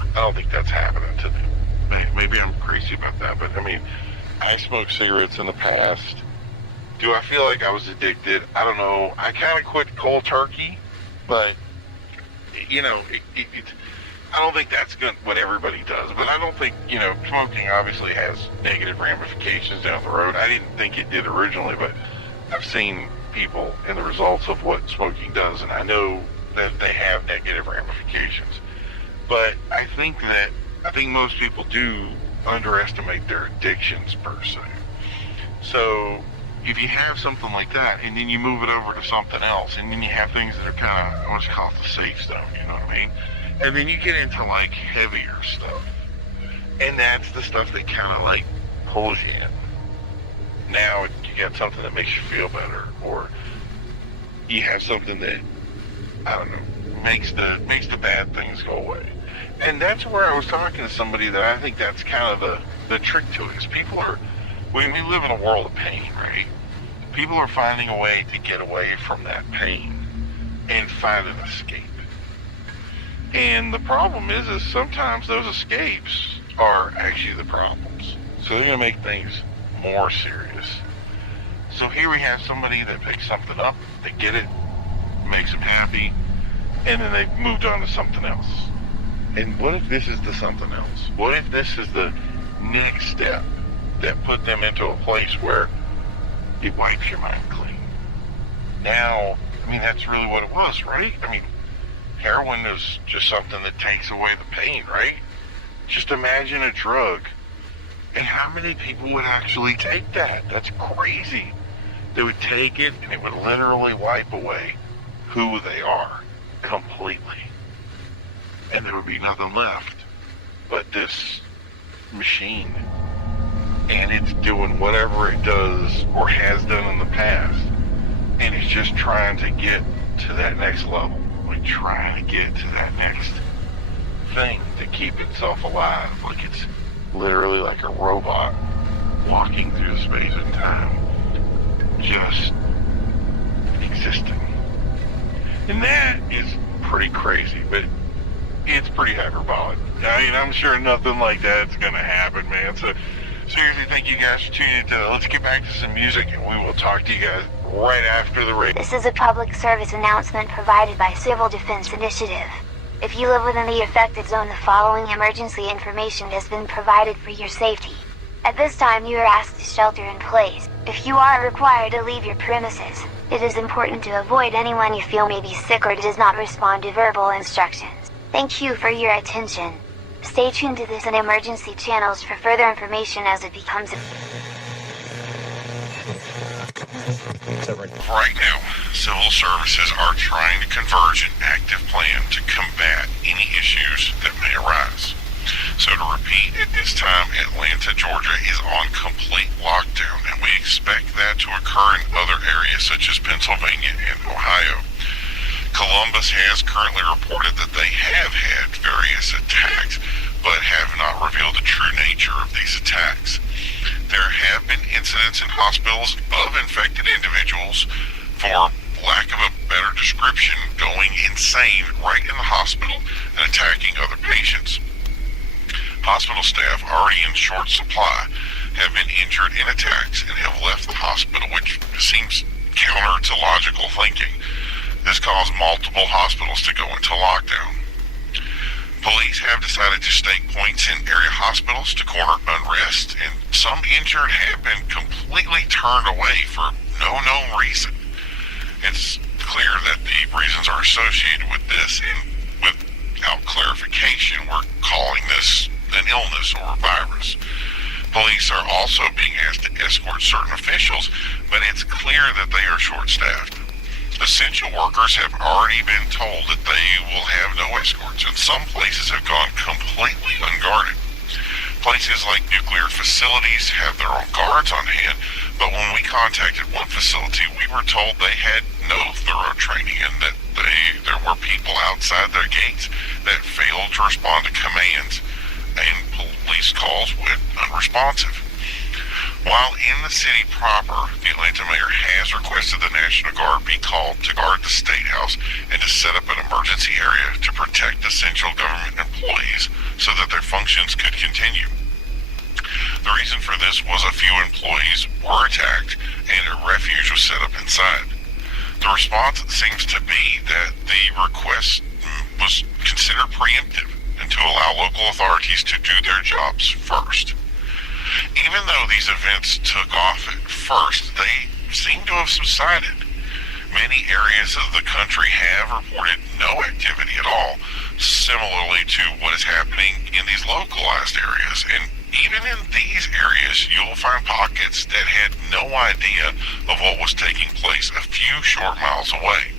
I don't think that's happening to them. Maybe I'm crazy about that, but, I smoked cigarettes in the past. Do I feel like I was addicted? I don't know. I kind of quit cold turkey, but, I don't think that's what everybody does. But I don't think, smoking obviously has negative ramifications down the road. I didn't think it did originally, but I've seen people and the results of what smoking does, and I know that they have negative ramifications. But I think most people do underestimate their addictions per se. So if you have something like that, and then you move it over to something else, and then you have things that are kind of what's called the safe zone, you know what I mean? And then you get into like heavier stuff, and that's the stuff that kind of like pulls you in. Now you got something that makes you feel better, or you have something that, I don't know, makes the bad things go away. And that's where I was talking to somebody that I think that's kind of the trick to it, is people are, we live in a world of pain, right? People are finding a way to get away from that pain and find an escape. And the problem is sometimes those escapes are actually the problems. So they're going to make things more serious. So here we have somebody that picks something up, they get it, makes them happy, and then they've moved on to something else. And what if this is the something else? What if this is the next step that put them into a place where it wipes your mind clean? Now, that's really what it was, right? Heroin is just something that takes away the pain, right? Just imagine a drug. And how many people would actually take that? That's crazy. They would take it, and it would literally wipe away who they are completely. And there would be nothing left but this machine. And it's doing whatever it does or has done in the past. And it's just trying to get to that next level. Like trying to get to that next thing to keep itself alive. Like it's literally like a robot walking through space and time. Just existing. And that is pretty crazy, but it's pretty hyperbolic. I'm sure nothing like that's going to happen, man. So seriously, thank you guys for tuning in. Let's get back to some music, and we will talk to you guys right after the radio. This is a public service announcement provided by Civil Defense Initiative. If you live within the affected zone, the following emergency information has been provided for your safety. At this time, you are asked to shelter in place. If you are required to leave your premises, it is important to avoid anyone you feel may be sick or does not respond to verbal instructions. Thank you for your attention. Stay tuned to this and emergency channels for further information as it becomes Right now, civil services are trying to converge an active plan to combat any issues that may arise. So to repeat, at this time, Atlanta, Georgia is on complete lockdown, and we expect that to occur in other areas such as Pennsylvania and Ohio. Columbus has currently reported that they have had various attacks, but have not revealed the true nature of these attacks. There have been incidents in hospitals of infected individuals, for lack of a better description, going insane right in the hospital and attacking other patients. Hospital staff, already in short supply, have been injured in attacks and have left the hospital, which seems counter to logical thinking. This caused multiple hospitals to go into lockdown. Police have decided to stake points in area hospitals to corner unrest, and some injured have been completely turned away for no known reason. It's clear that the reasons are associated with this, and without clarification, we're calling this an illness or a virus. Police are also being asked to escort certain officials, but it's clear that they are short-staffed. Essential workers have already been told that they will have no escorts, and some places have gone completely unguarded. Places like nuclear facilities have their own guards on hand, but when we contacted one facility, we were told they had no thorough training and that there were people outside their gates that failed to respond to commands, and police calls went unresponsive. While in the city proper, the Atlanta mayor has requested the National Guard be called to guard the State House and to set up an emergency area to protect essential government employees so that their functions could continue. The reason for this was a few employees were attacked and a refuge was set up inside. The response seems to be that the request was considered preemptive and to allow local authorities to do their jobs first. Even though these events took off at first, they seem to have subsided. Many areas of the country have reported no activity at all, similarly to what is happening in these localized areas. And even in these areas, you'll find pockets that had no idea of what was taking place a few short miles away.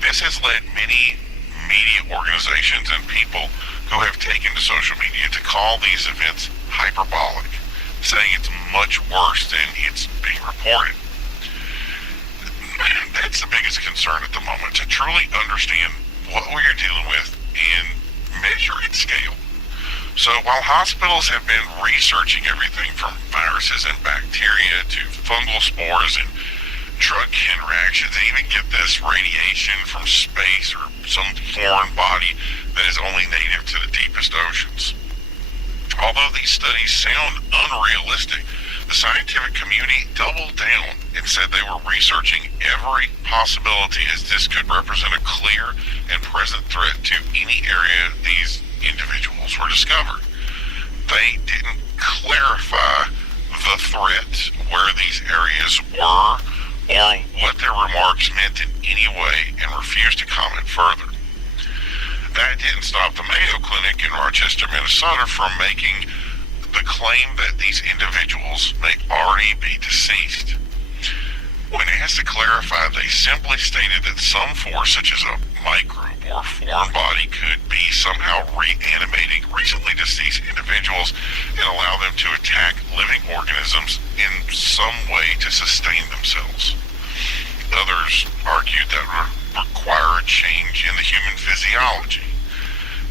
This has led many media organizations and people who have taken to social media to call these events hyperbolic, saying it's much worse than it's being reported. That's the biggest concern at the moment, to truly understand what we are dealing with and measure its scale. So while hospitals have been researching everything from viruses and bacteria to fungal spores and drug interactions, and even get this radiation from space or some foreign body that is only native to the deepest oceans. Although these studies sound unrealistic, the scientific community doubled down and said they were researching every possibility, as this could represent a clear and present threat to any area these individuals were discovered. They didn't clarify the threat, where these areas were, or what their remarks meant in any way, and refused to comment further. That didn't stop the Mayo Clinic in Rochester, Minnesota from making the claim that these individuals may already be deceased. When asked to clarify, they simply stated that some force, such as a microbe or foreign body, could be somehow reanimating recently deceased individuals and allow them to attack living organisms in some way to sustain themselves. Others argued that require a change in the human physiology.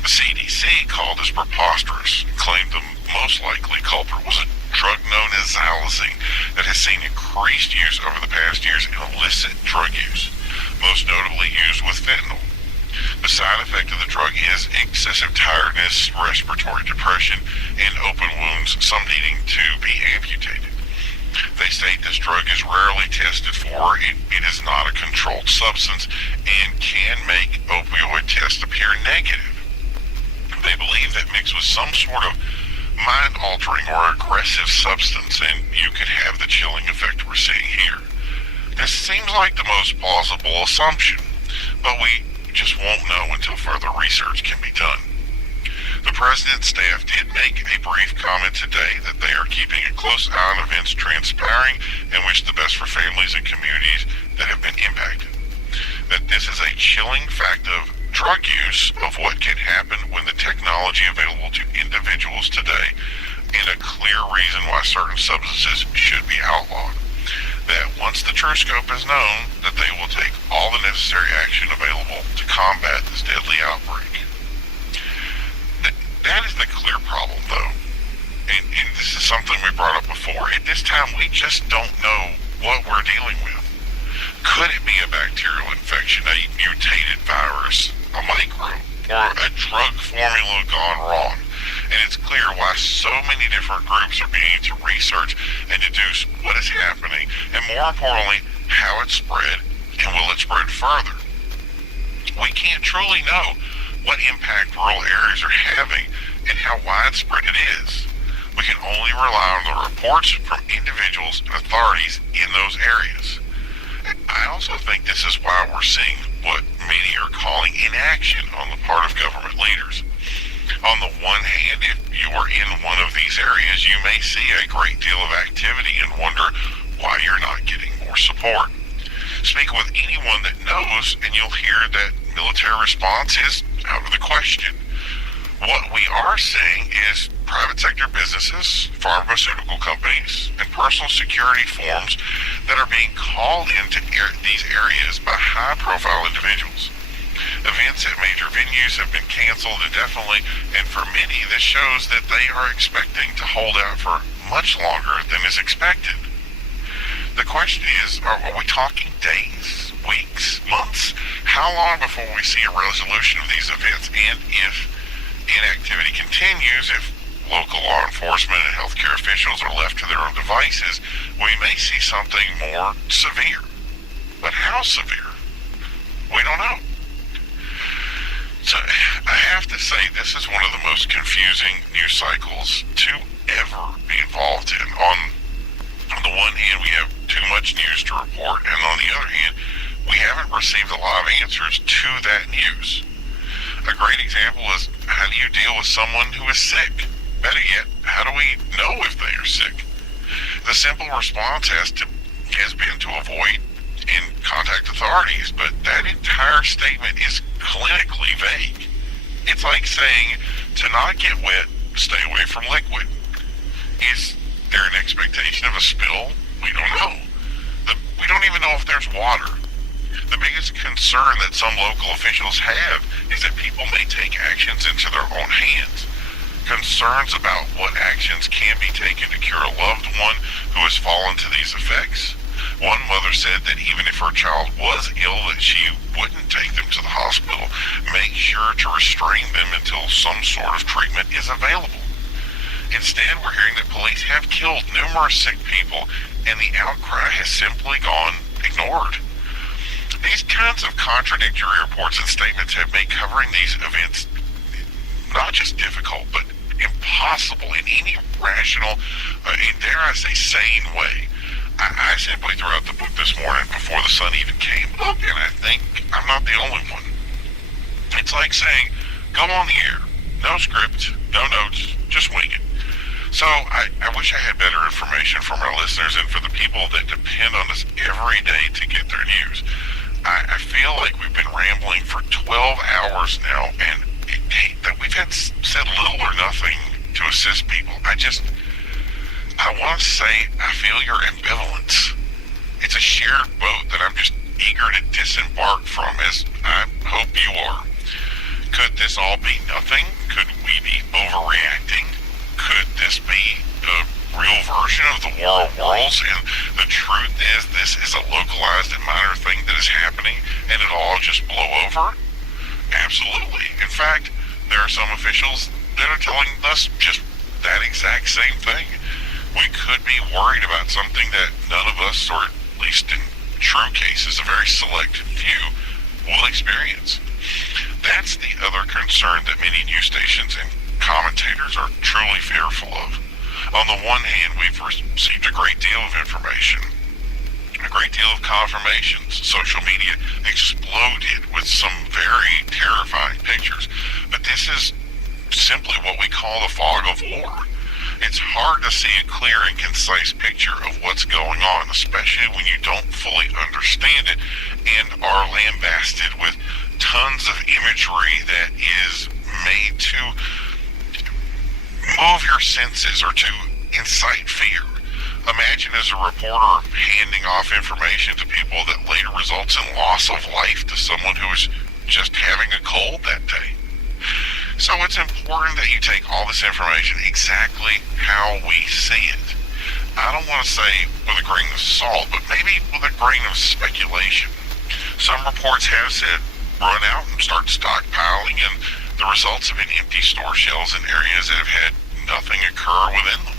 The CDC called this preposterous and claimed the most likely culprit was a drug known as xylazine that has seen increased use over the past years in illicit drug use, most notably used with fentanyl. The side effect of the drug is excessive tiredness, respiratory depression, and open wounds, some needing to be amputated. They state this drug is rarely tested for, it is not a controlled substance, and can make opioid tests appear negative. They believe that mixed with some sort of mind-altering or aggressive substance, and you could have the chilling effect we're seeing here. This seems like the most plausible assumption, but we just won't know until further research can be done. The president's staff did make a brief comment today that they are keeping a close eye on events transpiring and wish the best for families and communities that have been impacted. That this is a chilling fact of drug use, of what can happen when the technology available to individuals today, and a clear reason why certain substances should be outlawed. that once the true scope is known, that they will take all the necessary action available to combat this deadly outbreak. That is the clear problem, though. And this is something we brought up before. At this time, we just don't know what we're dealing with. Could it be a bacterial infection, a mutated virus, a microbe, or a drug formula gone wrong? And it's clear why so many different groups are beginning to research and deduce what is happening, and more importantly, how it's spread, and will it spread further. We can't truly know what impact rural areas are having and how widespread it is. We can only rely on the reports from individuals and authorities in those areas. I also think this is why we're seeing what many are calling inaction on the part of government leaders. On the one hand, if you are in one of these areas, you may see a great deal of activity and wonder why you're not getting more support. Speak with anyone that knows, and you'll hear that military response is out of the question. What we are seeing is private sector businesses, pharmaceutical companies, and personal security firms that are being called into these areas by high-profile individuals. Events at major venues have been canceled indefinitely, and for many, this shows that they are expecting to hold out for much longer than is expected. The question is, are we talking days, weeks, months? How long before we see a resolution of these events? And if inactivity continues, if local law enforcement and healthcare officials are left to their own devices, we may see something more severe. But how severe? We don't know. So I have to say, this is one of the most confusing news cycles to ever be involved in. On the one hand, we have too much news to report, and on the other hand, we haven't received a lot of answers to that news. A great example is, how do you deal with someone who is sick? Better yet, how do we know if they are sick? The simple response has been to avoid and contact authorities, but that entire statement is clinically vague. It's like saying, to not get wet, stay away from liquid. Is there an expectation of a spill? We don't know. We don't even know if there's water. The biggest concern that some local officials have is that people may take actions into their own hands. Concerns about what actions can be taken to cure a loved one who has fallen to these effects. One mother said that even if her child was ill, that she wouldn't take them to the hospital, make sure to restrain them until some sort of treatment is available. Instead, we're hearing that police have killed numerous sick people, and the outcry has simply gone ignored. These kinds of contradictory reports and statements have made covering these events not just difficult, but impossible in any rational, and dare I say, sane way. I simply threw out the book this morning before the sun even came up, and I think I'm not the only one. It's like saying, go on the air, no script, no notes, just wing it. So I wish I had better information from our listeners and for the people that depend on us every day to get their news. I feel like we've been rambling for 12 hours now, and that we've had said little or nothing to assist people. I want to say I feel your ambivalence. It's a shared boat that I'm just eager to disembark from, as I hope you are. Could this all be nothing? Could we be overreacting? Could this be a real version of the War of Worlds, and the truth is this is a localized and minor thing that is happening, and it'll all just blow over? Absolutely. In fact, there are some officials that are telling us just that exact same thing. We could be worried about something that none of us, or at least in true cases, a very select few, will experience. That's the other concern that many news stations and commentators are truly fearful of. On the one hand, we've received a great deal of information, a great deal of confirmations. Social media exploded with some very terrifying pictures, but this is simply what we call the fog of war. It's hard to see a clear and concise picture of what's going on, especially when you don't fully understand it and are lambasted with tons of imagery that is made to move your senses or to incite fear. Imagine as a reporter handing off information to people that later results in loss of life to someone who was just having a cold that day. So it's important that you take all this information exactly how we see it. I don't want to say with a grain of salt, but maybe with a grain of speculation. Some reports have said run out and start stockpiling, and the results have been empty store shelves in areas that have had nothing occur within them.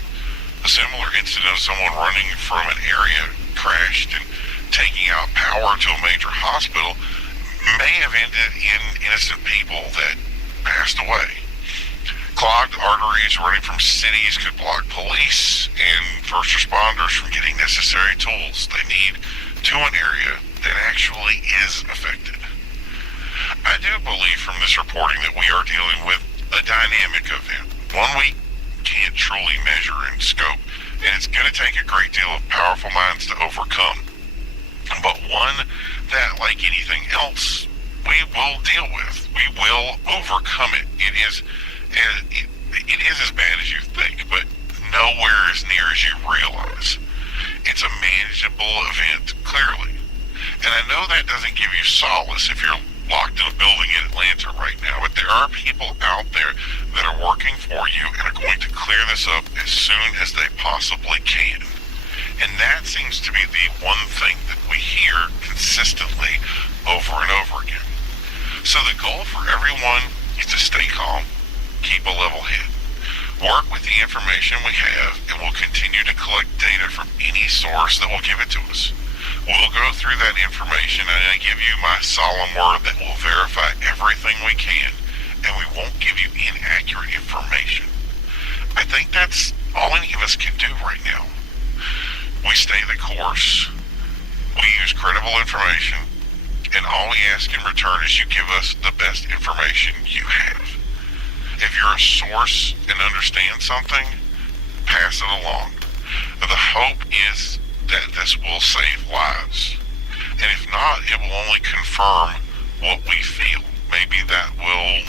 A similar incident of someone running from an area crashed and taking out power to a major hospital may have ended in innocent people that passed away. Clogged arteries running from cities could block police and first responders from getting necessary tools they need to an area that actually is affected. I do believe from this reporting that we are dealing with a dynamic event, one we can't truly measure in scope, and it's going to take a great deal of powerful minds to overcome, but one that, like anything else, we will deal with. We will overcome it. It is as bad as you think, but nowhere as near as you realize. It's a manageable event, clearly. And I know that doesn't give you solace if you're locked in a building in Atlanta right now, but there are people out there that are working for you and are going to clear this up as soon as they possibly can. And that seems to be the one thing that we hear consistently over and over again. So the goal for everyone is to stay calm, keep a level head, work with the information we have, and we'll continue to collect data from any source that will give it to us. We'll go through that information, and I give you my solemn word that we'll verify everything we can, and we won't give you inaccurate information. I think that's all any of us can do right now. We stay the course, we use credible information, and all we ask in return is you give us the best information you have. If you're a source and understand something, pass it along. The hope is that this will save lives. And if not, it will only confirm what we feel. Maybe that will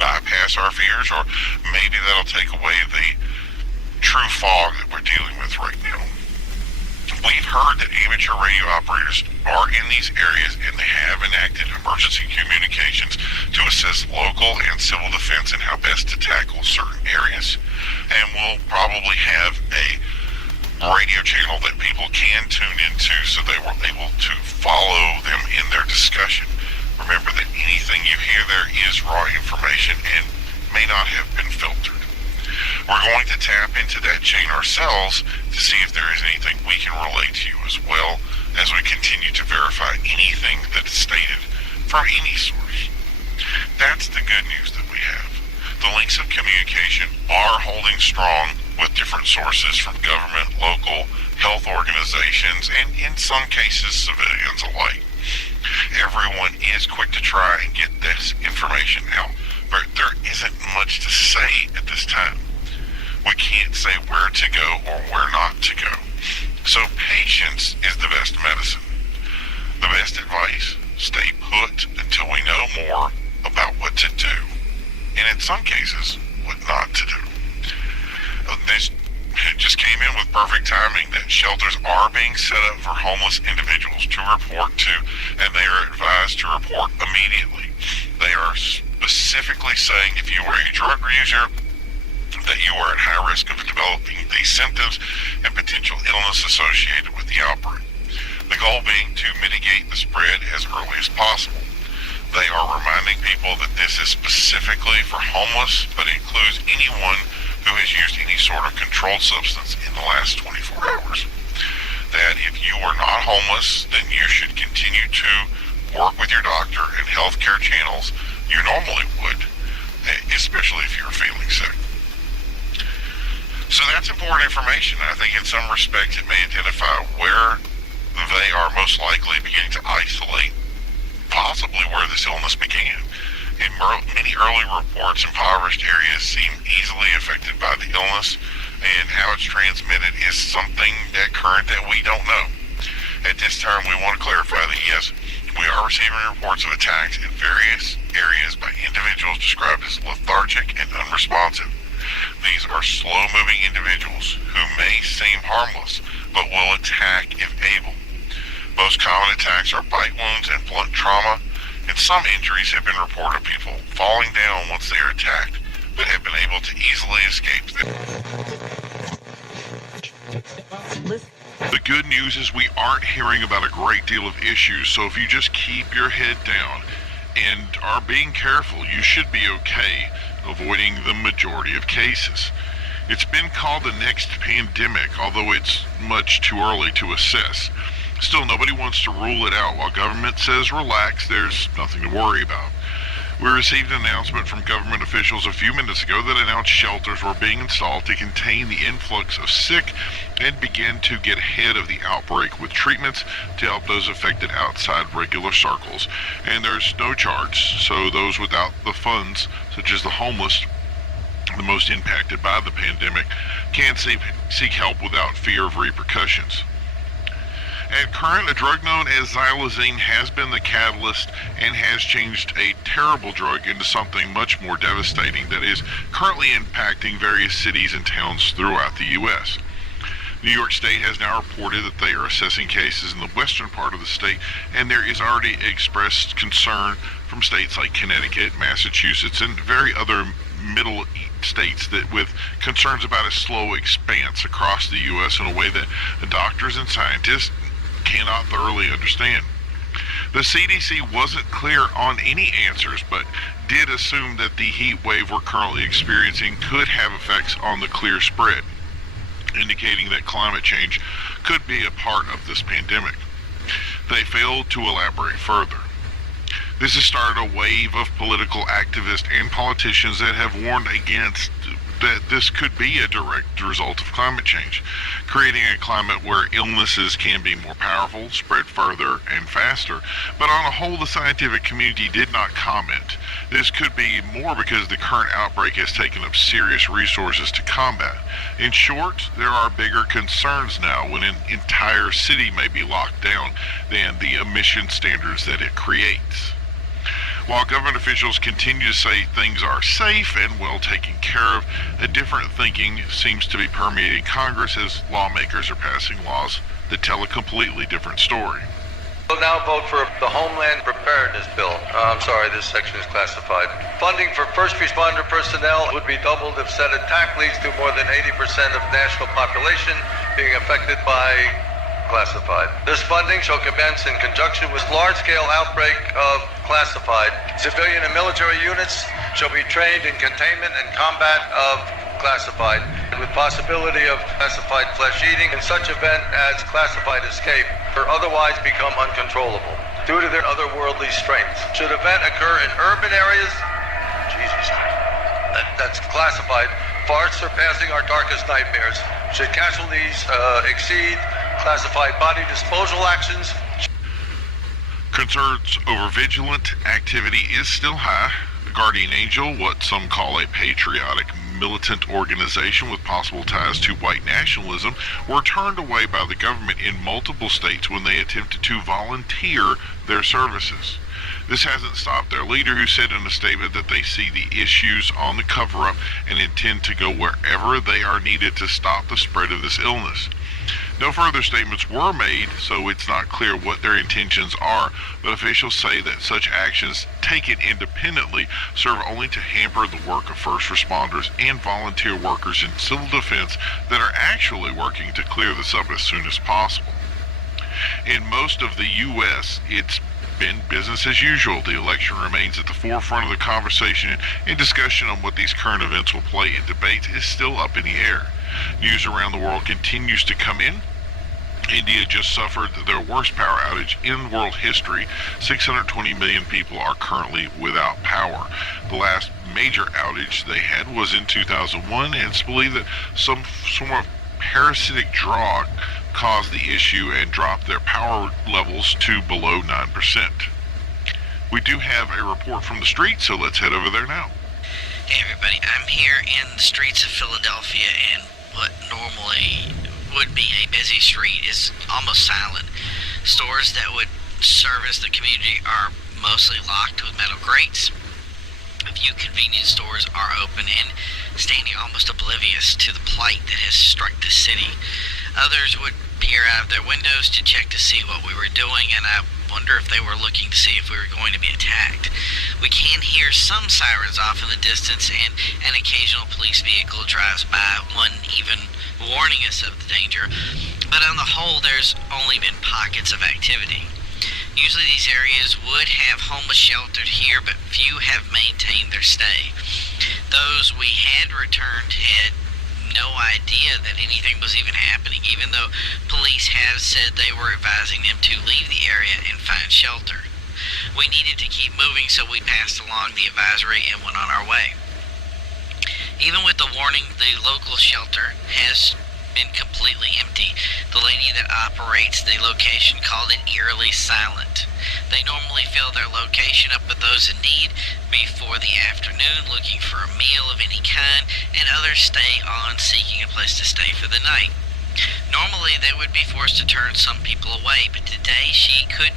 bypass our fears, or maybe that'll take away the true fog that we're dealing with right now. We've heard that amateur radio operators are in these areas, and they have enacted emergency communications to assist local and civil defense in how best to tackle certain areas. And we'll probably have a radio channel that people can tune into so they were able to follow them in their discussion. Remember that anything you hear there is raw information and may not have been filtered. We're going to tap into that chain ourselves to see if there is anything we can relate to you, as well as we continue to verify anything that is stated from any source. That's the good news that we have. The links of communication are holding strong with different sources from government, local, health organizations, and in some cases civilians alike. Everyone is quick to try and get this information out, but there isn't much to say at this time. We can't say where to go or where not to go. So patience is the best medicine. The best advice, stay put until we know more about what to do, and in some cases, what not to do. This just came in with perfect timing that shelters are being set up for homeless individuals to report to, and they are advised to report immediately. They are specifically saying if you are a drug user, that you are at high risk of developing these symptoms and potential illness associated with the outbreak. The goal being to mitigate the spread as early as possible. They are reminding people that this is specifically for homeless, but includes anyone who has used any sort of controlled substance in the last 24 hours. That if you are not homeless, then you should continue to work with your doctor and healthcare channels you normally would, especially if you're feeling sick. So that's important information. I think in some respects it may identify where they are most likely beginning to isolate possibly where this illness began. In many early reports, impoverished areas seem easily affected by the illness, and how it's transmitted is something current that we don't know. At this time, we want to clarify that yes, we are receiving reports of attacks in various areas by individuals described as lethargic and unresponsive. These are slow-moving individuals who may attack if able. Most common attacks are bite wounds and blunt trauma, and some injuries have been reported of people falling down once they are attacked, but have been able to easily escape them. The good news is we aren't hearing about a great deal of issues, so if you just keep your head down and are being careful, you should be okay, avoiding the majority of cases. It's been called the next pandemic, although it's much too early to assess. Still, nobody wants to rule it out. While government says relax, there's nothing to worry about. We received an announcement from government officials a few minutes ago that announced shelters were being installed to contain the influx of sick and begin to get ahead of the outbreak with treatments to help those affected outside regular circles. And there's no charge, so those without the funds, such as the homeless, the most impacted by the pandemic, can seek help without fear of repercussions. At current, a drug known as xylazine has been the catalyst and has changed a terrible drug into something much more devastating that is currently impacting various cities and towns throughout the U.S. New York State has now reported that they are assessing cases in the western part of the state, and there is already expressed concern from states like Connecticut, Massachusetts, and very other middle states that with concerns about a slow expanse across the U.S. in a way that the doctors and scientists cannot thoroughly understand. The CDC wasn't clear on any answers, but did assume that the heat wave we're currently experiencing could have effects on the clear spread, indicating that climate change could be a part of this pandemic. They failed to elaborate further. This has started a wave of political activists and politicians that have warned against that this could be a direct result of climate change, creating a climate where illnesses can be more powerful, spread further and faster. But on the whole, the scientific community did not comment. This could be more because the current outbreak has taken up serious resources to combat. In short, there are bigger concerns now when an entire city may be locked down than the emission standards that it creates. While government officials continue to say things are safe and well taken care of, a different thinking seems to be permeating Congress as lawmakers are passing laws that tell a completely different story. We'll now vote for the Homeland Preparedness Bill. I'm sorry, this section is classified. Funding for first responder personnel would be doubled if said attack leads to more than 80% of national population being affected by classified. This funding shall commence in conjunction with large-scale outbreak of classified. Civilian and military units shall be trained in containment and combat of classified, with possibility of classified flesh eating in such event as classified escape or otherwise become uncontrollable due to their otherworldly strengths. Should event occur in urban areas, that's classified, far surpassing our darkest nightmares. Should casualties exceed classified body disposal actions. Concerns over vigilant activity is still high. The Guardian Angel, what some call a patriotic militant organization with possible ties to white nationalism, were turned away by the government in multiple states when they attempted to volunteer their services. This hasn't stopped their leader, who said in a statement that they see the issues on the cover-up and intend to go wherever they are needed to stop the spread of this illness. No further statements were made, so it's not clear what their intentions are, but officials say that such actions taken independently serve only to hamper the work of first responders and volunteer workers in civil defense that are actually working to clear this up as soon as possible. In most of the U.S., it's been business as usual. The election remains at the forefront of the conversation, and discussion on what these current events will play in debates is still up in the air. News around the world continues to come in. India just suffered their worst power outage in world history. 620 million people are currently without power. The last major outage they had was in 2001, and it's believed that some sort of parasitic drought caused the issue and dropped their power levels to below 9%. We do have a report from the street, so let's head over there now. Hey everybody, I'm here in the streets of Philadelphia, and what normally would be a busy street is almost silent. Stores that would service the community are mostly locked with metal grates. A few convenience stores are open and standing almost oblivious to the plight that has struck the city. Others would peer out of their windows to check to see what we were doing, and I wonder if they were looking to see if we were going to be attacked. We can hear some sirens off in the distance, and an occasional police vehicle drives by, one even warning us of the danger, but on the whole there's only been pockets of activity. Usually these areas would have homeless sheltered here, but few have maintained their stay. Those we had returned had no idea that anything was even happening, even though police have said they were advising them to leave the area and find shelter. We needed to keep moving, so we passed along the advisory and went on our way. Even with the warning, the local shelter has been completely empty. The lady that operates the location called it eerily silent. They normally fill their location up with those in need before the afternoon, looking for a meal of any kind, and others stay on seeking a place to stay for the night. Normally they would be forced to turn some people away, but today she could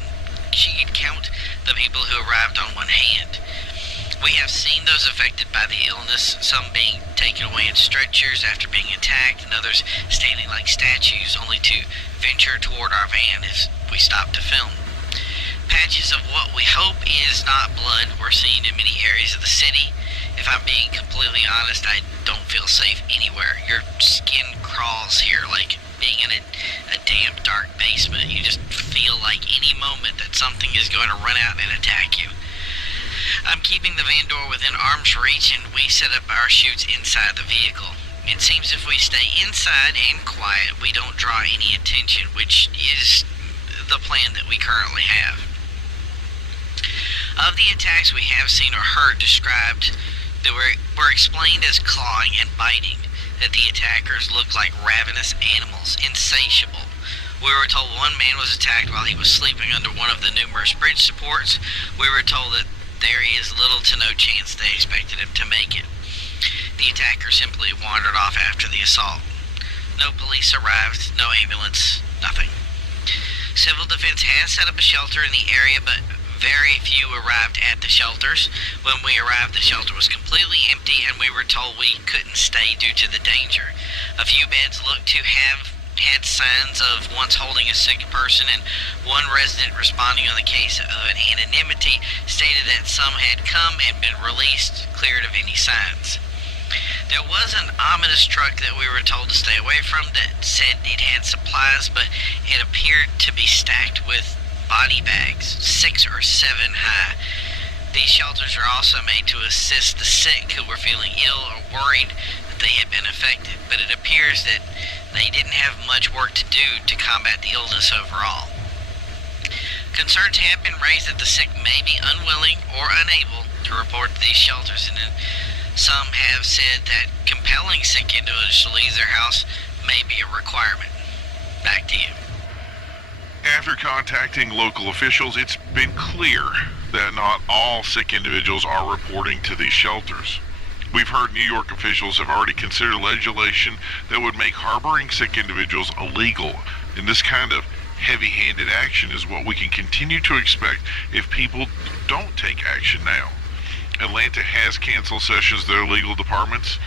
count the people who arrived on one hand. We have seen those affected by the illness, some being taken away in stretchers after being attacked, and others standing like statues only to venture toward our van as we stop to film. Patches of what we hope is not blood were seen in many areas of the city. If I'm being completely honest, I don't feel safe anywhere. Your skin crawls here like being in a damp, dark basement. You just feel like any moment that something is going to run out and attack you. I'm keeping the van door within arm's reach, and we set up our chutes inside the vehicle. It seems if we stay inside and quiet, we don't draw any attention, which is the plan that we currently have. Of the attacks we have seen or heard described, they were explained as clawing and biting, that the attackers looked like ravenous animals, insatiable. We were told one man was attacked while he was sleeping under one of the numerous bridge supports. We were told that there is little to no chance they expected him to make it. The attacker simply wandered off after the assault. No police arrived, no ambulance, nothing. Civil Defense has set up a shelter in the area, but very few arrived at the shelters. When we arrived, the shelter was completely empty, and we were told we couldn't stay due to the danger. A few beds looked to have had signs of once holding a sick person, and one resident responding on the case of an anonymity stated that some had come and been released, cleared of any signs. There was an ominous truck that we were told to stay away from that said it had supplies, but it appeared to be stacked with body bags, 6 or 7 high. These shelters are also made to assist the sick who were feeling ill or worried that they had been affected, but it appears that they didn't have much work to do to combat the illness overall. Concerns have been raised that the sick may be unwilling or unable to report to these shelters, and some have said that compelling sick individuals to leave their house may be a requirement. Back to you. After contacting local officials, it's been clear that not all sick individuals are reporting to these shelters. We've heard New York officials have already considered legislation that would make harboring sick individuals illegal, and this kind of heavy-handed action is what we can continue to expect if people don't take action now. Atlanta has canceled sessions of their legal departments,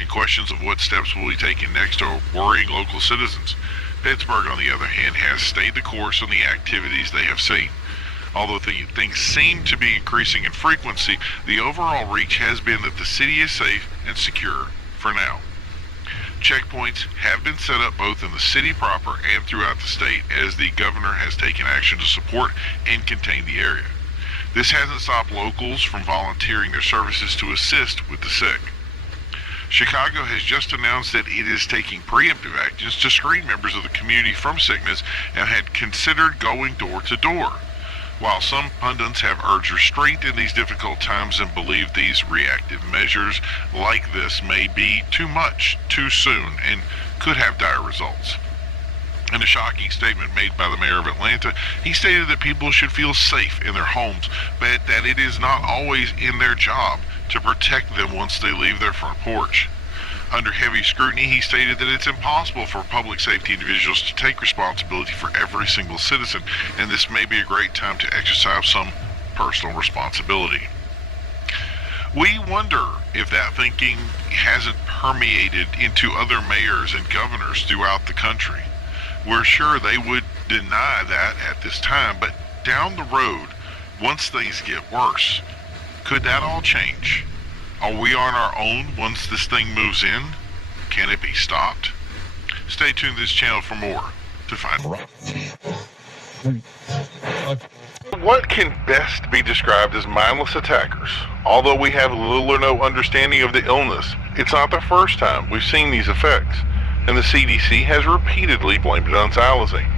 and questions of what steps will be taken next are worrying local citizens. Pittsburgh, on the other hand, has stayed the course on the activities they have seen. Although things seem to be increasing in frequency, the overall reach has been that the city is safe and secure for now. Checkpoints have been set up both in the city proper and throughout the state as the governor has taken action to support and contain the area. This hasn't stopped locals from volunteering their services to assist with the sick. Chicago has just announced that it is taking preemptive actions to screen members of the community from sickness and had considered going door to door. While some pundits have urged restraint in these difficult times and believe these reactive measures like this may be too much, too soon, and could have dire results. In a shocking statement made by the mayor of Atlanta, he stated that people should feel safe in their homes, but that it is not always in their job to protect them once they leave their front porch. Under heavy scrutiny, he stated that it's impossible for public safety individuals to take responsibility for every single citizen, and this may be a great time to exercise some personal responsibility. We wonder if that thinking hasn't permeated into other mayors and governors throughout the country. We're sure they would deny that at this time, but down the road, once things get worse, could that all change? Are we on our own once this thing moves in? Can it be stopped? Stay tuned to this channel for more to find out. What can best be described as mindless attackers? Although we have little or no understanding of the illness, it's not the first time we've seen these effects, and the CDC has repeatedly blamed it on xylazine,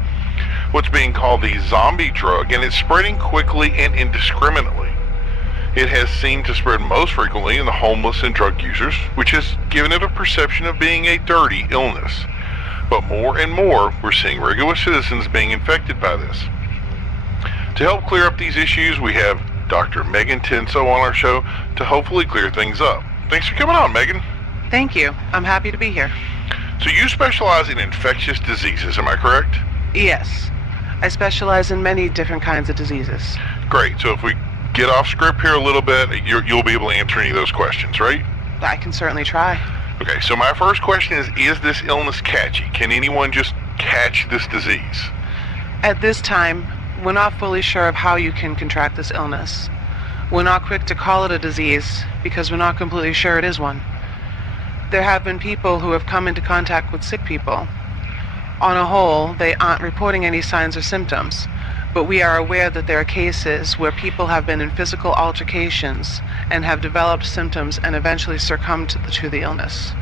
what's being called the zombie drug, and it's spreading quickly and indiscriminately. It has seemed to spread most frequently in the homeless and drug users, which has given it a perception of being a dirty illness. But more and more, we're seeing regular citizens being infected by this. To help clear up these issues, we have Dr. Megan Tinso on our show to hopefully clear things up. Thanks for coming on, Megan. Thank you. I'm happy to be here. So you specialize in infectious diseases, am I correct? Yes. I specialize in many different kinds of diseases. Great. So if we get off script here a little bit, you'll be able to answer any of those questions, right? I can certainly try. Okay, so my first question is this illness catchy? Can anyone just catch this disease? At this time, we're not fully sure of how you can contract this illness. We're not quick to call it a disease because we're not completely sure it is one. There have been people who have come into contact with sick people. On a whole, they aren't reporting any signs or symptoms, but we are aware that there are cases where people have been in physical altercations and have developed symptoms and eventually succumbed to the illness.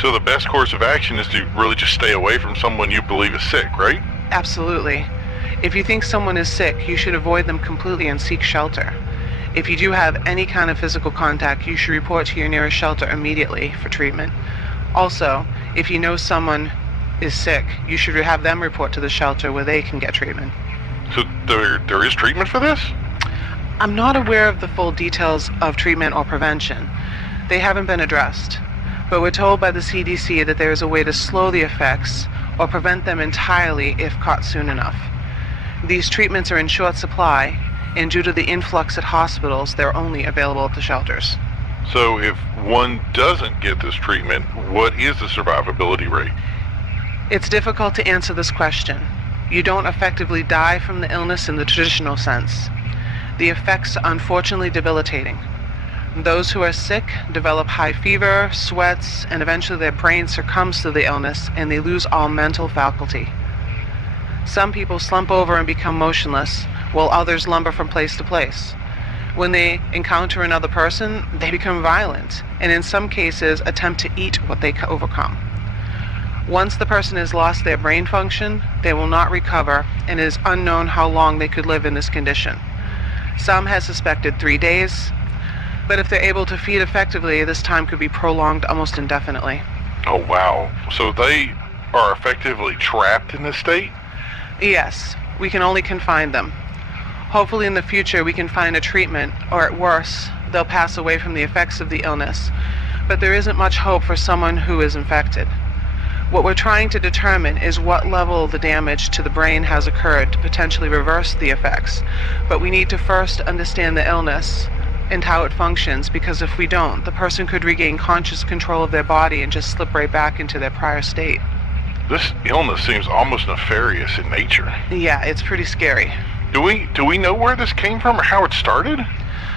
So the best course of action is to really just stay away from someone you believe is sick, right? Absolutely. If you think someone is sick, you should avoid them completely and seek shelter. If you do have any kind of physical contact, you should report to your nearest shelter immediately for treatment. Also, if you know someone is sick, you should have them report to the shelter where they can get treatment. So there is treatment for this? I'm not aware of the full details of treatment or prevention. They haven't been addressed. But we're told by the CDC that there is a way to slow the effects or prevent them entirely if caught soon enough. These treatments are in short supply, and due to the influx at hospitals, they're only available at the shelters. So if one doesn't get this treatment, what is the survivability rate? It's difficult to answer this question. You don't effectively die from the illness in the traditional sense. The effects are unfortunately debilitating. Those who are sick develop high fever, sweats, and eventually their brain succumbs to the illness and they lose all mental faculty. Some people slump over and become motionless, while others lumber from place to place. When they encounter another person, they become violent, and in some cases attempt to eat what they overcome. Once the person has lost their brain function, they will not recover, and it is unknown how long they could live in this condition. Some have suspected 3 days, but if they're able to feed effectively, this time could be prolonged almost indefinitely. Oh, wow. So they are effectively trapped in this state? Yes, we can only confine them. Hopefully in the future we can find a treatment, or at worst, they'll pass away from the effects of the illness. But there isn't much hope for someone who is infected. What we're trying to determine is what level the damage to the brain has occurred to potentially reverse the effects. But we need to first understand the illness and how it functions, because if we don't, the person could regain conscious control of their body and just slip right back into their prior state. This illness seems almost nefarious in nature. Yeah, it's pretty scary. Do we know where this came from or how it started?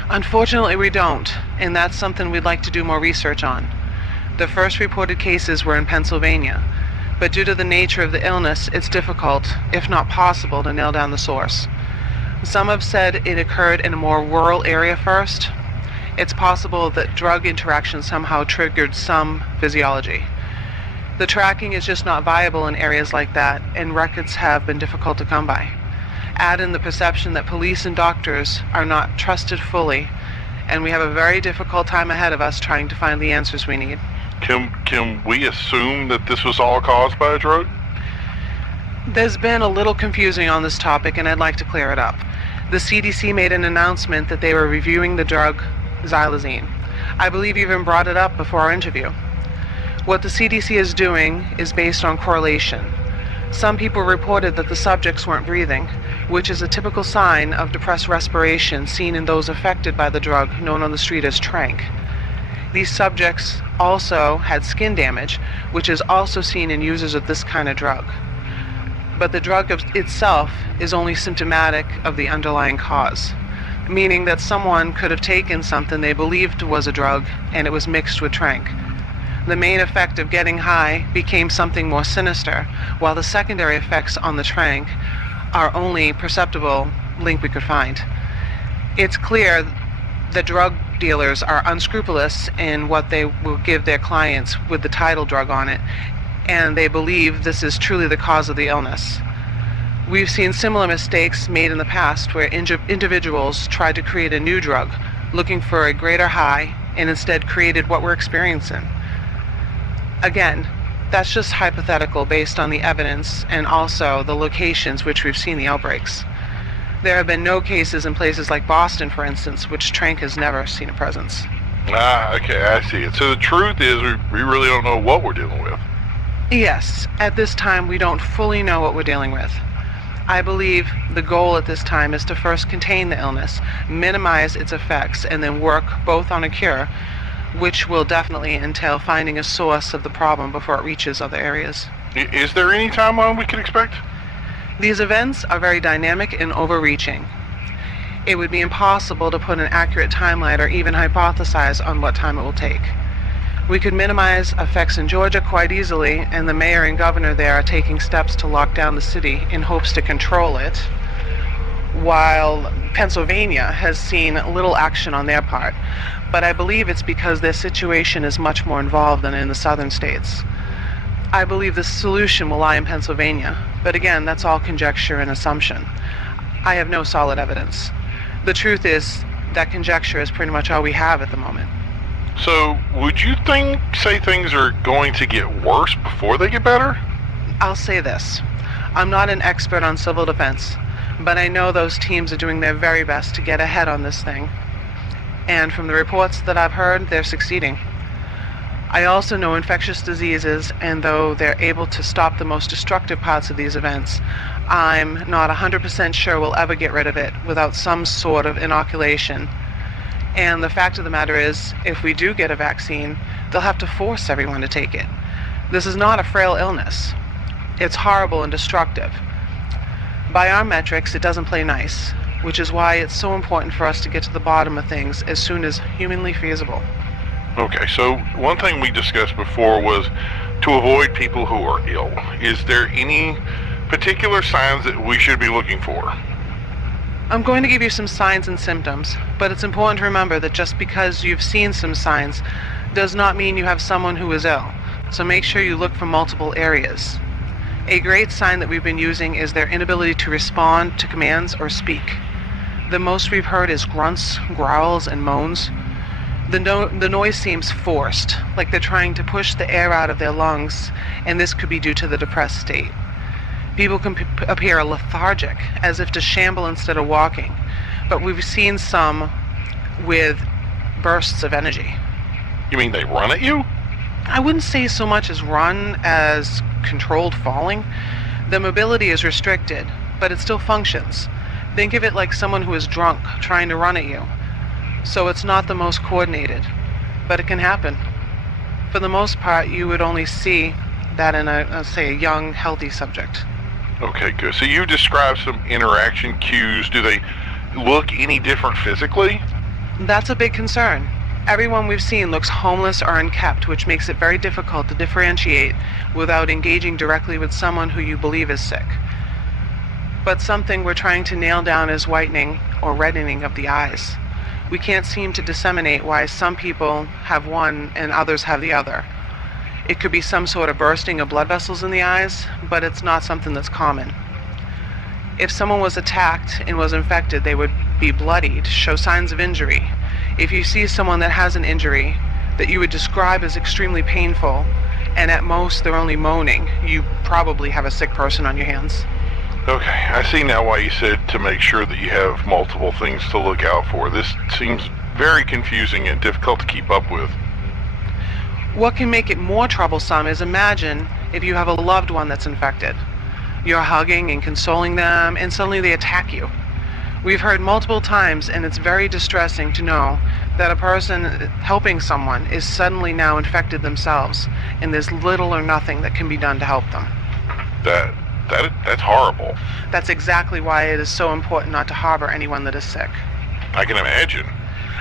Unfortunately, we don't, and that's something we'd like to do more research on. The first reported cases were in Pennsylvania, but due to the nature of the illness, it's difficult, if not possible, to nail down the source. Some have said it occurred in a more rural area first. It's possible that drug interaction somehow triggered some physiology. The tracking is just not viable in areas like that, and records have been difficult to come by. Add in the perception that police and doctors are not trusted fully, and we have a very difficult time ahead of us trying to find the answers we need. Can we assume that this was all caused by a drug? There's been a little confusing on this topic, and I'd like to clear it up. The CDC made an announcement that they were reviewing the drug xylazine. I believe you even brought it up before our interview. What the CDC is doing is based on correlation. Some people reported that the subjects weren't breathing, which is a typical sign of depressed respiration seen in those affected by the drug, known on the street as tranq. These subjects also had skin damage, which is also seen in users of this kind of drug. but the drug itself is only symptomatic of the underlying cause, meaning that someone could have taken something they believed was a drug and it was mixed with tranq. The main effect of getting high became something more sinister, while the secondary effects on the tranq are only perceptible link we could find. It's clear that drug dealers are unscrupulous in what they will give their clients with the title drug on it, and they believe this is truly the cause of the illness. We've seen similar mistakes made in the past where individuals tried to create a new drug looking for a greater high and instead created what we're experiencing. Again, that's just hypothetical based on the evidence and also the locations which we've seen the outbreaks. There have been no cases in places like Boston, for instance, which tranq has never seen a presence. Okay, I see it. So the truth is we really don't know what we're dealing with. Yes, at this time we don't fully know what we're dealing with. I believe the goal at this time is to first contain the illness, minimize its effects, and then work both on a cure, which will definitely entail finding a source of the problem before it reaches other areas. Is there any timeline we can expect? These events are very dynamic and overreaching. It would be impossible to put an accurate timeline or even hypothesize on what time it will take. We could minimize effects in Georgia quite easily, and the mayor and governor there are taking steps to lock down the city in hopes to control it, while Pennsylvania has seen little action on their part. But I believe it's because their situation is much more involved than in the southern states. I believe the solution will lie in Pennsylvania, but again, that's all conjecture and assumption. I have no solid evidence. The truth is that conjecture is pretty much all we have at the moment. So, would you say things are going to get worse before they get better? I'll say this. I'm not an expert on civil defense, but I know those teams are doing their very best to get ahead on this thing. And from the reports that I've heard, they're succeeding. I also know infectious diseases, and though they're able to stop the most destructive parts of these events, I'm not 100% sure we'll ever get rid of it without some sort of inoculation. And the fact of the matter is, if we do get a vaccine, they'll have to force everyone to take it. This is not a frail illness. It's horrible and destructive. By our metrics, it doesn't play nice, which is why it's so important for us to get to the bottom of things as soon as humanly feasible. Okay, so one thing we discussed before was to avoid people who are ill. Is there any particular signs that we should be looking for? I'm going to give you some signs and symptoms, but it's important to remember that just because you've seen some signs does not mean you have someone who is ill. So make sure you look for multiple areas. A great sign that we've been using is their inability to respond to commands or speak. The most we've heard is grunts, growls, and moans. The noise seems forced, like they're trying to push the air out of their lungs, and this could be due to the depressed state. People can appear lethargic, as if to shamble instead of walking, but we've seen some with bursts of energy. You mean they run at you? I wouldn't say so much as run as controlled falling. The mobility is restricted, but it still functions. Think of it like someone who is drunk trying to run at you. So it's not the most coordinated, but it can happen. For the most part, you would only see that in a young, healthy subject. Okay, good. So you described some interaction cues. Do they look any different physically? That's a big concern. Everyone we've seen looks homeless or unkept, which makes it very difficult to differentiate without engaging directly with someone who you believe is sick. But something we're trying to nail down is whitening or reddening of the eyes. We can't seem to disseminate why some people have one and others have the other. It could be some sort of bursting of blood vessels in the eyes, but it's not something that's common. If someone was attacked and was infected, they would be bloodied, show signs of injury. If you see someone that has an injury that you would describe as extremely painful, and at most they're only moaning, you probably have a sick person on your hands. Okay, I see now why you said to make sure that you have multiple things to look out for. This seems very confusing and difficult to keep up with. What can make it more troublesome is imagine if you have a loved one that's infected. You're hugging and consoling them, and suddenly they attack you. We've heard multiple times, and it's very distressing to know that a person helping someone is suddenly now infected themselves, and there's little or nothing that can be done to help them. That That's horrible. That's exactly why it is so important not to harbor anyone that is sick. I can imagine.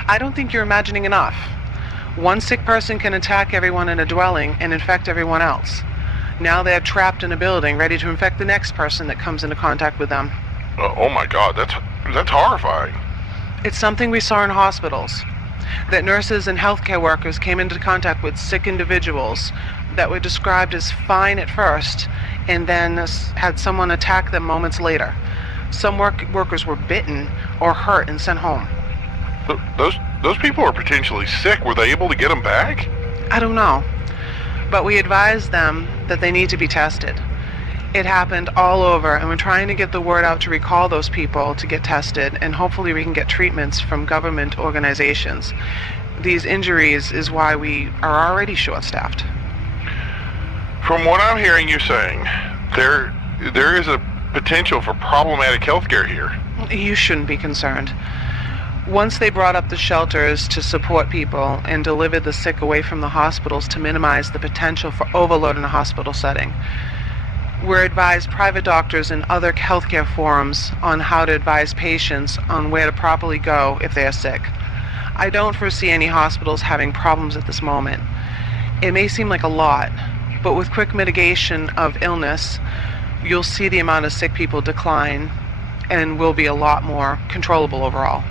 I don't think you're imagining enough. One sick person can attack everyone in a dwelling and infect everyone else. Now they're trapped in a building, ready to infect the next person that comes into contact with them. Oh my God, that's horrifying. It's something we saw in hospitals, that nurses and healthcare workers came into contact with sick individuals that were described as fine at first, and then had someone attack them moments later. Some workers were bitten or hurt and sent home. Those people are potentially sick. Were they able to get them back? I don't know, but we advised them that they need to be tested. It happened all over, and we're trying to get the word out to recall those people to get tested, and hopefully we can get treatments from government organizations. These injuries is why we are already short-staffed. From what I'm hearing you saying, there is a potential for problematic healthcare here. You shouldn't be concerned. Once they brought up the shelters to support people and delivered the sick away from the hospitals to minimize the potential for overload in a hospital setting, we're advised private doctors and other healthcare forums on how to advise patients on where to properly go if they are sick. I don't foresee any hospitals having problems at this moment. It may seem like a lot, but with quick mitigation of illness, you'll see the amount of sick people decline and will be a lot more controllable overall.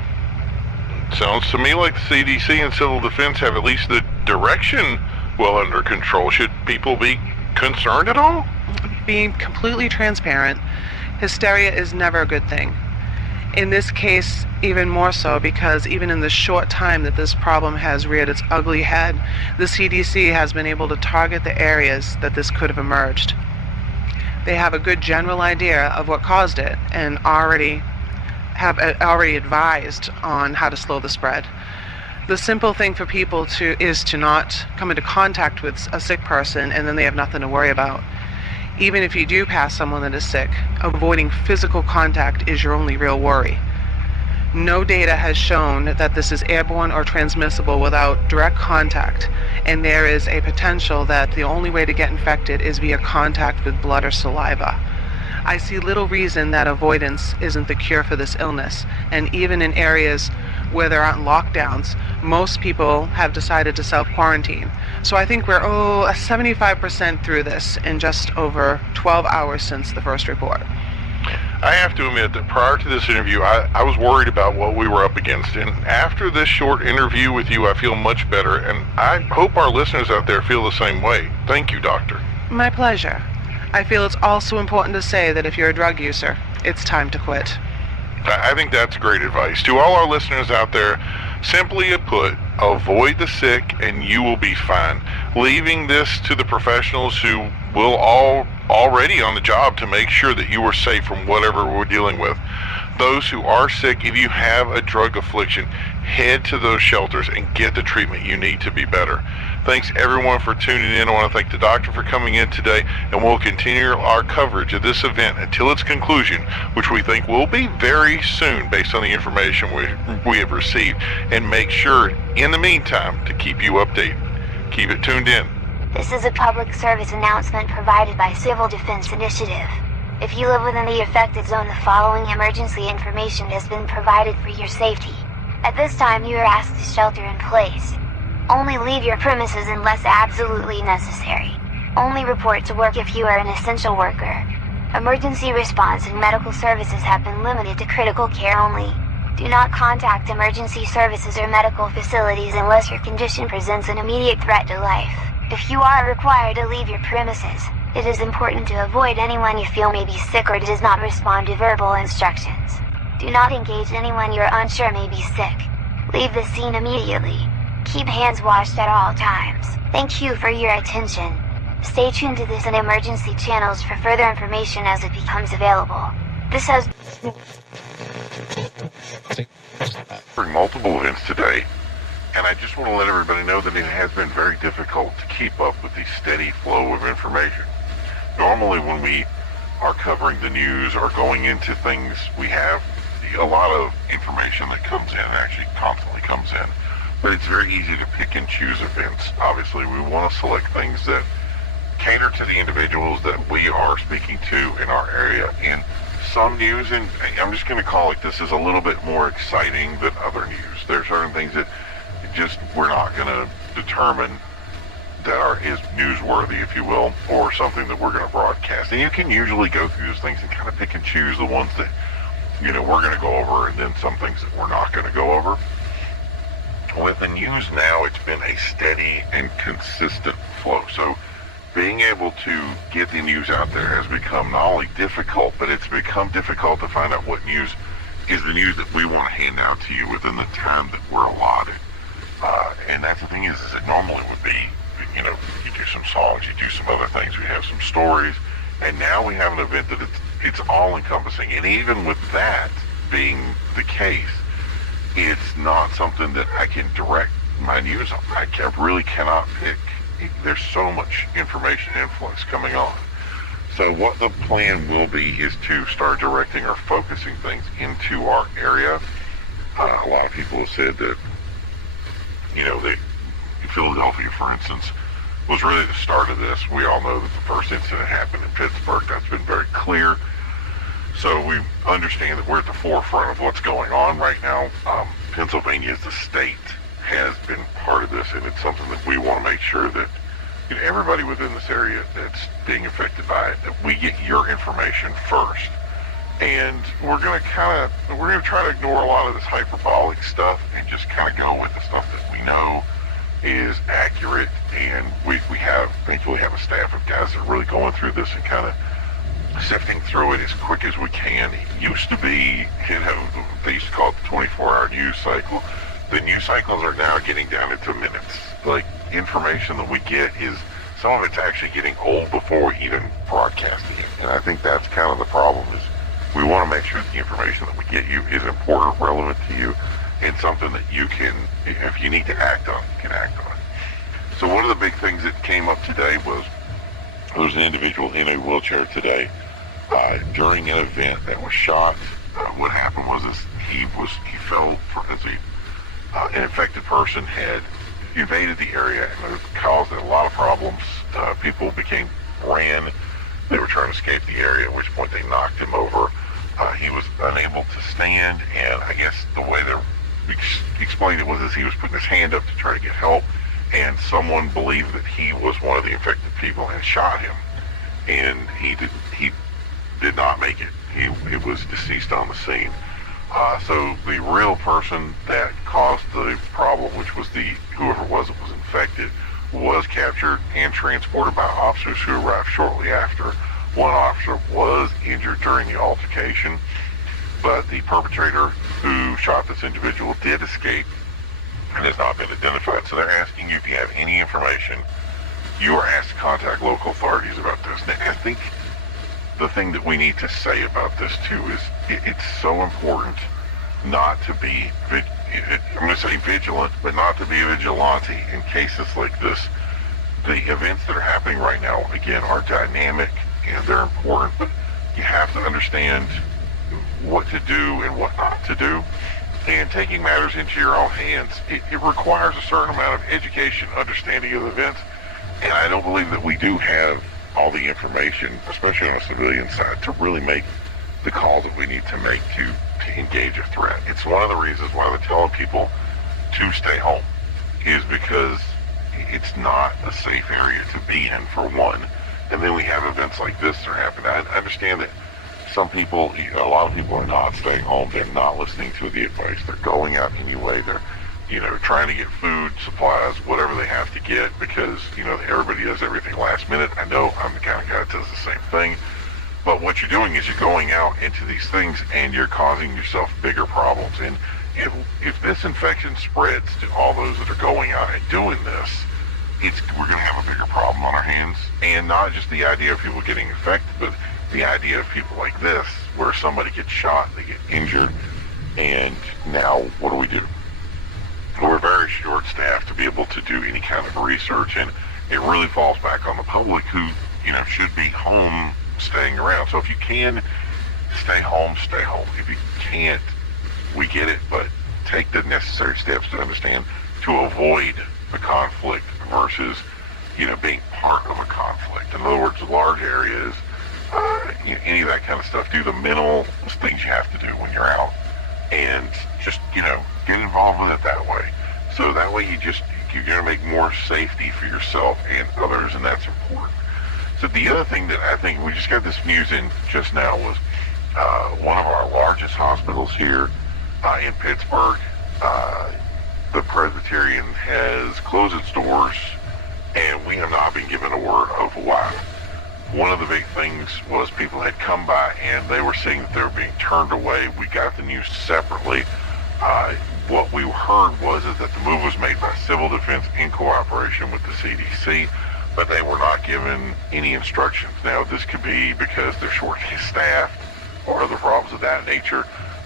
Sounds to me like the CDC and Civil Defense have at least the direction well under control. Should people be concerned at all? Being completely transparent, hysteria is never a good thing. In this case, even more so, because even in the short time that this problem has reared its ugly head, the CDC has been able to target the areas that this could have emerged. They have a good general idea of what caused it and already advised on how to slow the spread. The simple thing for people is to not come into contact with a sick person, and then they have nothing to worry about. Even if you do pass someone that is sick, avoiding physical contact is your only real worry. No data has shown that this is airborne or transmissible without direct contact, and there is a potential that the only way to get infected is via contact with blood or saliva. I see little reason that avoidance isn't the cure for this illness, and even in areas where there aren't lockdowns, most people have decided to self-quarantine. So I think we're 75% through this in just over 12 hours since the first report. I have to admit that prior to this interview, I was worried about what we were up against, and after this short interview with you, I feel much better, and I hope our listeners out there feel the same way. Thank you, Doctor. My pleasure. I feel it's also important to say that if you're a drug user, it's time to quit. I think that's great advice. To all our listeners out there, simply put, avoid the sick and you will be fine. Leaving this to the professionals who will already on the job to make sure that you are safe from whatever we're dealing with. Those who are sick, if you have a drug affliction, head to those shelters and get the treatment you need to be better. Thanks everyone for tuning in. I want to thank the doctor for coming in today, and we'll continue our coverage of this event until its conclusion, which we think will be very soon based on the information we have received, and make sure in the meantime to keep you updated. Keep it tuned in. This is a public service announcement provided by Civil Defense Initiative. If you live within the affected zone, the following emergency information has been provided for your safety. At this time, you are asked to shelter in place. Only leave your premises unless absolutely necessary. Only report to work if you are an essential worker. Emergency response and medical services have been limited to critical care only. Do not contact emergency services or medical facilities unless your condition presents an immediate threat to life. If you are required to leave your premises, it is important to avoid anyone you feel may be sick or does not respond to verbal instructions. Do not engage anyone you are unsure may be sick. Leave the scene immediately. Keep hands washed at all times. Thank you for your attention. Stay tuned to this and emergency channels for further information as it becomes available. This has multiple events today, and I just want to let everybody know that it has been very difficult to keep up with the steady flow of information. Normally when we are covering the news or going into things, we have a lot of information that comes in, actually constantly comes in, but it's very easy to pick and choose events. Obviously we want to select things that cater to the individuals that we are speaking to in our area. And some news, and I'm just going to call it, this is a little bit more exciting than other news. There are certain things that just we're not going to determine that is newsworthy, if you will, or something that we're going to broadcast. And you can usually go through those things and kind of pick and choose the ones that, we're going to go over, and then some things that we're not going to go over. With the news now, it's been a steady and consistent flow. So being able to get the news out there has become not only difficult, but it's become difficult to find out what news is the news that we want to hand out to you within the time that we're allotted. And that's the thing is it normally would be, you do some songs, you do some other things, we have some stories, and now we have an event that it's all encompassing. And even with that being the case, it's not something that I can direct my news on. I really cannot pick. There's so much information influx coming on. So what the plan will be is to start directing or focusing things into our area. A lot of people have said that, that Philadelphia, for instance, was really the start of this. We all know that the first incident happened in Pittsburgh. That's been very clear. So we understand that we're at the forefront of what's going on right now. Pennsylvania as a state has been part of this, and it's something that we want to make sure that everybody within this area that's being affected by it, that we get your information first. And we're going to try to ignore a lot of this hyperbolic stuff and just kind of go with the stuff that we know is accurate. And we thankfully have a staff of guys that are really going through this and kind of sifting through it as quick as we can. It used to be, they used to call it the 24-hour news cycle. The news cycles are now getting down into minutes. Like, information that we get is, some of it's actually getting old before we even broadcasting it. And I think that's kind of the problem, is we want to make sure that the information that we get you is important, relevant to you, and something that you can, if you need to act on, you can act on. So one of the big things that came up today was, there was an individual in a wheelchair today during an event that was shot. What happened was he fell as an infected person had invaded the area, and it caused a lot of problems. People ran. They were trying to escape the area, at which point they knocked him over. He was unable to stand, and I guess the way they explained it was he was putting his hand up to try to get help, and someone believed that he was one of the infected people and shot him, and he did not make it. He was deceased on the scene. So the real person that caused the problem, which was whoever it was that was infected, was captured and transported by officers who arrived shortly after. One officer was injured during the altercation, but the perpetrator who shot this individual did escape and has not been identified. So they're asking you if you have any information. You are asked to contact local authorities about this. And I think the thing that we need to say about this too is it's so important not to be, I'm going to say vigilant, but not to be a vigilante in cases like this. The events that are happening right now, again, are dynamic and they're important, but you have to understand what to do and what not to do. And taking matters into your own hands, it requires a certain amount of education, understanding of events. And I don't believe that we do have all the information, especially on the civilian side, to really make the calls that we need to make to engage a threat. It's one of the reasons why we're telling people to stay home, is because it's not a safe area to be in, for one. And then we have events like this that are happening. I understand that a lot of people are not staying home. They're not listening to the advice. They're going out anyway. They're, trying to get food, supplies, whatever they have to get, because, everybody does everything last minute. I know I'm the kind of guy that does the same thing. But what you're doing is you're going out into these things and you're causing yourself bigger problems. And if this infection spreads to all those that are going out and doing this, we're going to have a bigger problem on our hands. And not just the idea of people getting infected, but the idea of people like this, where somebody gets shot, they get injured, and now what do we do? We're very short-staffed to be able to do any kind of research, and it really falls back on the public who, should be home staying around. So if you can stay home, stay home. If you can't, we get it, but take the necessary steps to understand, to avoid the conflict versus being part of a conflict. In other words, large areas, any of that kind of stuff. Do the minimal things you have to do when you're out, and just get involved with it that way. So that way you're going to make more safety for yourself and others, and that's important. So the other thing that I think we just got this news in just now was one of our largest hospitals here in Pittsburgh. The Presbyterian has closed its doors, and we have not been given a word of why. One of the big things was people had come by and they were saying that they were being turned away. We got the news separately. What we heard was that the move was made by Civil Defense in cooperation with the CDC, but they were not given any instructions. Now, this could be because they're short-staffed or other problems of that nature.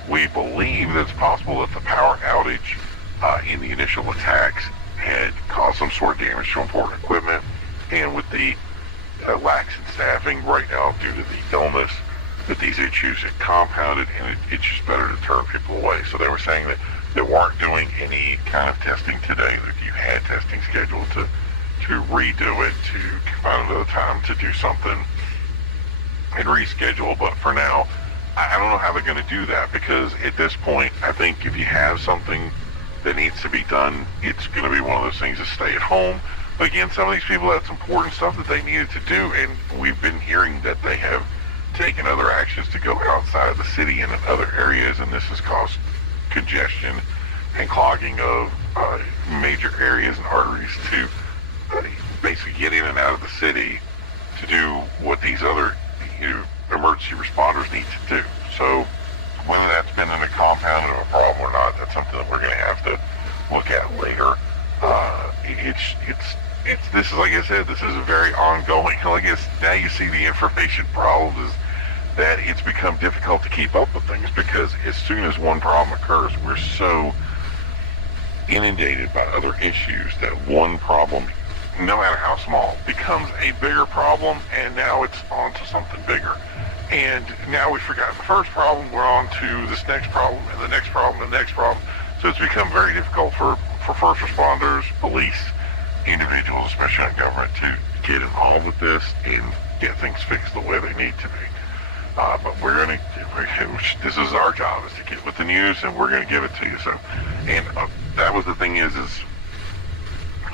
We believe that it's possible that the power outage in the initial attacks had caused some sort of damage to important equipment, and with the lax in staffing right now due to the illness, that these issues had compounded, and it's just better to turn people away. So they were saying that they weren't doing any kind of testing today, that you had testing scheduled to redo it, to find another time to do something and reschedule. But for now, I don't know how they're going to do that, because at this point, I think if you have something that needs to be done, it's going to be one of those things to stay at home. But again, some of these people had some important stuff that they needed to do, and we've been hearing that they have taken other actions to go outside of the city and in other areas, and this has caused congestion and clogging of major areas and arteries to basically get in and out of the city to do what these other emergency responders need to do. So whether that's been in a compound of a problem or not, that's something that we're going to have to look at later. This is, like I said, this is a very ongoing. I guess now you see the information problem is that it's become difficult to keep up with things, because as soon as one problem occurs, we're so inundated by other issues that one problem, no matter how small, becomes a bigger problem, and now it's on to something bigger. And now we've forgotten the first problem, we're on to this next problem, and the next problem, and the next problem. So it's become very difficult for first responders, police, individuals, especially in government, to get involved with this and get things fixed the way they need to be. But this is our job, is to get with the news, and we're going to give it to you. So, and that was the thing is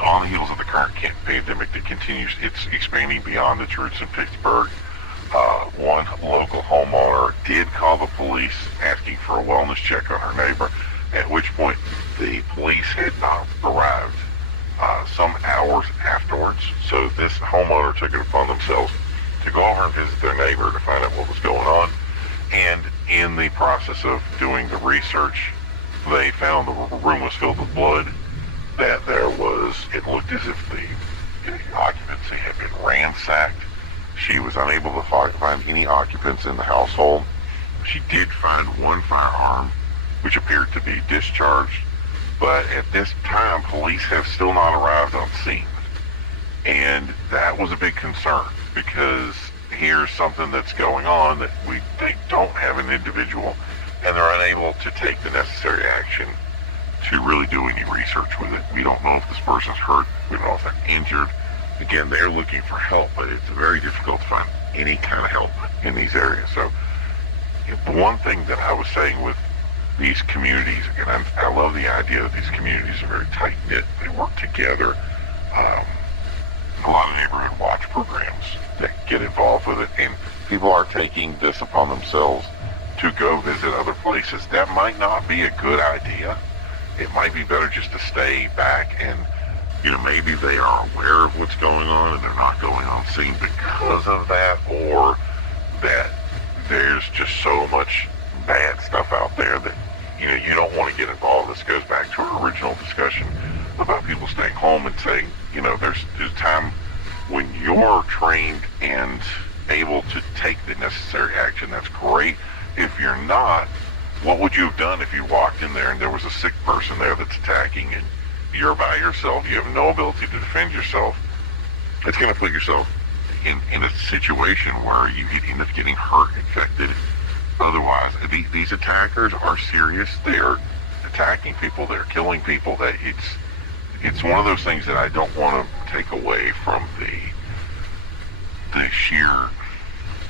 on the heels of the current pandemic that continues, it's expanding beyond its roots in Pittsburgh. One local homeowner did call the police asking for a wellness check on her neighbor, at which point the police had not arrived some hours afterwards. So this homeowner took it upon themselves to go over and visit their neighbor to find out what was going on. And in the process of doing the research, they found the room was filled with blood, that it looked as if the occupancy had been ransacked. She was unable to find any occupants in the household. She did find one firearm, which appeared to be discharged, but at this time, police have still not arrived on scene. And that was a big concern, because here's something that's going on that they don't have an individual, and they're unable to take the necessary action to really do any research with it. We don't know if this person's hurt. We don't know if they're injured. Again, they're looking for help, but it's very difficult to find any kind of help in these areas. So the one thing that I was saying with these communities, and I love the idea that these communities are very tight-knit. They work together. A lot of neighborhood watch programs that get involved with it, and people are taking this upon themselves to go visit other places. That might not be a good idea. It might be better just to stay back, and maybe they are aware of what's going on and they're not going on scene because of that, or that there's just so much bad stuff out there that you don't want to get involved. This goes back to our original discussion about people staying home and saying, there's time when you're trained and able to take the necessary action. That's great. If you're not, what would you have done if you walked in there and there was a sick person there that's attacking, and you're by yourself, you have no ability to defend yourself? It's going to put yourself in a situation where you could end up getting hurt, infected. Otherwise, these attackers are serious. They are attacking people. They're killing people. it's one of those things that I don't want to take away from the sheer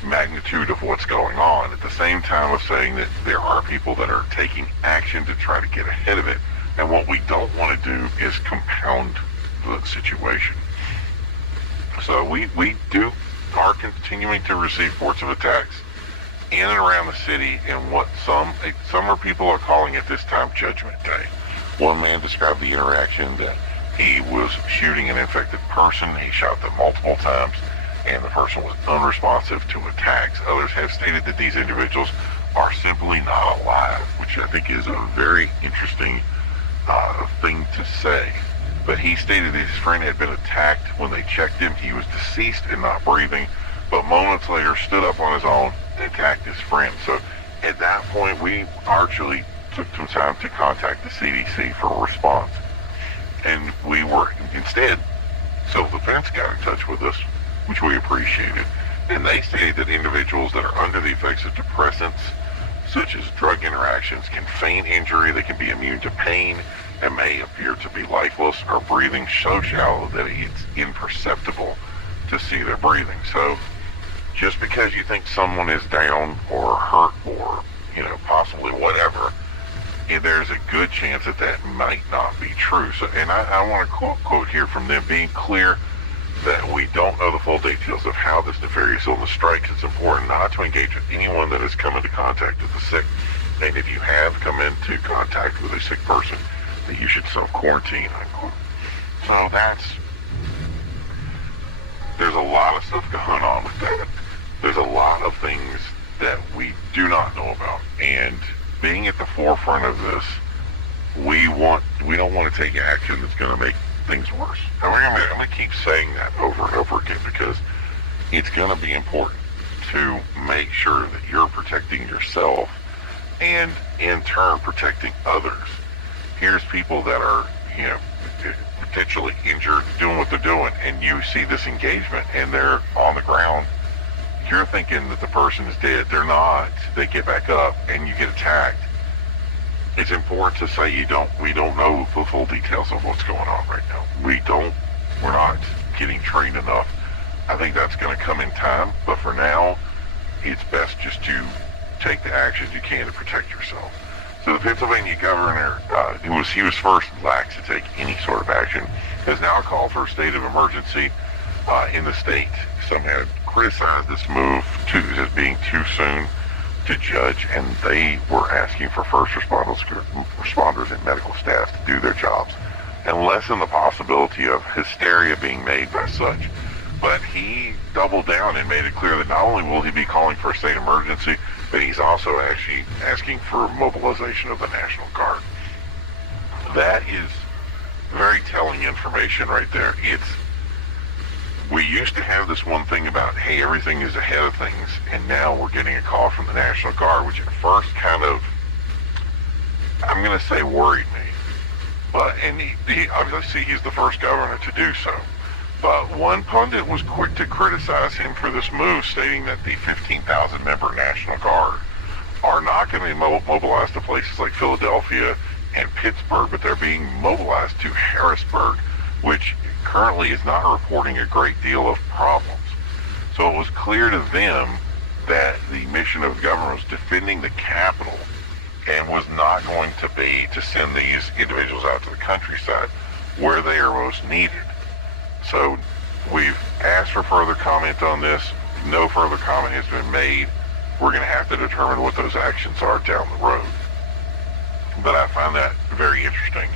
magnitude of what's going on. At the same time of saying that there are people that are taking action to try to get ahead of it, and what we don't want to do is compound the situation. So we are continuing to receive reports of attacks in and around the city, and what some people are calling at this time Judgment Day. One man described the interaction that he was shooting an infected person. He shot them multiple times, and the person was unresponsive to attacks. Others have stated that these individuals are simply not alive, which I think is a very interesting thing to say. But he stated that his friend had been attacked. When they checked him, he was deceased and not breathing, but moments later stood up on his own and attacked his friend. So at that point, we actually took some time to contact the CDC for a response. And we were, instead, self-defense got in touch with us, which we appreciated. And they stated that individuals that are under the effects of depressants, such as drug interactions, can feign injury, they can be immune to pain, and may appear to be lifeless or breathing so shallow that it's imperceptible to see their breathing. So just because you think someone is down or hurt or, possibly whatever, there's a good chance that that might not be true. So, and I want to quote here from them, being clear that we don't know the full details of how this nefarious illness strikes. It's important not to engage with anyone that has come into contact with the sick. And if you have come into contact with a sick person, that you should self-quarantine, unquote. So there's a lot of stuff going on with that. There's a lot of things that we do not know about. And being at the forefront of this, we don't want to take action that's going to make things worse. And I'm going to keep saying that over and over again, because it's going to be important to make sure that you're protecting yourself and in turn protecting others. Here's people that are, potentially injured, doing what they're doing, and you see this engagement and they're on the ground. You're thinking that the person is dead. They're not. They get back up and you get attacked. It's important to say we don't know the full details of what's going on right now. We're not getting trained enough. I think that's going to come in time, but for now, it's best just to take the actions you can to protect yourself. So the Pennsylvania governor, he was first lax to take any sort of action, has now called for a state of emergency in the state. Some have criticized this move as being too soon to judge, and they were asking for first responders and medical staff to do their jobs and lessen the possibility of hysteria being made by such. But he doubled down and made it clear that not only will he be calling for a state emergency, but he's also actually asking for mobilization of the National Guard. That is very telling information right there. We used to have this one thing about, hey, everything is ahead of things, and now we're getting a call from the National Guard, which at first kind of, I'm going to say, worried me. But, and he obviously he's the first governor to do so. But one pundit was quick to criticize him for this move, stating that the 15,000-member National Guard are not going to be mobilized to places like Philadelphia and Pittsburgh, but they're being mobilized to Harrisburg, which currently is not reporting a great deal of problems. So it was clear to them that the mission of the government was defending the capital and was not going to be to send these individuals out to the countryside where they are most needed. So we've asked for further comment on this. No further comment has been made. We're going to have to determine what those actions are down the road. But I find that very interesting,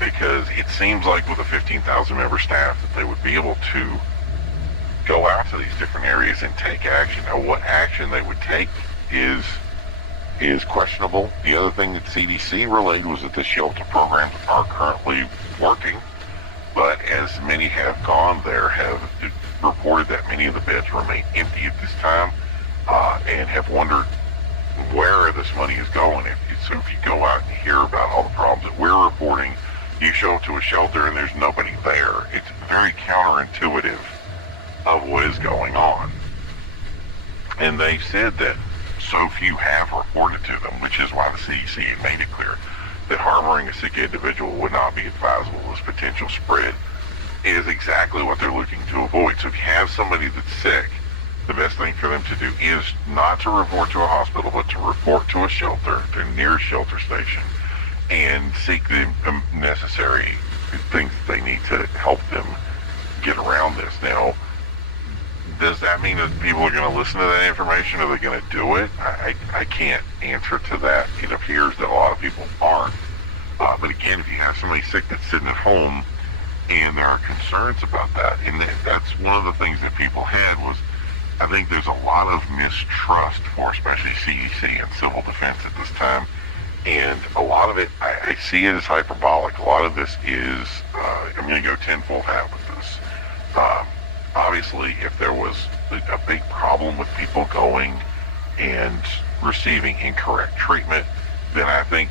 because it seems like with a 15,000 member staff that they would be able to go out to these different areas and take action. Now, what action they would take is questionable. The other thing that CDC relayed was that the shelter programs are currently working, but as many have gone there, have reported that many of the beds remain empty at this time, and have wondered where this money is going. So if you go out and hear about all the problems that we're reporting, you show up to a shelter and there's nobody there. It's very counterintuitive of what is going on. And they said that so few have reported to them, which is why the CDC had made it clear. that harboring a sick individual would not be advisable as potential spread is exactly what they're looking to avoid. So if you have somebody that's sick, the best thing for them to do is not to report to a hospital, but to report to a shelter, their nearest shelter station, and seek the necessary things that they need to help them get around this. Now, does that mean that people are going to listen to that information? Are they going to do it? I can't answer to that. It appears that a lot of people aren't. But again, if you have somebody sick that's sitting at home and there are concerns about that, and that's one of the things that people had was, I think there's a lot of mistrust for especially CDC and civil defense at this time. And a lot of it, I see it as hyperbolic. A lot of this is, I'm going to go tenfold hat with this. Obviously, if there was a big problem with people going and receiving incorrect treatment, then I think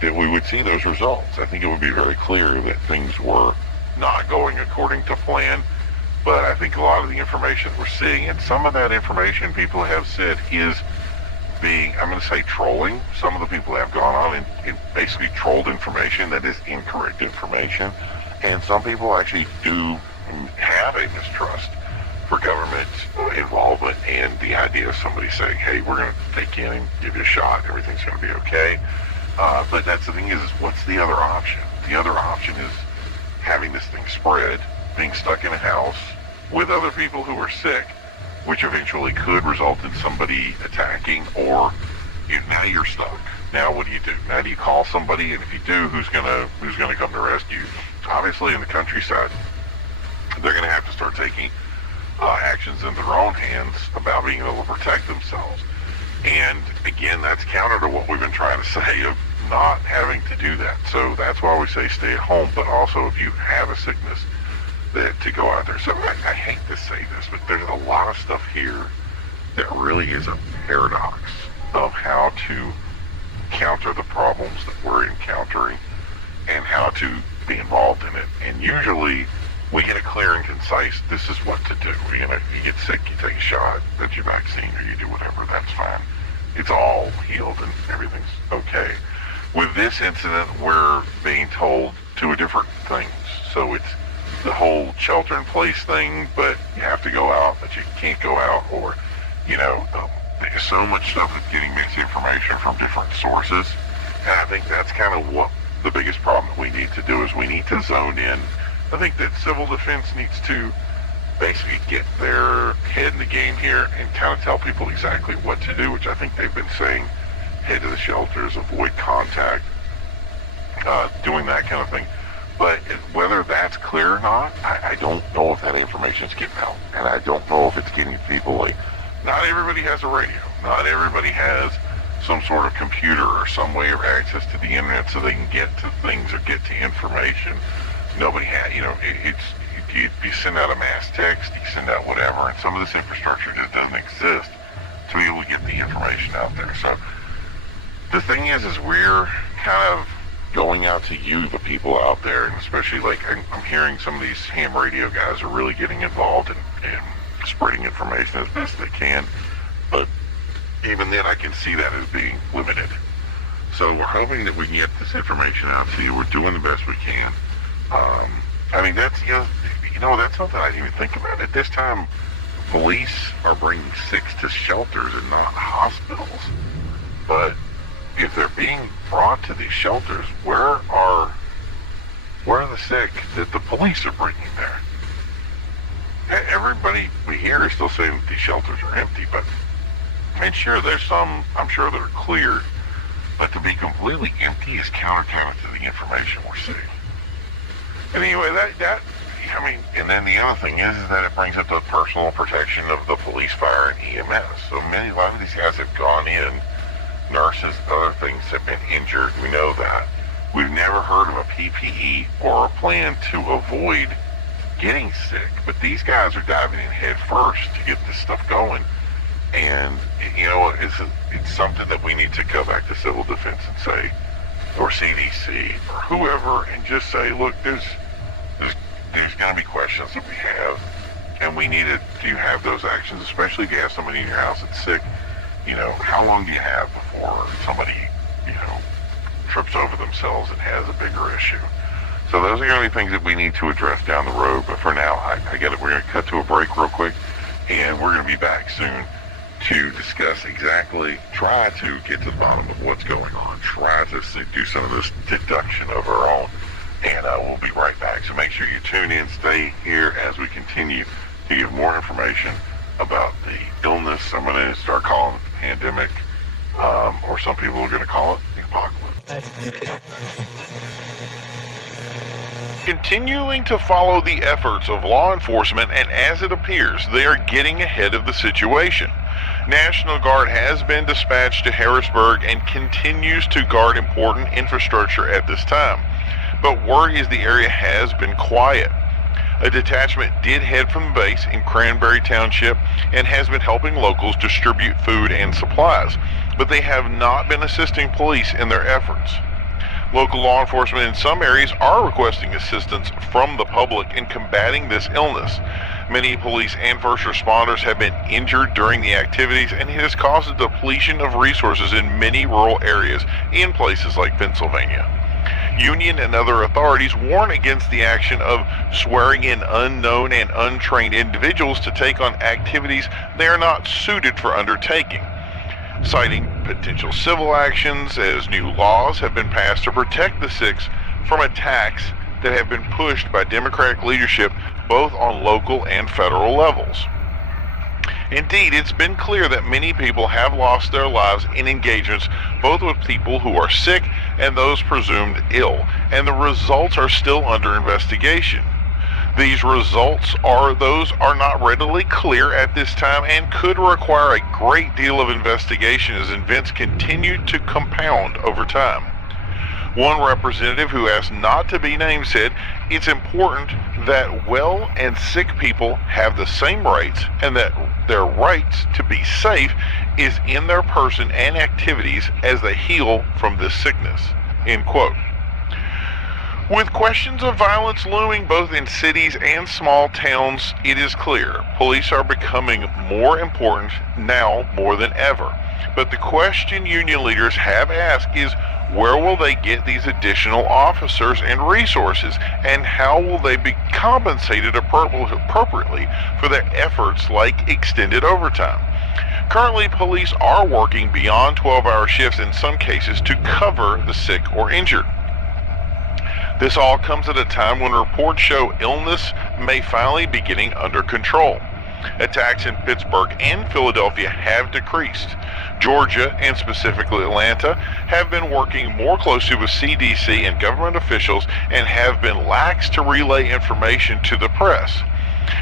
that we would see those results. I think it would be very clear that things were not going according to plan. But I think a lot of the information we're seeing, and some of that information people have said is being, I'm going to say, trolling. Some of the people have gone on and basically trolled information that is incorrect information. And some people actually do have a mistrust for government involvement and the idea of somebody saying, hey, we're going to take you in and give you a shot, everything's going to be okay. But that's the thing is what's the other option? The other option is having this thing spread, being stuck in a house with other people who are sick, which eventually could result in somebody attacking, or now you're stuck. Now what do you do? Now do you call somebody, and if you do, who's gonna come to rescue? Obviously in the countryside, they're gonna have to start taking actions in their own hands about being able to protect themselves. And again, that's counter to what we've been trying to say of not having to do that. So that's why we say stay at home, but also if you have a sickness, that to go out there. So I hate to say this, but there's a lot of stuff here that really is a paradox of how to counter the problems that we're encountering and how to be involved in it. And usually we get a clear and concise, this is what to do. You get sick, you take a shot, that's your vaccine, or you do whatever, that's fine. It's all healed and everything's okay. With this incident, we're being told two different things. So it's the whole shelter in place thing, but you have to go out, but you can't go out, or, there's so much stuff that's getting misinformation from different sources. And I think that's kind of what the biggest problem that we need to do is we need to zone in. I think that civil defense needs to basically get their head in the game here and kind of tell people exactly what to do, which I think they've been saying, head to the shelters, avoid contact, doing that kind of thing. But whether that's clear or not, I don't know if that information is getting out. And I don't know if it's getting to people. Like, not everybody has a radio. Not everybody has some sort of computer or some way of access to the internet so they can get to things or get to information. Nobody has, you send out a mass text, you send out whatever, and some of this infrastructure just doesn't exist to be able to get the information out there. So the thing is we're kind of going out to you, the people out there, and especially I'm hearing some of these ham radio guys are really getting involved in spreading information as best they can, but even then I can see that as being limited. So we're hoping that we can get this information out to you. We're doing the best we can. That's something I didn't even think about. At this time, police are bringing sick to shelters and not hospitals, but if they're being brought to these shelters, where are the sick that the police are bringing there? Everybody we hear is still saying that these shelters are empty, but sure, there's some, I'm sure, that are cleared, but to be completely empty is counter to the information we're seeing. And anyway, and then the other thing is that it brings up the personal protection of the police, fire, and EMS. So a lot of these guys have gone in, nurses, other things have been injured. We know that. We've never heard of a PPE or a plan to avoid getting sick, but these guys are diving in head first to get this stuff going. And, it's something that we need to go back to civil defense and say, or CDC, or whoever, and just say, look, there's going to be questions that we have, and we need to have those actions, especially if you have somebody in your house that's sick. How long do you have before somebody, trips over themselves and has a bigger issue. So those are going to be things that we need to address down the road. But for now, I get it. We're going to cut to a break real quick, and we're going to be back soon to discuss try to get to the bottom of what's going on, try to do some of this deduction of our own, and we'll be right back. So make sure you tune in, stay here as we continue to give more information about the illness. I'm going to start calling it the pandemic, or some people are going to call it the apocalypse. Continuing to follow the efforts of law enforcement, and as it appears, they are getting ahead of the situation. National Guard has been dispatched to Harrisburg and continues to guard important infrastructure at this time. But word is the area has been quiet. A detachment did head from the base in Cranberry Township and has been helping locals distribute food and supplies, but they have not been assisting police in their efforts. Local law enforcement in some areas are requesting assistance from the public in combating this illness. Many police and first responders have been injured during the activities, and it has caused a depletion of resources in many rural areas in places like Pennsylvania. Union and other authorities warn against the action of swearing in unknown and untrained individuals to take on activities they are not suited for undertaking, citing potential civil actions as new laws have been passed to protect the sick from attacks that have been pushed by Democratic leadership both on local and federal levels. Indeed, it's been clear that many people have lost their lives in engagements both with people who are sick and those presumed ill, and the results are still under investigation. These results are not readily clear at this time and could require a great deal of investigation as events continue to compound over time. One representative who asked not to be named said, "It's important that well and sick people have the same rights, and that their rights to be safe is in their person and activities as they heal from this sickness." End quote. With questions of violence looming both in cities and small towns, it is clear police are becoming more important now more than ever. But the question union leaders have asked is, where will they get these additional officers and resources, and how will they be compensated appropriately for their efforts like extended overtime? Currently, police are working beyond 12-hour shifts in some cases to cover the sick or injured. This all comes at a time when reports show illness may finally be getting under control. Attacks in Pittsburgh and Philadelphia have decreased. Georgia, and specifically Atlanta, have been working more closely with CDC and government officials and have been lax to relay information to the press.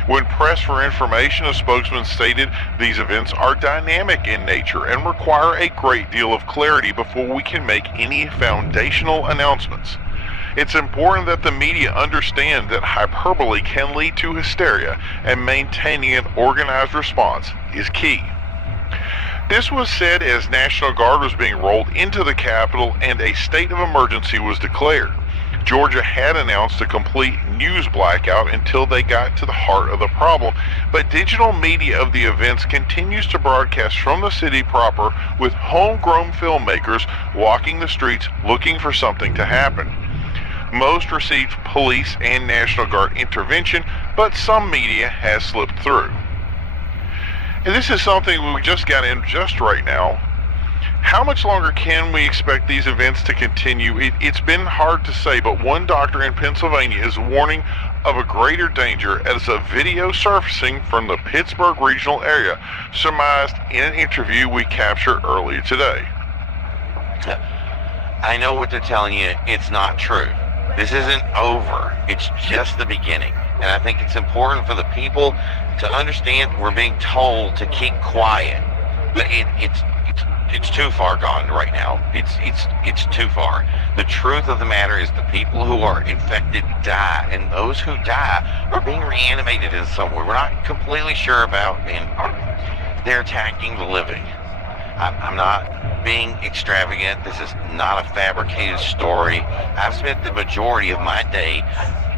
When pressed for information, a spokesman stated these events are dynamic in nature and require a great deal of clarity before we can make any foundational announcements. It's important that the media understand that hyperbole can lead to hysteria, and maintaining an organized response is key. This was said as National Guard was being rolled into the Capitol and a state of emergency was declared. Georgia had announced a complete news blackout until they got to the heart of the problem, but digital media of the events continues to broadcast from the city proper with homegrown filmmakers walking the streets looking for something to happen. Most received police and National Guard intervention, but some media has slipped through. And this is something we just got in just right now. How much longer can we expect these events to continue? It's been hard to say, but one doctor in Pennsylvania is warning of a greater danger as a video surfacing from the Pittsburgh regional area, surmised in an interview we captured earlier today. I know what they're telling you. It's not true. This isn't over. It's just the beginning. And I think it's important for the people to understand we're being told to keep quiet. But it's too far gone right now. It's too far. The truth of the matter is the people who are infected die, and those who die are being reanimated in some way. We're not completely sure about, and they're attacking the living. I'm not being extravagant. This is not a fabricated story. I've spent the majority of my day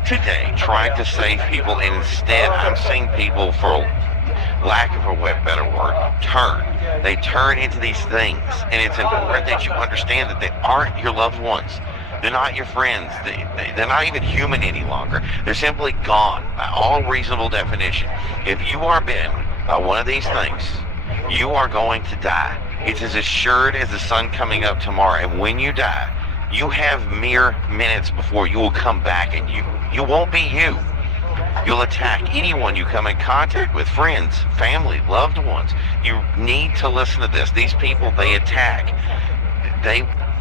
today trying to save people, and instead I'm seeing people for lack of a better word, turn. They turn into these things, and it's important that you understand that they aren't your loved ones. They're not your friends. They're not even human any longer. They're simply gone by all reasonable definition. If you are bitten by one of these things, you are going to die. It's as assured as the sun coming up tomorrow. And when you die, you have mere minutes before you will come back, and you won't be you. You'll attack anyone you come in contact with, friends, family, loved ones. You need to listen to this. These people, they attack.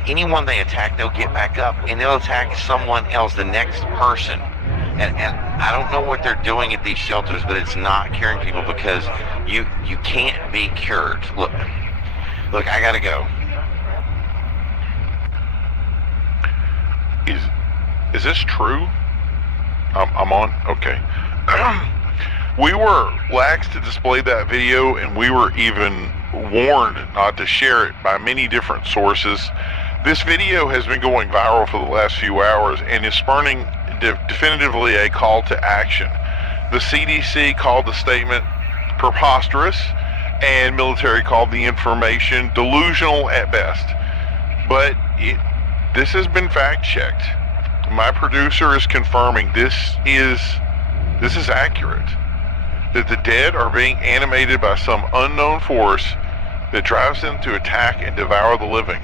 Anyone they attack, they'll get back up, and they'll attack someone else, the next person. And I don't know what they're doing at these shelters, but it's not curing people, because you can't be cured. Look, I gotta go. Is this true? I'm on? Okay. We were lax to display that video, and we were even warned not to share it by many different sources. This video has been going viral for the last few hours and is spurning definitively a call to action. The CDC called the statement preposterous, and military called the information delusional at best. But this has been fact-checked. My producer is confirming this is accurate. That the dead are being animated by some unknown force that drives them to attack and devour the living.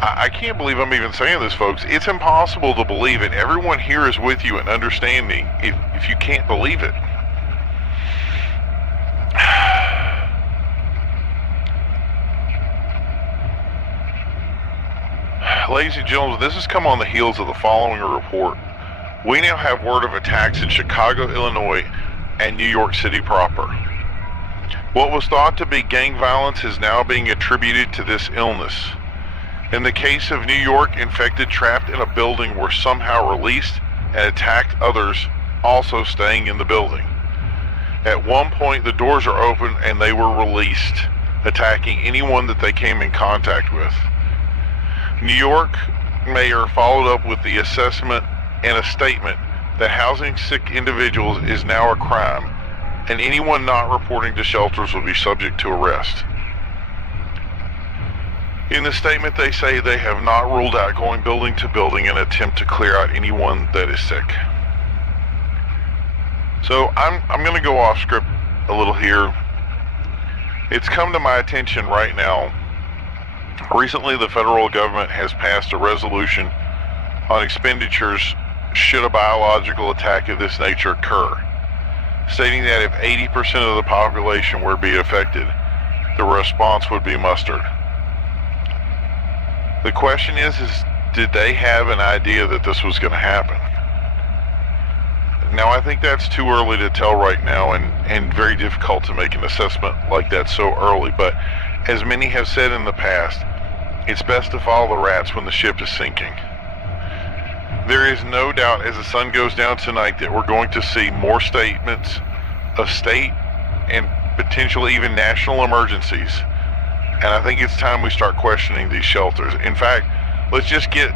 I can't believe I'm even saying this, folks. It's impossible to believe it. Everyone here is with you and understanding if you can't believe it. Ladies and gentlemen, this has come on the heels of the following report. We now have word of attacks in Chicago, Illinois, and New York City proper. What was thought to be gang violence is now being attributed to this illness. In the case of New York, infected trapped in a building were somehow released and attacked others also staying in the building. At one point, the doors are open and they were released, attacking anyone that they came in contact with. New York mayor followed up with the assessment and a statement that housing sick individuals is now a crime, and anyone not reporting to shelters will be subject to arrest. In the statement, they say they have not ruled out going building to building in an attempt to clear out anyone that is sick. So I'm going to go off script a little here. It's come to my attention right now. Recently, the federal government has passed a resolution on expenditures should a biological attack of this nature occur, stating that if 80% of the population were to be affected, the response would be mustered. The question is did they have an idea that this was going to happen? Now, I think that's too early to tell right now, and very difficult to make an assessment like that so early, but as many have said in the past, it's best to follow the rats when the ship is sinking. There is no doubt as the sun goes down tonight that we're going to see more statements of state and potentially even national emergencies. And I think it's time we start questioning these shelters. In fact, let's just get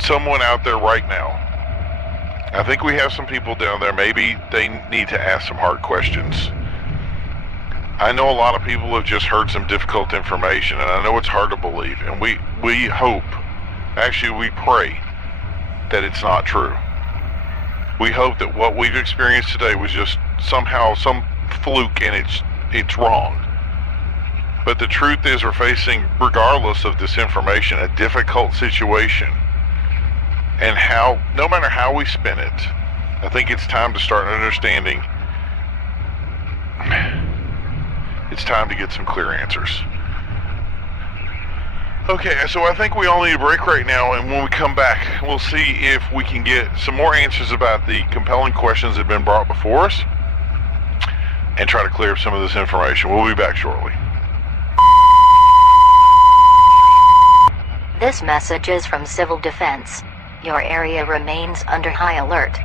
someone out there right now. I think we have some people down there. Maybe they need to ask some hard questions. I know a lot of people have just heard some difficult information, and I know it's hard to believe. And we hope, actually we pray, that it's not true. We hope that what we've experienced today was just somehow some fluke and it's wrong. But the truth is we're facing, regardless of this information, a difficult situation. And no matter how we spin it, I think it's time to start understanding. It's time to get some clear answers. Okay, so I think we all need a break right now, and when we come back, we'll see if we can get some more answers about the compelling questions that have been brought before us, and try to clear up some of this information. We'll be back shortly. This message is from Civil Defense. Your area remains under high alert.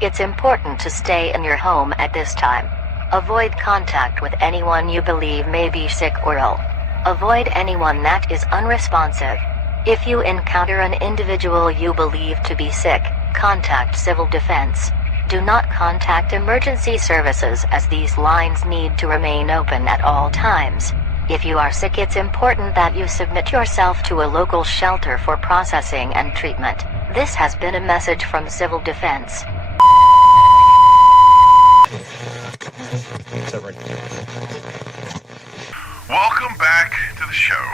It's important to stay in your home at this time. Avoid contact with anyone you believe may be sick or ill. Avoid anyone that is unresponsive. If you encounter an individual you believe to be sick, contact Civil Defense. Do not contact emergency services as these lines need to remain open at all times. If you are sick, it's important that you submit yourself to a local shelter for processing and treatment. This has been a message from Civil Defense. Welcome back to the show.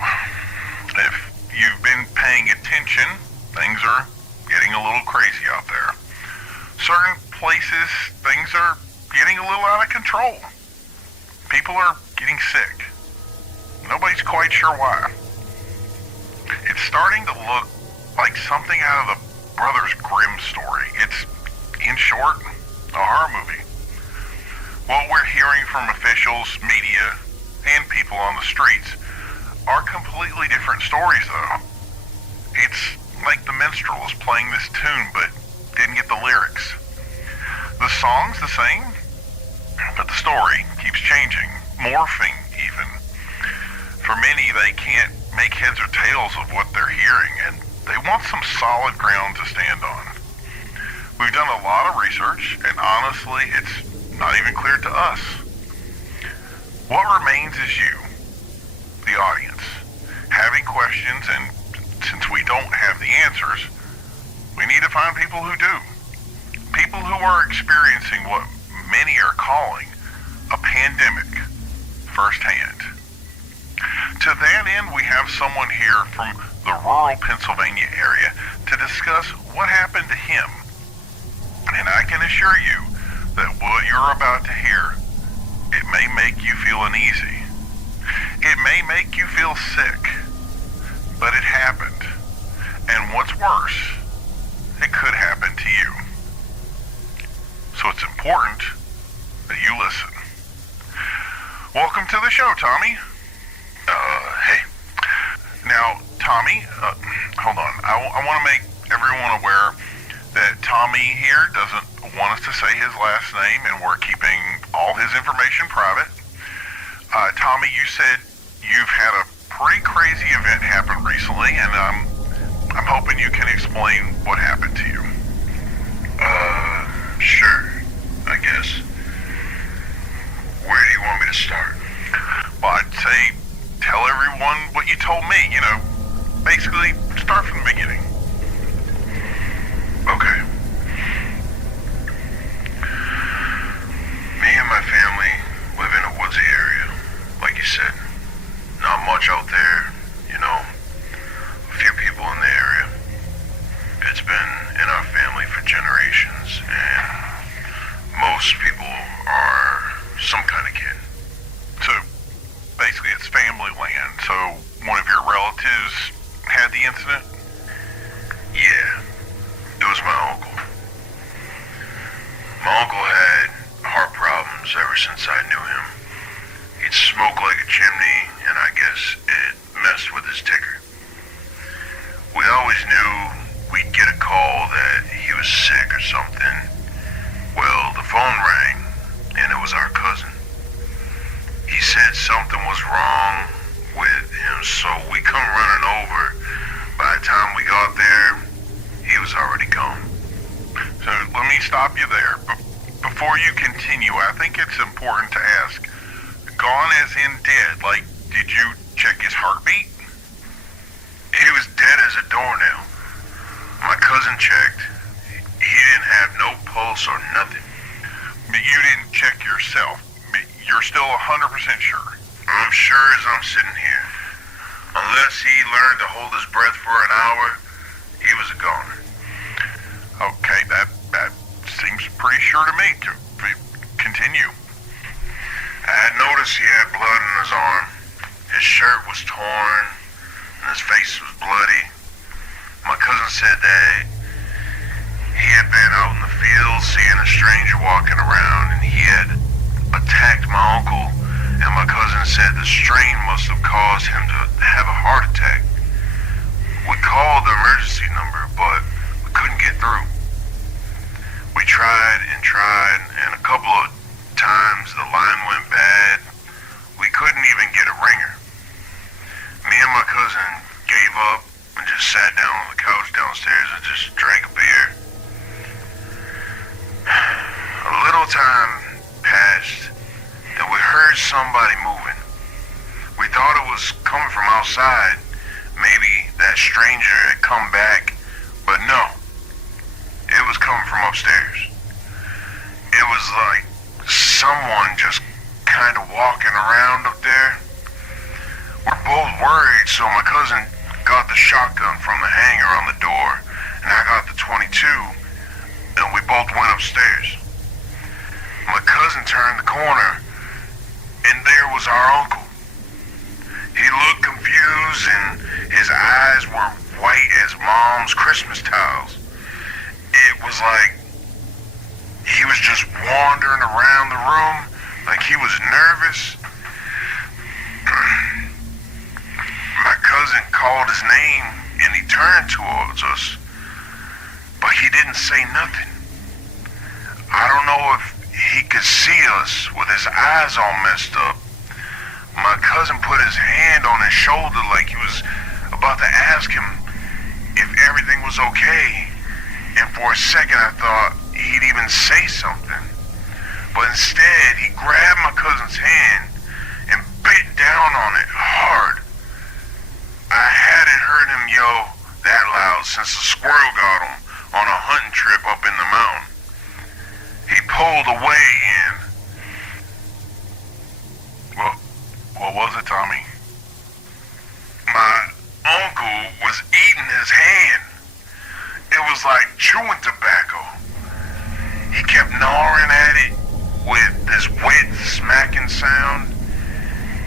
If you've been paying attention, things are getting a little crazy out there. Certain places, things are getting a little out of control. People are getting sick. Nobody's quite sure why. It's starting to look like something out of the Brothers Grimm story. It's, in short, a horror movie. What we're hearing from officials, media, and people on the streets are completely different stories, though. It's like the minstrel is playing this tune but didn't get the lyrics. The song's the same, but the story keeps changing, morphing even. For many, they can't make heads or tails of what they're hearing, and they want some solid ground to stand on. We've done a lot of research, and honestly, it's not even clear to us. What remains is you, the audience, having questions, and since we don't have the answers, we need to find people who do. People who are experiencing what many are calling a pandemic firsthand. To that end, we have someone here from the rural Pennsylvania area to discuss what happened to him. And I can assure you that what you're about to hear, it may make you feel uneasy. It may make you feel sick. But it happened. And what's worse, it could happen to you. So it's important that you listen. Welcome to the show, Tommy. Hey. Now, Tommy, hold on. I want to make everyone aware that Tommy here doesn't want us to say his last name, and we're keeping all his information private. Tommy, you said you've had a pretty crazy event happen recently, and I'm hoping you can explain what happened to you. Sure, I guess. Where do you want me to start? Well, I'd say tell everyone what you told me, basically start from the beginning. Okay. Me and my family live in a woodsy area, like you said. Not much out there, a few people in the area. It's been in our family for generations, and most people are some kind of kid. So, basically it's family land, so one of your relatives had the incident? Yeah, it was my uncle. My uncle had heart problems ever since I knew him. He'd smoke like a chimney, and I guess it messed with his ticker. We always knew we'd get a call that he was sick or something. Well, the phone rang, and it was our cousin. He said something was wrong with him, so we come running over. By the time we got there, he was already gone. So let me stop you there. Before you continue, I think it's important to ask, gone as in dead, like, did you check his heartbeat? He was dead as a doornail. My cousin checked. He didn't have no pulse or nothing. But you didn't check yourself. You're still 100% sure? I'm sure as I'm sitting here. Unless he learned to hold his breath for an hour, he was a goner. Okay, that seems pretty sure to me. Continue. I had noticed he had blood on his arm. His shirt was torn, and his face was bloody. My cousin said that he had been out in the field seeing a stranger walking around, and he had attacked my uncle, and my cousin said the strain must have caused him to have a heart attack. We called the emergency number, but we couldn't get through. We tried, and a couple of times the line went bad. We couldn't even get a ringer. Me and my cousin gave up and just sat down on the couch downstairs and just drank a beer. moving. We thought it was coming from outside. Maybe that stranger had come back, but no. It was coming from upstairs. It was like someone just kind of walking around up there. We're both worried, so my cousin got the shotgun from the hanger on the door, and I got the 22, and we both went upstairs. My cousin turned the corner, and there was our uncle. He looked confused, and his eyes were white as Mom's Christmas tiles. It was like he was just wandering around the room like he was nervous. My cousin called his name, and he turned towards us, but he didn't say nothing. I don't know if he could see us with his eyes all messed up. My cousin put his hand on his shoulder like he was about to ask him if everything was okay. And for a second I thought he'd even say something. But instead he grabbed my cousin's hand and bit down on it hard. I hadn't heard him yell that loud since the squirrel got him on a hunting trip up in the mountain. He pulled away and... Well, what was it, Tommy? My uncle was eating his hand. It was like chewing tobacco. He kept gnawing at it with this wet smacking sound.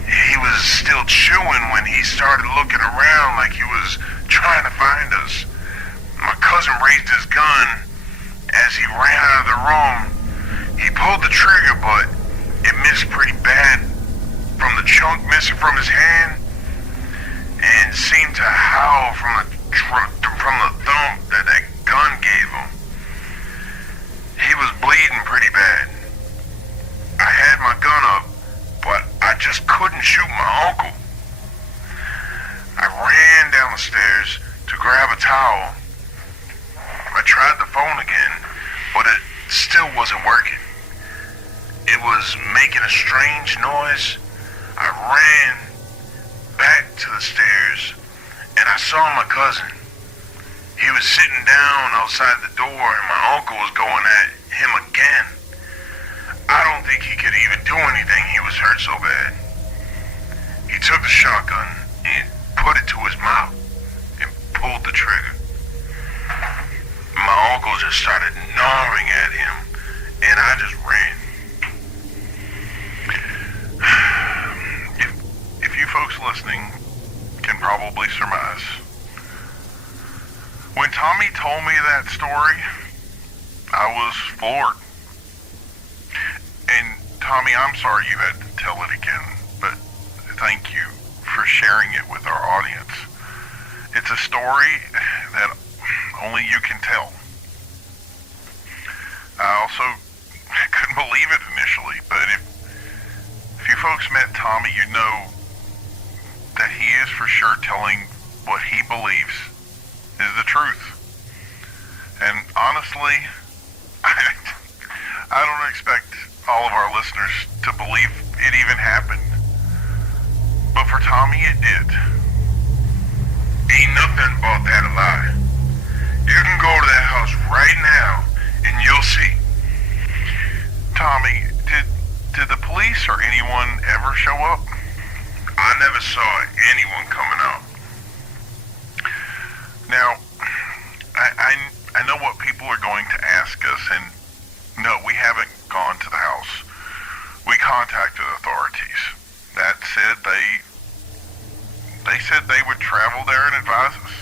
He was still chewing when he started looking around like he was trying to find us. My cousin raised his gun as he ran out of the room. He pulled the trigger, but it missed pretty bad from the chunk missing from his hand, and seemed to howl from the thump that gun gave him. He was bleeding pretty bad. I had my gun up, but I just couldn't shoot my uncle. I ran down the stairs to grab a towel. I tried the phone again, but it still wasn't working. It was making a strange noise. I ran back to the stairs, and I saw my cousin. He was sitting down outside the door, and my uncle was going at him again. I don't think he could even do anything. He was hurt so bad. He took the shotgun and put it to his mouth and pulled the trigger. My uncle just started gnawing at him, and I just ran. If you folks listening can probably surmise, when Tommy told me that story, I was floored. And Tommy, I'm sorry you had to tell it again, but thank you for sharing it with our audience. It's a story that only you can tell. I also couldn't believe it initially, but if you folks met Tommy, you know that he is for sure telling what he believes is the truth. And honestly, I don't expect all of our listeners to believe it even happened. But for Tommy, it did. Ain't nothing about that a lie. You can go to that house right now and you'll see. Tommy, did the police or anyone ever show up? I never saw anyone coming out. Now, I know what people are going to ask us, and no, we haven't gone to the house. We contacted authorities. That said, they said they would travel there and advise us.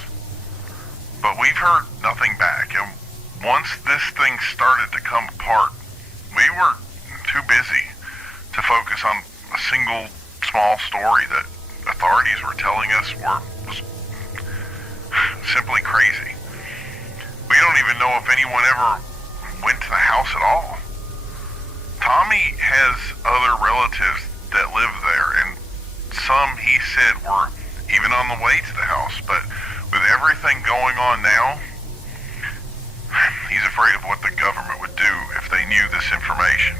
But we've heard nothing back, and once this thing started to come apart, we were too busy to focus on a single small story that authorities were telling us was simply crazy. We don't even know if anyone ever went to the house at all. Tommy has other relatives that live there, and some he said were even on the way to the house, but with everything going on now, he's afraid of what the government would do if they knew this information.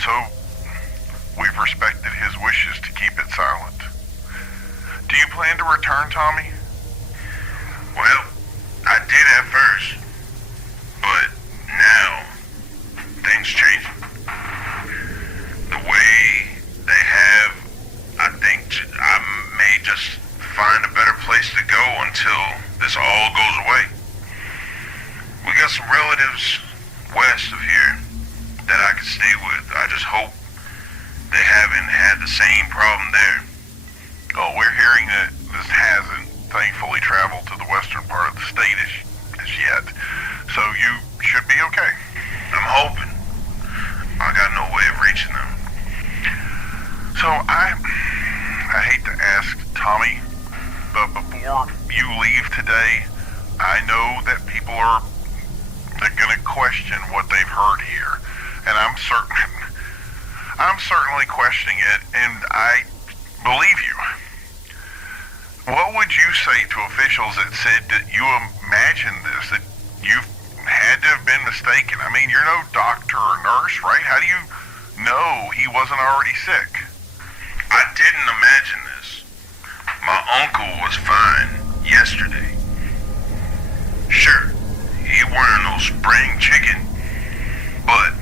So we we've respected his wishes to keep it silent. Do you plan to return, Tommy? Well, I did at first, but now things change. The way they have, I think I may just find a better place to go until this all goes away. We got some relatives west of here that I could stay with. I just hope they haven't had the same problem there. Oh, we're hearing that this hasn't thankfully traveled to the western part of the state as yet. So you should be okay. I'm hoping. I got no way of reaching them. So I hate to ask, Tommy, but before you leave today, I know that people are going to question what they've heard here, and I'm certainly questioning it, and I believe you. What would you say to officials that said that you imagined this, that you had to have been mistaken? I mean, you're no doctor or nurse, right? How do you know he wasn't already sick? I didn't imagine this. My uncle was fine yesterday. Sure, he weren't no spring chicken, but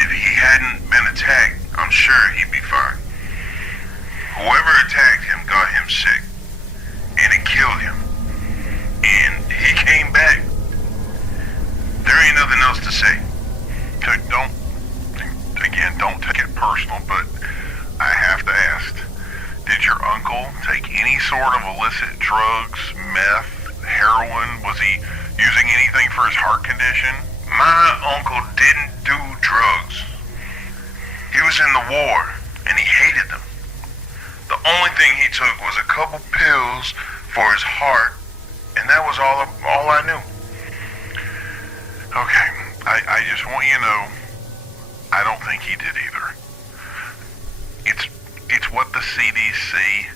if he hadn't been attacked, I'm sure he'd be fine. Whoever attacked him got him sick, and it killed him. And he came back. There ain't nothing else to say. So don't take it personal, but I have to ask, did your uncle take any sort of illicit drugs, meth, heroin? Was he using anything for his heart condition? My uncle didn't do drugs. He was in the war, and he hated them. The only thing he took was a couple pills for his heart, and that was all I knew. Okay, I just want you to know, I don't think he did either. It's what the CDC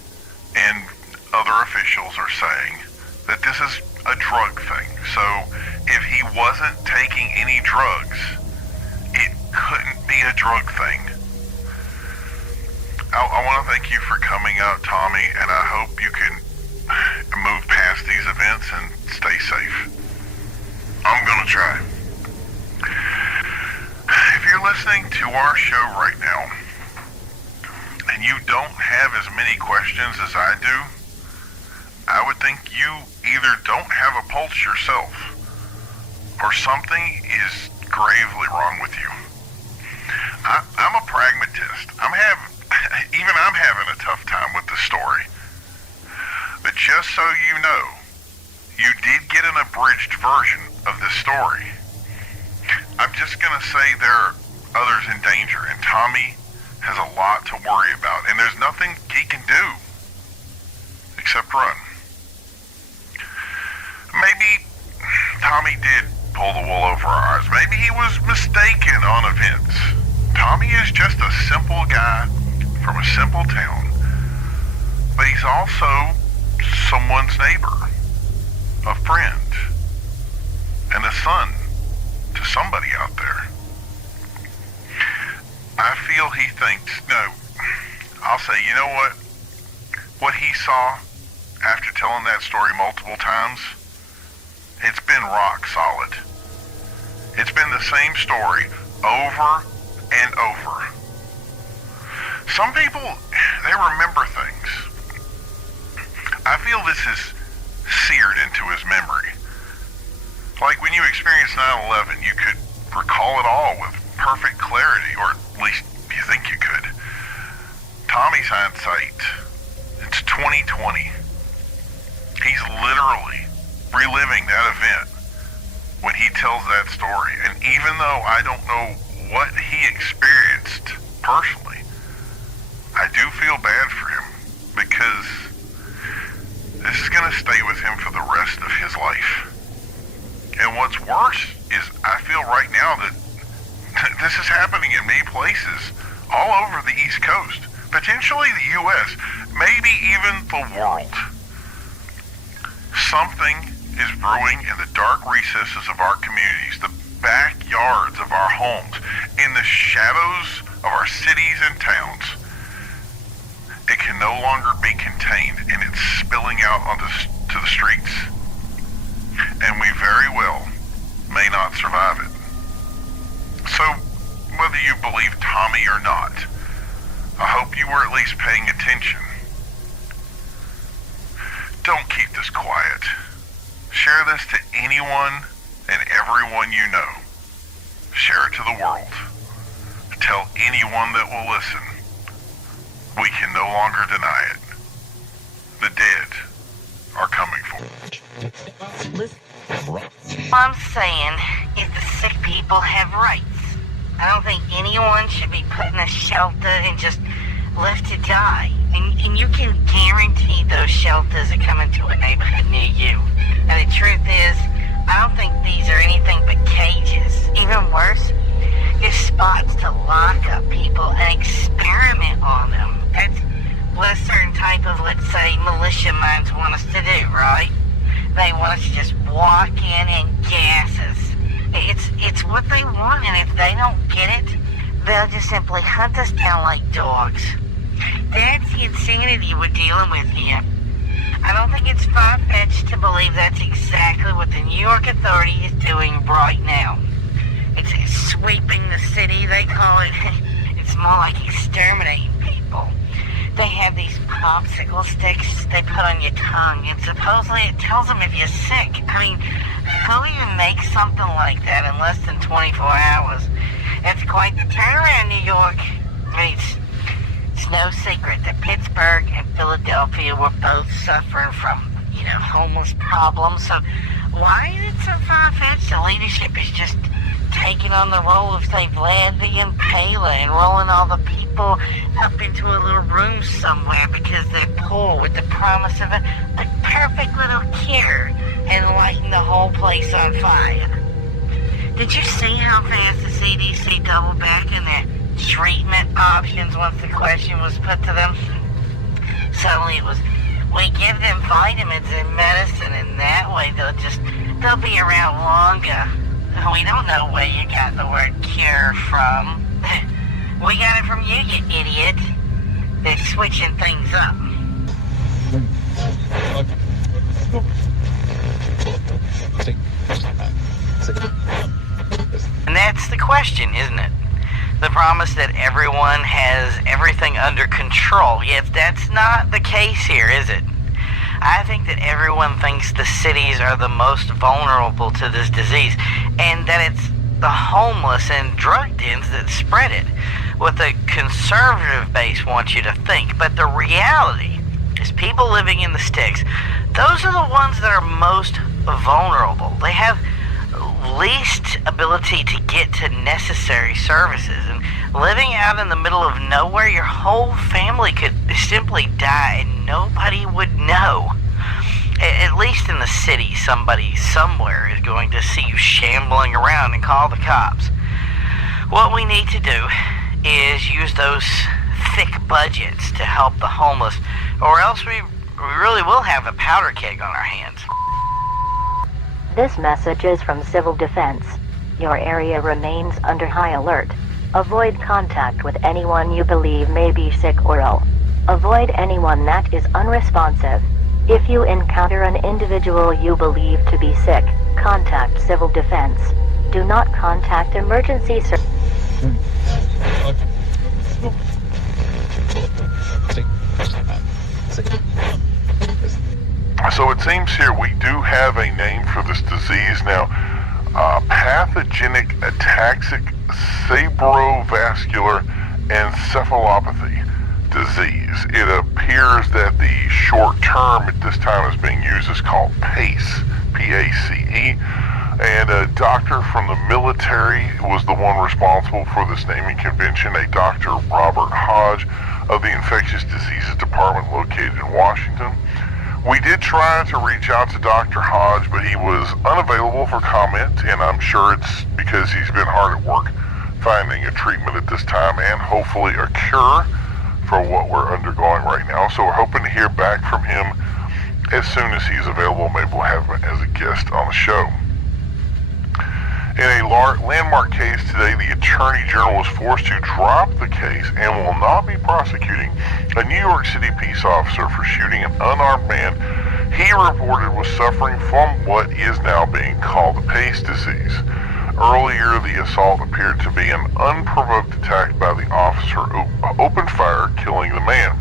and other officials are saying, that this is a drug thing. So if he wasn't taking any drugs, it couldn't be a drug thing. I want to thank you for coming out, Tommy, and I hope you can move past these events and stay safe. I'm gonna try. If you're listening to our show right now, and you don't have as many questions as I do, I would think you either don't have a pulse yourself, or something is gravely wrong with you. I'm a pragmatist. I'm having a tough time with this story. But just so you know, you did get an abridged version of this story. I'm just gonna say there are others in danger, and Tommy has a lot to worry about, and there's nothing he can do except run. Maybe Tommy did pull the wool over our eyes. Maybe he was mistaken on events. Tommy is just a simple guy from a simple town, but he's also someone's neighbor, a friend, and a son to somebody out there. I feel he thinks, no, I'll say, you know what? What he saw after telling that story multiple times, it's been rock solid. It's been the same story over and over. Some people, they remember things. I feel this is seared into his memory. Like when you experienced 9/11, you could recall it all with perfect clarity, or at least you think you could. Tommy's hindsight, it's 2020. He's literally reliving that event when he tells that story. And even though I don't know what he experienced personally, I do feel bad for him, because this is going to stay with him for the rest of his life. And what's worse is I feel right now that this is happening in many places all over the East Coast, potentially the U.S., maybe even the world. Something is brewing in the dark recesses of our communities, the backyards of our homes, in the shadows of our cities and towns. It can no longer be contained, and it's spilling out to the streets. And we very well may not survive it. So, whether you believe Tommy or not, I hope you were at least paying attention. Don't keep this quiet. Share this to anyone and everyone you know. Share it to the world. Tell anyone that will listen. We can no longer deny it. The dead are coming for All I'm saying is the sick people have rights. I don't think anyone should be put in a shelter and just left to die. And you can guarantee those shelters are coming to a neighborhood near you. And the truth is, I don't think these are anything but cages. Even worse, they're spots to lock up people and experiment on them. That's what a certain type of, let's say, militia minds want us to do, right? They want us to just walk in and gas us. It's what they want, and if they don't get it, they'll just simply hunt us down like dogs. That's the insanity we're dealing with here. I don't think it's far-fetched to believe that's exactly what the New York Authority is doing right now. It's sweeping the city, they call it. It's more like exterminating people. They have these popsicle sticks they put on your tongue, and supposedly it tells them if you're sick. I mean, who even makes something like that in less than 24 hours? It's quite the turnaround, New York. I mean, it's no secret that Pittsburgh and Philadelphia were both suffering from, homeless problems. So why is it so far-fetched? The leadership is just taking on the role of, say, Vlad the Impaler and rolling all the people up into a little room somewhere because they're poor with the promise of a perfect little cure and lighting the whole place on fire. Did you see how fast the CDC doubled back in their treatment options once the question was put to them? Suddenly it was, we give them vitamins and medicine, and that way they'll be around longer. We don't know where you got the word cure from. We got it from you, you idiot. They're switching things up. And that's the question, isn't it? The promise that everyone has everything under control. Yet that's not the case here, is it? I think that everyone thinks the cities are the most vulnerable to this disease, and that it's the homeless and drug dens that spread it. What the conservative base wants you to think. But the reality is people living in the sticks, those are the ones that are most vulnerable. They have least ability to get to necessary services, and living out in the middle of nowhere, your whole family could simply die and nobody would know. At least in the city, somebody somewhere is going to see you shambling around and call the cops. What we need to do is use those thick budgets to help the homeless, or else we really will have a powder keg on our hands. This message is from Civil Defense. Your area remains under high alert. Avoid contact with anyone you believe may be sick or ill. Avoid anyone that is unresponsive. If you encounter an individual you believe to be sick, contact Civil Defense. Do not contact emergency services. So it seems here we do have a name for this disease now. Pathogenic ataxic cerebrovascular encephalopathy disease. It appears that the short term at this time is being used is called PACE, P-A-C-E, and a doctor from the military was the one responsible for this naming convention, a Dr. Robert Hodge of the Infectious Diseases Department located in Washington. We did try to reach out to Dr. Hodge, but he was unavailable for comment, and I'm sure it's because he's been hard at work finding a treatment at this time and hopefully a cure for what we're undergoing right now. So we're hoping to hear back from him as soon as he's available. Maybe we'll have him as a guest on the show. In a landmark case today, the Attorney General was forced to drop the case and will not be prosecuting a New York City peace officer for shooting an unarmed man he reported was suffering from what is now being called the Pace disease. Earlier, the assault appeared to be an unprovoked attack by the officer who opened fire, killing the man.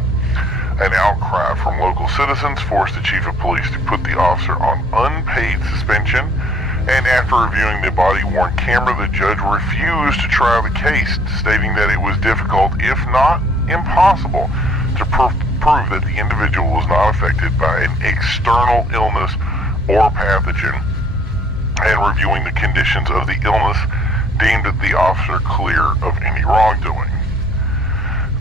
An outcry from local citizens forced the chief of police to put the officer on unpaid suspension, and after reviewing the body-worn camera, the judge refused to try the case, stating that it was difficult, if not impossible, to prove that the individual was not affected by an external illness or pathogen, and reviewing the conditions of the illness, deemed the officer clear of any wrongdoing.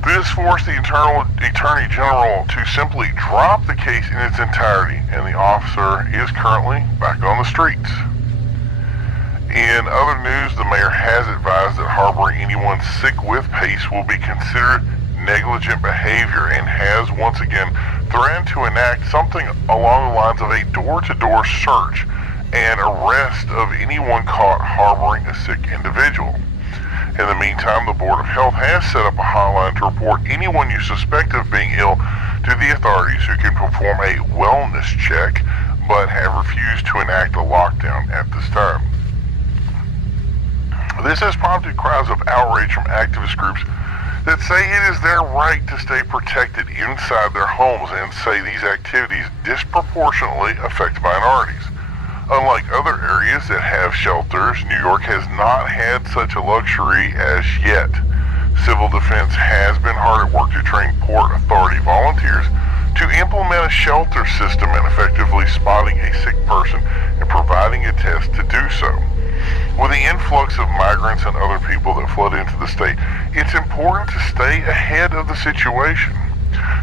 This forced the Attorney General to simply drop the case in its entirety, and the officer is currently back on the streets. In other news, the mayor has advised that harboring anyone sick with Pace will be considered negligent behavior, and has once again threatened to enact something along the lines of a door-to-door search and arrest of anyone caught harboring a sick individual. In the meantime, the Board of Health has set up a hotline to report anyone you suspect of being ill to the authorities, who can perform a wellness check but have refused to enact a lockdown at this time. This has prompted cries of outrage from activist groups that say it is their right to stay protected inside their homes, and say these activities disproportionately affect minorities. Unlike other areas that have shelters, New York has not had such a luxury as yet. Civil Defense has been hard at work to train Port Authority volunteers to implement a shelter system and effectively spotting a sick person and providing a test to do so. With the influx of migrants and other people that flood into the state, it's important to stay ahead of the situation.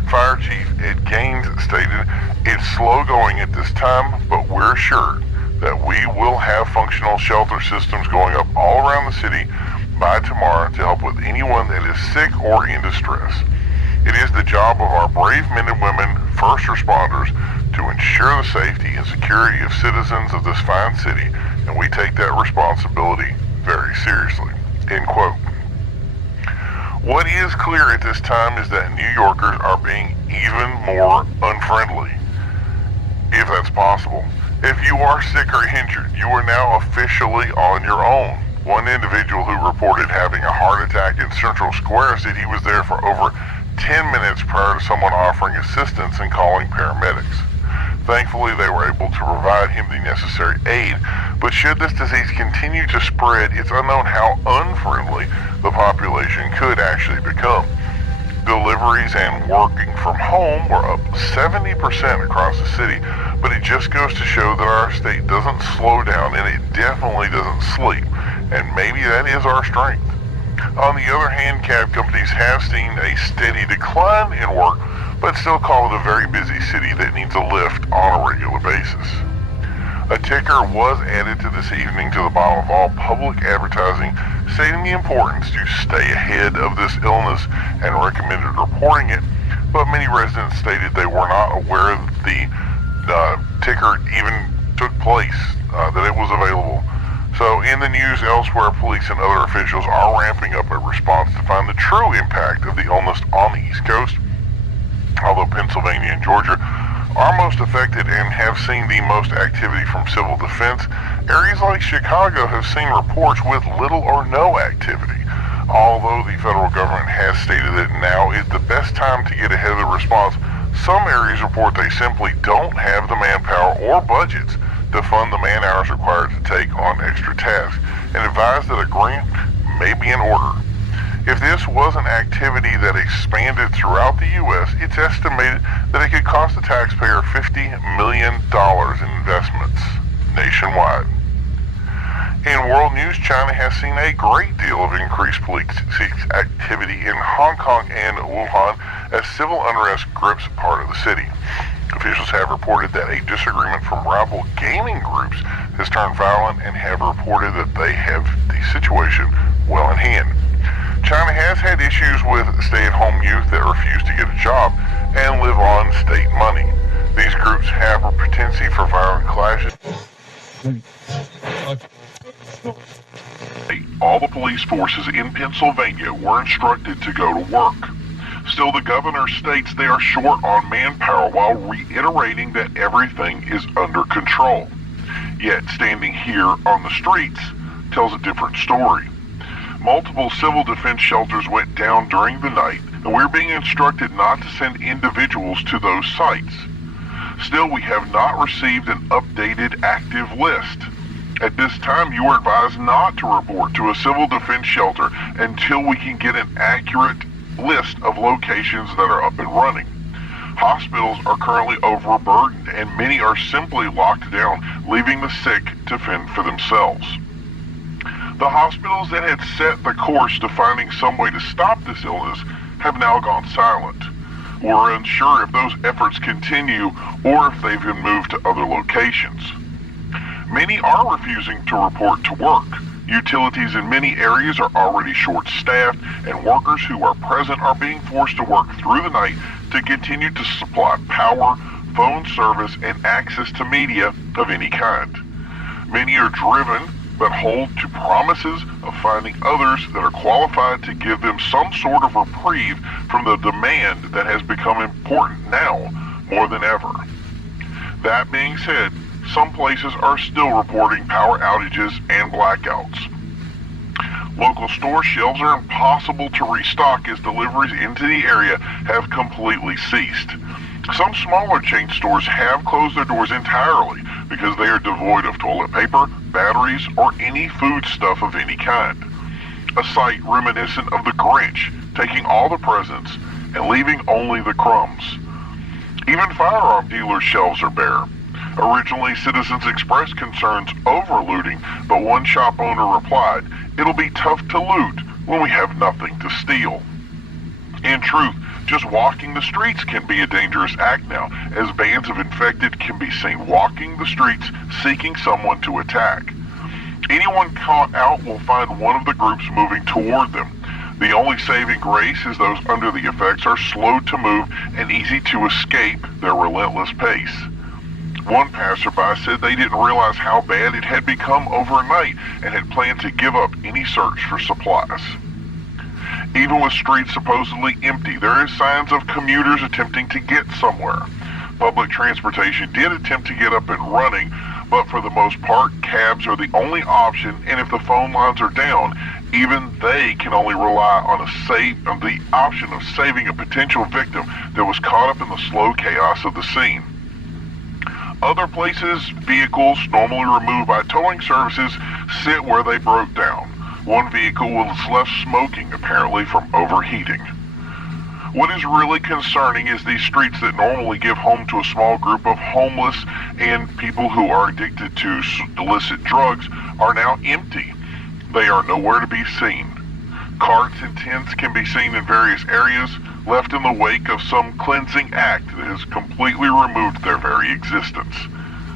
Fire Chief Ed Gaines stated, "It's slow going at this time, but we're assured that we will have functional shelter systems going up all around the city by tomorrow to help with anyone that is sick or in distress. It is the job of our brave men and women, first responders, to ensure the safety and security of citizens of this fine city, and we take that responsibility very seriously." End quote. What is clear at this time is that New Yorkers are being even more unfriendly, if that's possible. If you are sick or injured, you are now officially on your own. One individual who reported having a heart attack in Central Square said he was there for over 10 minutes prior to someone offering assistance and calling paramedics. Thankfully, they were able to provide him the necessary aid, but should this disease continue to spread, it's unknown how unfriendly the population could actually become. Deliveries and working from home were up 70% across the city, but it just goes to show that our state doesn't slow down, and it definitely doesn't sleep, and maybe that is our strength. On the other hand, cab companies have seen a steady decline in work, but still call it a very busy city that needs a lift on a regular basis. A ticker was added to this evening to the bottom of all public advertising, stating the importance to stay ahead of this illness and recommended reporting it, but many residents stated they were not aware that the ticker even took place, that it was available. So in the news elsewhere, police and other officials are ramping up a response to find the true impact of the illness on the East Coast. Although Pennsylvania and Georgia are most affected and have seen the most activity from civil defense, areas like Chicago have seen reports with little or no activity. Although the federal government has stated that now is the best time to get ahead of the response, some areas report they simply don't have the manpower or budgets to fund the man hours required to take on extra tasks, and advise that a grant may be in order. If this was an activity that expanded throughout the U.S., it's estimated that it could cost the taxpayer $50 million in investments nationwide. In world news, China has seen a great deal of increased police activity in Hong Kong and Wuhan as civil unrest grips part of the city. Officials have reported that a disagreement from rival gaming groups has turned violent, and have reported that they have the situation well in hand. China has had issues with stay-at-home youth that refuse to get a job and live on state money. These groups have a propensity for violent clashes. forces in Pennsylvania were instructed to go to work. Still, the governor states they are short on manpower while reiterating that everything is under control. Yet, standing here on the streets tells a different story. Multiple civil defense shelters went down during the night, and we're being instructed not to send individuals to those sites. Still, we have not received an updated active list. At this time, you are advised not to report to a civil defense shelter until we can get an accurate list of locations that are up and running. Hospitals are currently overburdened, and many are simply locked down, leaving the sick to fend for themselves. The hospitals that had set the course to finding some way to stop this illness have now gone silent. We're unsure if those efforts continue or if they've been moved to other locations. Many are refusing to report to work. Utilities in many areas are already short-staffed, and workers who are present are being forced to work through the night to continue to supply power, phone service, and access to media of any kind. Many are driven but hold to promises of finding others that are qualified to give them some sort of reprieve from the demand that has become important now more than ever. That being said, some places are still reporting power outages and blackouts. Local store shelves are impossible to restock as deliveries into the area have completely ceased. Some smaller chain stores have closed their doors entirely because they are devoid of toilet paper, batteries, or any food stuff of any kind. A sight reminiscent of the Grinch, taking all the presents and leaving only the crumbs. Even firearm dealers' shelves are bare. Originally, citizens expressed concerns over looting, but one shop owner replied, "It'll be tough to loot when we have nothing to steal." In truth, just walking the streets can be a dangerous act now, as bands of infected can be seen walking the streets seeking someone to attack. Anyone caught out will find one of the groups moving toward them. The only saving grace is those under the effects are slow to move and easy to escape their relentless pace. One passerby said they didn't realize how bad it had become overnight and had planned to give up any search for supplies. Even with streets supposedly empty, there is signs of commuters attempting to get somewhere. Public transportation did attempt to get up and running, but for the most part, cabs are the only option, and if the phone lines are down, even they can only rely on the option of saving a potential victim that was caught up in the slow chaos of the scene. Other places, vehicles normally removed by towing services sit where they broke down. One vehicle was left smoking, apparently from overheating. What is really concerning is these streets that normally give home to a small group of homeless and people who are addicted to illicit drugs are now empty. They are nowhere to be seen. Carts and tents can be seen in various areas, left in the wake of some cleansing act that has completely removed their very existence,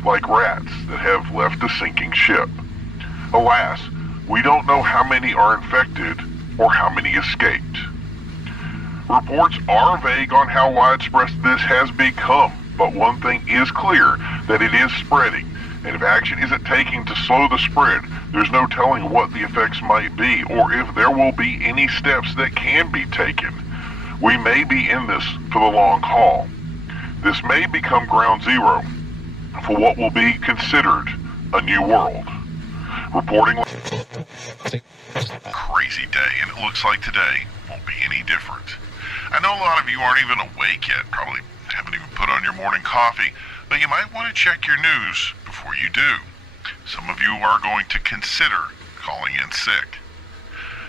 like rats that have left a sinking ship. Alas, we don't know how many are infected or how many escaped. Reports are vague on how widespread this has become, but one thing is clear, that it is spreading, and if action isn't taken to slow the spread, there's no telling what the effects might be or if there will be any steps that can be taken. We may be in this for the long haul. This may become ground zero for what will be considered a new world. Reporting crazy day, and it looks like today won't be any different. I know a lot of you aren't even awake yet, probably haven't even put on your morning coffee, but you might want to check your news before you do. Some of you are going to consider calling in sick.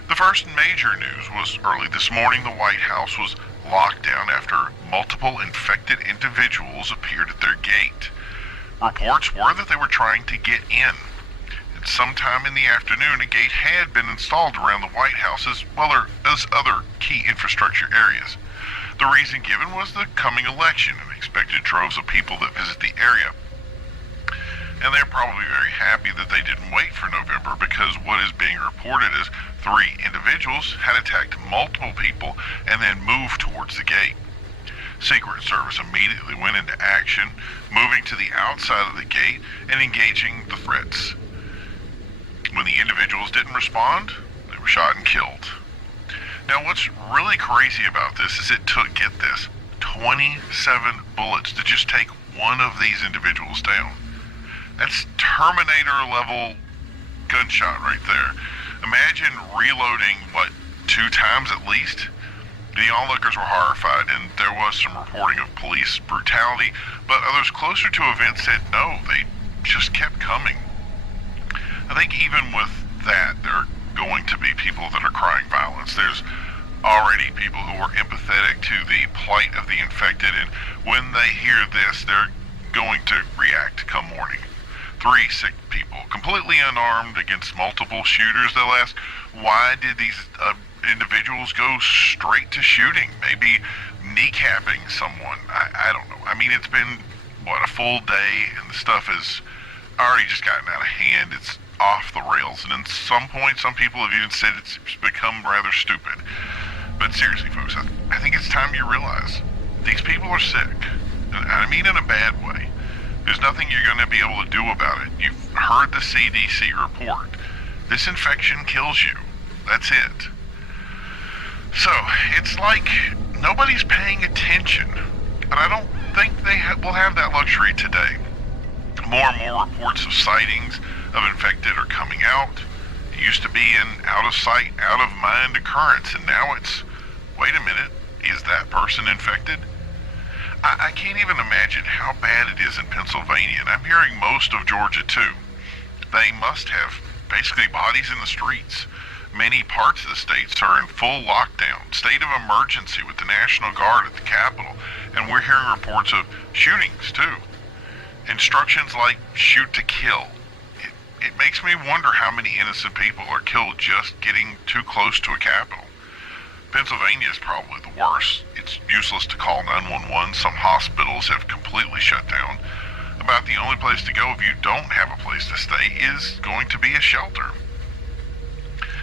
The first major news was early this morning. The White House was locked down after multiple infected individuals appeared at their gate. Reports were that they were trying to get in. And sometime in the afternoon, a gate had been installed around the White House as well as other key infrastructure areas. The reason given was the coming election and expected droves of people that visit the area. And they're probably very happy that they didn't wait for November, because what is being reported is 3 individuals had attacked multiple people and then moved towards the gate. Secret Service immediately went into action, moving to the outside of the gate and engaging the threats. When the individuals didn't respond, they were shot and killed. Now, what's really crazy about this is it took, get this, 27 bullets to just take one of these individuals down. That's Terminator level gunshot right there. Imagine reloading, 2 times at least? The onlookers were horrified, and there was some reporting of police brutality, but others closer to events said no, they just kept coming. I think even with that, there are going to be people that are crying violence. There's already people who are empathetic to the plight of the infected, and when they hear this, they're going to react come morning. 3 sick people, completely unarmed against multiple shooters. They'll ask, why did these individuals go straight to shooting? Maybe kneecapping someone. I don't know. I mean, it's been, a full day, and the stuff has already just gotten out of hand. It's off the rails, and at some point, some people have even said it's become rather stupid. But seriously, folks, I think it's time you realize these people are sick. And I mean in a bad way. There's nothing you're going to be able to do about it. You've heard the CDC report. This infection kills you. That's it. So, it's like nobody's paying attention. But I don't think they will have that luxury today. More and more reports of sightings of infected are coming out. It used to be an out-of-sight, out-of-mind occurrence, and now it's, wait a minute, is that person infected? I can't even imagine how bad it is in Pennsylvania, and I'm hearing most of Georgia too. They must have basically bodies in the streets. Many parts of the states are in full lockdown, state of emergency with the National Guard at the Capitol, and we're hearing reports of shootings too. Instructions like shoot to kill. It makes me wonder how many innocent people are killed just getting too close to a Capitol. Pennsylvania is probably the worst. It's useless to call 911. Some hospitals have completely shut down. About the only place to go if you don't have a place to stay is going to be a shelter.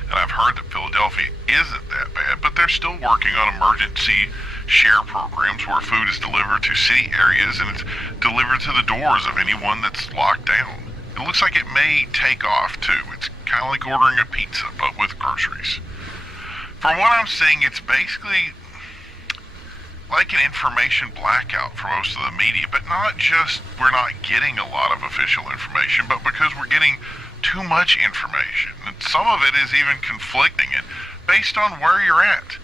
And I've heard that Philadelphia isn't that bad, but they're still working on emergency share programs where food is delivered to city areas and it's delivered to the doors of anyone that's locked down. It looks like it may take off too. It's kind of like ordering a pizza, but with groceries. From what I'm seeing, it's basically like an information blackout for most of the media, but not just we're not getting a lot of official information, but because we're getting too much information. And some of it is even conflicting and based on where you're at.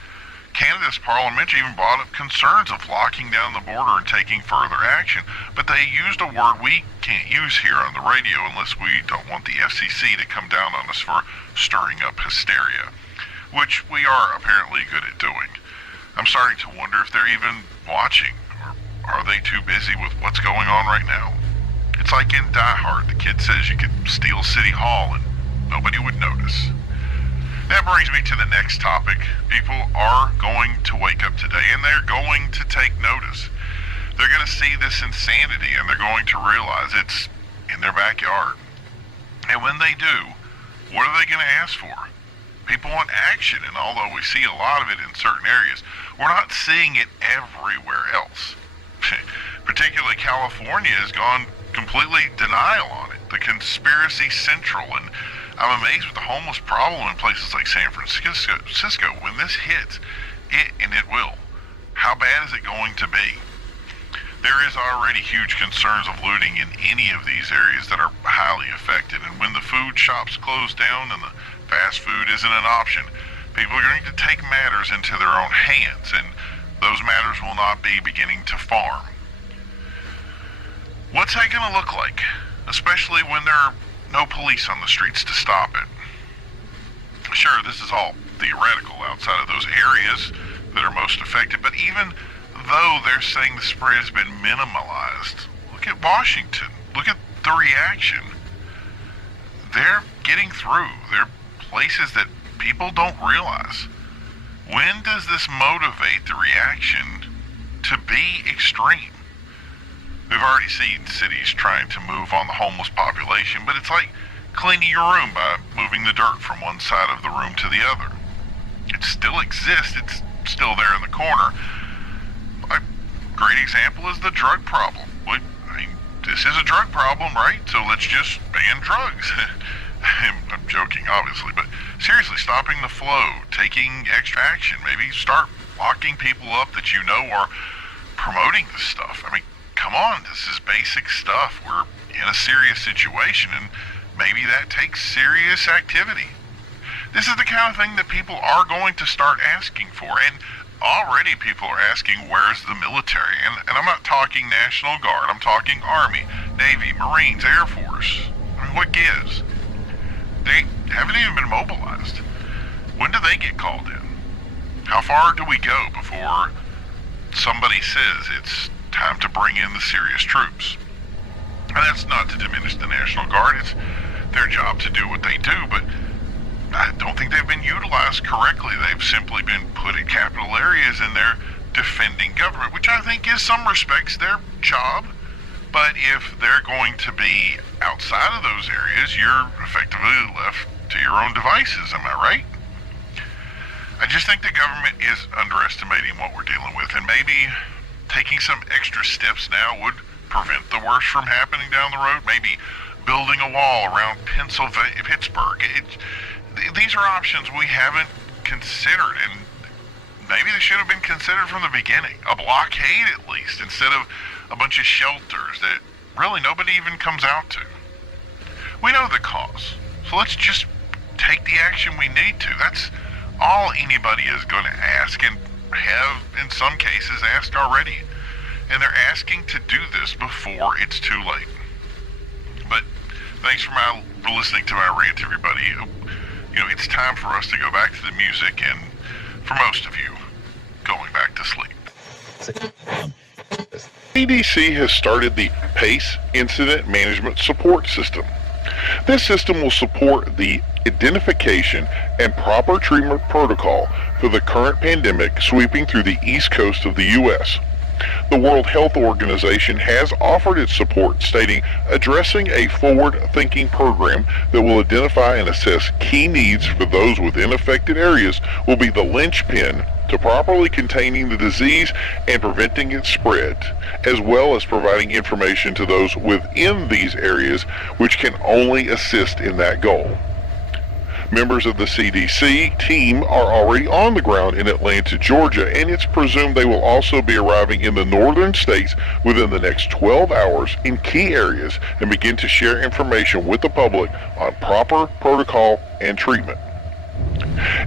Canada's parliament even brought up concerns of locking down the border and taking further action, but they used a word we can't use here on the radio unless we don't want the FCC to come down on us for stirring up hysteria, which we are apparently good at doing. I'm starting to wonder if they're even watching, or are they too busy with what's going on right now? It's like in Die Hard, the kid says you could steal City Hall and nobody would notice. That brings me to the next topic. People are going to wake up today and they're going to take notice. They're going to see this insanity and they're going to realize it's in their backyard. And when they do, what are they going to ask for? People want action, and although we see a lot of it in certain areas, we're not seeing it everywhere else. Particularly California has gone completely denial on it. The conspiracy central, and I'm amazed with the homeless problem in places like San Francisco. When this hits, and it will, how bad is it going to be? There is already huge concerns of looting in any of these areas that are highly affected, and when the food shops close down and the fast food isn't an option, people are going to take matters into their own hands, and those matters will not be beginning to farm. What's that going to look like, especially when there are no police on the streets to stop it? Sure, this is all theoretical outside of those areas that are most affected, but even though they're saying the spread has been minimalized, look at Washington. Look at the reaction. They're getting through. They're places that people don't realize. When does this motivate the reaction to be extreme? We've already seen cities trying to move on the homeless population, but it's like cleaning your room by moving the dirt from one side of the room to the other. It still exists. It's still there in the corner. A great example is the drug problem. This is a drug problem, right? So let's just ban drugs. I'm joking, obviously, but seriously, stopping the flow, taking extra action, maybe start locking people up that you know are promoting this stuff. I mean, come on, this is basic stuff. We're in a serious situation, and maybe that takes serious activity. This is the kind of thing that people are going to start asking for, and already people are asking, where's the military? And I'm not talking National Guard, I'm talking Army, Navy, Marines, Air Force. I mean, what gives? They haven't even been mobilized. When do they get called in? How far do we go before somebody says it's time to bring in the serious troops? And that's not to diminish the National Guard. It's their job to do what they do, but I don't think they've been utilized correctly. They've simply been put in capital areas and they're defending government, which I think is some respects their job. But if they're going to be outside of those areas, you're effectively left to your own devices. Am I right? I just think the government is underestimating what we're dealing with, and maybe taking some extra steps now would prevent the worst from happening down the road. Maybe building a wall around Pittsburgh. These are options we haven't considered, and maybe they should have been considered from the beginning. A blockade, at least, instead of a bunch of shelters that really nobody even comes out to. We know the cause, so let's just take the action we need to. That's all anybody is going to ask, and have in some cases asked already. And they're asking to do this before it's too late. But thanks for listening to my rant, everybody. You know, it's time for us to go back to the music, and for most of you, going back to sleep. CDC has started the PACE Incident Management Support System. This system will support the identification and proper treatment protocol for the current pandemic sweeping through the East Coast of the U.S. The World Health Organization has offered its support, stating addressing a forward-thinking program that will identify and assess key needs for those within affected areas will be the linchpin to properly containing the disease and preventing its spread, as well as providing information to those within these areas which can only assist in that goal. Members of the CDC team are already on the ground in Atlanta, Georgia, and it's presumed they will also be arriving in the northern states within the next 12 hours in key areas and begin to share information with the public on proper protocol and treatment.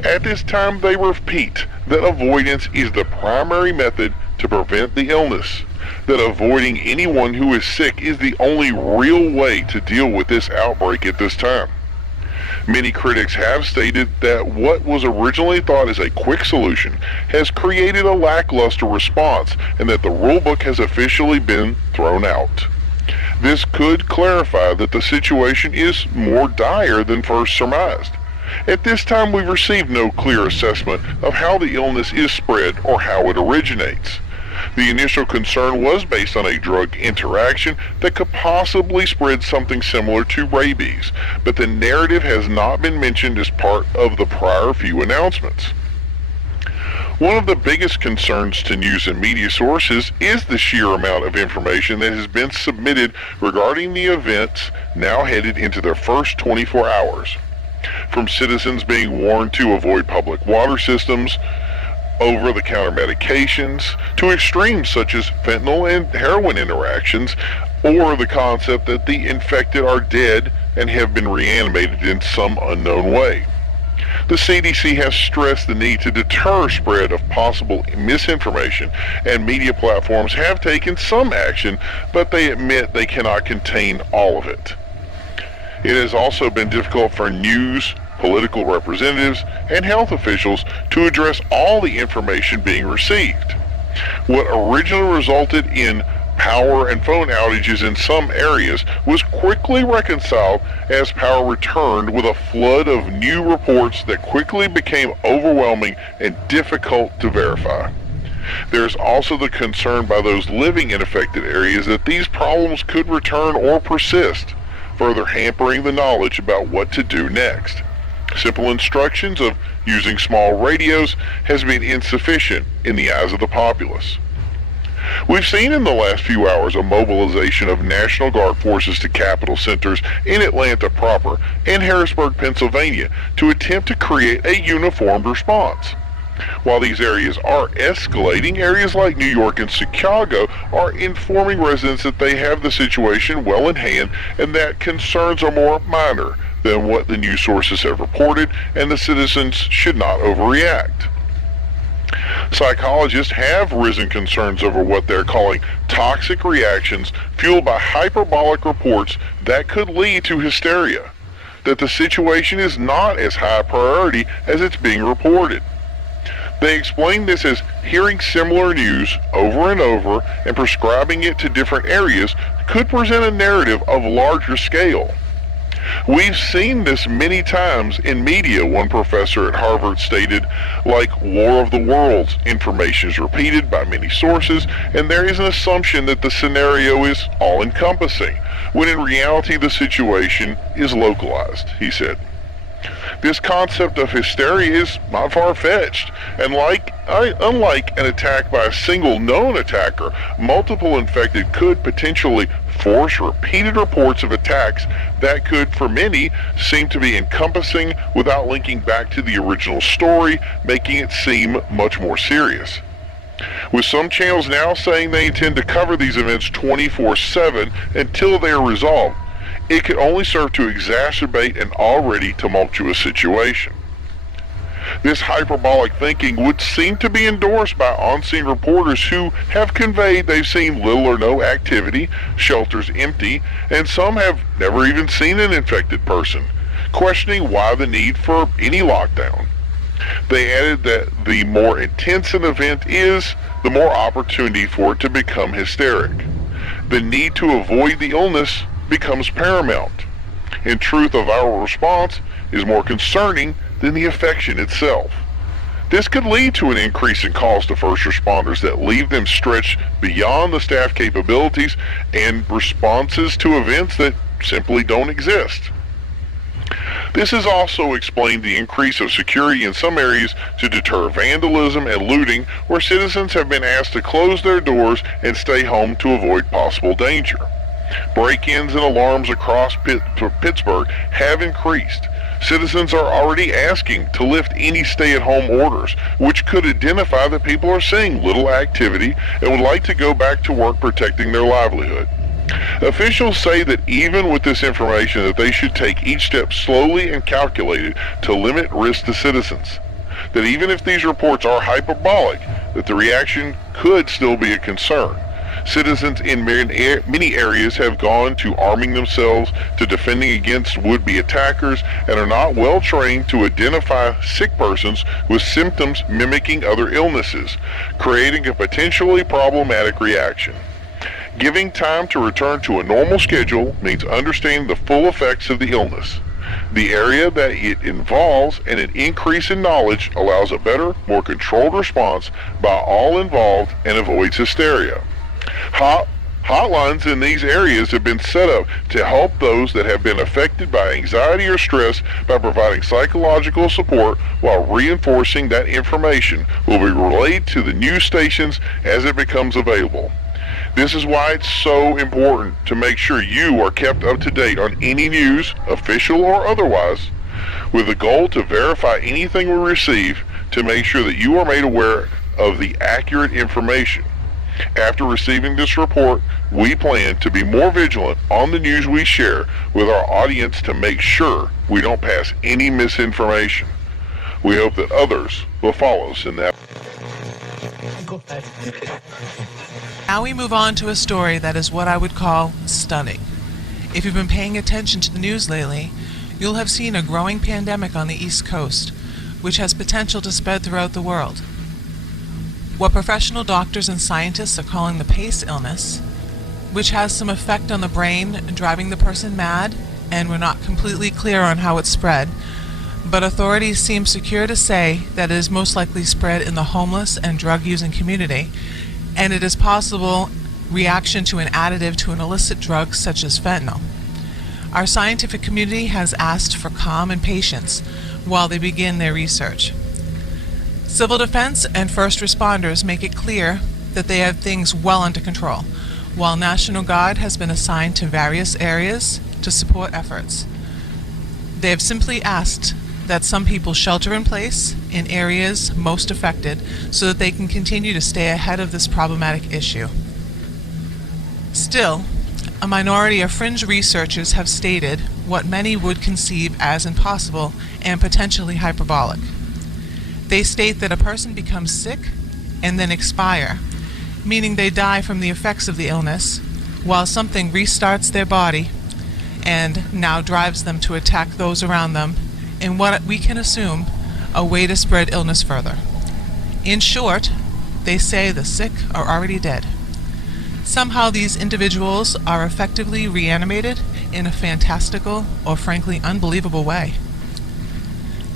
At this time, they repeat that avoidance is the primary method to prevent the illness, that avoiding anyone who is sick is the only real way to deal with this outbreak at this time. Many critics have stated that what was originally thought as a quick solution has created a lackluster response, and that the rulebook has officially been thrown out. This could clarify that the situation is more dire than first surmised. At this time, we've received no clear assessment of how the illness is spread or how it originates. The initial concern was based on a drug interaction that could possibly spread something similar to rabies, but the narrative has not been mentioned as part of the prior few announcements. One of the biggest concerns to news and media sources is the sheer amount of information that has been submitted regarding the events now headed into their first 24 hours. From citizens being warned to avoid public water systems, over-the-counter medications, to extremes such as fentanyl and heroin interactions, or the concept that the infected are dead and have been reanimated in some unknown way. The CDC has stressed the need to deter spread of possible misinformation, and media platforms have taken some action, but they admit they cannot contain all of it. It has also been difficult for news, political representatives, and health officials to address all the information being received. What originally resulted in power and phone outages in some areas was quickly reconciled as power returned with a flood of new reports that quickly became overwhelming and difficult to verify. There is also the concern by those living in affected areas that these problems could return or persist, further hampering the knowledge about what to do next. Simple instructions of using small radios has been insufficient in the eyes of the populace. We've seen in the last few hours a mobilization of National Guard forces to capital centers in Atlanta proper and Harrisburg, Pennsylvania, to attempt to create a uniformed response. While these areas are escalating, areas like New York and Chicago are informing residents that they have the situation well in hand and that concerns are more minor than what the news sources have reported, and the citizens should not overreact. Psychologists have risen concerns over what they're calling toxic reactions fueled by hyperbolic reports that could lead to hysteria, that the situation is not as high a priority as it's being reported. They explain this as hearing similar news over and over and prescribing it to different areas could present a narrative of larger scale. We've seen this many times in media, one professor at Harvard stated, like War of the Worlds, information is repeated by many sources, and there is an assumption that the scenario is all-encompassing, when in reality the situation is localized, he said. This concept of hysteria is not far-fetched, and unlike an attack by a single known attacker, multiple infected could potentially force repeated reports of attacks that could, for many, seem to be encompassing without linking back to the original story, making it seem much more serious. With some channels now saying they intend to cover these events 24/7 until they are resolved, it could only serve to exacerbate an already tumultuous situation. This hyperbolic thinking would seem to be endorsed by on-scene reporters who have conveyed they've seen little or no activity, shelters empty, and some have never even seen an infected person, questioning why the need for any lockdown. They added that the more intense an event is, the more opportunity for it to become hysteric. The need to avoid the illness becomes paramount. In truth, a viral response is more concerning than the infection itself. This could lead to an increase in calls to first responders that leave them stretched beyond the staff capabilities and responses to events that simply don't exist. This has also explained the increase of security in some areas to deter vandalism and looting, where citizens have been asked to close their doors and stay home to avoid possible danger. Break-ins and alarms across Pittsburgh have increased. Citizens are already asking to lift any stay-at-home orders, which could identify that people are seeing little activity and would like to go back to work protecting their livelihood. Officials say that even with this information that they should take each step slowly and calculated to limit risk to citizens. That even if these reports are hyperbolic, that the reaction could still be a concern. Citizens in many areas have gone to arming themselves, to defending against would-be attackers, and are not well trained to identify sick persons with symptoms mimicking other illnesses, creating a potentially problematic reaction. Giving time to return to a normal schedule means understanding the full effects of the illness, the area that it involves, and an increase in knowledge allows a better, more controlled response by all involved and avoids hysteria. Hotlines in these areas have been set up to help those that have been affected by anxiety or stress by providing psychological support while reinforcing that information will be relayed to the news stations as it becomes available. This is why it's so important to make sure you are kept up to date on any news, official or otherwise, with the goal to verify anything we receive to make sure that you are made aware of the accurate information. After receiving this report, we plan to be more vigilant on the news we share with our audience to make sure we don't pass any misinformation. We hope that others will follow us in that. Now we move on to a story that is what I would call stunning. If you've been paying attention to the news lately, you'll have seen a growing pandemic on the East Coast, which has potential to spread throughout the world. What professional doctors and scientists are calling the PACE illness, which has some effect on the brain, driving the person mad, and we're not completely clear on how it's spread, but authorities seem secure to say that it is most likely spread in the homeless and drug-using community, and it is possible reaction to an additive to an illicit drug such as fentanyl. Our scientific community has asked for calm and patience while they begin their research. Civil defense and first responders make it clear that they have things well under control, while National Guard has been assigned to various areas to support efforts. They have simply asked that some people shelter in place in areas most affected so that they can continue to stay ahead of this problematic issue. Still, a minority of fringe researchers have stated what many would conceive as impossible and potentially hyperbolic. They state that a person becomes sick and then expire, meaning they die from the effects of the illness, while something restarts their body and now drives them to attack those around them in what we can assume a way to spread illness further. In short, they say the sick are already dead. Somehow these individuals are effectively reanimated in a fantastical or frankly unbelievable way.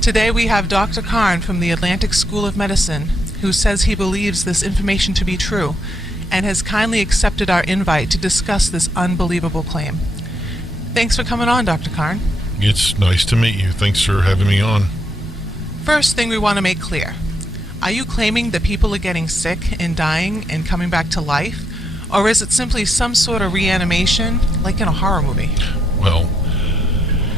Today we have Dr. Karn from the Atlantic School of Medicine, who says he believes this information to be true and has kindly accepted our invite to discuss this unbelievable claim. Thanks for coming on, Dr. Karn. It's nice to meet you. Thanks for having me on. First thing we want to make clear, are you claiming that people are getting sick and dying and coming back to life, or is it simply some sort of reanimation like in a horror movie? Well,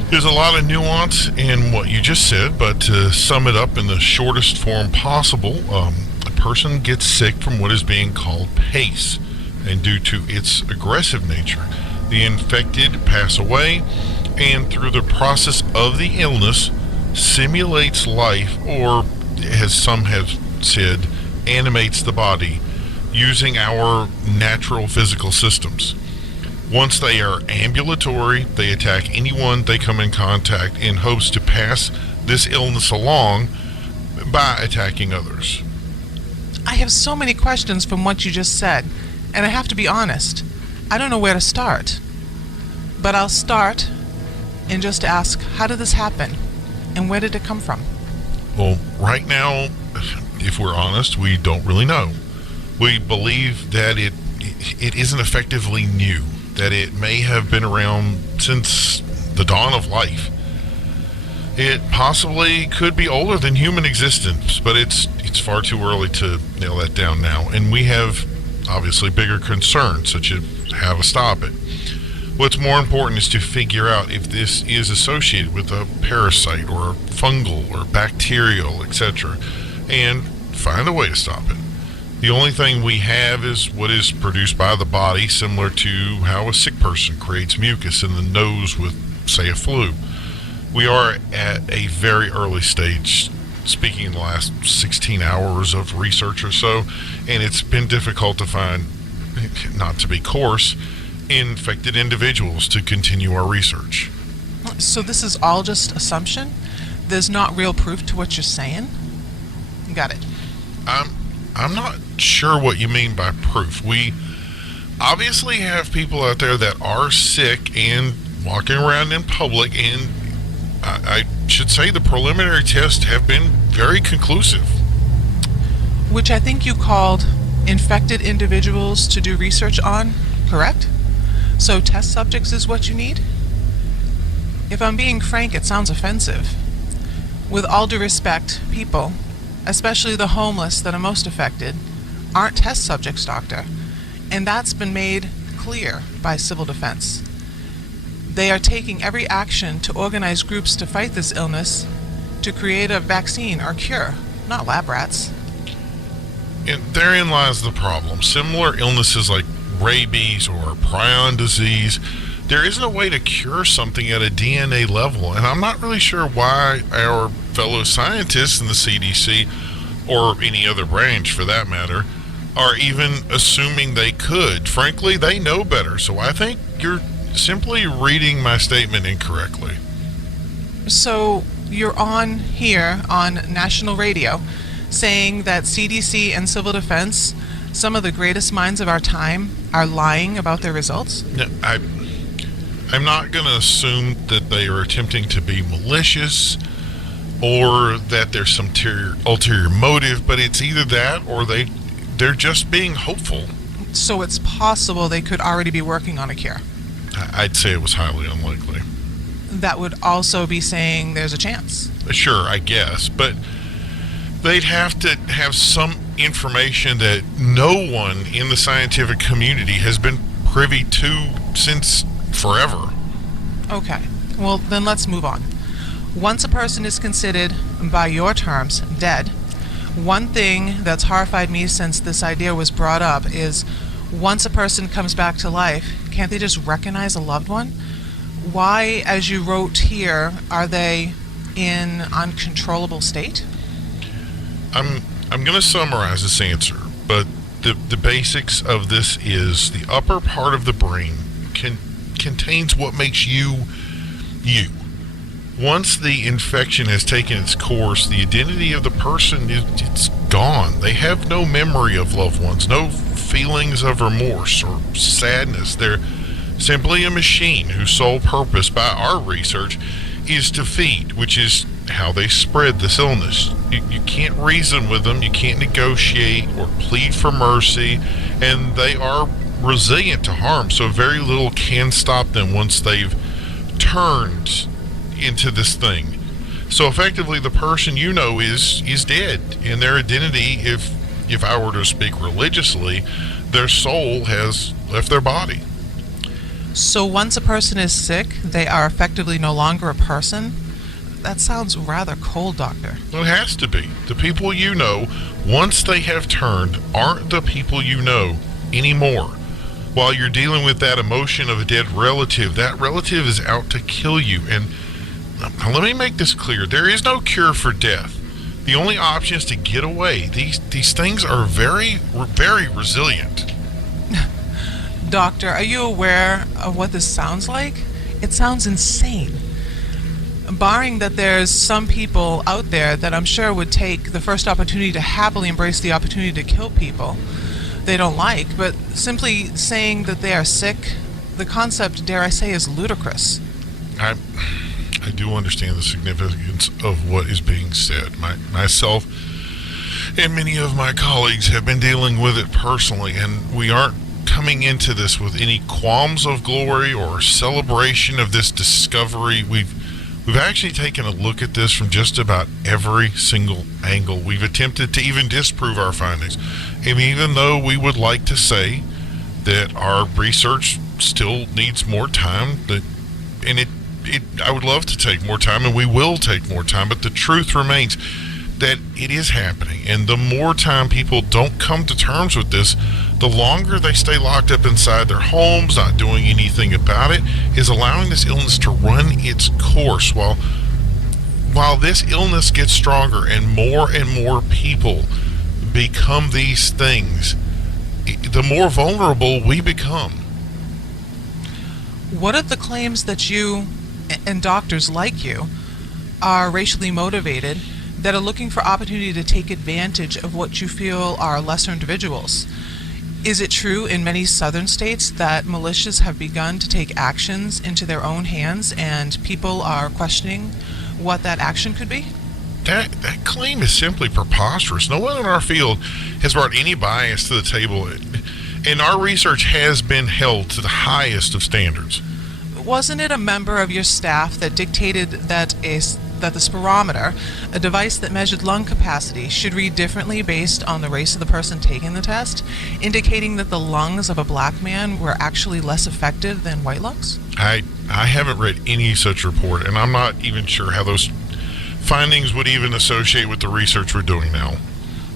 there's a lot of nuance in what you just said, but to sum it up in the shortest form possible, a person gets sick from what is being called PACE, and due to its aggressive nature, the infected pass away, and through the process of the illness, simulates life, or, as some have said, animates the body, using our natural physical systems. Once they are ambulatory, they attack anyone they come in contact in hopes to pass this illness along by attacking others. I have so many questions from what you just said, and I have to be honest, I don't know where to start. But I'll start and just ask, how did this happen, and where did it come from? Well, right now, if we're honest, we don't really know. We believe that it isn't effectively new, that it may have been around since the dawn of life. It possibly could be older than human existence, but it's far too early to nail that down now, and we have obviously bigger concerns, such as how to stop it. What's more important is to figure out if this is associated with a parasite or a fungal or bacterial, etc., and find a way to stop it. The only thing we have is what is produced by the body, similar to how a sick person creates mucus in the nose with, say, a flu. We are at a very early stage, speaking in the last 16 hours of research or so, and it's been difficult to find, not to be coarse, infected individuals to continue our research. So this is all just assumption? There's not real proof to what you're saying? Got it. I'm not sure what you mean by proof. We obviously have people out there that are sick and walking around in public, and I should say the preliminary tests have been very conclusive. Which I think you called infected individuals to do research on, correct? So test subjects is what you need? If I'm being frank, it sounds offensive. With all due respect, people, especially the homeless that are most affected, aren't test subjects, Doctor. And that's been made clear by Civil Defense. They are taking every action to organize groups to fight this illness, to create a vaccine or cure, not lab rats. And therein lies the problem. Similar illnesses like rabies or prion disease, there isn't a way to cure something at a DNA level, and I'm not really sure why our fellow scientists in the CDC, or any other branch for that matter, are even assuming they could. Frankly, they know better, so I think you're simply reading my statement incorrectly. So you're on here on national radio saying that CDC and Civil Defense, some of the greatest minds of our time, are lying about their results? No, I'm not going to assume that they are attempting to be malicious or that there's some ulterior motive, but it's either that or they're just being hopeful. So it's possible they could already be working on a cure? I'd say it was highly unlikely. That would also be saying there's a chance. Sure, I guess, but they'd have to have some information that no one in the scientific community has been privy to since forever. Okay, well then let's move on. Once a person is considered, by your terms, dead, one thing that's horrified me since this idea was brought up is once a person comes back to life, can't they just recognize a loved one? Why, as you wrote here, are they in uncontrollable state? I'm going to summarize this answer, but the basics of this is the upper part of the brain contains what makes you, you. Once the infection has taken its course, the identity of the person it's gone. They have no memory of loved ones, no feelings of remorse or sadness. They're simply a machine whose sole purpose, by our research, is to feed, which is how they spread this illness. You can't reason with them, you can't negotiate or plead for mercy, and they are resilient to harm, so very little can stop them once they've turned into this thing. So effectively, the person you know is dead, and their identity, if I were to speak religiously, their soul has left their body. So once a person is sick, they are effectively no longer a person? That sounds rather cold, Doctor. Well, it has to be. The people you know, once they have turned, aren't the people you know anymore. While you're dealing with that emotion of a dead relative, that relative is out to kill you. And let me make this clear. There is no cure for death. The only option is to get away. These things are very, very resilient. Doctor, are you aware of what this sounds like? It sounds insane. Barring that there's some people out there that I'm sure would take the first opportunity to happily embrace the opportunity to kill people they don't like, but simply saying that they are sick, the concept, dare I say, is ludicrous. I do understand the significance of what is being said. Myself and many of my colleagues have been dealing with it personally, and we aren't coming into this with any qualms of glory or celebration of this discovery. We've actually taken a look at this from just about every single angle. We've attempted to even disprove our findings. And even though we would like to say that our research still needs more time, I would love to take more time, and we will take more time, but the truth remains that it is happening. And the more time people don't come to terms with this, the longer they stay locked up inside their homes, not doing anything about it, is allowing this illness to run its course. While this illness gets stronger and more people become these things, the more vulnerable we become. What if the claims that you and doctors like you are racially motivated, that are looking for opportunity to take advantage of what you feel are lesser individuals? Is it true in many southern states that militias have begun to take actions into their own hands, and people are questioning what that action could be? That claim is simply preposterous. No one in our field has brought any bias to the table, and our research has been held to the highest of standards. Wasn't it a member of your staff that dictated that the spirometer, a device that measured lung capacity, should read differently based on the race of the person taking the test, indicating that the lungs of a black man were actually less effective than white lungs? I haven't read any such report, and I'm not even sure how those findings would even associate with the research we're doing now.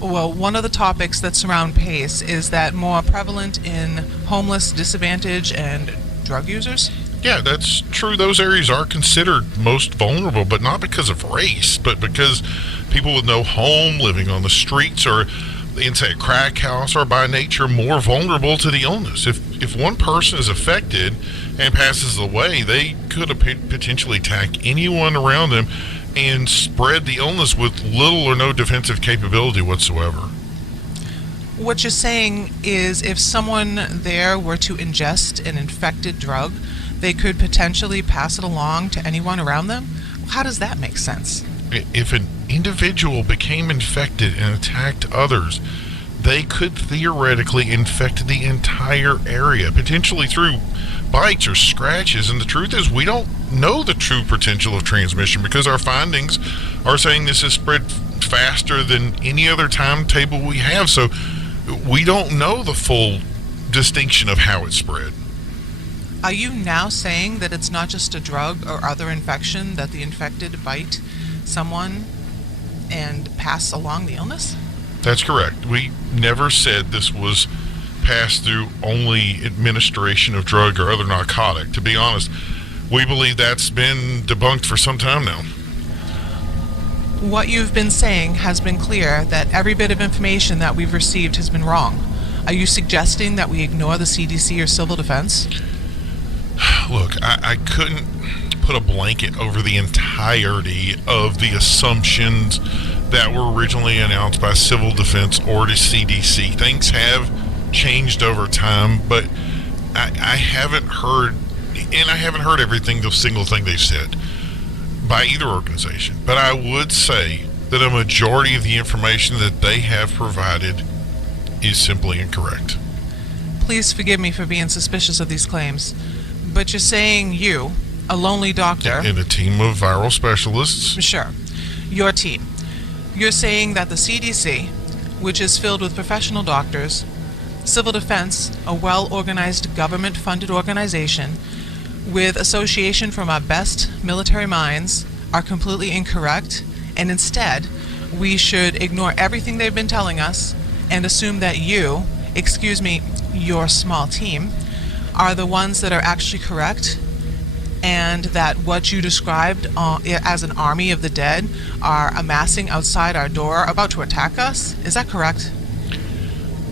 Well, one of the topics that surround PACE is that more prevalent in homeless, disadvantaged, and drug users? Yeah, that's true. Those areas are considered most vulnerable, but not because of race, but because people with no home, living on the streets, or inside a crack house, are by nature more vulnerable to the illness. If one person is affected and passes away, they could potentially attack anyone around them and spread the illness with little or no defensive capability whatsoever. What you're saying is if someone there were to ingest an infected drug, they could potentially pass it along to anyone around them? How does that make sense? If an individual became infected and attacked others, they could theoretically infect the entire area, potentially through bites or scratches. And the truth is, we don't know the true potential of transmission because our findings are saying this is spread faster than any other timetable we have. So we don't know the full distinction of how it spread. Are you now saying that it's not just a drug or other infection, that the infected bite someone and pass along the illness? That's correct. We never said this was passed through only administration of drug or other narcotic. To be honest, we believe that's been debunked for some time now. What you've been saying has been clear, that every bit of information that we've received has been wrong. Are you suggesting that we ignore the CDC or civil defense? Look, I couldn't put a blanket over the entirety of the assumptions that were originally announced by civil defense or the CDC. Things have changed over time, but I haven't heard, and I haven't heard everything, the single thing they've said by either organization. But I would say that a majority of the information that they have provided is simply incorrect. Please forgive me for being suspicious of these claims, but you're saying you, a lonely doctor... In a team of viral specialists. Sure. Your team. You're saying that the CDC, which is filled with professional doctors, civil defense, a well-organized government-funded organization, with association from our best military minds, are completely incorrect, and instead, we should ignore everything they've been telling us and assume that you, your small team, are the ones that are actually correct, and that what you described as an army of the dead are amassing outside our door about to attack us? Is that correct?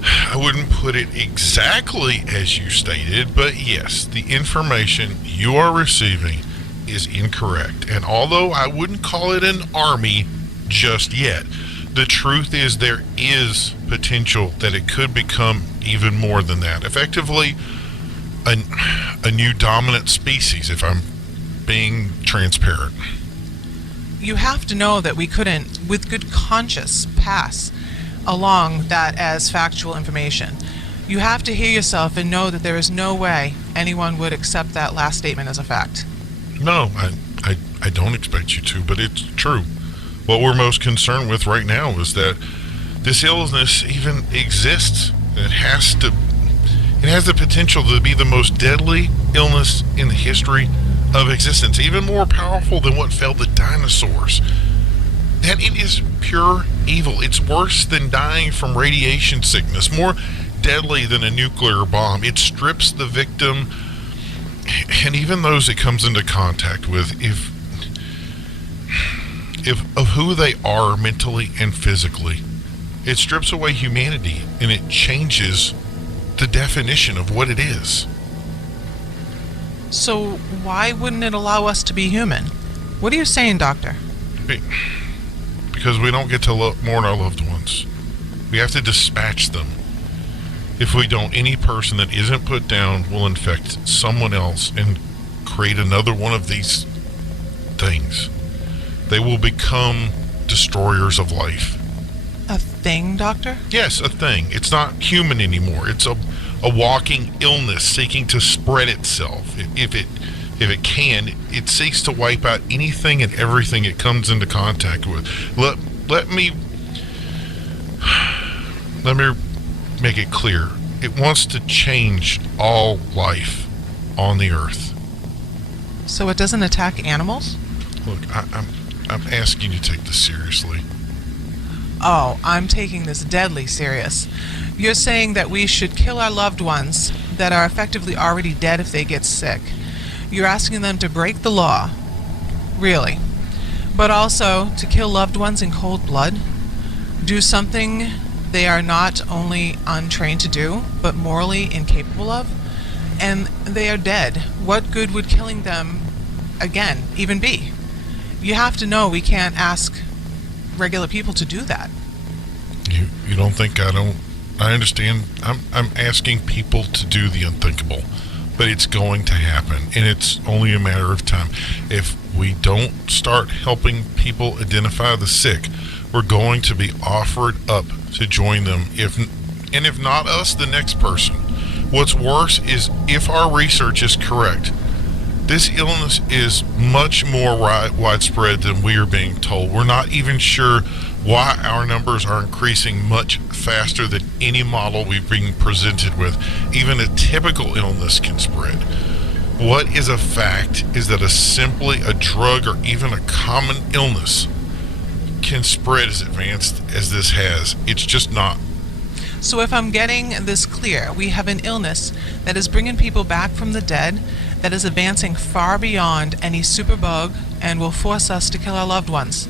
I wouldn't put it exactly as you stated, but yes, the information you are receiving is incorrect. And although I wouldn't call it an army just yet, the truth is there is potential that it could become even more than that. Effectively, a new dominant species, if I'm being transparent. You have to know that we couldn't, with good conscience, pass along that as factual information. You have to hear yourself and know that there is no way anyone would accept that last statement as a fact. No, I don't expect you to, but it's true. What we're most concerned with right now is that this illness even exists. It has the potential to be the most deadly illness in the history of existence, even more powerful than what felled the dinosaurs. That it is pure evil. It's worse than dying from radiation sickness, more deadly than a nuclear bomb. It strips the victim and even those it comes into contact with of who they are mentally and physically. It strips away humanity, and it changes the definition of what it is. So why wouldn't it allow us to be human? What are you saying, Doctor? Because we don't get to mourn our loved ones. We have to dispatch them. If we don't, any person that isn't put down will infect someone else and create another one of these things. They will become destroyers of life. A thing, Doctor? Yes, a thing. It's not human anymore. It's a walking illness seeking to spread itself. If it can, it seeks to wipe out anything and everything it comes into contact with. Let me make it clear. It wants to change all life on the earth. So it doesn't attack animals? Look, I'm asking you to take this seriously. Oh, I'm taking this deadly serious. You're saying that we should kill our loved ones that are effectively already dead if they get sick. You're asking them to break the law. Really. But also to kill loved ones in cold blood? Do something they are not only untrained to do, but morally incapable of? And they are dead. What good would killing them again even be? You have to know we can't ask regular people to do that. You don't think I don't? I understand. I'm asking people to do the unthinkable, but it's going to happen, and it's only a matter of time. If we don't start helping people identify the sick, we're going to be offered up to join them. If not us, the next person. What's worse is if our research is correct, this illness is much more widespread than we are being told. We're not even sure why our numbers are increasing much faster than any model we've been presented with. Even a typical illness can spread. What is a fact is that simply a drug or even a common illness can spread as advanced as this has. It's just not. So if I'm getting this clear, we have an illness that is bringing people back from the dead, that is advancing far beyond any superbug and will force us to kill our loved ones.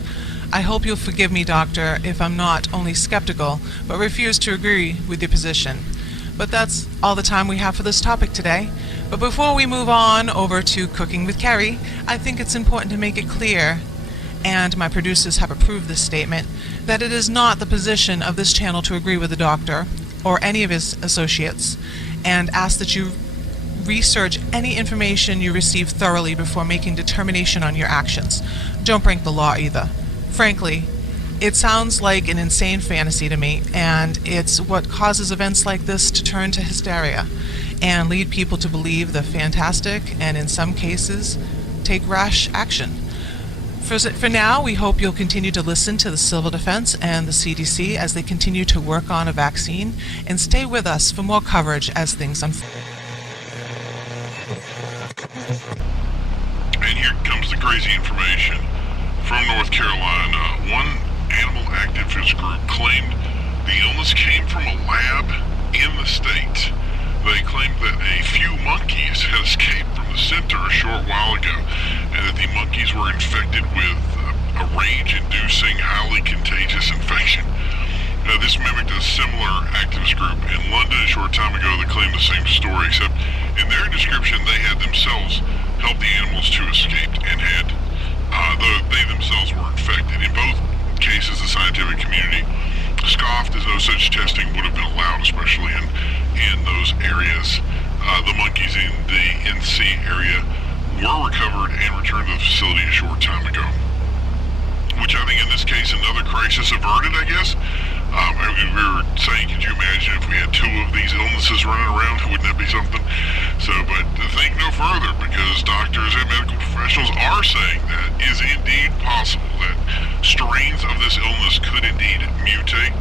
I hope you'll forgive me, Doctor, if I'm not only skeptical, but refuse to agree with your position. But that's all the time we have for this topic today. But before we move on over to Cooking with Carrie, I think it's important to make it clear, and my producers have approved this statement, that it is not the position of this channel to agree with the doctor or any of his associates, and ask that you research any information you receive thoroughly before making determination on your actions. Don't break the law either. Frankly, it sounds like an insane fantasy to me, and it's what causes events like this to turn to hysteria and lead people to believe the fantastic and, in some cases, take rash action. For now, we hope you'll continue to listen to the Civil Defense and the CDC as they continue to work on a vaccine, and stay with us for more coverage as things unfold. And here comes the crazy information from North Carolina. One animal activist group claimed the illness came from a lab in the state. They claimed that a few monkeys had escaped from the center a short while ago, and that the monkeys were infected with a rage-inducing, highly contagious infection. This mimicked a similar activist group in London a short time ago that claimed the same story, except in their description they had themselves helped the animals to escape and had they themselves were infected. In both cases, the scientific community scoffed as no such testing would have been allowed, especially in those areas. The monkeys in the NC area were recovered and returned to the facility a short time ago, which I think in this case another crisis averted, I guess. We were saying, could you imagine if we had two of these illnesses running around? Wouldn't that be something? So, but think no further, because doctors and medical professionals are saying that is indeed possible, that strains of this illness could indeed mutate,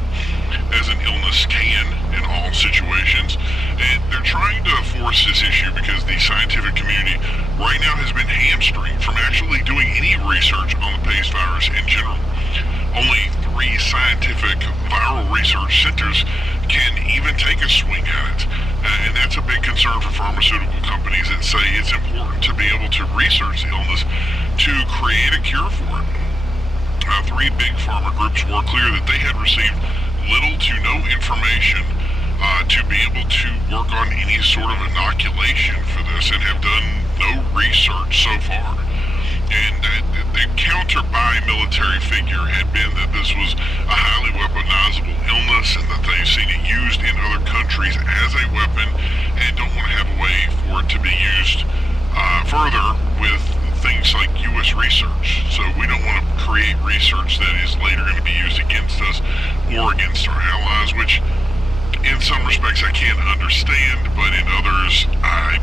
as an illness can in all situations. And they're trying to force this issue because the scientific community right now has been hamstringed from actually doing any research on the PACE virus in general. Only 3 scientific viral research centers can even take a swing at it. And that's a big concern for pharmaceutical companies that say it's important to be able to research the illness to create a cure for it. 3 big pharma groups were clear that they had received little to no information to be able to work on any sort of inoculation for this, and have done no research so far. And the counter by military figure had been that this was a highly weaponizable illness, and that they've seen it used in other countries as a weapon, and don't want to have a way for it to be used further with things like U.S. research. So we don't want to create research that is later going to be used against us or against our allies, which in some respects I can't understand, but in others I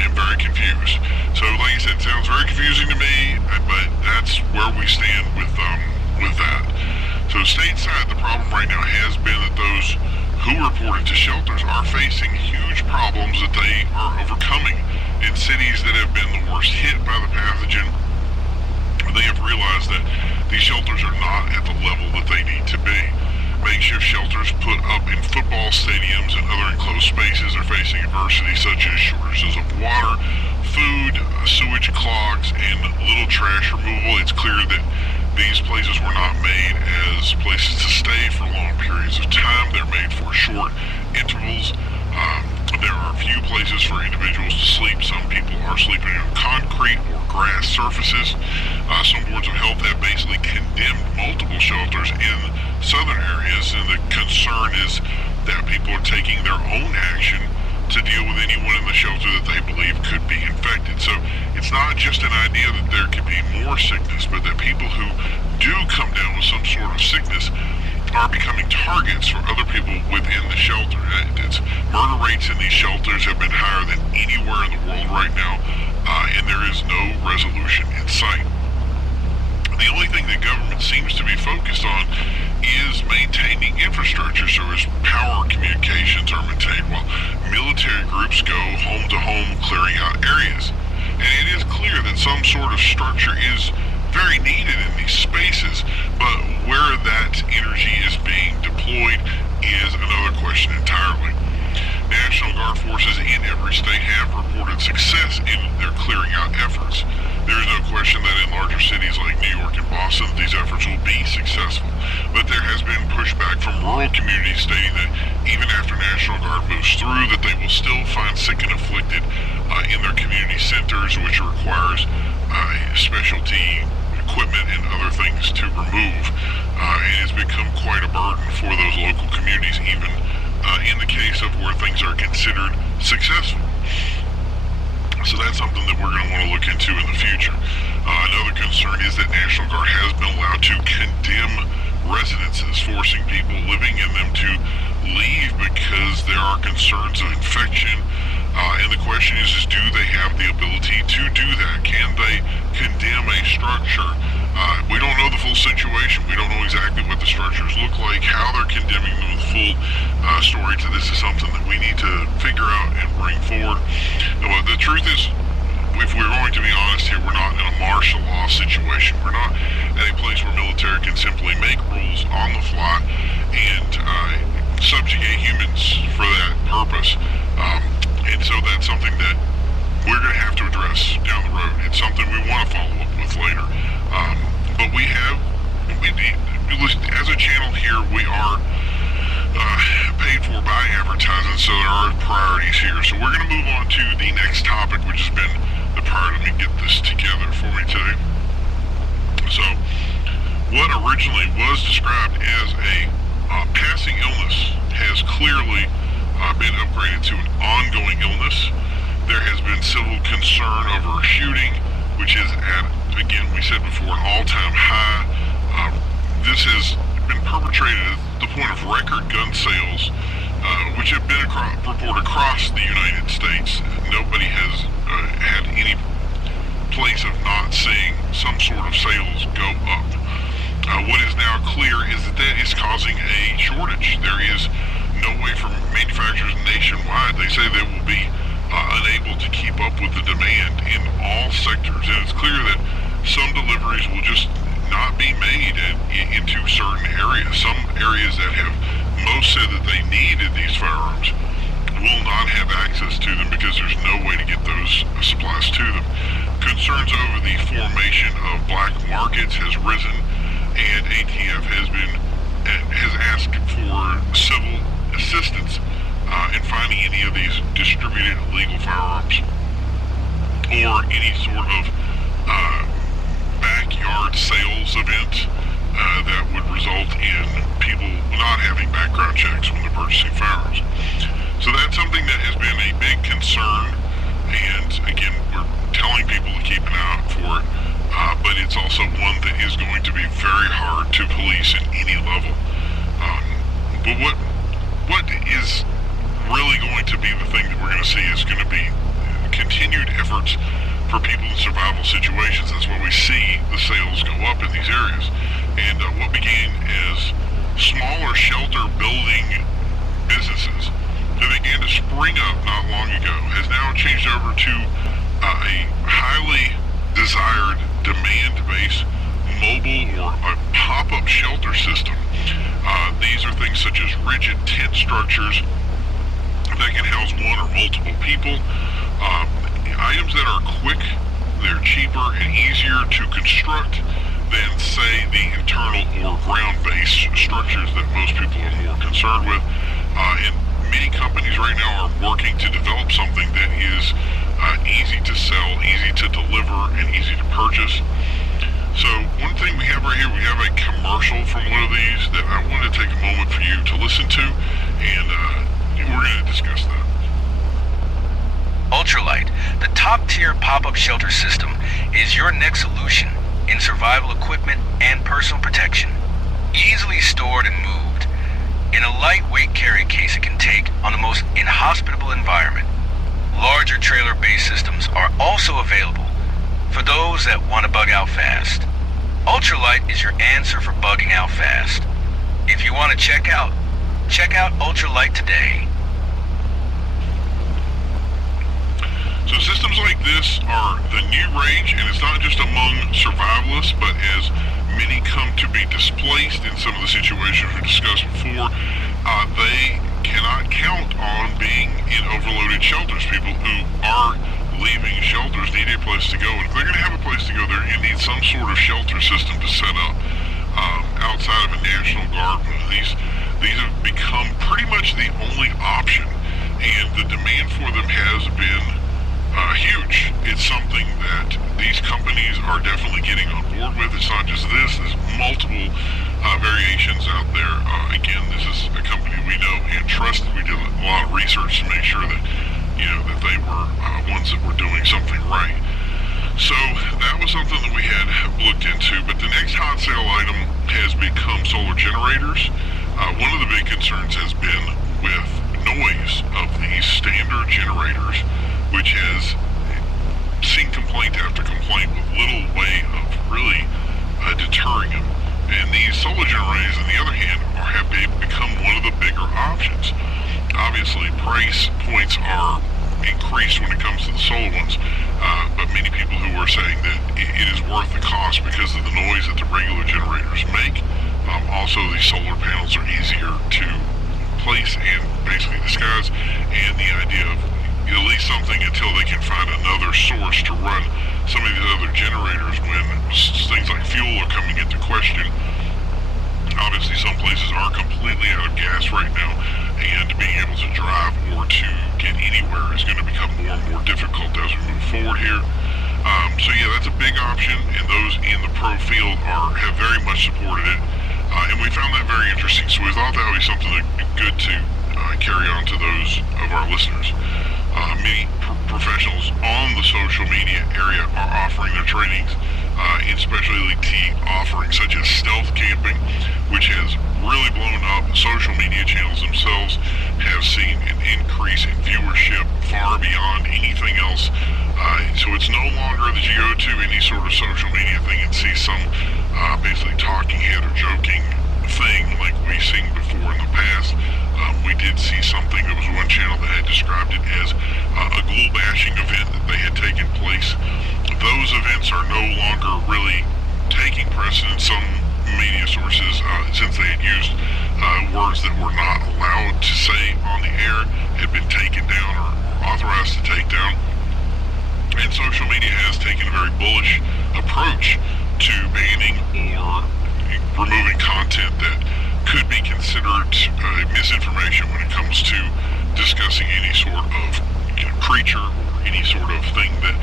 am very confused. So like I said, it sounds very confusing to me, but that's where we stand with that. So stateside, the problem right now has been that those who reported to shelters are facing huge problems that they are overcoming. In cities that have been the worst hit by the pathogen, they have realized that these shelters are not at the level that they need to be. Makeshift shelters put up in football stadiums and other enclosed spaces are facing adversity such as shortages of water, food, sewage clogs, and little trash removal. It's clear that these places were not made as places to stay for long periods of time. They're made for short intervals. There are few places for individuals to sleep. Some people are sleeping on concrete or grass surfaces. Some boards of health have basically condemned multiple shelters in southern areas, and the concern is that people are taking their own action to deal with anyone in the shelter that they believe could be infected. So it's not just an idea that there could be more sickness, but that people who do come down with some sort of sickness are becoming targets for other people within the shelter. Murder rates in these shelters have been higher than anywhere in the world right now, and there is no resolution in sight. The only thing the government seems to be focused on is maintaining infrastructure, so as power communications are maintained, while military groups go home to home clearing out areas. And it is clear that some sort of structure is very needed in these spaces, but where that energy is being deployed is another question entirely. National Guard forces in every state have reported success in their clearing out efforts. There is no question that in larger cities like New York and Boston, these efforts will be successful. But there has been pushback from rural communities stating that even after National Guard moves through, that they will still find sick and afflicted in their community centers, which requires specialty equipment and other things to remove. It has become quite a burden for those local communities, even in the case of where things are considered successful. So that's something that we're going to want to look into in the future. Another concern is that National Guard has been allowed to condemn residences, forcing people living in them to leave because there are concerns of infection. And the question is do they have the ability to do that? Can they condemn a structure? We don't know the full situation. We don't know exactly what the structures look like, how they're condemning them. The full story to this is something that we need to figure out and bring forward. The truth is, if we're going to be honest here, we're not in a martial law situation. We're not at a place where military can simply make rules on the fly and subjugate humans for that purpose. And so that's something that we're going to have to address down the road. It's something we want to follow up with later. But as a channel here, we are paid for by advertising, so there are priorities here. So we're going to move on to the next topic, which has been the priority. Let me get this together for me today. So, what originally was described as a passing illness has clearly been upgraded to an ongoing illness. There has been civil concern over a shooting, which is at, again, we said before, an all-time high. This has been perpetrated at the point of record gun sales, which have been reported across the United States. Nobody has had any place of not seeing some sort of sales go up. What is now clear is that is causing a shortage. There is no way for manufacturers nationwide. They say they will be unable to keep up with the demand in all sectors, and it's clear that some deliveries will just not be made into certain areas. Some areas that have most said that they needed these firearms will not have access to them because there's no way to get those supplies to them. Concerns over the formation of black markets has risen, and ATF has asked for civil assistance in finding any of these distributed illegal firearms or any sort of backyard sales event that would result in people not having background checks when they're purchasing firearms. So that's something that has been a big concern, and again, we're telling people to keep an eye out for it, but it's also one that is going to be very hard to police at any level. But what is really going to be the thing that we're going to see is going to be continued efforts for people in survival situations. That's why we see the sales go up in these areas. And what began as smaller shelter building businesses that began to spring up not long ago has now changed over to a highly desired demand-based mobile or a pop-up shelter system. These are things such as rigid tent structures that can house one or multiple people. Items that are quick, they're cheaper and easier to construct than, say, the internal or ground-based structures that most people are more concerned with. And many companies right now are working to develop something that is easy to sell, easy to deliver, and easy to purchase. So one thing we have right here, we have a commercial from one of these that I want to take a moment for you to listen to, and we're going to discuss that. Ultralight, the top-tier pop-up shelter system, is your next solution in survival equipment and personal protection. Easily stored and moved in a lightweight carry case it can take on the most inhospitable environment. Larger trailer-based systems are also available for those that want to bug out fast. Ultralight is your answer for bugging out fast. If you want to check out Ultralight today. So systems like this are the new rage, and it's not just among survivalists, but as many come to be displaced in some of the situations we discussed before, they cannot count on being in overloaded shelters. People who are leaving shelters need a place to go, and if they're going to have a place to go, they're going to need some sort of shelter system to set up outside of a National Guard. These have become pretty much the only option, and the demand for them has been huge. It's something that these companies are definitely getting on board with. It's not just this. There's multiple variations out there. Again, this is a company we know and trust. We did a lot of research to make sure that, that they were ones that were doing something right. So that was something that we had looked into. But the next hot sale item has become solar generators. One of the big concerns has been with noise of these standard generators, which has seen complaint after complaint with little way of really deterring them. And these solar generators, on the other hand, have become one of the bigger options. Obviously, price points are increased when it comes to the solar ones, but many people who are saying that it is worth the cost because of the noise that the regular generators make. Also, these solar panels are easier to place and basically disguise, and the idea of at least something until they can find another source to run some of these other generators when things like fuel are coming into question. Obviously, some places are completely out of gas right now, and being able to drive or to get anywhere is going to become more and more difficult as we move forward here. So yeah, that's a big option, and those in the pro field have very much supported it, and we found that very interesting. So we thought that would be something that would be good to carry on to those of our listeners. Many professionals on the social media area are offering their trainings in specialty offerings such as stealth camping, which has really blown up. Social media channels themselves have seen an increase in viewership far beyond anything else. So it's no longer that you go to any sort of social media thing and see some basically talking head or joking thing like we've seen before in the past. We did see something. There was one channel that had described it as a ghoul bashing event that they had taken place. Those events are no longer really taking precedence. Some media sources, since they had used words that were not allowed to say on the air, had been taken down or authorized to take down. And social media has taken a very bullish approach to banning or removing content that could be considered misinformation when it comes to discussing any sort of creature or any sort of thing that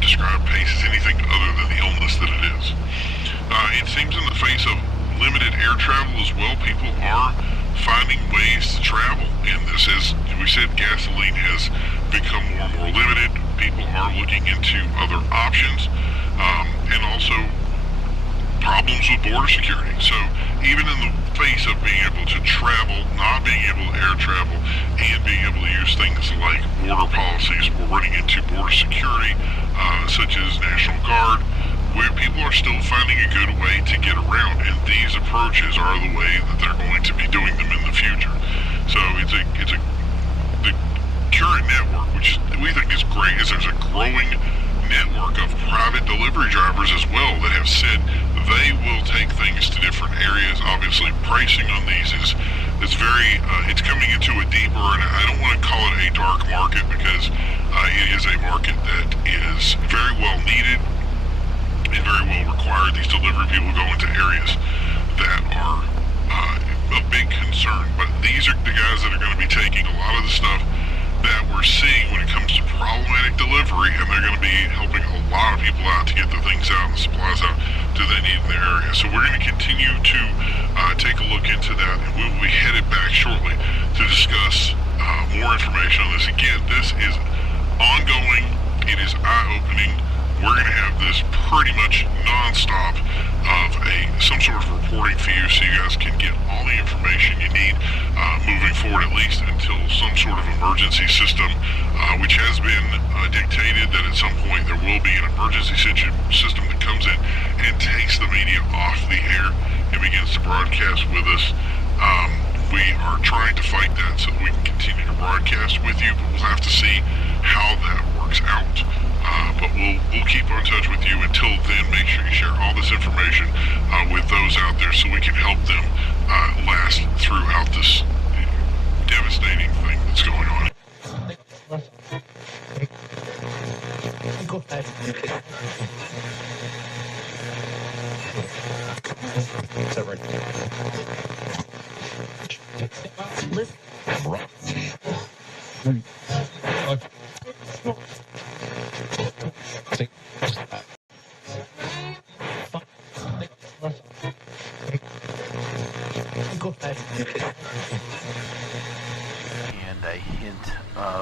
described PACE as anything other than the illness that it is. It seems in the face of limited air travel as well, people are finding ways to travel. And this, as we said, gasoline has become more and more limited. People are looking into other options, and also problems with border security. So even in the face of being able to travel, not being able to air travel, and being able to use things like border policies, we're running into border security, such as National Guard, where people are still finding a good way to get around, and these approaches are the way that they're going to be doing them in the future. So the current network, which we think is great, is there's a growing network of private delivery drivers as well that have said they will take things to different areas. Obviously, pricing on these is it's coming into a deeper, and I don't want to call it a dark market because it is a market that is very well needed and very well required. These delivery people go into areas that are a big concern, but these are the guys that are going to be taking a lot of the stuff that we're seeing when it comes to problematic delivery, and they're going to be helping a lot of people out to get the things out and the supplies out that they need in their area. So we're going to continue to take a look into that, and we will be headed back shortly to discuss more information on this. Again, this is ongoing. It is eye-opening. We're going to have this pretty much non-stop of some sort of reporting for you, so you guys can get all the information you need moving forward, at least until some sort of emergency system, which has been dictated that at some point there will be an emergency system that comes in and takes the media off the air and begins to broadcast with us. We are trying to fight that so that we can continue to broadcast with you, but we'll have to see how that works out. But we'll keep in touch with you. Until then, make sure you share all this information with those out there so we can help them last throughout this devastating thing that's going on. And a hint of